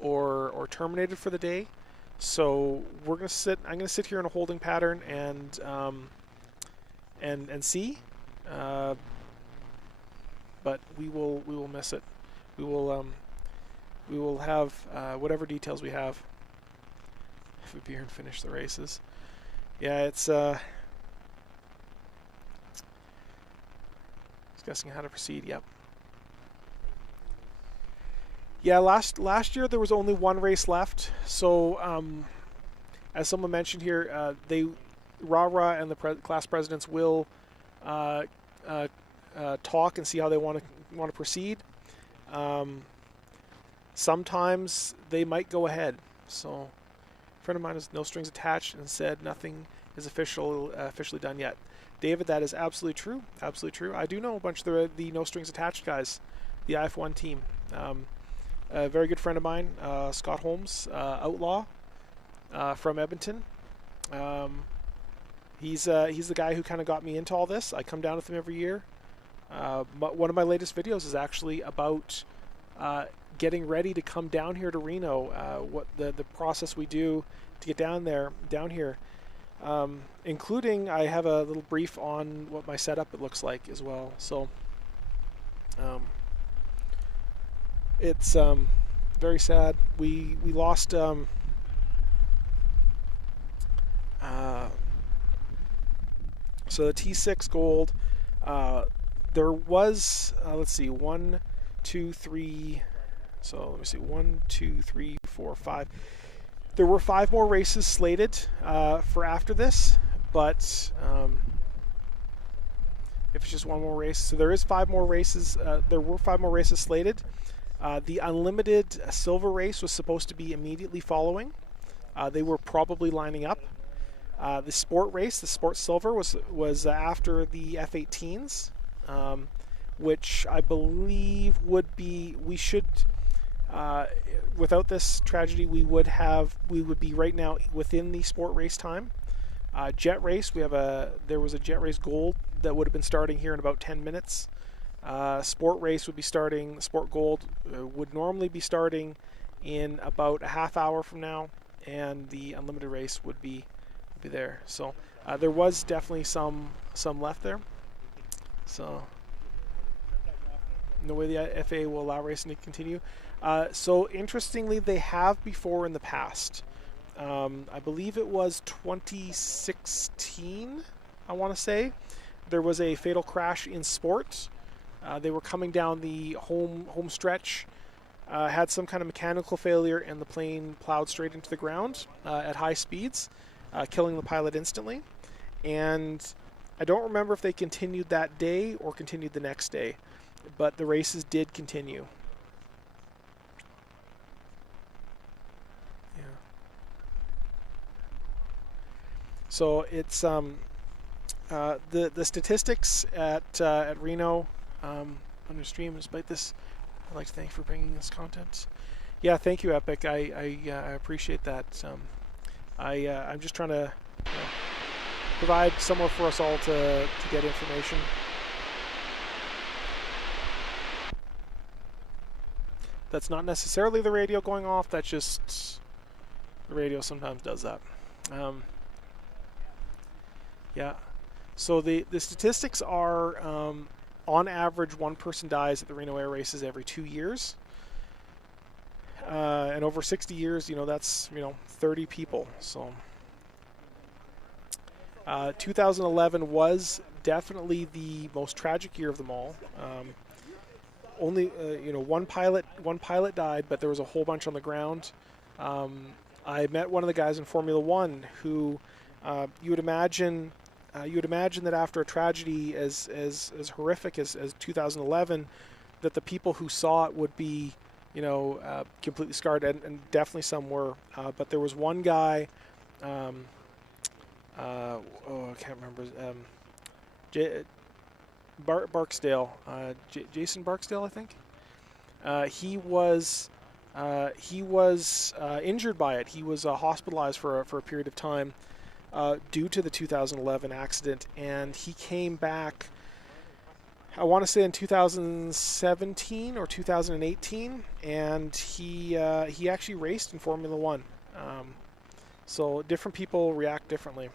or terminated for the day. So I'm gonna sit here in a holding pattern and see. But we will miss it. We will have whatever details we have. If we be here and finish the races. Yeah, it's discussing how to proceed. Yep. Yeah, last year there was only 1 race left. So as someone mentioned here, RAH and the class presidents will talk and see how they want to proceed. Sometimes they might go ahead. So a friend of mine has no strings attached and said nothing is officially done yet. David, that is absolutely true. Absolutely true. I do know a bunch of the no strings attached guys, the IF1 team. A very good friend of mine, Scott Holmes, outlaw from Edmonton. He's the guy who kind of got me into all this. I come down with him every year. One of my latest videos is actually about getting ready to come down here to Reno. What the process we do to get down here, including I have a little brief on what my setup looks like as well. So it's very sad. We lost so the T6 Gold. There was let's see, 1, 2, 3. So let me see, 1, 2, 3, 4, 5. There were 5 more races slated for after this, but if it's just 1 more race, so there is 5 more races. There were 5 more races slated. The unlimited silver race was supposed to be immediately following. They were probably lining up. The sport race, the sport silver, was after the F-18s, which I believe would be. We should. Without this tragedy, we would be right now within the sport race time. Jet race, there was a jet race gold that would have been starting here in about 10 minutes. Sport race would be starting. Sport gold would normally be starting in about a half hour from now, and the unlimited race would be there. So there was definitely some left there. So no way the FAA will allow racing to continue. So interestingly, they have before in the past. I believe it was 2016, I want to say. There was a fatal crash in sport. They were coming down the home stretch. had some kind of mechanical failure, and the plane plowed straight into the ground at high speeds, killing the pilot instantly. And I don't remember if they continued that day or continued the next day, but the races did continue. Yeah. So it's the statistics at Reno on your stream. Despite this, I'd like to thank you for bringing this content. Yeah, thank you, Epic. I appreciate that. I'm just trying to provide somewhere for us all to get information. That's not necessarily the radio going off. That's just the radio sometimes does that. Yeah. So the statistics are, on average, one person dies at the Reno Air Races every 2 years. And over 60 years, that's, 30 people. So 2011 was definitely the most tragic year of them all. Only, one pilot died, but there was a whole bunch on the ground. I met one of the guys in Formula One who, you would imagine that after a tragedy as horrific as 2011, that the people who saw it would be, completely scarred, and definitely some were. But there was one guy, I can't remember, Barksdale, Jason Barksdale, I think. He was injured by it. He was hospitalized for a period of time due to the 2011 accident, and he came back, I want to say in 2017 or 2018, and he actually raced in Formula One. So different people react differently.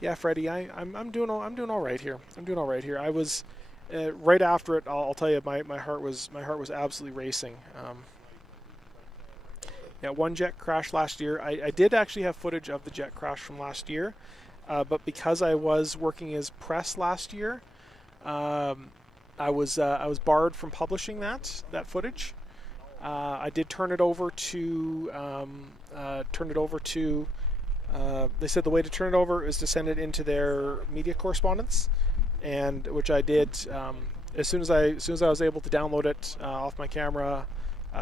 Yeah, Freddie, I'm doing all right here. I'm doing all right here. I was right after it. I'll tell you, my heart was absolutely racing. Yeah, one jet crashed last year. I did actually have footage of the jet crash from last year, but because I was working as press last year, I was barred from publishing that footage. I did turn it over to they said the way to turn it over is to send it into their media correspondence, and which I did. As soon as I was able to download it off my camera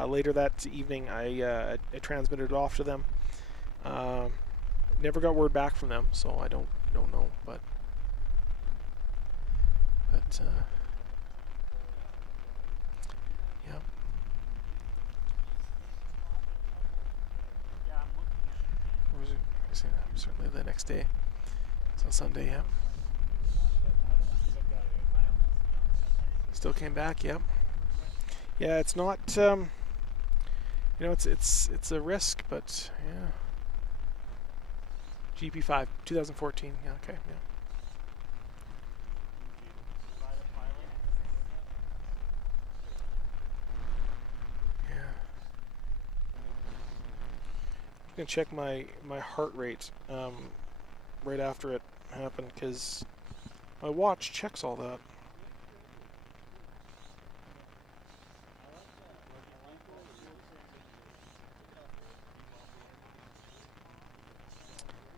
later that evening, I transmitted it off to them. Never got word back from them, so I don't know, but yeah. Certainly the next day. It's on Sunday, yeah. Still came back, yep. Yeah, it's not, it's a risk, but yeah. GP5, 2014, yeah, okay, yeah. I'm gonna check my heart rate right after it happened, because my watch checks all that.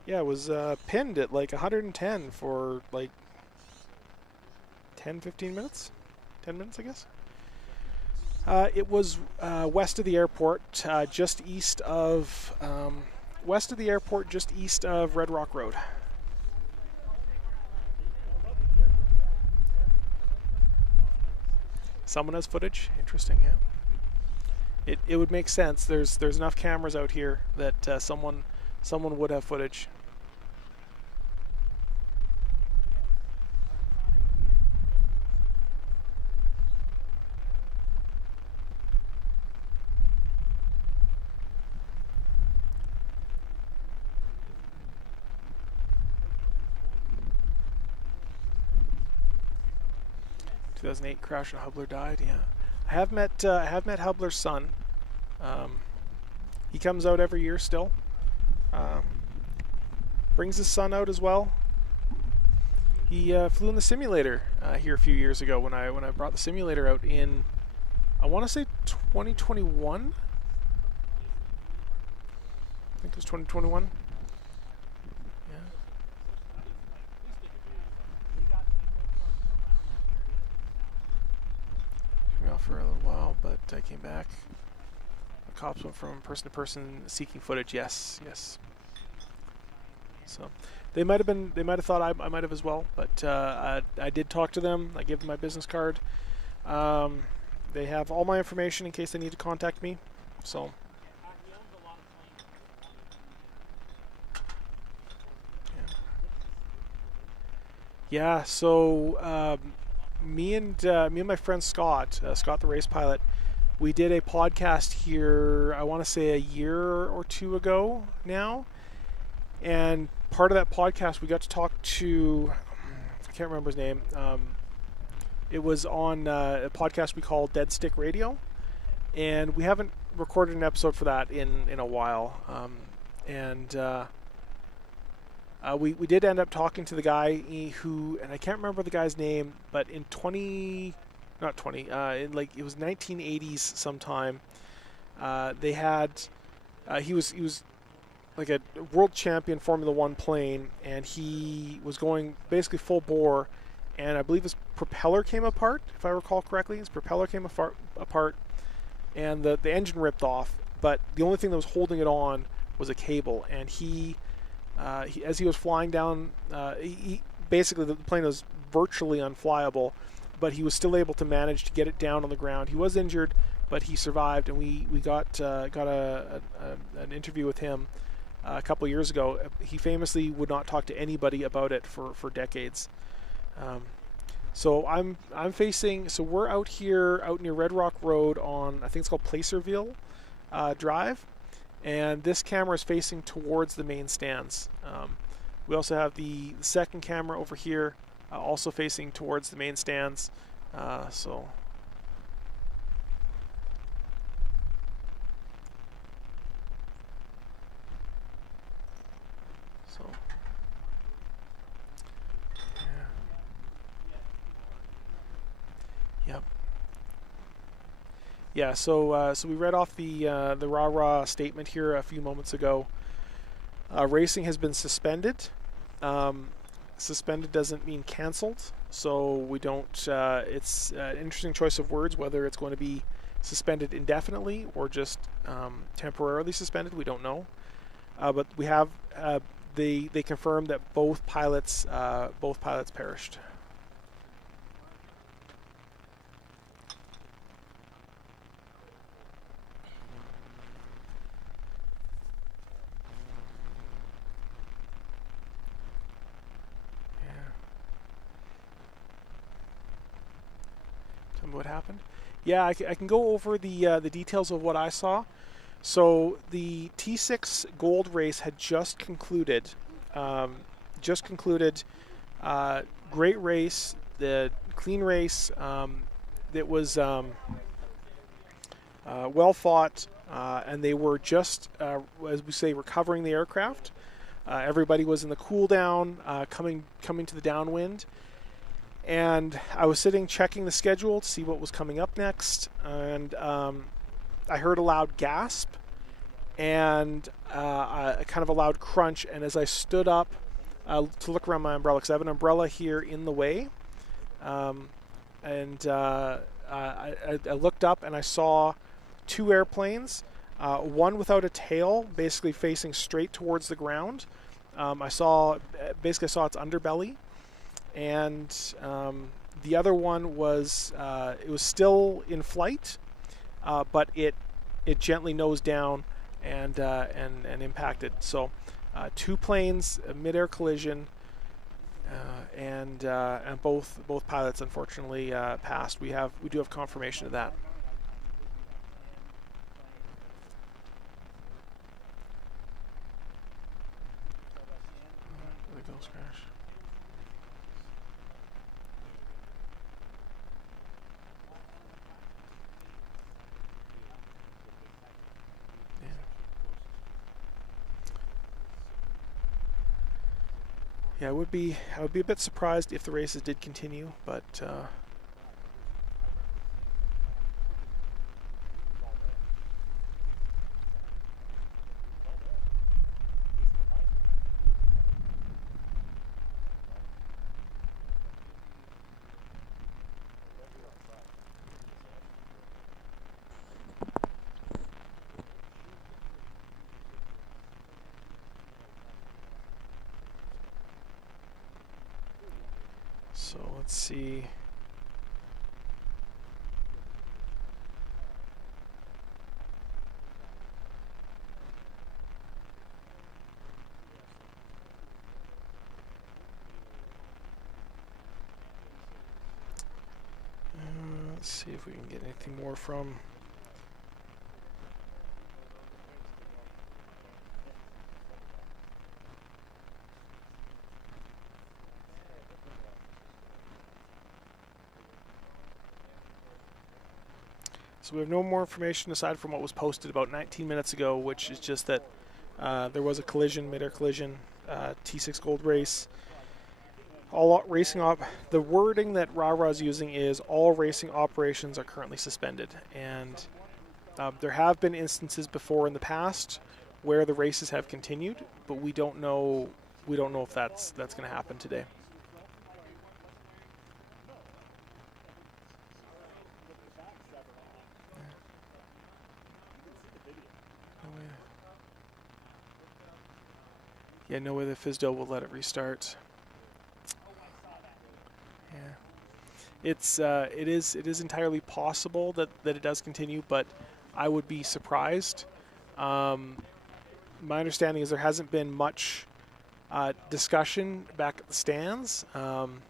Yeah, it was pinned at like 110 for like 10-15 minutes. 10 minutes, I guess. It was west of the airport, just east of Red Rock Road. Someone has footage. Interesting, yeah. It would make sense. There's enough cameras out here that someone would have footage. In 2008 crash and Hubler died. Yeah, I have met Hubler's son. He comes out every year still. Brings his son out as well. He flew in the simulator here a few years ago when I brought the simulator out in, I want to say 2021. I think it was 2021. Yeah. Took me off for a little while, but I came back. The cops went from person to person seeking footage. Yes, yes. So they might have thought I might have as well, but I did talk to them. I gave them my business card. They have all my information in case they need to contact me. So. Yeah. So me and my friend Scott the race pilot, we did a podcast here. I want to say a year or two ago now. And part of that podcast, we got to talk to, I can't remember his name. It was on a podcast we call Dead Stick Radio. And we haven't recorded an episode for that in a while. We did end up talking to the guy who, and I can't remember the guy's name, but in it was 1980s sometime, they had, he was like a world champion Formula One plane, and he was going basically full bore, and I believe his propeller came apart, if I recall correctly. His propeller came apart, and the engine ripped off, but the only thing that was holding it on was a cable, and as he was flying down, basically the plane was virtually unflyable, but he was still able to manage to get it down on the ground. He was injured, but he survived, and we got an interview with him a couple years ago. He famously would not talk to anybody about it for decades. So we're out here out near Red Rock Road on, I think it's called Placerville Drive, and this camera is facing towards the main stands. We also have the second camera over here, also facing towards the main stands. So. Yep. Yeah. So we read off the rah-rah statement here a few moments ago. Racing has been suspended. Suspended doesn't mean canceled, so we don't. It's an interesting choice of words, whether it's going to be suspended indefinitely or just temporarily suspended. We don't know. But we have they confirmed that both pilots perished. What happened? Yeah, I can go over the details of what I saw. So the T6 Gold race had just concluded. Great race, the clean race. It was well fought, and they were just, as we say, recovering the aircraft. Everybody was in the cool down, coming to the downwind. And I was sitting checking the schedule to see what was coming up next, and I heard a loud gasp and a kind of a loud crunch. And as I stood up to look around my umbrella, because I have an umbrella here in the way, I looked up and I saw two airplanes, one without a tail, basically facing straight towards the ground. I saw its underbelly. And the other one was it was still in flight, but it gently nosed down and impacted. So two planes, a mid-air collision, and both pilots unfortunately passed. We do have confirmation of that. The ghost crash. Yeah, I would be a bit surprised if the races did continue, but Let's see. Let's see if we can get anything more from. So we have no more information aside from what was posted about 19 minutes ago, which is just that there was a collision, mid-air collision, T6 Gold race. All racing the wording that RARA is using is all racing operations are currently suspended, and there have been instances before in the past where the races have continued, but we don't know if that's going to happen today. Yeah, no way the FSDO will let it restart. Yeah, it is entirely possible that it does continue, but I would be surprised. My understanding is there hasn't been much discussion back at the stands. I'm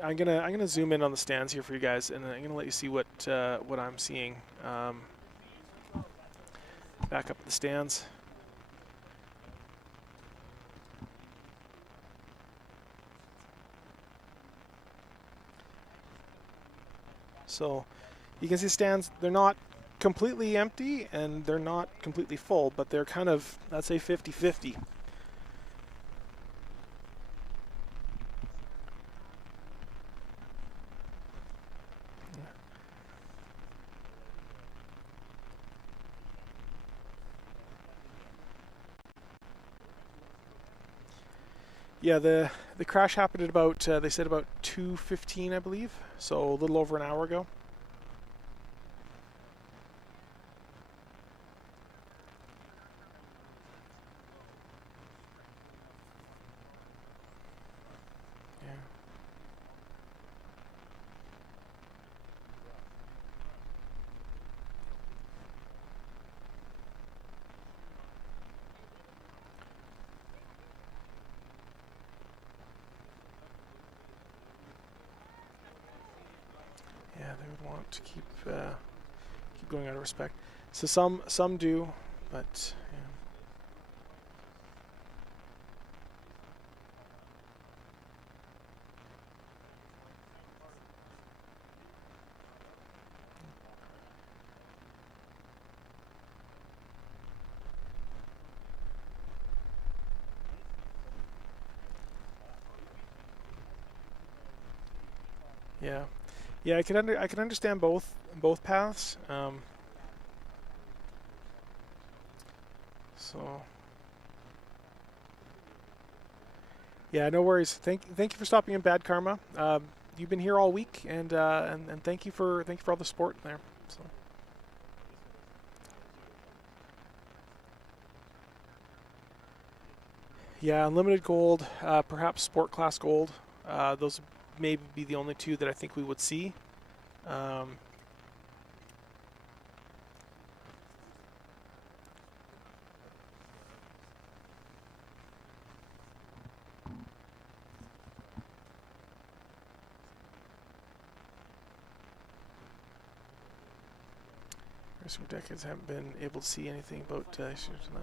gonna zoom in on the stands here for you guys, and I'm gonna let you see what I'm seeing back up at the stands. So you can see stands, they're not completely empty and they're not completely full, but they're kind of, I'd say 50-50. Yeah, the crash happened at about, they said about 2:15, I believe, so a little over an hour ago. Yeah, they would want to keep going out of respect. So some do, but yeah. Yeah, yeah, I can understand both paths. So yeah, no worries. Thank you for stopping in, Bad Karma. You've been here all week, and thank you for all the support there. So. Yeah, unlimited gold, perhaps sport class gold. Those may be the only two that I think we would see. Some decades haven't been able to see anything about issues now.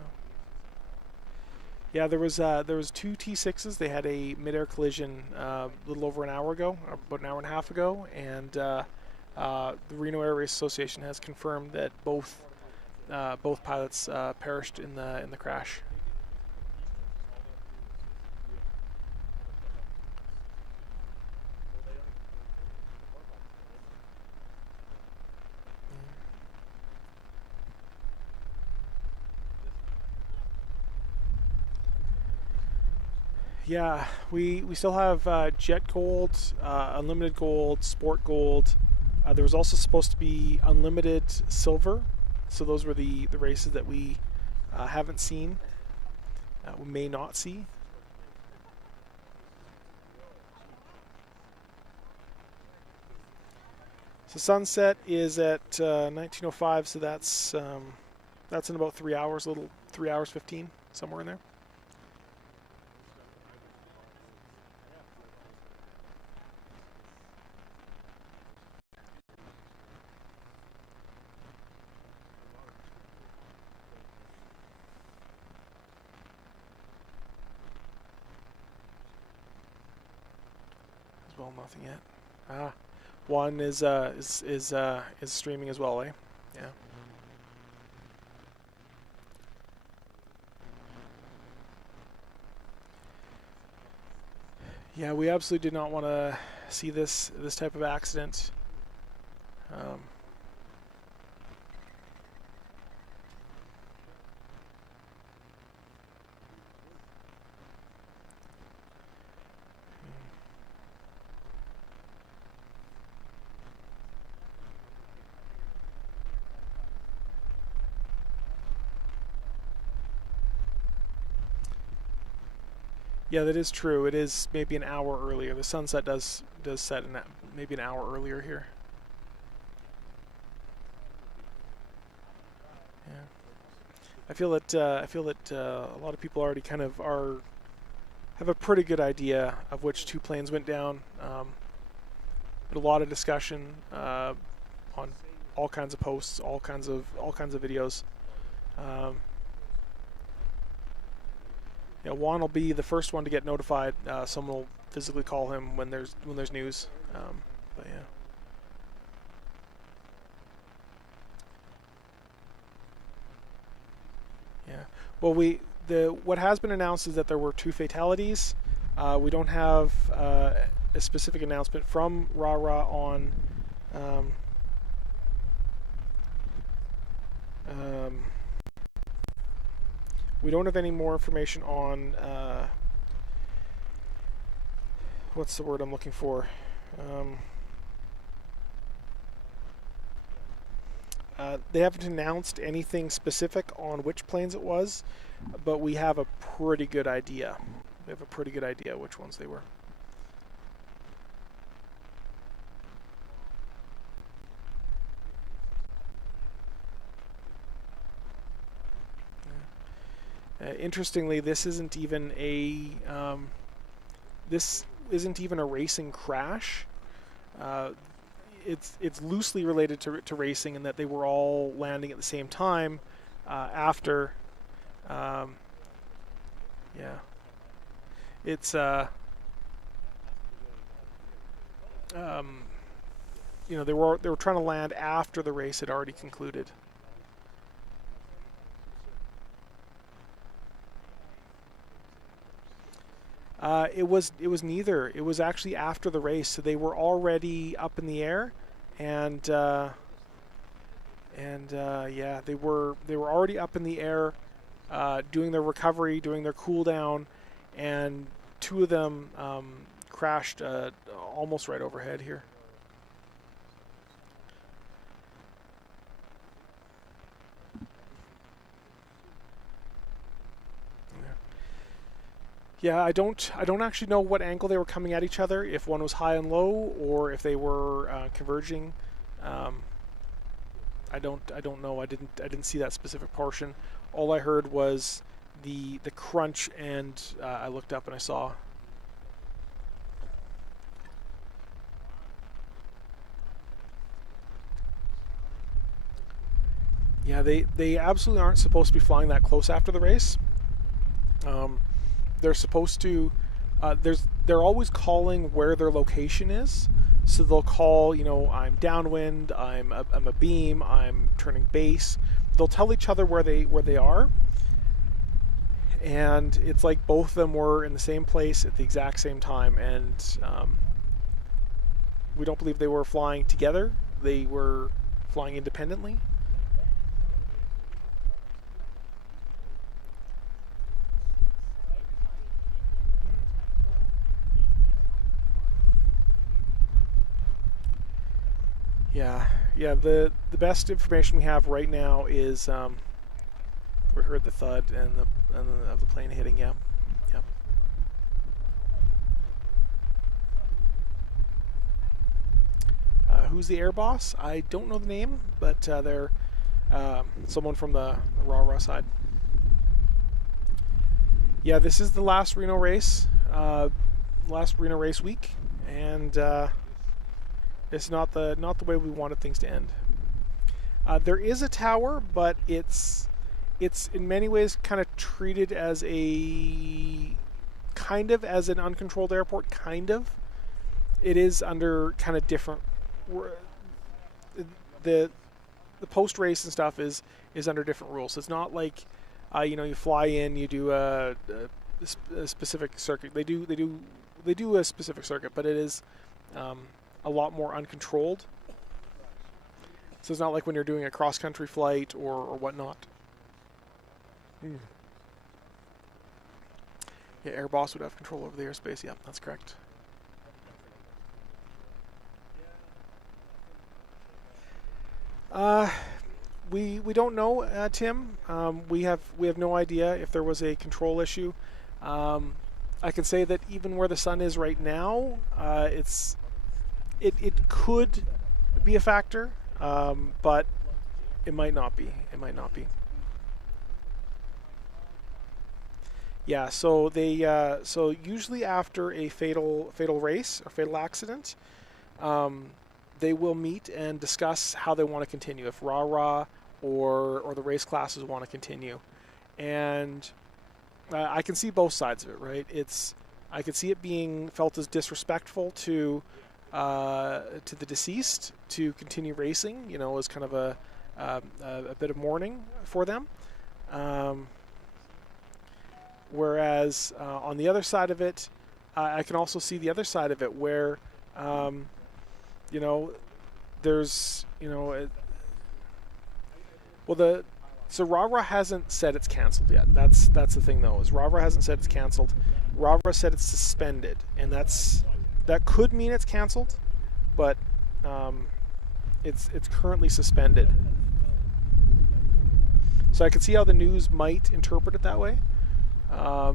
Yeah, there was two T6s. They had a mid-air collision a little over an hour ago, or about an hour and a half ago, and the Reno Air Race Association has confirmed that both pilots perished in the crash. Yeah, we still have Jet Gold, Unlimited Gold, Sport Gold. There was also supposed to be Unlimited Silver, so those were the races that we haven't seen, we may not see. So sunset is at 19:05, so that's in about 3 hours, 3 hours 15, somewhere in there. As well, nothing yet. One is streaming as well, eh? Yeah. Yeah, we absolutely did not want to see this type of accident. Yeah, that is true. It is maybe an hour earlier. The sunset does set maybe an hour earlier here. Yeah, I feel that a lot of people already kind of have a pretty good idea of which two planes went down. But a lot of discussion on all kinds of posts, all kinds of videos. Yeah, Juan will be the first one to get notified. Someone will physically call him when there's news. But yeah. Yeah. Well, what has been announced is that there were 2 fatalities. We don't have a specific announcement from RARA on we don't have any more information on what's the word I'm looking for? They haven't announced anything specific on which planes it was, but we have a pretty good idea. We have a pretty good idea which ones they were. Interestingly, this isn't even a racing crash. It's loosely related to racing in that they were all landing at the same time after. Yeah, it's you know, they were trying to land after the race had already concluded. It was neither. It was actually after the race, so they were already up in the air, and yeah, they were already up in the air, doing their recovery, doing their cool down, and 2 of them crashed almost right overhead here. Yeah, I don't actually know what angle they were coming at each other. If one was high and low, or if they were converging. I don't know. I didn't see that specific portion. All I heard was the crunch, and I looked up and I saw. Yeah, they absolutely aren't supposed to be flying that close after the race. They're supposed to, they're always calling where their location is. So they'll call, you know, I'm downwind, I'm a beam, I'm turning base. They'll tell each other where they are. And it's like both of them were in the same place at the exact same time. And we don't believe they were flying together. They were flying independently. Yeah. The best information we have right now is we heard the thud of the plane hitting. Yep. who's the air boss. I don't know the name, but they're someone from the rah-rah side. Yeah, this is the last Reno race, last Reno race week, and it's not the way we wanted things to end. There is a tower, but it's in many ways kind of treated as an uncontrolled airport. Kind of, it is under kind of different. The post race and stuff is under different rules. It's not like you fly in, you do a specific circuit. They do a specific circuit, but it is a lot more uncontrolled. So it's not like when you're doing a cross-country flight or whatnot. Yeah, Air Boss would have control over the airspace. Yeah, that's correct. We don't know, Tim. We have no idea if there was a control issue. I can say that even where the sun is right now, it could be a factor, but it might not be. It might not be. Yeah. So they so usually after a fatal race or fatal accident, they will meet and discuss how they want to continue. If rah-rah or the race classes want to continue, and I can see both sides of it, right? I could see it being felt as disrespectful to the deceased to continue racing, as kind of a bit of mourning for them. Whereas on the other side of it, I can also see the other side of it where, there's, so rah-rah hasn't said it's canceled yet. That's the thing, though, is rah-rah hasn't said it's canceled. Rah-rah said it's suspended, and that could mean it's canceled, but it's currently suspended. So I can see how the news might interpret it that way. I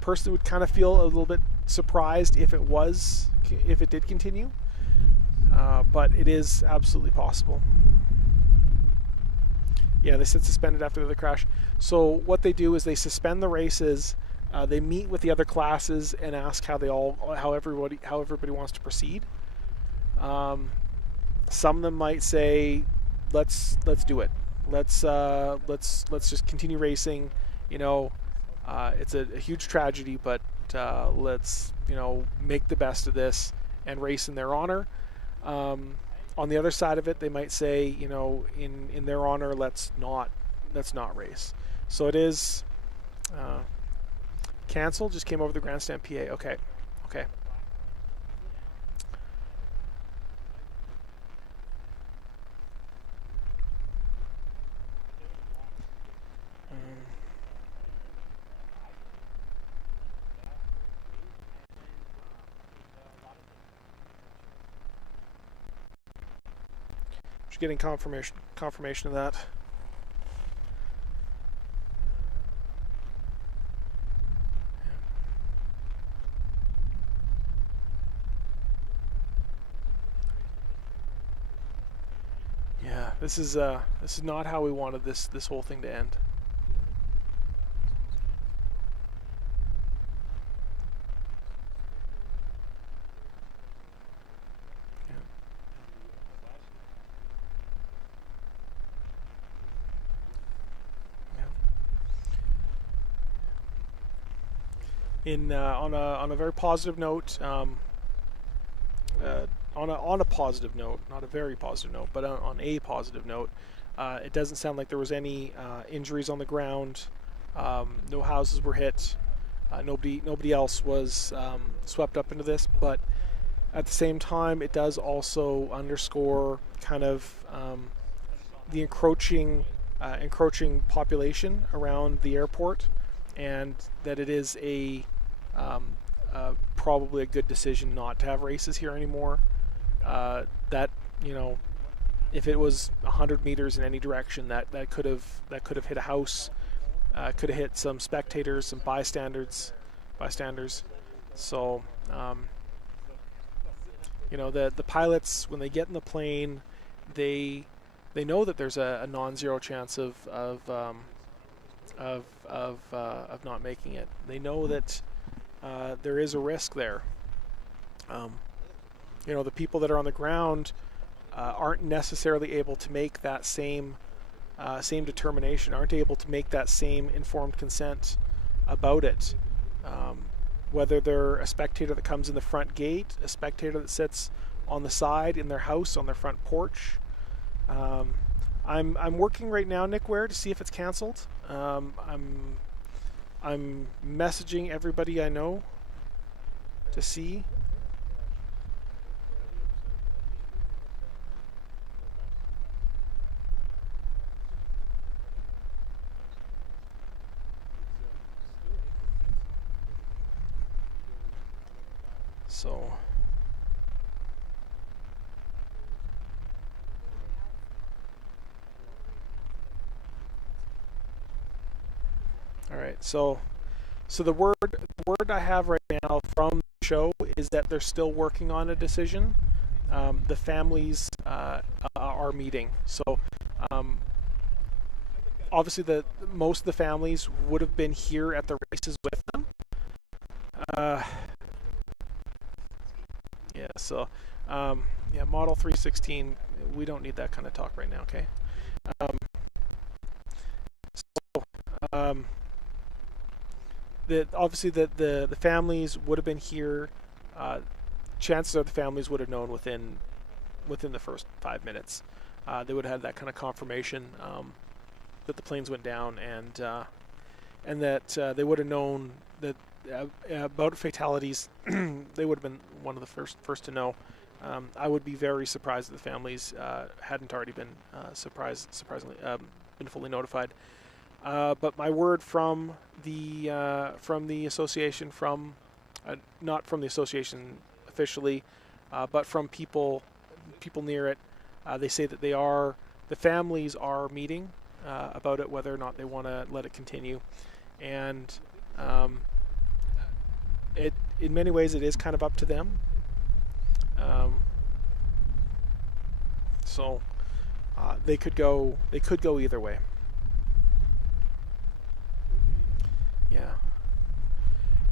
personally would kind of feel a little bit surprised if it did continue, but it is absolutely possible. Yeah, they said suspended after the crash. So what they do is they suspend the races. They meet with the other classes and ask how everybody wants to proceed. Some of them might say, let's do it. Let's just continue racing. It's a huge tragedy, but let's make the best of this and race in their honor. On the other side of it, they might say, in their honor, let's not race. So it is canceled. Just came over the grandstand PA. Okay. Just getting confirmation of that. Yeah, this is not how we wanted this whole thing to end. On a very positive note, on a positive note, not a very positive note, but on a positive note, it doesn't sound like there was any injuries on the ground. No houses were hit. Nobody else was swept up into this. But at the same time, it does also underscore kind of the encroaching population around the airport, and that it is probably a good decision not to have races here anymore. That if it was 100 meters in any direction, that could have hit a house, could have hit some spectators, some bystanders. So You know, the pilots, when they get in the plane, they know that there's a non-zero chance of not making it. They know that there is a risk there. You know, the people that are on the ground aren't necessarily able to make that same determination, aren't able to make that same informed consent about it. Whether they're a spectator that comes in the front gate, a spectator that sits on the side in their house, on their front porch. I'm working right now, Nick Ware, to see if it's canceled. I'm messaging everybody I know to see. So all right, so the word I have right now from the show is that they're still working on a decision. The families are meeting, so obviously most of the families would have been here at the races with them. Yeah, so yeah, Model 316, we don't need that kind of talk right now, okay? Obviously the families would have been here. Chances are the families would have known within the first 5 minutes. They would have had that kind of confirmation that the planes went down, and that they would have known that about fatalities. They would have been one of the first to know. I would be very surprised if the families hadn't already been surprisingly been fully notified. But my word from the association, not from the association officially, but from people near it, they say that the families are meeting about it, whether or not they want to let it continue, and in many ways it is kind of up to them. So they could go either way.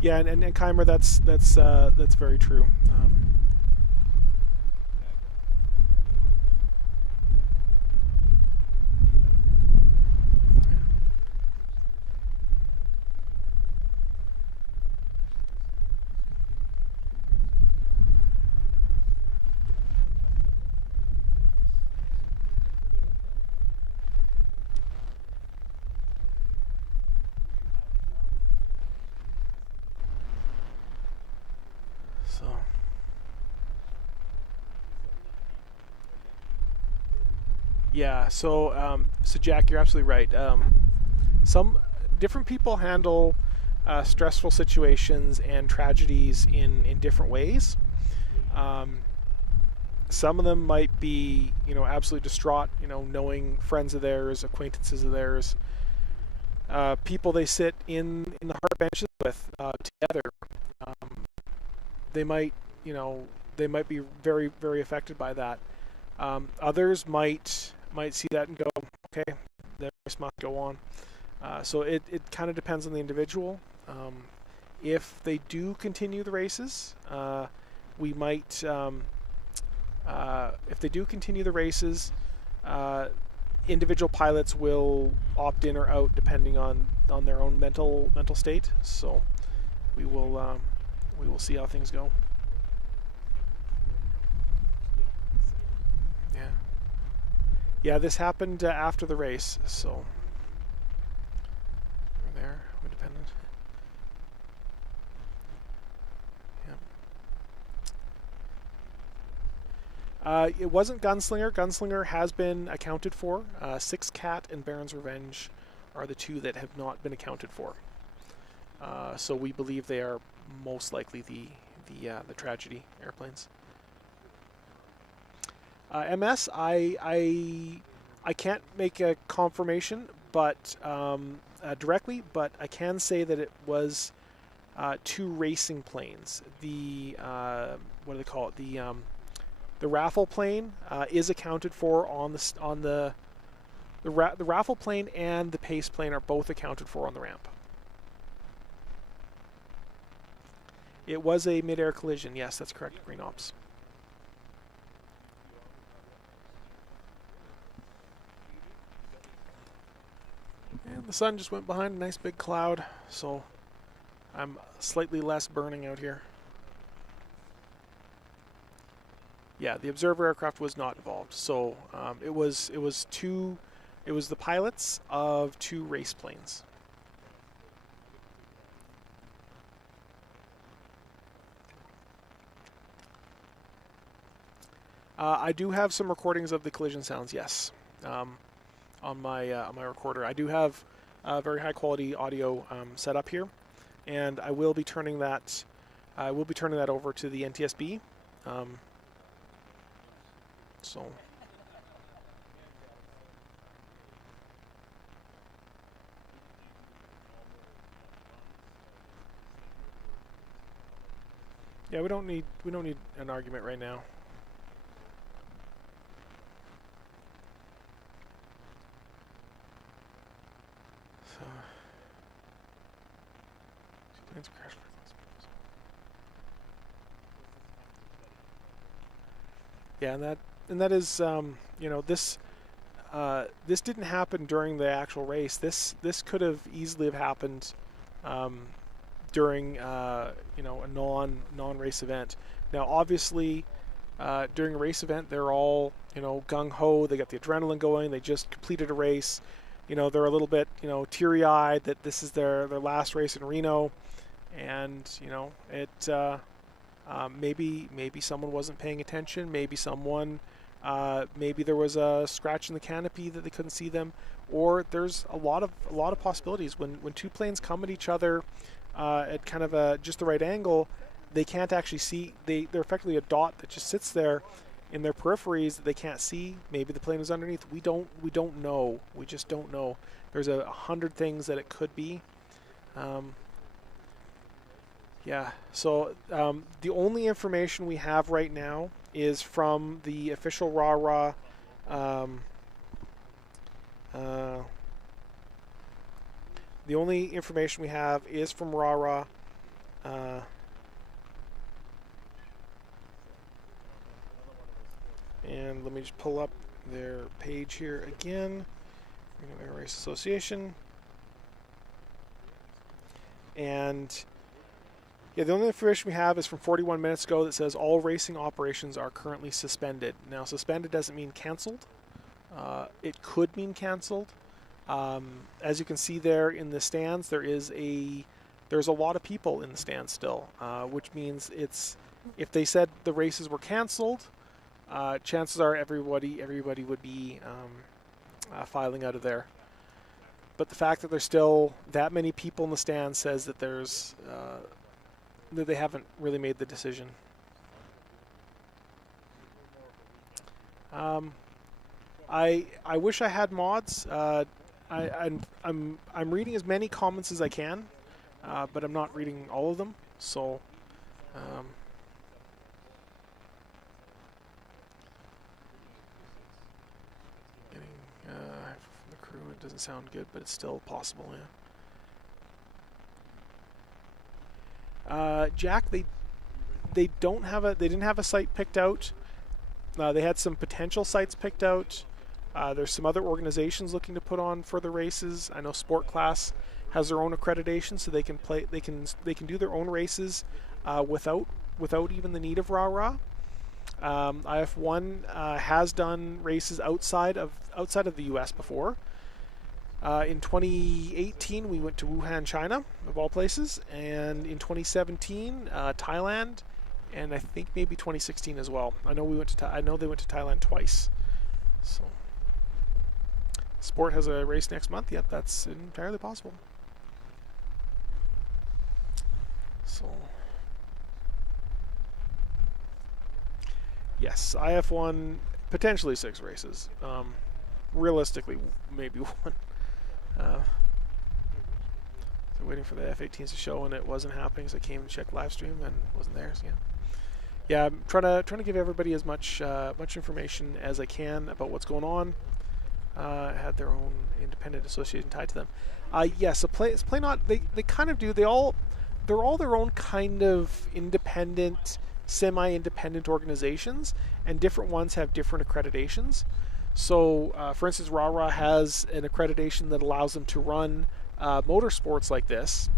Yeah, and Keimer, that's very true. Yeah, so Jack, you're absolutely right. Some different people handle stressful situations and tragedies in different ways. Some of them might be, absolutely distraught, knowing friends of theirs, acquaintances of theirs, people they sit in the hard benches with together. They might be very, very affected by that. Others might see that and go, okay, the race must go on. So it kind of depends on the individual. If they do continue the races, we might, if they do continue the races, individual pilots will opt in or out depending on their own mental state. So we will see how things go. Yeah, this happened after the race, so we're there, we're dependent. Yeah. It wasn't Gunslinger. Gunslinger has been accounted for. Six Cat and Baron's Revenge are the two that have not been accounted for. So we believe they are most likely the tragedy airplanes. MS, I can't make a confirmation, but directly, but I can say that it was two racing planes. The what do they call it? The raffle plane is accounted for on the raffle plane, and the pace plane are both accounted for on the ramp. It was a mid-air collision. Yes, that's correct, Green Ops. And the sun just went behind a nice big cloud, so I'm slightly less burning out here. Yeah, the observer aircraft was not involved. So it was the pilots of 2 race planes. I do have some recordings of the collision sounds, yes, on my recorder. I do have very high quality audio set up here, and I will be turning that. Over to the NTSB. So. Yeah, we don't need an argument right now. So, planes crashed. Yeah, and that is you know, this didn't happen during the actual race. This could have easily have happened during you know, a non-race event. Now, obviously, during a race event, they're all, you know, gung ho. They got the adrenaline going. They just completed a race. You know, they're a little bit, you know, teary-eyed that this is their last race in Reno, and you know, it maybe someone wasn't paying attention. Maybe someone maybe there was a scratch in the canopy that they couldn't see them, or there's a lot of possibilities. When 2 planes come at each other at kind of just the right angle, they can't actually see. They're effectively a dot that just sits there in their peripheries that they can't see. Maybe the plane is underneath. We don't know. We just don't know. There's 100 things that it could be. Yeah. So the only information we have right now is from the official RARA. The only information we have is from RARA. And let me just pull up their page here again. Reno Air Race Association. And yeah, the only information we have is from 41 minutes ago that says all racing operations are currently suspended. Now, suspended doesn't mean canceled. It could mean canceled. As you can see there in the stands, there's a lot of people in the stands still, which means if they said the races were canceled, chances are everybody would be filing out of there. But the fact that there's still that many people in the stands says that that they haven't really made the decision. I wish I had mods. I'm reading as many comments as I can, but I'm not reading all of them. So. From the crew, it doesn't sound good, but it's still possible. Yeah. Jack, they didn't have a site picked out. They had some potential sites picked out. There's some other organizations looking to put on further races. I know Sport Class has their own accreditation, so they can do their own races without even the need of RARA. IF1 has done races outside of the U.S. before. In 2018, we went to Wuhan, China, of all places, and in 2017, Thailand, and I think maybe 2016 as well. I know they went to Thailand twice. So, Sport has a race next month. Yep, that's entirely possible. So. Yes, IF1, potentially 6 races. Realistically, maybe 1. So waiting for the F-18s to show, and it wasn't happening, so I came and checked live stream and wasn't there. So yeah. yeah, I'm trying to give everybody as much information as I can about what's going on. Had their own independent association tied to them. Yes, so Play Not, they kind of do. They're all their own kind of independent, semi-independent organizations, and different ones have different accreditations. So, for instance, RARA has an accreditation that allows them to run motorsports like this.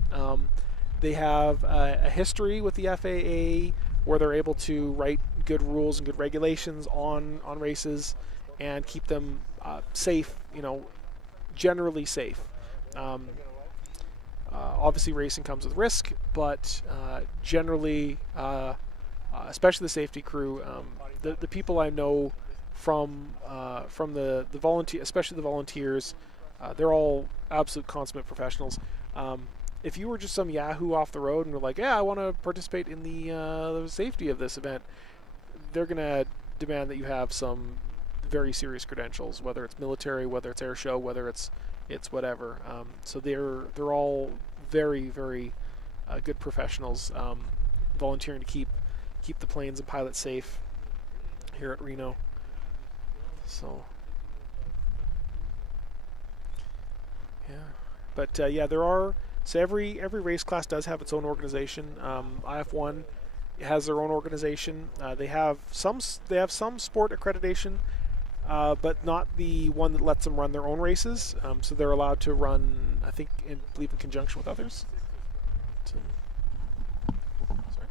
They have a history with the FAA where they're able to write good rules and good regulations on races and keep them safe, generally safe. Obviously, racing comes with risk, but generally, especially the safety crew, the people I know from the volunteer, especially the volunteers, they're all absolute consummate professionals. If you were just some Yahoo off the road and were like, yeah, I want to participate in the safety of this event, they're gonna demand that you have some very serious credentials, whether it's military, whether it's air show, whether it's whatever. So they're all very, very good professionals, volunteering to keep the planes and pilots safe here at Reno. So yeah, but yeah, there are. So every race class does have its own organization. IF1 has their own organization. They have some sport accreditation, but not the one that lets them run their own races. So they're allowed to run, I believe in conjunction with others. So, sorry.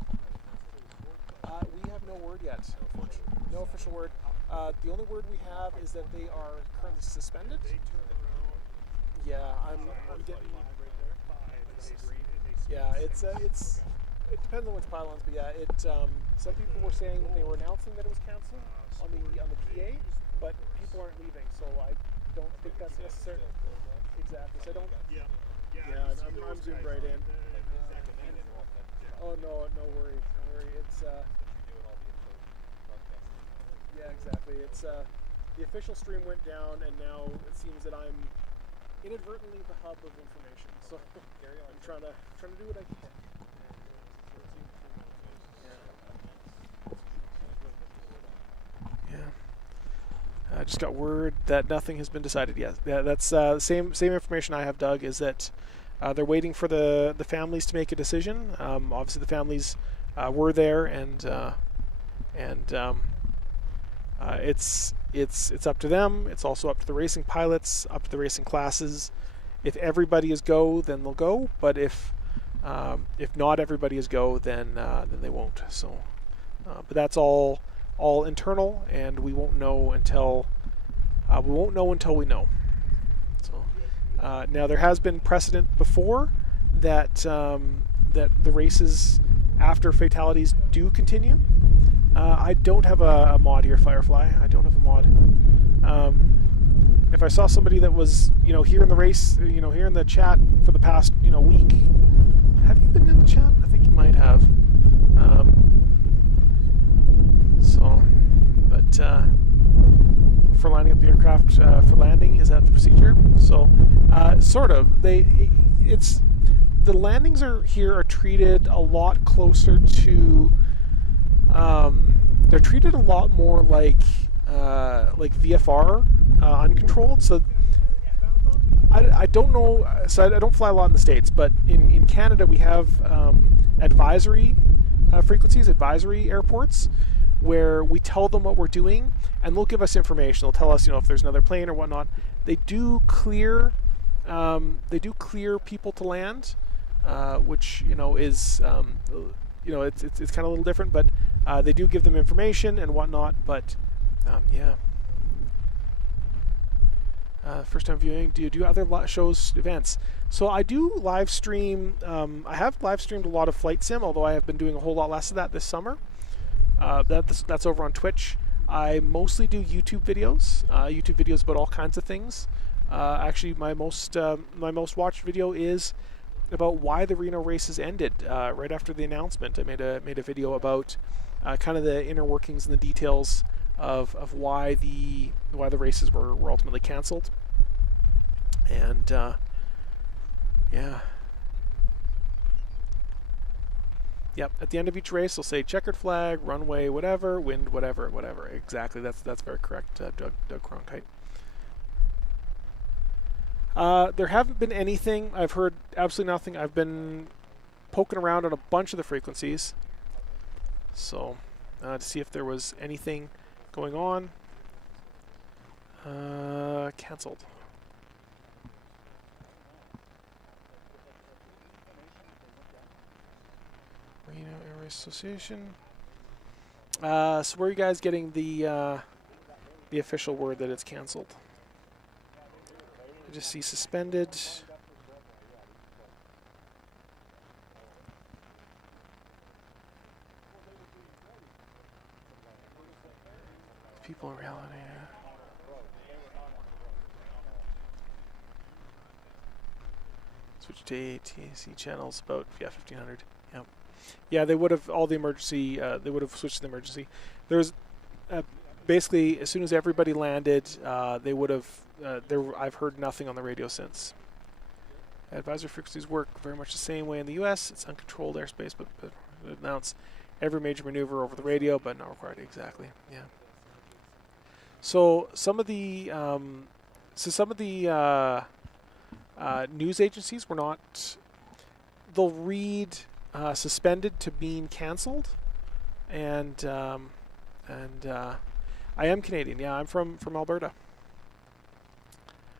We have no word yet. No official word. The only word we have is that they are currently suspended. Yeah, I'm getting. Yeah, it depends on which pylons, but yeah, some people were saying that they were announcing that it was canceled on the PA, but people aren't leaving, so I don't think that's necessary. Exactly. So I don't. Yeah, I'm zoomed right in. Oh no worry. It's yeah, exactly. It's the official stream went down, and now it seems that I'm inadvertently the hub of information. So I'm trying to do what I can. Yeah. I just got word that nothing has been decided yet. Yeah, that's same information I have, Doug. Is that they're waiting for the families to make a decision. Obviously, the families were there, and it's up to them. It's also up to the racing pilots, up to the racing classes. If everybody is go, then they'll go. But if not everybody is go, then they won't. So, but that's all internal, and we won't know until we know. So now there has been precedent before that that the races after fatalities do continue. I don't have a mod here, Firefly. I don't have a mod. If I saw somebody that was, here in the race, here in the chat for the past, week, have you been in the chat? I think you might have. For lining up the aircraft for landing, is that the procedure? So, sort of. The landings are treated a lot closer to. They're treated a lot more like VFR, uncontrolled. So I don't know. So I don't fly a lot in the States, but in Canada we have advisory frequencies, advisory airports, where we tell them what we're doing, and they'll give us information. They'll tell us, if there's another plane or whatnot. They do clear people to land, which is it's kind of a little different, but they do give them information and whatnot. But yeah. First time viewing. Do you do other shows, events? So I do live stream. I have live streamed a lot of flight sim, although I have been doing a whole lot less of that this summer. That's over on Twitch. I mostly do YouTube videos. YouTube videos about all kinds of things. Actually, my most watched video is about why the Reno races ended right after the announcement. I made a video about kind of the inner workings and the details of why the races were ultimately canceled. And yeah. Yep. At the end of each race, they'll say checkered flag, runway, whatever, wind, whatever, whatever. Exactly. That's very correct, Doug Cronkite. There haven't been anything. I've heard absolutely nothing. I've been poking around on a bunch of the frequencies, so to see if there was anything going on. Cancelled. Reno Air Race Association. So where are you guys getting the official word that it's canceled? I just see suspended. People in reality. Switch to ATC channels about 1500. Yeah, yeah. They would have all the emergency. They would have switched to the emergency. There's basically as soon as everybody landed, they would have. I've heard nothing on the radio since. Advisory frequencies work very much the same way in the U.S. It's uncontrolled airspace, but announce every major maneuver over the radio, but not required. Exactly. Yeah. So some of the news agencies were not. They'll read suspended to mean canceled, and I am Canadian. Yeah, I'm from Alberta.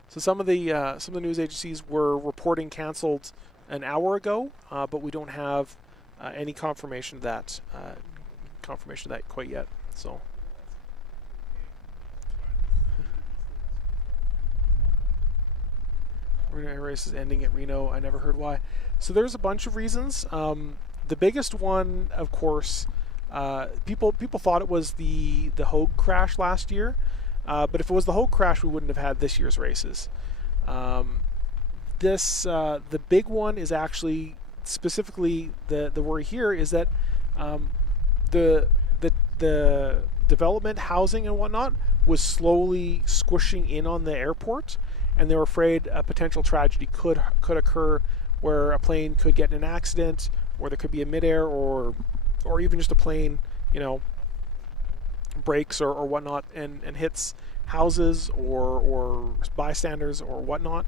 So some of the news agencies were reporting canceled an hour ago, but we don't have any confirmation of that quite yet. So. Reno Air Races ending at Reno. I never heard why. So there's a bunch of reasons. The biggest one, of course, people thought it was the Hogue crash last year. But if it was the Hogue crash, we wouldn't have had this year's races. The big one is actually specifically the worry here is that the development, housing, and whatnot was slowly squishing in on the airport, and they were afraid a potential tragedy could occur, where a plane could get in an accident, or there could be a midair, or even just a plane, breaks or whatnot and hits houses or bystanders or whatnot.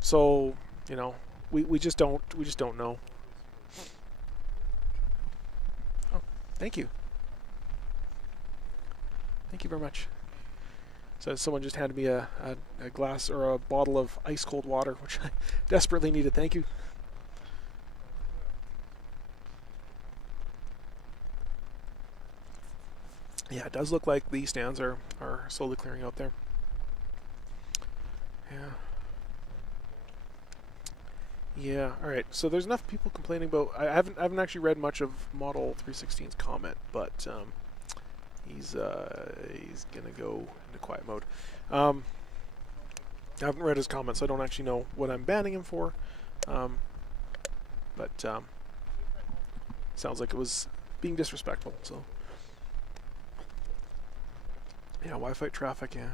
So we just don't know. Oh, thank you very much. So someone just handed me a glass or a bottle of ice cold water, which I desperately needed. Thank you. Yeah, it does look like the stands are slowly clearing out there. Yeah. All right. So there's enough people complaining about. I haven't actually read much of Model 316's comment, but he's gonna go into quiet mode. I haven't read his comments, so I don't actually know what I'm banning him for. But sounds like it was being disrespectful. So. Yeah, Wi-Fi traffic, yeah.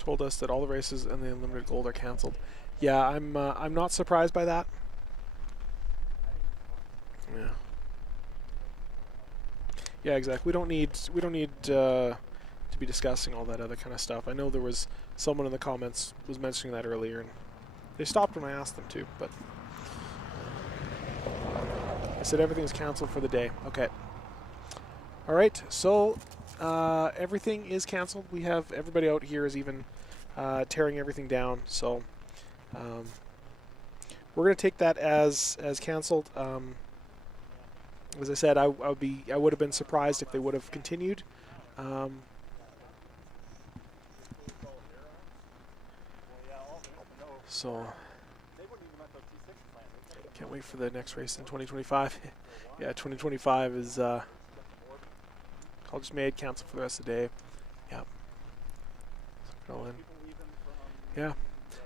Told us that all the races and the Unlimited Gold are canceled. Yeah, I'm not surprised by that. Yeah. Yeah, exactly. We don't need to be discussing all that other kind of stuff. I know there was someone in the comments was mentioning that earlier, and they stopped when I asked them to, but I said everything's canceled for the day. Okay. All right, so everything is canceled. We have everybody out here is even tearing everything down. So we're going to take that as canceled. As I said, I would have been surprised if they would have continued. So can't wait for the next race in 2025. Yeah, 2025 is. Call just made, cancel for the rest of the day. Yeah. Yeah.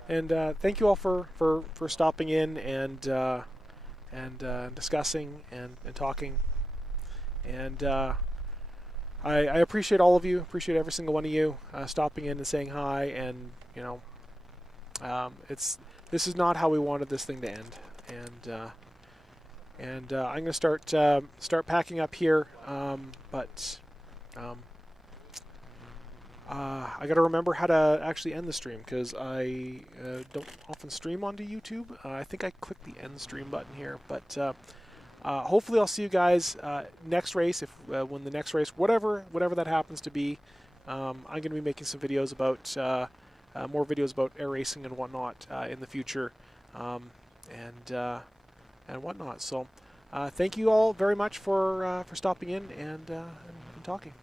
And thank you all for stopping in and discussing and talking. And I appreciate all of you. Appreciate every single one of you stopping in and saying hi. And that's this is not how we wanted this thing to end. And I'm gonna start packing up here, but I got to remember how to actually end the stream, because I don't often stream onto YouTube. I think I clicked the end stream button here, but hopefully I'll see you guys next race, when the next race, whatever that happens to be. I'm going to be making some videos about more videos about air racing and whatnot in the future, and whatnot. So thank you all very much for stopping in and talking.